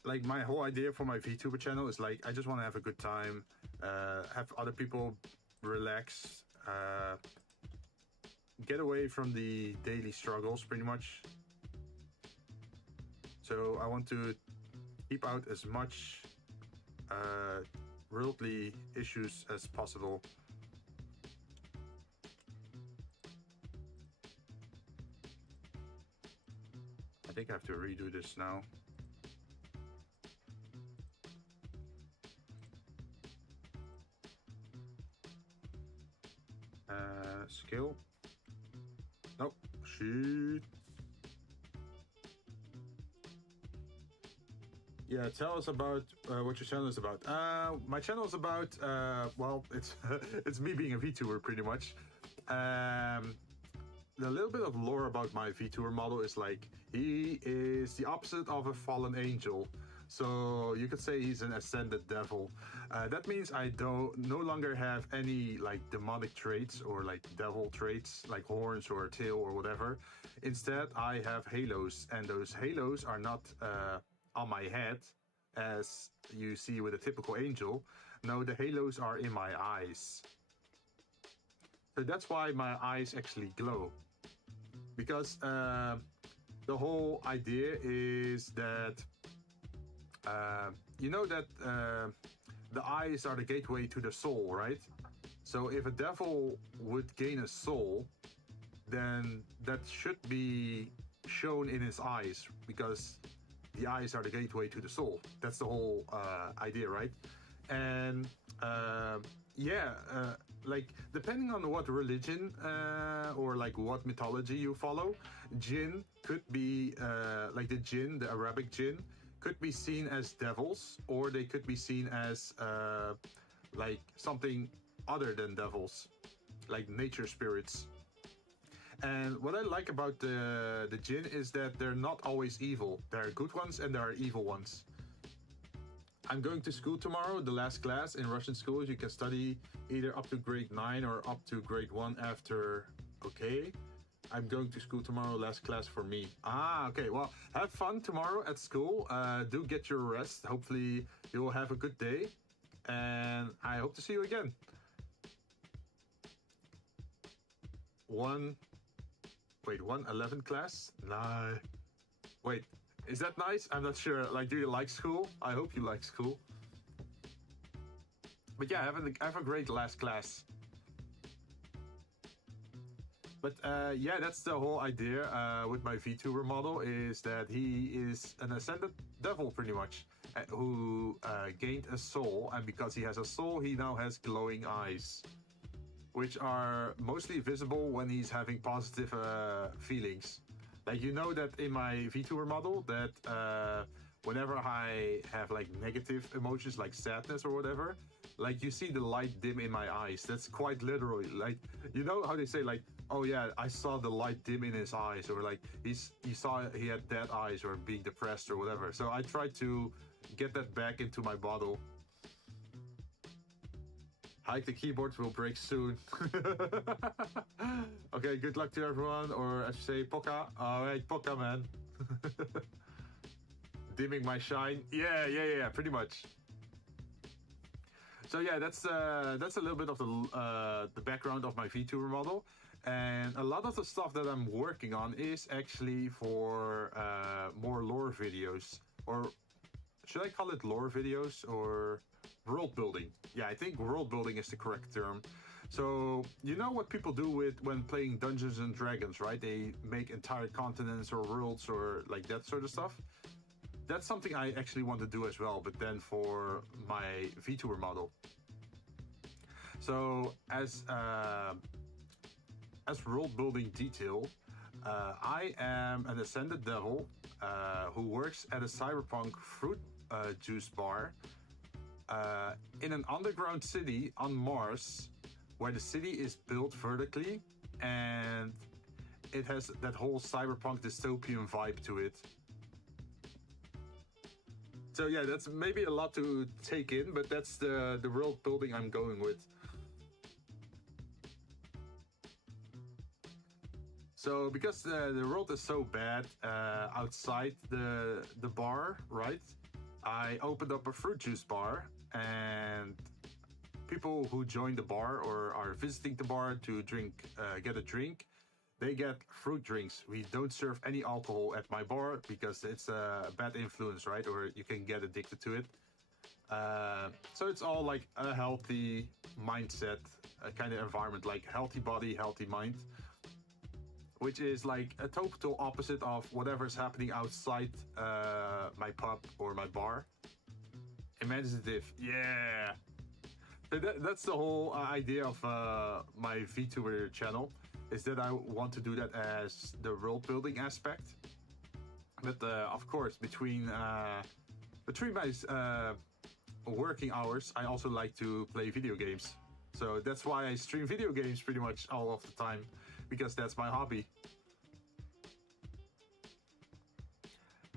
Like, my whole idea for my Vtuber channel is like, I just want to have a good time, have other people relax, get away from the daily struggles, pretty much. So I want to keep out as much worldly issues as possible. I think I have to redo this now. Skill. Nope. Shoot. Yeah, tell us about what your channel is about. My channel is about, well, it's it's me being a VTuber, pretty much. A little bit of lore about my VTuber model is like, he is the opposite of a fallen angel. So you could say he's an ascended devil. That means I no longer have any like demonic traits or like devil traits, like horns or a tail or whatever. Instead, I have halos, and those halos are not on my head, as you see with a typical angel. No, the halos are in my eyes. So that's why my eyes actually glow. Because the whole idea is that you know that the eyes are the gateway to the soul, right? So if a devil would gain a soul, then that should be shown in his eyes, because the eyes are the gateway to the soul. That's the whole idea, right? And yeah, like depending on what religion or like what mythology you follow, Jinn could be like the Jinn, the Arabic Jinn, could be seen as devils, or they could be seen as like something other than devils, like nature spirits. And what I like about the Jinn is that they're not always evil. There are good ones and there are evil ones. I'm going to school tomorrow, the last class in Russian schools. You can study either up to grade 9 or up to grade 1 after. Okay. I'm going to school tomorrow, last class for me. Ah, okay. Well, have fun tomorrow at school. Do get your rest. Hopefully you will have a good day. And I hope to see you again. 111 class? Nah. Wait, is that nice? I'm not sure. Like, do you like school? I hope you like school. But yeah, have a great last class. But yeah, that's the whole idea with my VTuber model, is that he is an ascended devil pretty much, who gained a soul, and because he has a soul, he now has glowing eyes, which are mostly visible when he's having positive feelings. Like, you know that in my VTuber model that whenever I have like negative emotions like sadness or whatever, like you see the light dim in my eyes. That's quite literally. Like, you know how they say like, oh yeah, I saw the light dim in his eyes, or like he saw he had dead eyes or being depressed or whatever. So I tried to get that back into my model. Hike, the keyboards will break soon. Okay, good luck to everyone, or as you say, Poka. Alright, Poka, man. Dimming my shine. Yeah, pretty much. So yeah, that's a little bit of the background of my VTuber model, and a lot of the stuff that I'm working on is actually for more lore videos, or should I call it lore videos or world building? Yeah, I think world building is the correct term. So you know what people do when playing Dungeons and Dragons, right? They make entire continents or worlds or like that sort of stuff. That's something I actually want to do as well, but then for my VTuber model. So as world building detail, I am an ascended devil who works at a cyberpunk fruit juice bar in an underground city on Mars, where the city is built vertically and it has that whole cyberpunk dystopian vibe to it. So yeah, that's maybe a lot to take in, but that's the world building I'm going with. So because the world is so bad outside the bar, right? I opened up a fruit juice bar, and people who join the bar or are visiting the bar to get a drink, they get fruit drinks. We don't serve any alcohol at my bar because it's a bad influence, right? Or you can get addicted to it. So it's all like a healthy mindset, a kind of environment, like healthy body, healthy mind, which is like a total opposite of whatever's happening outside my pub or my bar. Imaginative, yeah. That's the whole idea of my VTuber channel, is that I want to do that as the world building aspect. But of course, between my working hours, I also like to play video games. So that's why I stream video games pretty much all of the time, because that's my hobby.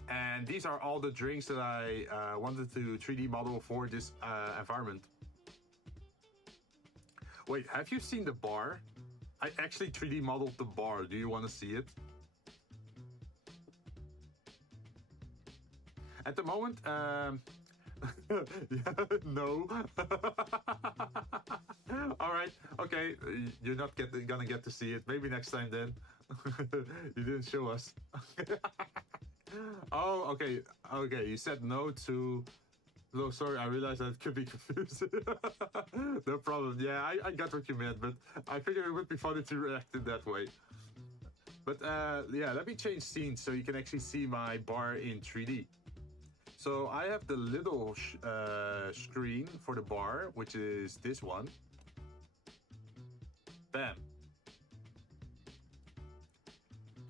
And these are all the drinks that I wanted to 3D model for this environment. Wait, have you seen the bar? I actually 3D modeled the bar. Do you want to see it? At the moment, yeah, no. All right, okay. You're not gonna get to see it. Maybe next time then. You didn't show us. Oh, okay. You said no to. No, sorry, I realized that could be confused. No problem. Yeah, I got what you meant, but I figured it would be funny to react in that way. But yeah, let me change scenes so you can actually see my bar in 3D. So I have the little screen for the bar, which is this one. Bam.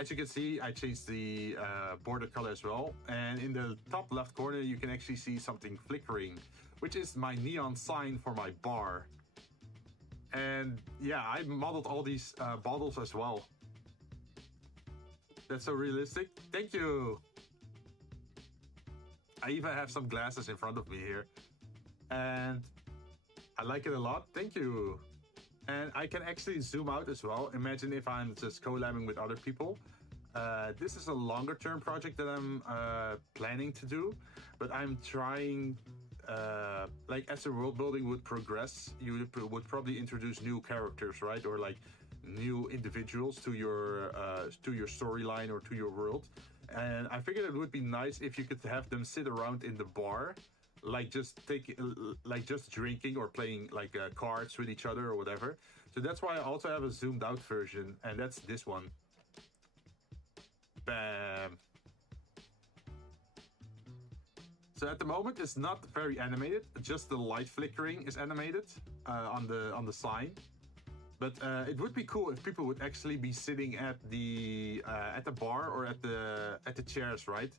As you can see, I changed the border color as well. And in the top left corner, you can actually see something flickering, which is my neon sign for my bar. And yeah, I modeled all these bottles as well. That's so realistic. Thank you. I even have some glasses in front of me here. And I like it a lot. Thank you. And I can actually zoom out as well. Imagine if I'm just collabing with other people. This is a longer term project that I'm planning to do, but I'm trying, like as the world building would progress, you would probably introduce new characters, right? Or like new individuals to your storyline or to your world. And I figured it would be nice if you could have them sit around in the bar like just drinking or playing like cards with each other or whatever. So that's why I also have a zoomed out version, and that's this one. Bam. So at the moment it's not very animated, just the light flickering is animated on the sign. But it would be cool if people would actually be sitting at the bar or at the chairs, right?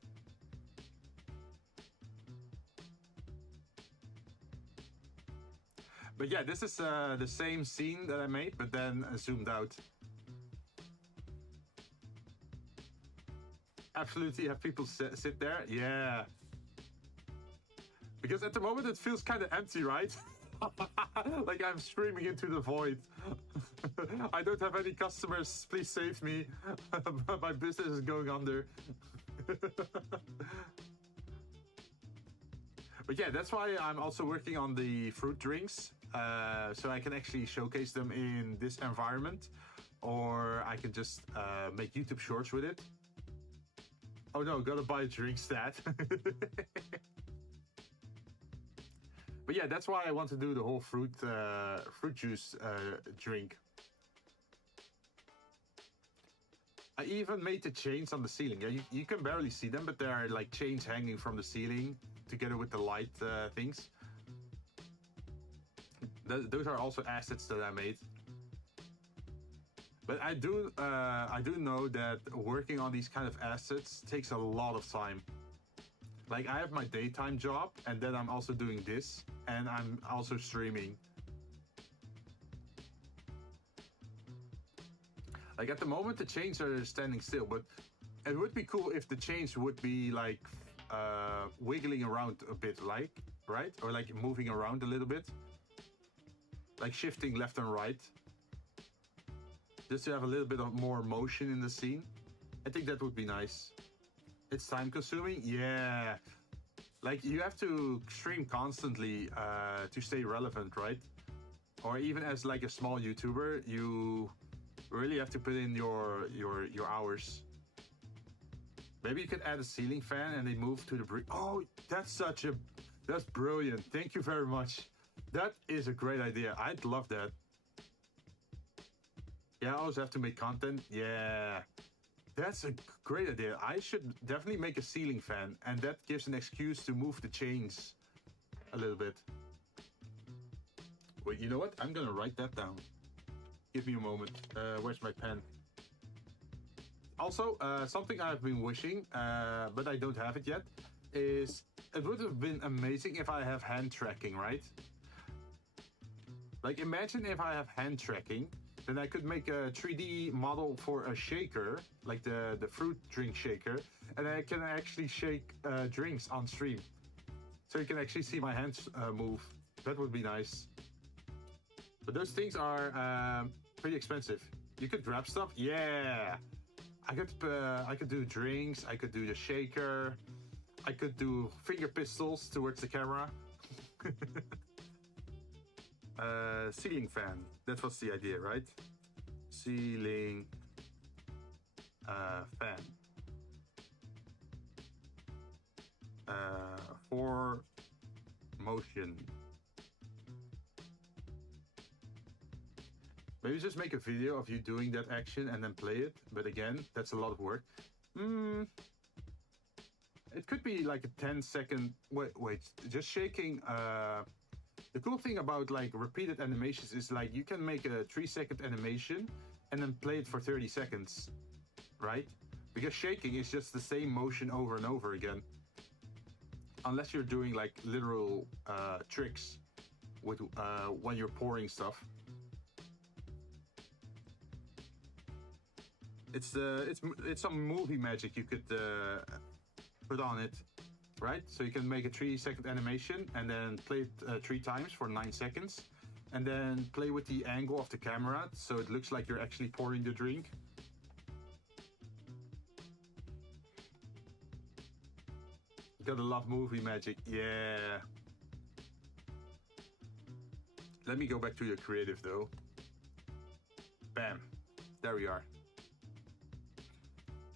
But yeah, this is the same scene that I made, but then zoomed out. Absolutely, have people sit there, yeah. Because at the moment it feels kind of empty, right? Like I'm screaming into the void. I don't have any customers, please save me. My business is going under. But yeah, that's why I'm also working on the fruit drinks. So I can actually showcase them in this environment. Or I can just make YouTube shorts with it. Oh no, gotta buy a drink stat. But yeah, that's why I want to do the whole fruit juice drink. I even made the chains on the ceiling. Yeah, you can barely see them, but there are like chains hanging from the ceiling together with the light things. Those are also assets that I made. But I do know that working on these kind of assets takes a lot of time. Like I have my daytime job, and then I'm also doing this, and I'm also streaming. Like at the moment the chains are standing still, but it would be cool if the chains would be like wiggling around a bit, like, right? Or like moving around a little bit. Like shifting left and right. Just to have a little bit of more motion in the scene. I think that would be nice. It's time consuming, yeah. Like you have to stream constantly to stay relevant, right? Or even as like a small YouTuber, you really have to put in your hours. Maybe you could add a ceiling fan and they move to the brick. Oh, that's brilliant. Thank you very much. That is a great idea. I'd love that. Yeah, I also have to make content. Yeah. That's a great idea. I should definitely make a ceiling fan, and that gives an excuse to move the chains a little bit. Wait, you know what? I'm gonna write that down. Give me a moment. Where's my pen? Also, something I've been wishing, but I don't have it yet, is it would have been amazing if I have hand tracking, right? Like imagine if I have hand tracking, then I could make a 3D model for a shaker, like the fruit drink shaker, and I can actually shake drinks on stream. So you can actually see my hands move. That would be nice. But those things are pretty expensive. You could grab stuff, yeah. I could do drinks, I could do the shaker, I could do finger pistols towards the camera. Ceiling fan, that was the idea, right? Ceiling fan. For motion. Maybe just make a video of you doing that action and then play it. But again, that's a lot of work. It could be like a 10-second. Wait, just shaking. The cool thing about like repeated animations is like you can make a 3-second animation and then play it for 30 seconds, right? Because shaking is just the same motion over and over again. Unless you're doing like literal tricks with when you're pouring stuff. It's some movie magic you could put on it. Right? So you can make a 3-second animation and then play it 3 times for 9 seconds. And then play with the angle of the camera so it looks like you're actually pouring the drink. Gotta love movie magic, yeah. Let me go back to the creative though. Bam, there we are.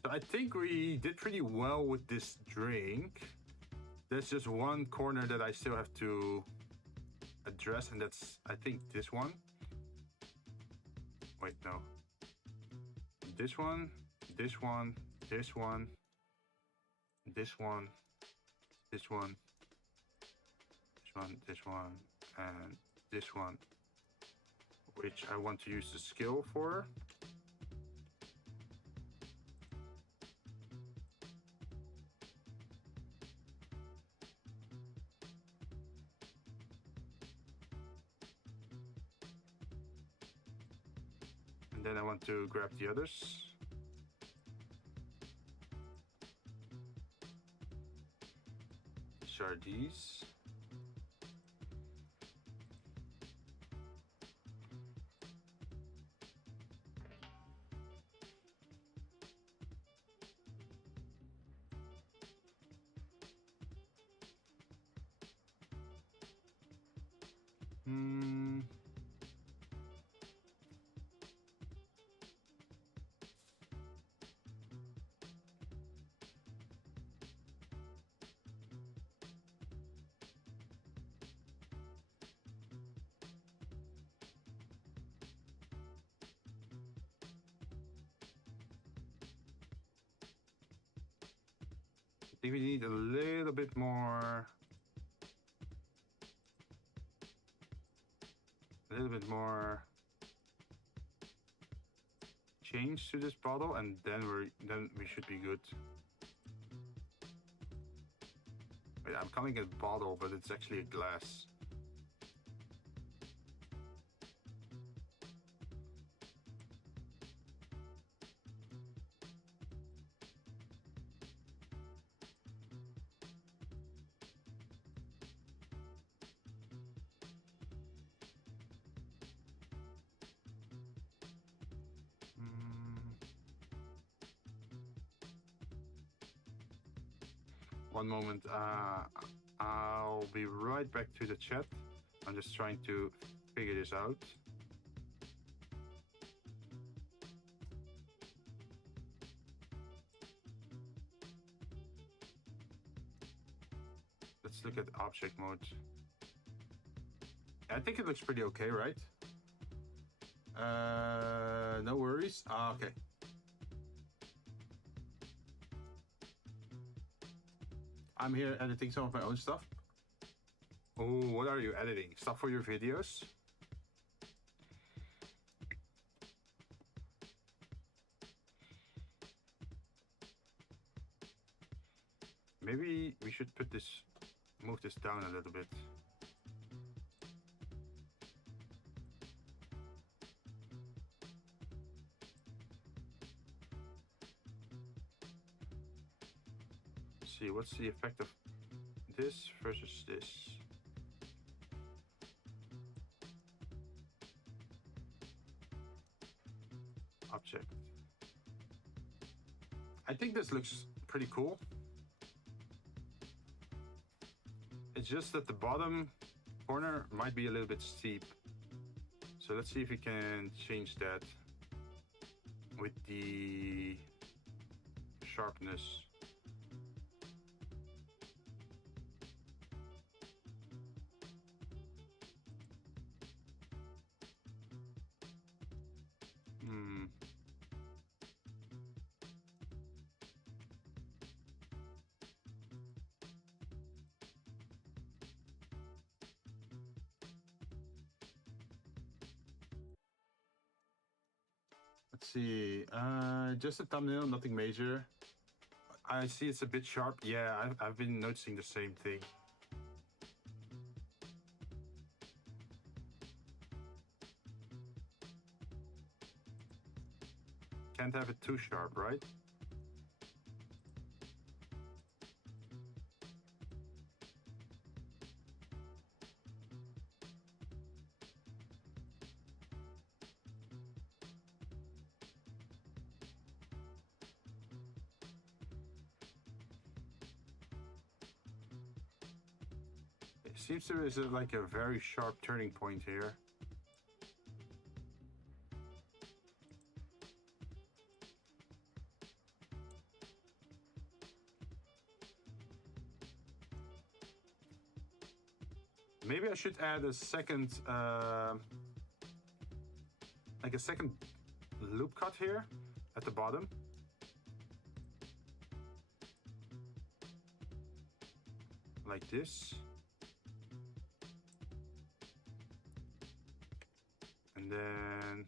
So I think we did pretty well with this drink. There's just one corner that I still have to address, and that's, I think, this one. Wait, no. This one, this one, this one, this one, this one, this one, this one, and this one, which I want to use the skill for. And then I want to grab the others. Which are these. I think we need a little bit more change to this bottle, and then we should be good. Wait, I'm calling it bottle, but it's actually a glass. One moment, I'll be right back to the chat. I'm just trying to figure this out. Let's look at object mode. I think it looks pretty okay, right? No worries. Okay. I'm here editing some of my own stuff. Oh, what are you editing? Stuff for your videos? Maybe we should move this down a little bit. See, what's the effect of this versus this? Object. I think this looks pretty cool. It's just that the bottom corner might be a little bit steep. So let's see if we can change that with the sharpness. Let's see, just a thumbnail, nothing major. I see it's a bit sharp. Yeah, I've been noticing the same thing. Can't have it too sharp, right? Seems there is like a very sharp turning point here. Maybe I should add a second, like a second loop cut here at the bottom. Like this. And then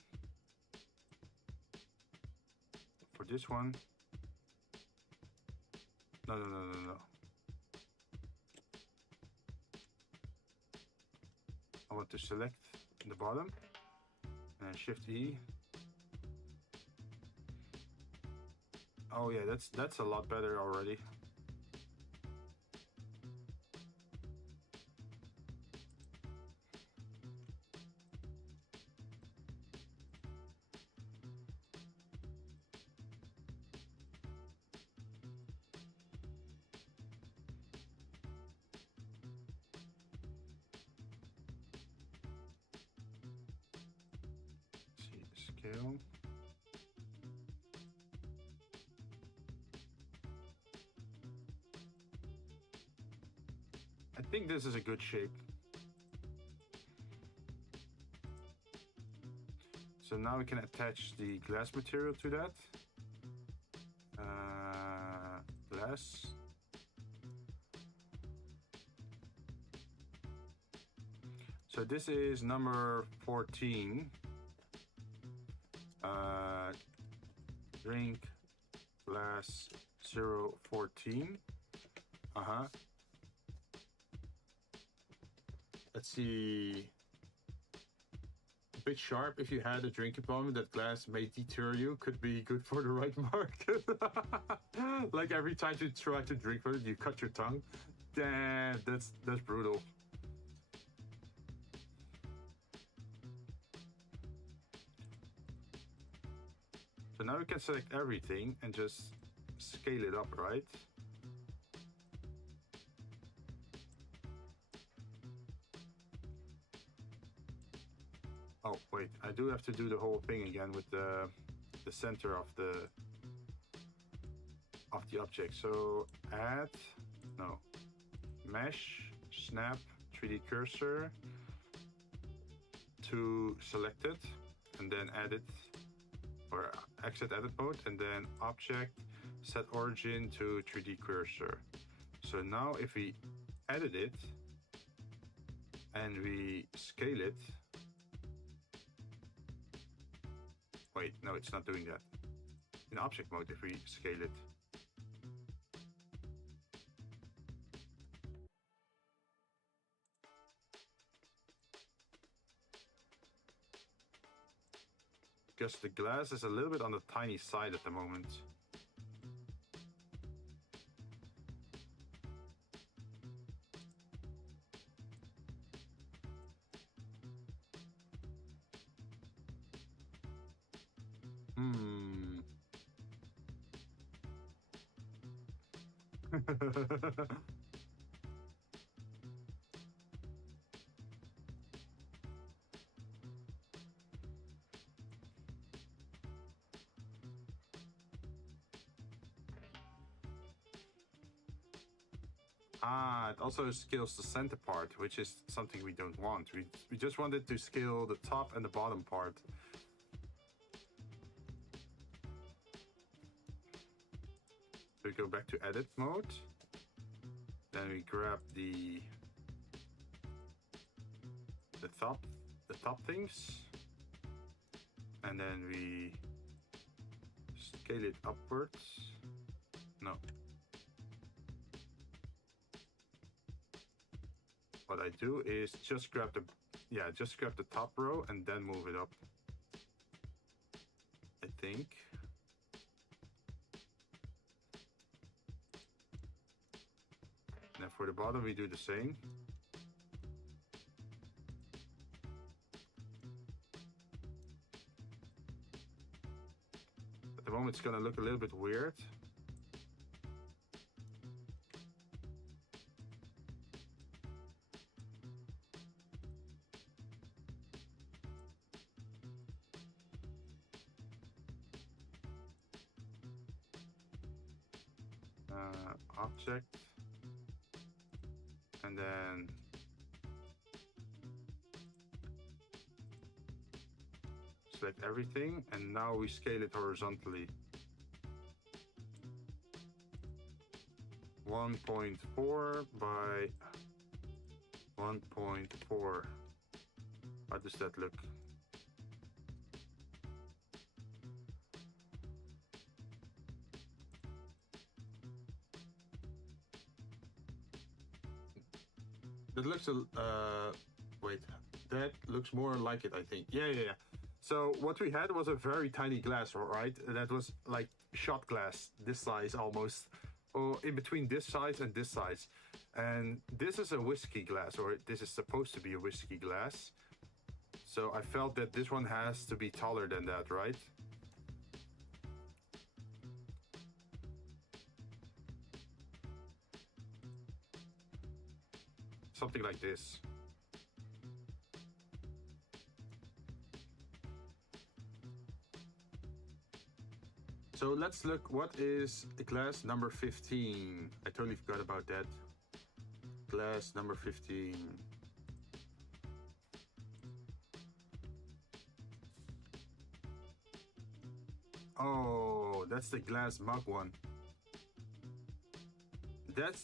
for this one, no. I want to select the bottom and Shift E. Oh yeah, that's a lot better already. Scale. I think this is a good shape. So now we can attach the glass material to that. Glass. So this is number 14. Drink glass 014. Let's see. A bit sharp. If you had a drinking problem that glass may deter you, could be good for the right market. Like every time you try to drink from it, you cut your tongue. Damn, that's brutal. So now we can select everything and just scale it up, right? Oh wait, I do have to do the whole thing again with the center of the object. So add, no, mesh, snap, 3D cursor to selected, and then edit or exit edit mode, and then object, set origin to 3D cursor. So now if we edit it and we scale it, wait, no, it's not doing that. In object mode, if we scale it. Because the glass is a little bit on the tiny side at the moment. It also scales the center part, which is something we don't want. We just wanted to scale the top and the bottom part. So we go back to edit mode. Then we grab the top things, and then we scale it upwards. No. What I do is just grab the top row and then move it up. I think. And for the bottom we do the same. At the moment it's gonna look a little bit weird. Object, and then select everything, and now we scale it horizontally. 1.4 by 1.4. How does that look? That looks wait, that looks more like it, I think. Yeah. So what we had was a very tiny glass, right? That was like shot glass, this size almost, or in between this size and this size. And this is a whiskey glass, or this is supposed to be a whiskey glass. So I felt that this one has to be taller than that, right? Something like this. So let's look, what is glass number 15? I totally forgot about that. Glass number 15. Oh, that's the glass mug one.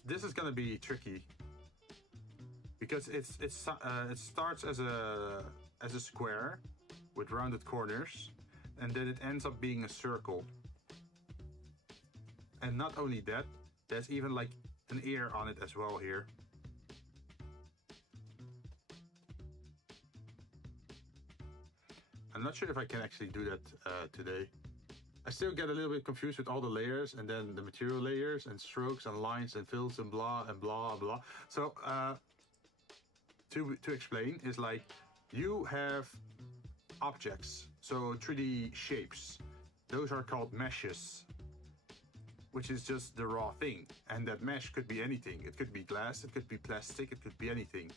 This is gonna be tricky because it starts as a square with rounded corners, and then it ends up being a circle. And not only that, there's even like an ear on it as well here. I'm not sure if I can actually do that today. I still get a little bit confused with all the layers and then the material layers and strokes and lines and fills and blah and blah blah. So to explain is like you have objects, so 3D shapes. Those are called meshes, which is just the raw thing. And that mesh could be anything. It could be glass, it could be plastic, it could be anything.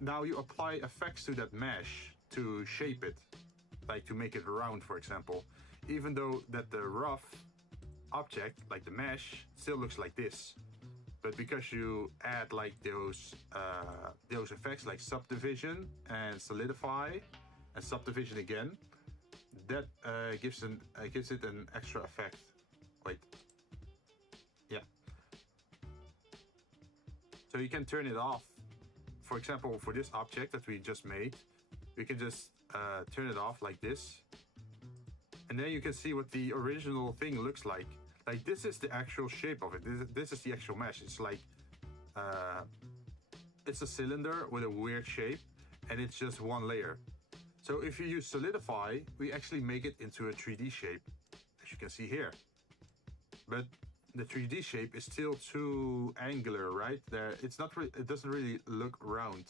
Now you apply effects to that mesh to shape it, like to make it round, for example. Even though that the rough object, like the mesh, still looks like this. But because you add like those effects like subdivision and solidify and subdivision again, that gives it an extra effect. Wait. Yeah. So you can turn it off. For example, for this object that we just made, we can just turn it off like this. And then you can see what the original thing looks like. Like this is the actual shape of it. This is the actual mesh. It's like, it's a cylinder with a weird shape, and it's just one layer. So if you use solidify, we actually make it into a 3D shape, as you can see here. But the 3D shape is still too angular, right? It's not. It doesn't really look round.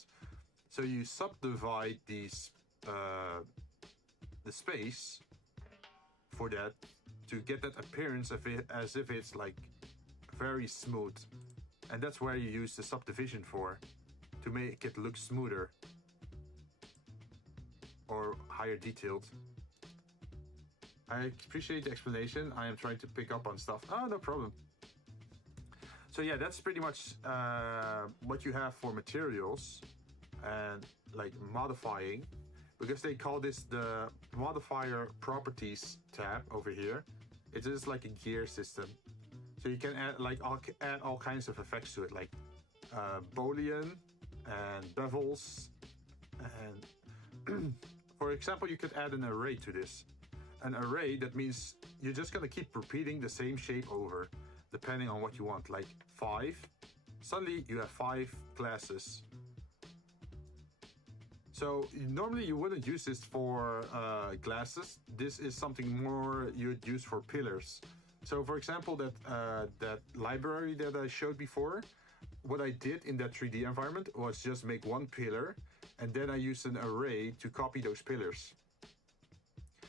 So you subdivide these the space for that to get that appearance of it as if it's like very smooth, and that's where you use the subdivision for, to make it look smoother or higher detailed. I appreciate the explanation. I am trying to pick up on stuff. Oh, no problem. So yeah, that's pretty much what you have for materials and like modifying, because they call this the modifier properties tab over here. It is like a gear system. So you can add all kinds of effects to it, like Boolean and bevels. And for example, you could add an array to this. An array, that means you're just gonna keep repeating the same shape over, depending on what you want. Like 5, suddenly you have 5 classes. So normally you wouldn't use this for glasses. This is something more you'd use for pillars. So for example, that library that I showed before, what I did in that 3D environment was just make one pillar, and then I used an array to copy those pillars.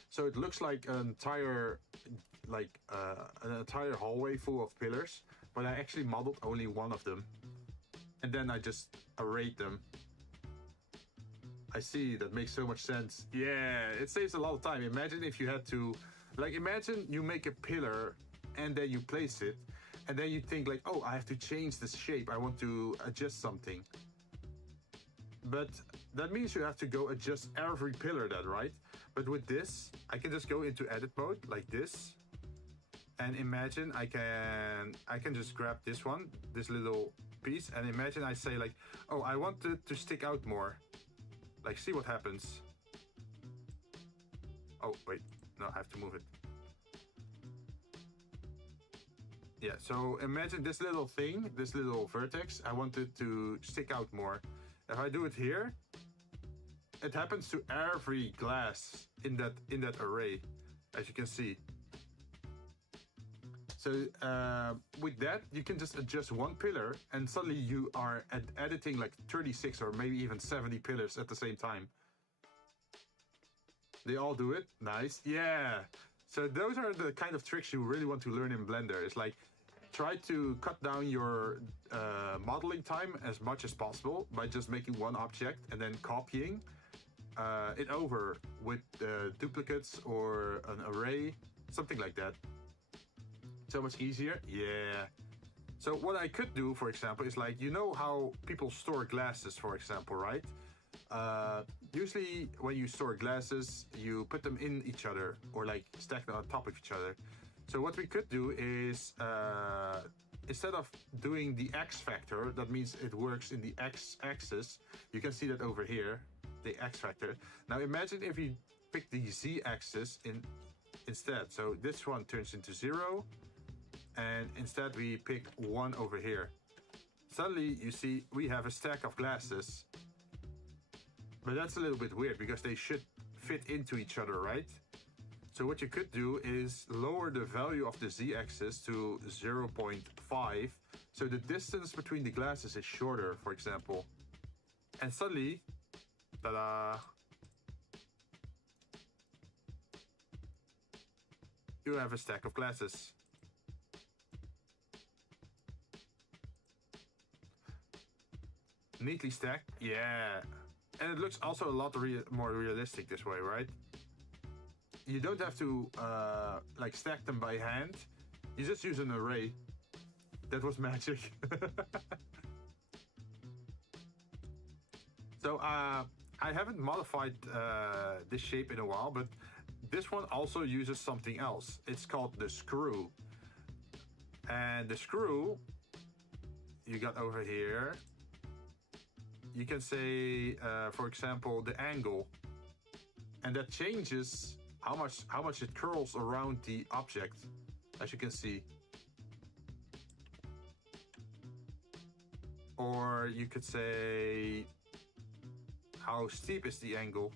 So it looks like an entire hallway full of pillars, but I actually modeled only one of them, and then I just arrayed them. I see, that makes so much sense. Yeah, it saves a lot of time. Imagine if you had to, imagine you make a pillar and then you place it, and then you think like, oh, I have to change this shape. I want to adjust something. But that means you have to go adjust every pillar, right? But with this, I can just go into edit mode like this. And imagine I can just grab this one, this little piece, and imagine I say like, oh, I want it to stick out more. Like, see what happens. Oh, wait, no, I have to move it. Yeah, so imagine this little thing, this little vertex, I want it to stick out more. If I do it here, it happens to every glass in that array, as you can see. So with that, you can just adjust one pillar, and suddenly you are editing like 36 or maybe even 70 pillars at the same time. They all do it. Nice. Yeah. So those are the kind of tricks you really want to learn in Blender. It's like, try to cut down your modeling time as much as possible by just making one object and then copying it over with duplicates or an array, something like that. So much easier. Yeah. So what I could do, for example, is like, you know how people store glasses, for example, right? Usually when you store glasses, you put them in each other or like stack them on top of each other. So what we could do is, instead of doing the X factor, that means it works in the X axis. You can see that over here, the X factor. Now imagine if you pick the Z axis instead. So this one turns into 0, and instead we pick 1 over here. Suddenly you see we have a stack of glasses. But that's a little bit weird because they should fit into each other, right? So what you could do is lower the value of the Z-axis to 0.5, so the distance between the glasses is shorter, for example. And suddenly, ta-da! You have a stack of glasses. Neatly stacked, yeah. And it looks also a lot more realistic this way, right? You don't have to like stack them by hand. You just use an array. That was magic. So I haven't modified this shape in a while, but this one also uses something else. It's called the screw. And the screw you got over here, you can say, for example, the angle, and that changes how much it curls around the object, as you can see. Or you could say, how steep is the angle?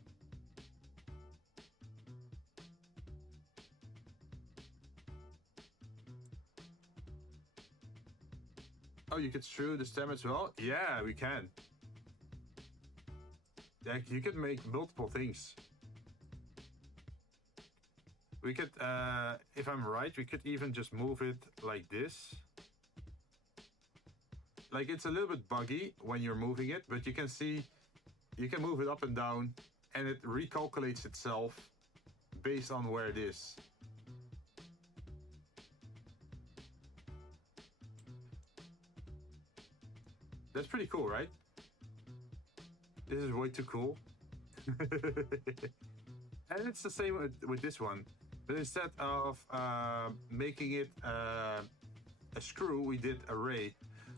Oh, you could screw the stem as well? Yeah, we can. Yeah, you could make multiple things. We could, if I'm right, we could even just move it like this. Like, it's a little bit buggy when you're moving it, but you can see, you can move it up and down, and it recalculates itself based on where it is. That's pretty cool, right? This is way too cool. And it's the same with this one. But instead of making it a screw, we did array.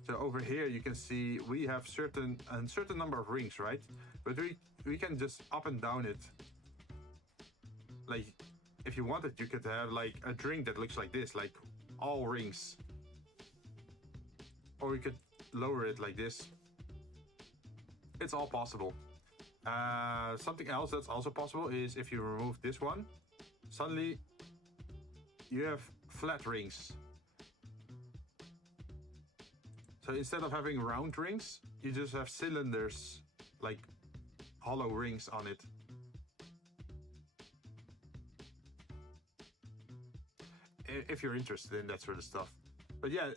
So over here you can see we have a certain number of rings, right? But we can just up and down it. Like, if you wanted, you could have like a drink that looks like this, like all rings. Or you could lower it like this. It's all possible. Something else that's also possible is if you remove this one, suddenly you have flat rings. So instead of having round rings, you just have cylinders, like hollow rings on it. If you're interested in that sort of stuff. But yeah,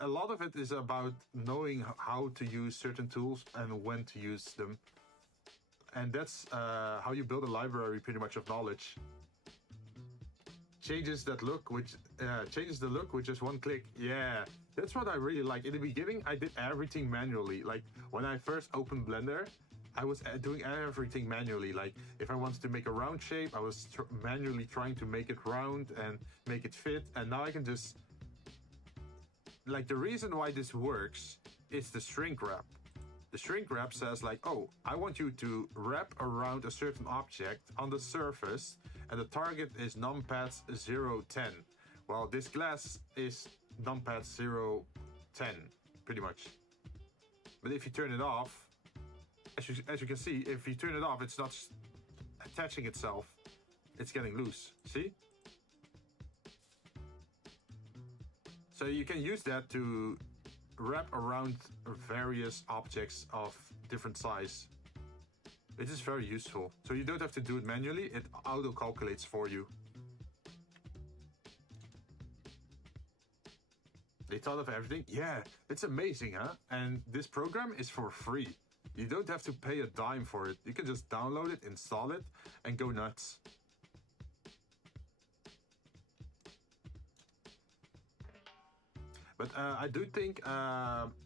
a lot of it is about knowing how to use certain tools and when to use them. And that's how you build a library, pretty much, of knowledge. Changes the look with just one click. Yeah, that's what I really like. In the beginning, I did everything manually. Like, when I first opened Blender, I was doing everything manually. Like if I wanted to make a round shape, I was manually trying to make it round and make it fit. And now I can just, like, the reason why this works is the shrink wrap. The shrink wrap says like, oh, I want you to wrap around a certain object on the surface, and the target is numpad 010. Well, this glass is numpad 010, pretty much. But if you turn it off, as you can see, if you turn it off, it's not attaching itself. It's getting loose. See? So you can use that to wrap around various objects of different size. It is very useful. So you don't have to do it manually, it auto-calculates for you. They thought of everything? Yeah, it's amazing, huh? And this program is for free. You don't have to pay a dime for it. You can just download it, install it, and go nuts. But I do think,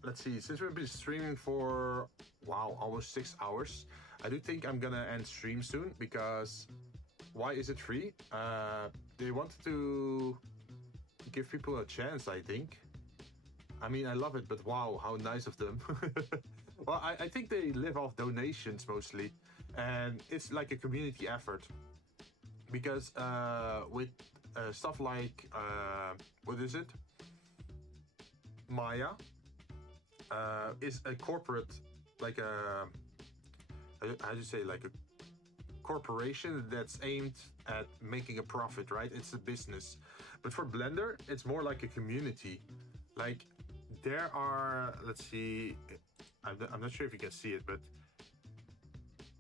let's see, since we've been streaming for, wow, almost 6 hours, I do think I'm gonna end stream soon, because why is it free? They wanted to give people a chance, I think. I mean, I love it, but wow, how nice of them. Well, I think they live off donations mostly, and it's like a community effort. Because with stuff like, what is it? Maya is a corporate, like a, how do you say, like a corporation that's aimed at making a profit, right? It's a business. But for Blender, it's more like a community. Like there are, let's see, I'm not sure if you can see it, but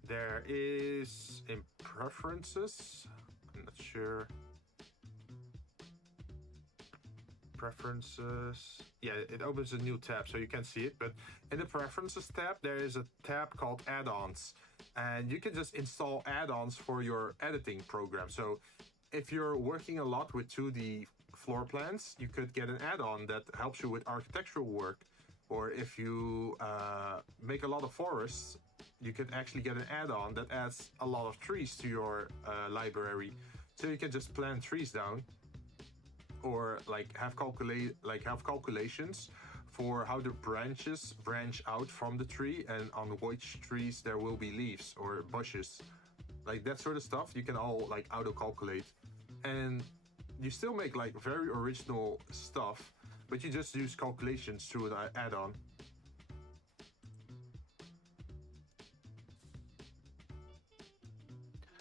there is in preferences, I'm not sure. Preferences, yeah, it opens a new tab so you can see it, but in the preferences tab there is a tab called add-ons, and you can just install add-ons for your editing program. So if you're working a lot with 2D floor plans, you could get an add-on that helps you with architectural work. Or if you make a lot of forests, you can actually get an add-on that adds a lot of trees to your library, so you can just plant trees down, or like have calculations for how the branches branch out from the tree and on which trees there will be leaves or bushes. Like that sort of stuff you can all like auto-calculate, and you still make like very original stuff, but you just use calculations through the add-on.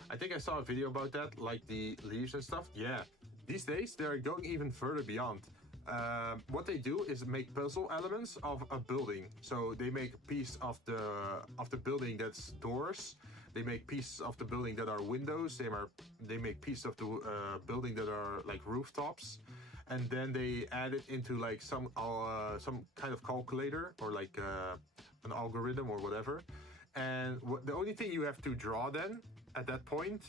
I think I saw a video about that, like the leaves and stuff. Yeah. These days, they're going even further beyond. What they do is make puzzle elements of a building. So they make a piece of the building that's doors. They make pieces of the building that are windows. They make pieces of the building that are like rooftops, and then they add it into like some kind of calculator or like an algorithm or whatever. And the only thing you have to draw then at that point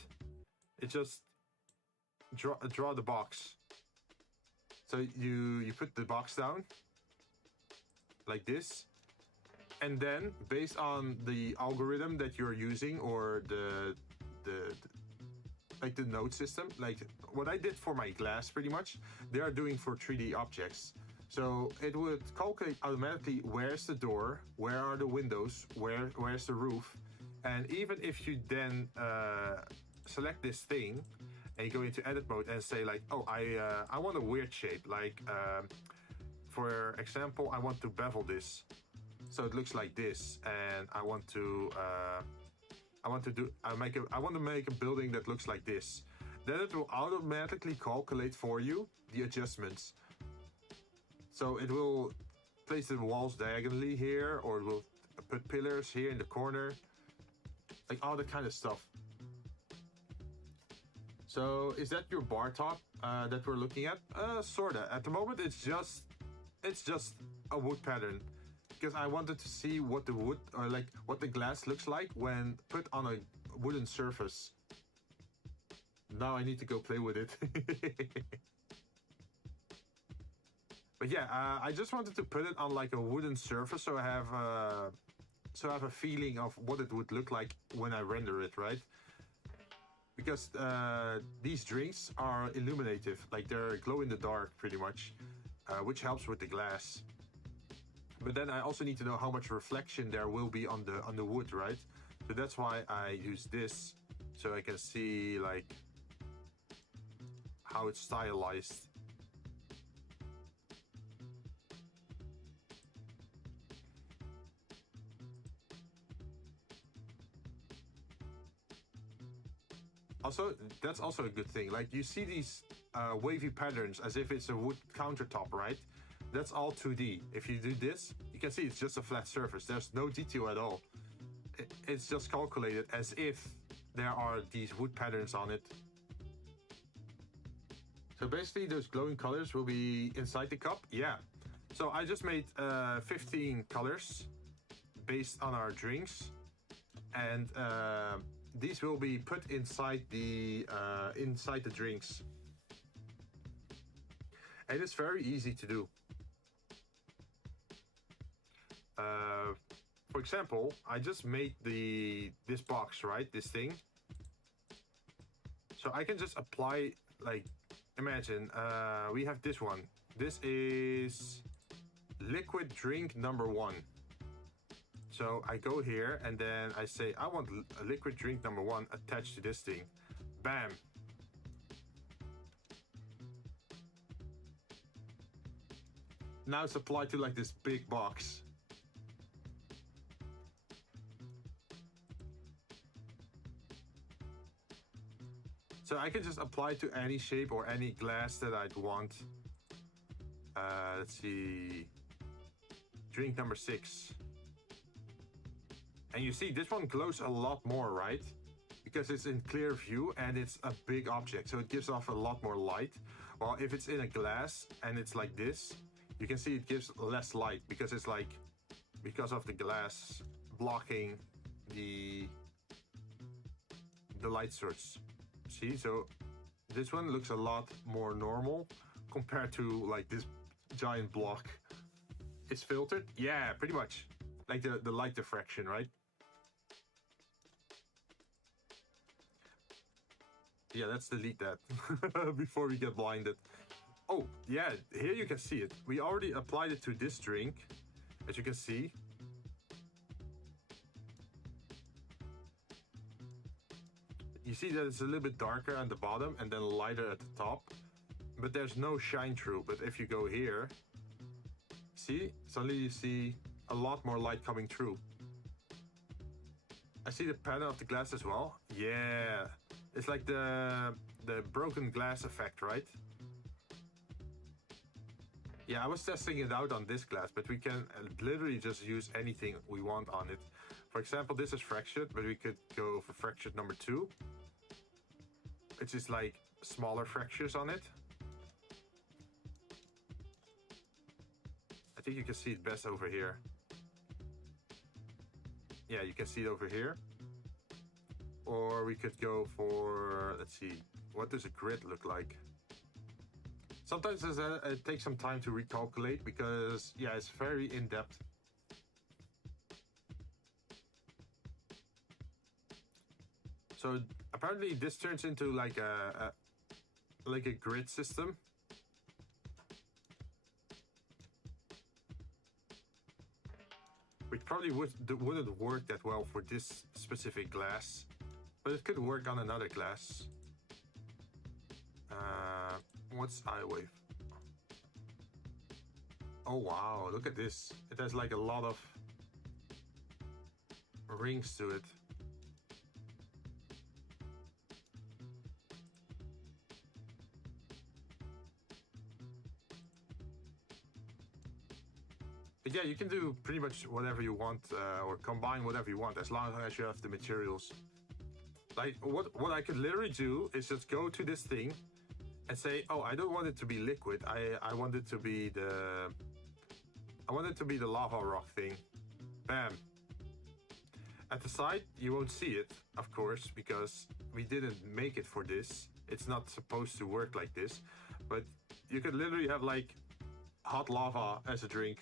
is just draw the box. So you put the box down like this, and then based on the algorithm that you're using or the like the node system, like what I did for my glass pretty much, they are doing for 3D objects. So it would calculate automatically where's the door, where are the windows, where's the roof, and even if you then select this thing and you go into edit mode and say like, oh, I want a weird shape, like for example, I want to bevel this so it looks like this, and I want to make a building that looks like this. Then it will automatically calculate for you the adjustments. So it will place the walls diagonally here, or it will put pillars here in the corner, like all that kind of stuff. So is that your bar top that we're looking at? Sorta. At the moment, it's just a wood pattern, because I wanted to see what the wood, or like what the glass looks like when put on a wooden surface. Now I need to go play with it. But yeah, I just wanted to put it on like a wooden surface, so I have so I have a feeling of what it would look like when I render it, right? Because these drinks are illuminative, like they're glow in the dark pretty much, which helps with the glass. But then I also need to know how much reflection there will be on the wood, right? So that's why I use this, so I can see like how it's stylized. Also, that's also a good thing. Like you see these wavy patterns as if it's a wood countertop, right? That's all 2D. If you do this, you can see it's just a flat surface. There's no detail at all. It's just calculated as if there are these wood patterns on it. So basically those glowing colors will be inside the cup? Yeah. So I just made 15 colors based on our drinks. And these will be put inside the drinks. And it's very easy to do. For example, I just made this box, right? This thing. So I can just apply, like, imagine we have this one. This is liquid drink number 1. So I go here and then I say I want a liquid drink number 1 attached to this thing. Bam. Now it's applied to like this big box. So I can just apply to any shape or any glass that I'd want. Let's see. Drink number 6. And you see this one glows a lot more, right? Because it's in clear view and it's a big object, so it gives off a lot more light. While if it's in a glass and it's like this, you can see it gives less light because it's like, because of the glass blocking the light source. See, so this one looks a lot more normal compared to like this giant block. It's filtered, yeah, pretty much like the light diffraction, right? Yeah, let's delete that before we get blinded. Oh, yeah, here you can see it. We already applied it to this drink, as you can see. You see that it's a little bit darker at the bottom and then lighter at the top, but there's no shine through. But if you go here, see, suddenly you see a lot more light coming through. I see the pattern of the glass as well. Yeah, it's like the broken glass effect, right? Yeah, I was testing it out on this glass, but we can literally just use anything we want on it. For example, this is fractured, but we could go for fractured number 2. It's just like smaller fractures on it. I think you can see it best over here. Yeah, you can see it over here. Or we could go for, let's see, what does a grid look like? Sometimes it takes some time to recalculate because, yeah, it's very in-depth. So apparently this turns into like a grid system. Which probably wouldn't work that well for this specific glass, but it could work on another glass. What's iWave? Oh wow, look at this. It has like a lot of rings to it. But yeah, you can do pretty much whatever you want, or combine whatever you want, as long as you have the materials. Like, what I could literally do is just go to this thing and say, oh, I don't want it to be liquid. I want it to be the lava rock thing. Bam. At the side, you won't see it, of course, because we didn't make it for this. It's not supposed to work like this. But you could literally have like hot lava as a drink.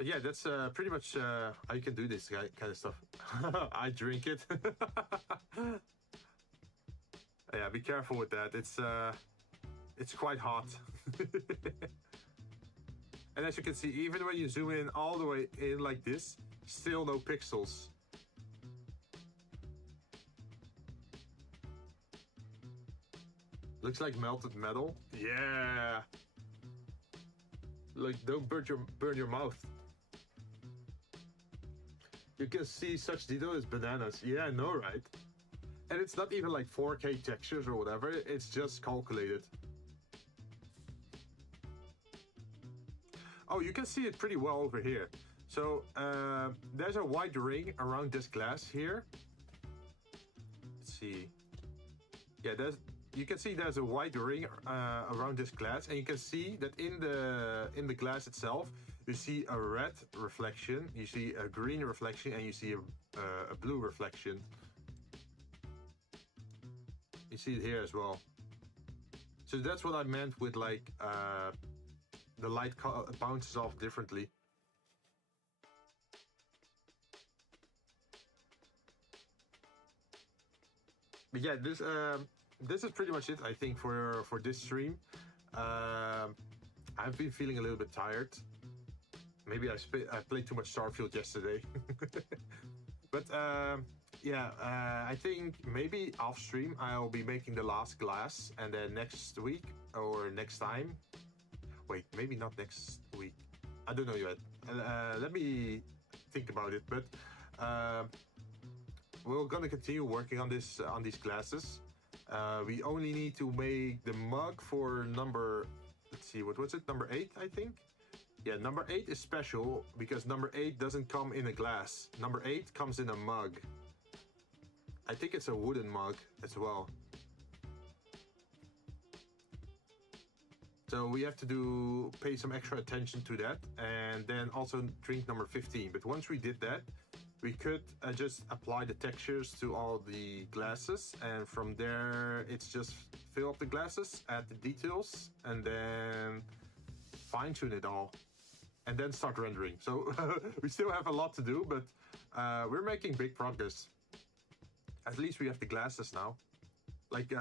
But yeah, that's pretty much how you can do this kind of stuff. I drink it. Yeah, be careful with that. It's quite hot. And as you can see, even when you zoom in all the way in like this, still no pixels. Looks like melted metal. Yeah. Like, don't burn your mouth. You can see such detail as bananas. Yeah, I know, right? And it's not even like 4K textures or whatever. It's just calculated. Oh, you can see it pretty well over here. So there's a white ring around this glass here. Let's see. Yeah, you can see there's a white ring around this glass, and you can see that in the glass itself, you see a red reflection, you see a green reflection, and you see a blue reflection. You see it here as well. So that's what I meant with like the light bounces off differently. But yeah, this is pretty much it, I think, for this stream. I've been feeling a little bit tired. Maybe I played too much Starfield yesterday. But yeah, I think maybe off stream I'll be making the last glass, and then next week or next time. Wait, maybe not next week. I don't know yet. Let me think about it. But we're gonna continue working on this on these glasses. We only need to make the mug for number. Let's see, what was it? Number 8, I think. Yeah, number 8 is special because number 8 doesn't come in a glass. Number 8 comes in a mug. I think it's a wooden mug as well. So we have to pay some extra attention to that, and then also drink number 15. But once we did that, we could just apply the textures to all the glasses, and from there it's just fill up the glasses, add the details, and then fine tune it all, and then start rendering. So we still have a lot to do, but we're making big progress. At least we have the glasses now. Like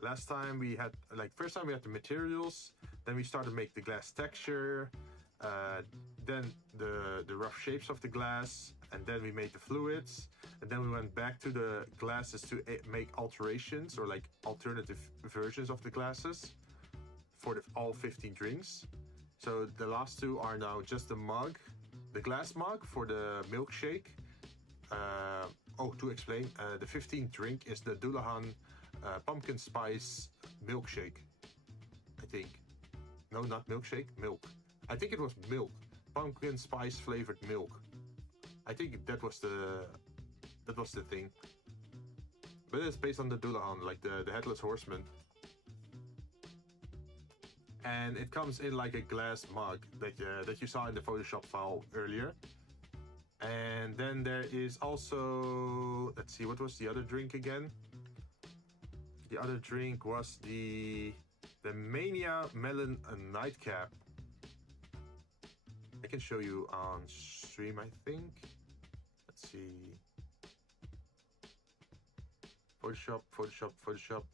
last time we had, like first time we had the materials, then we started to make the glass texture, then the rough shapes of the glass, and then we made the fluids, and then we went back to the glasses to make alterations or like alternative versions of the glasses for all 15 drinks. So the last two are now just the mug, the glass mug for the milkshake. Oh, to explain, the 15th drink is the Dullahan pumpkin spice milkshake, I think. No, not milkshake, milk. I think it was milk, pumpkin spice flavored milk. I think that was the thing. But it's based on the Dullahan, like the headless horseman. And it comes in like a glass mug that you saw in the Photoshop file earlier. And then there is also, let's see, what was the other drink again? The other drink was the Mania Melon Nightcap. I can show you on stream, I think. Let's see. Photoshop, Photoshop, Photoshop.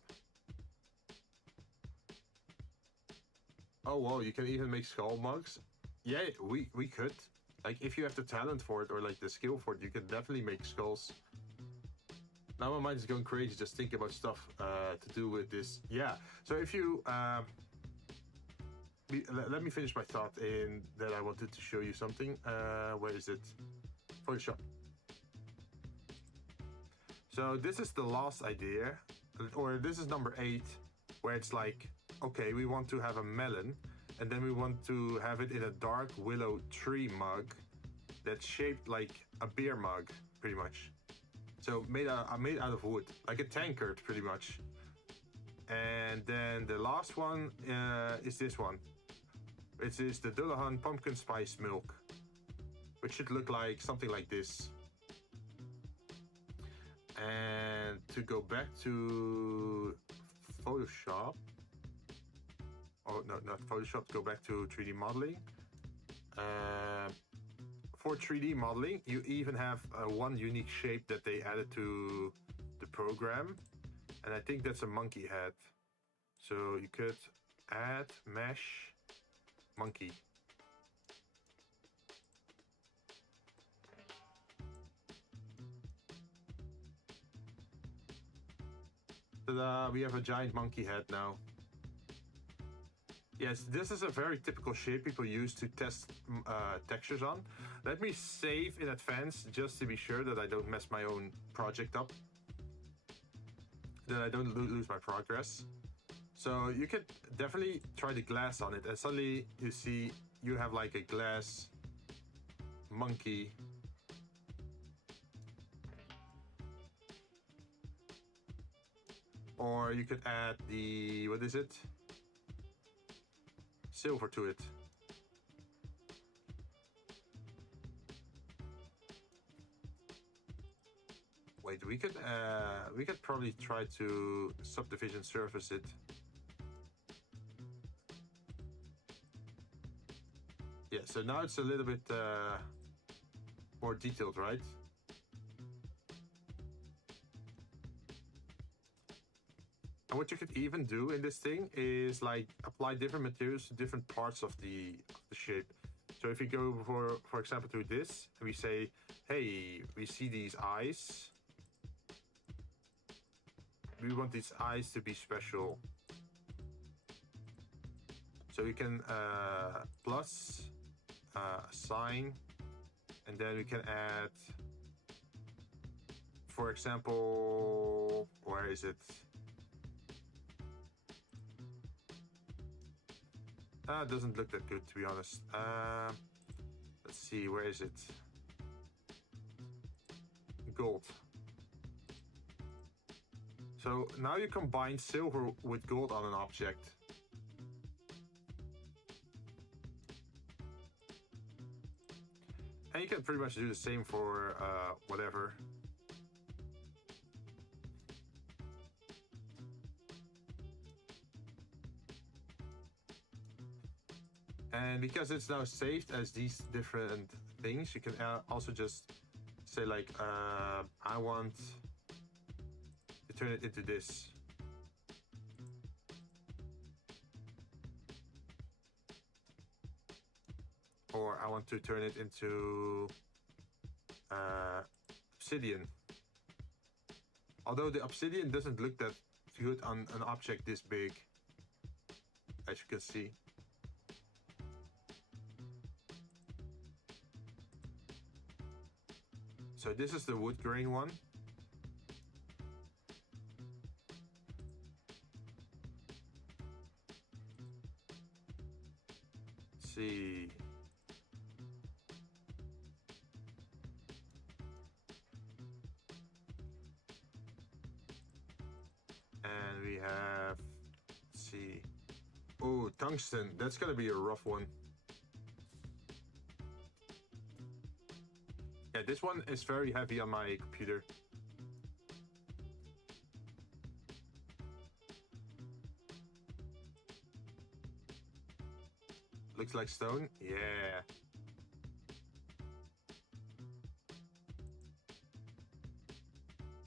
Oh wow, you can even make skull mugs. Yeah, we could. Like, if you have the talent for it or like the skill for it, you can definitely make skulls. Now my mind is going crazy just thinking about stuff to do with this. Yeah, so if you... let me finish my thought in that I wanted to show you something. Where is it? Photoshop. So this is the last idea, or this is number 8, where it's like, okay, we want to have a melon, and then we want to have it in a dark willow tree mug that's shaped like a beer mug, pretty much. So made out of wood, like a tankard, pretty much. And then the last one is this one. It is the Dullahan pumpkin spice milk, which should look like something like this. And to go back to Photoshop, oh no, not Photoshop, go back to 3D modeling. For 3D modeling, you even have one unique shape that they added to the program, and I think that's a monkey head. So you could add mesh monkey. Ta-da, we have a giant monkey head now. Yes, this is a very typical shape people use to test textures on. Let me save in advance just to be sure that I don't mess my own project up. That I don't lose my progress. So you could definitely try the glass on it, and suddenly you see you have like a glass monkey. Or you could add the, what is it? Silver to it. Wait, we could probably try to subdivision surface it. Yeah, so now it's a little bit more detailed, right? And what you could even do in this thing is like apply different materials to different parts of the shape. So if you go for example to this, and we say, hey, we see these eyes. We want these eyes to be special. So we can plus sign, and then we can add, for example, where is it? It doesn't look that good, to be honest. Let's see, where is it? Gold. So now you combine silver with gold on an object. And you can pretty much do the same for whatever. And because it's now saved as these different things, you can also just say like, I want to turn it into this. Or I want to turn it into obsidian. Although the obsidian doesn't look that good on an object this big, as you can see. So this is the wood grain one. Let's see. And we have, let's see. Oh, tungsten. That's gonna be a rough one. Yeah, this one is very heavy on my computer. Looks like stone. Yeah.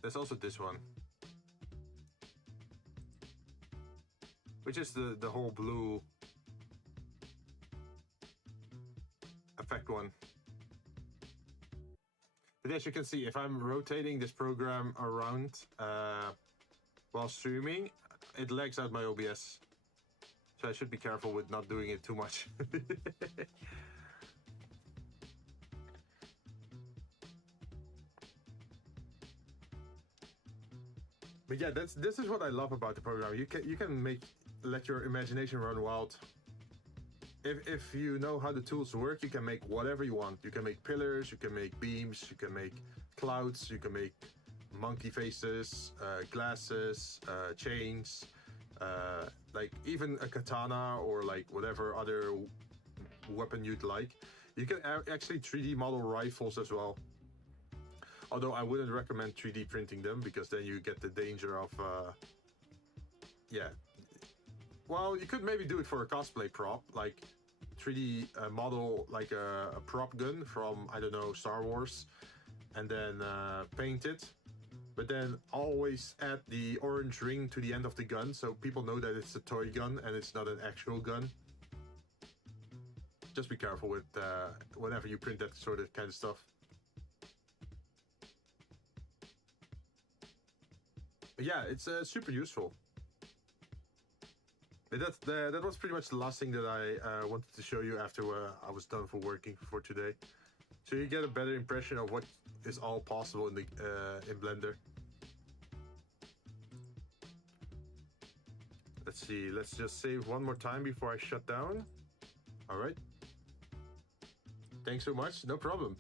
There's also this one, which is the whole blue effect one. But as you can see, if I'm rotating this program around while streaming, it lags out my OBS. So I should be careful with not doing it too much. But yeah, this is what I love about the program. You can let your imagination run wild. If you know how the tools work, you can make whatever you want. You can make pillars, you can make beams, you can make clouds, you can make monkey faces, glasses, chains, like even a katana or like whatever other weapon you'd like. You can actually 3D model rifles as well. Although I wouldn't recommend 3D printing them, because then you get the danger of, yeah. Well, you could maybe do it for a cosplay prop, like 3D model like a prop gun from, I don't know, Star Wars, and then paint it. But then always add the orange ring to the end of the gun so people know that it's a toy gun and it's not an actual gun. Just be careful with whenever you print that sort of kind of stuff. But yeah, it's super useful. That was pretty much the last thing that I wanted to show you after I was done for working for today. So you get a better impression of what is all possible in the in Blender. Let's see, let's just save one more time before I shut down. All right. Thanks so much, no problem.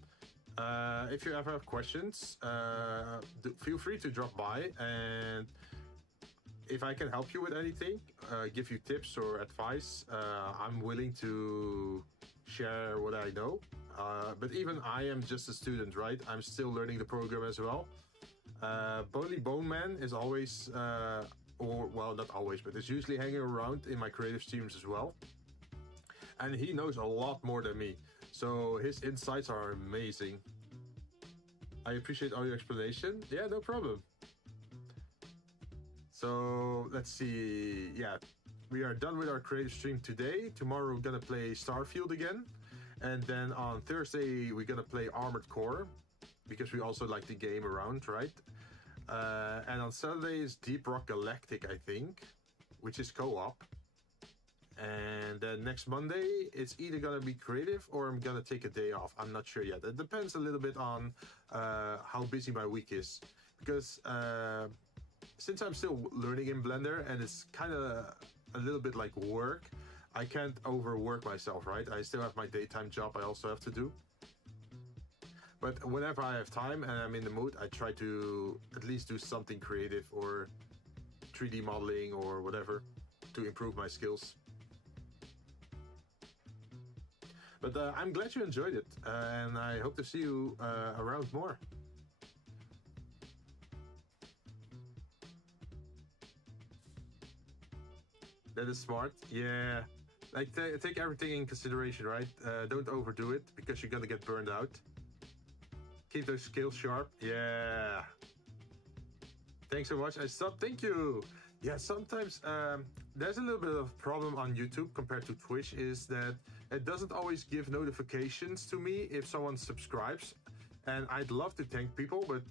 If you ever have questions, feel free to drop by, and if I can help you with anything, give you tips or advice, I'm willing to share what I know. But even I am just a student, right? I'm still learning the program as well. Bonely Bone Man is always, or well, not always, but is usually hanging around in my creative streams as well. And he knows a lot more than me. So his insights are amazing. I appreciate all your explanation. Yeah, no problem. So let's see. Yeah, we are done with our creative stream today. Tomorrow we're gonna play Starfield again. And then on Thursday we're gonna play Armored Core, because we also like the game around, right? And on Saturday is Deep Rock Galactic, I think, which is co-op. And then next Monday, it's either gonna be creative or I'm gonna take a day off. I'm not sure yet. It depends a little bit on how busy my week is. Because since I'm still learning in Blender and it's kind of a little bit like work, I can't overwork myself, right? I still have my daytime job I also have to do. But whenever I have time and I'm in the mood, I try to at least do something creative or 3D modeling or whatever to improve my skills. But I'm glad you enjoyed it, and I hope to see you around more. That is smart, yeah. Like, take everything in consideration, right? Don't overdo it, because you're gonna get burned out. Keep those skills sharp, yeah. Thanks so much. Thank you. Yeah, sometimes there's a little bit of problem on YouTube compared to Twitch, is that it doesn't always give notifications to me if someone subscribes. And I'd love to thank people, but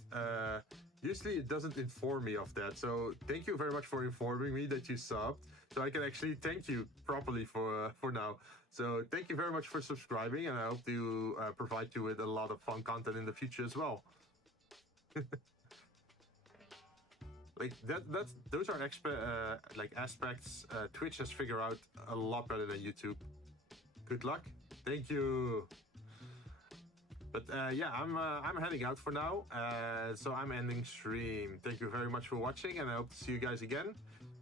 usually it doesn't inform me of that. So thank you very much for informing me that you subbed, so I can actually thank you properly for now. So thank you very much for subscribing, and I hope to provide you with a lot of fun content in the future as well. Like those are like aspects Twitch has figured out a lot better than YouTube. Good luck. Thank you. But yeah, I'm heading out for now, so I'm ending stream. Thank you very much for watching, and I hope to see you guys again.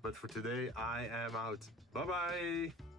But for today, I am out. Bye bye.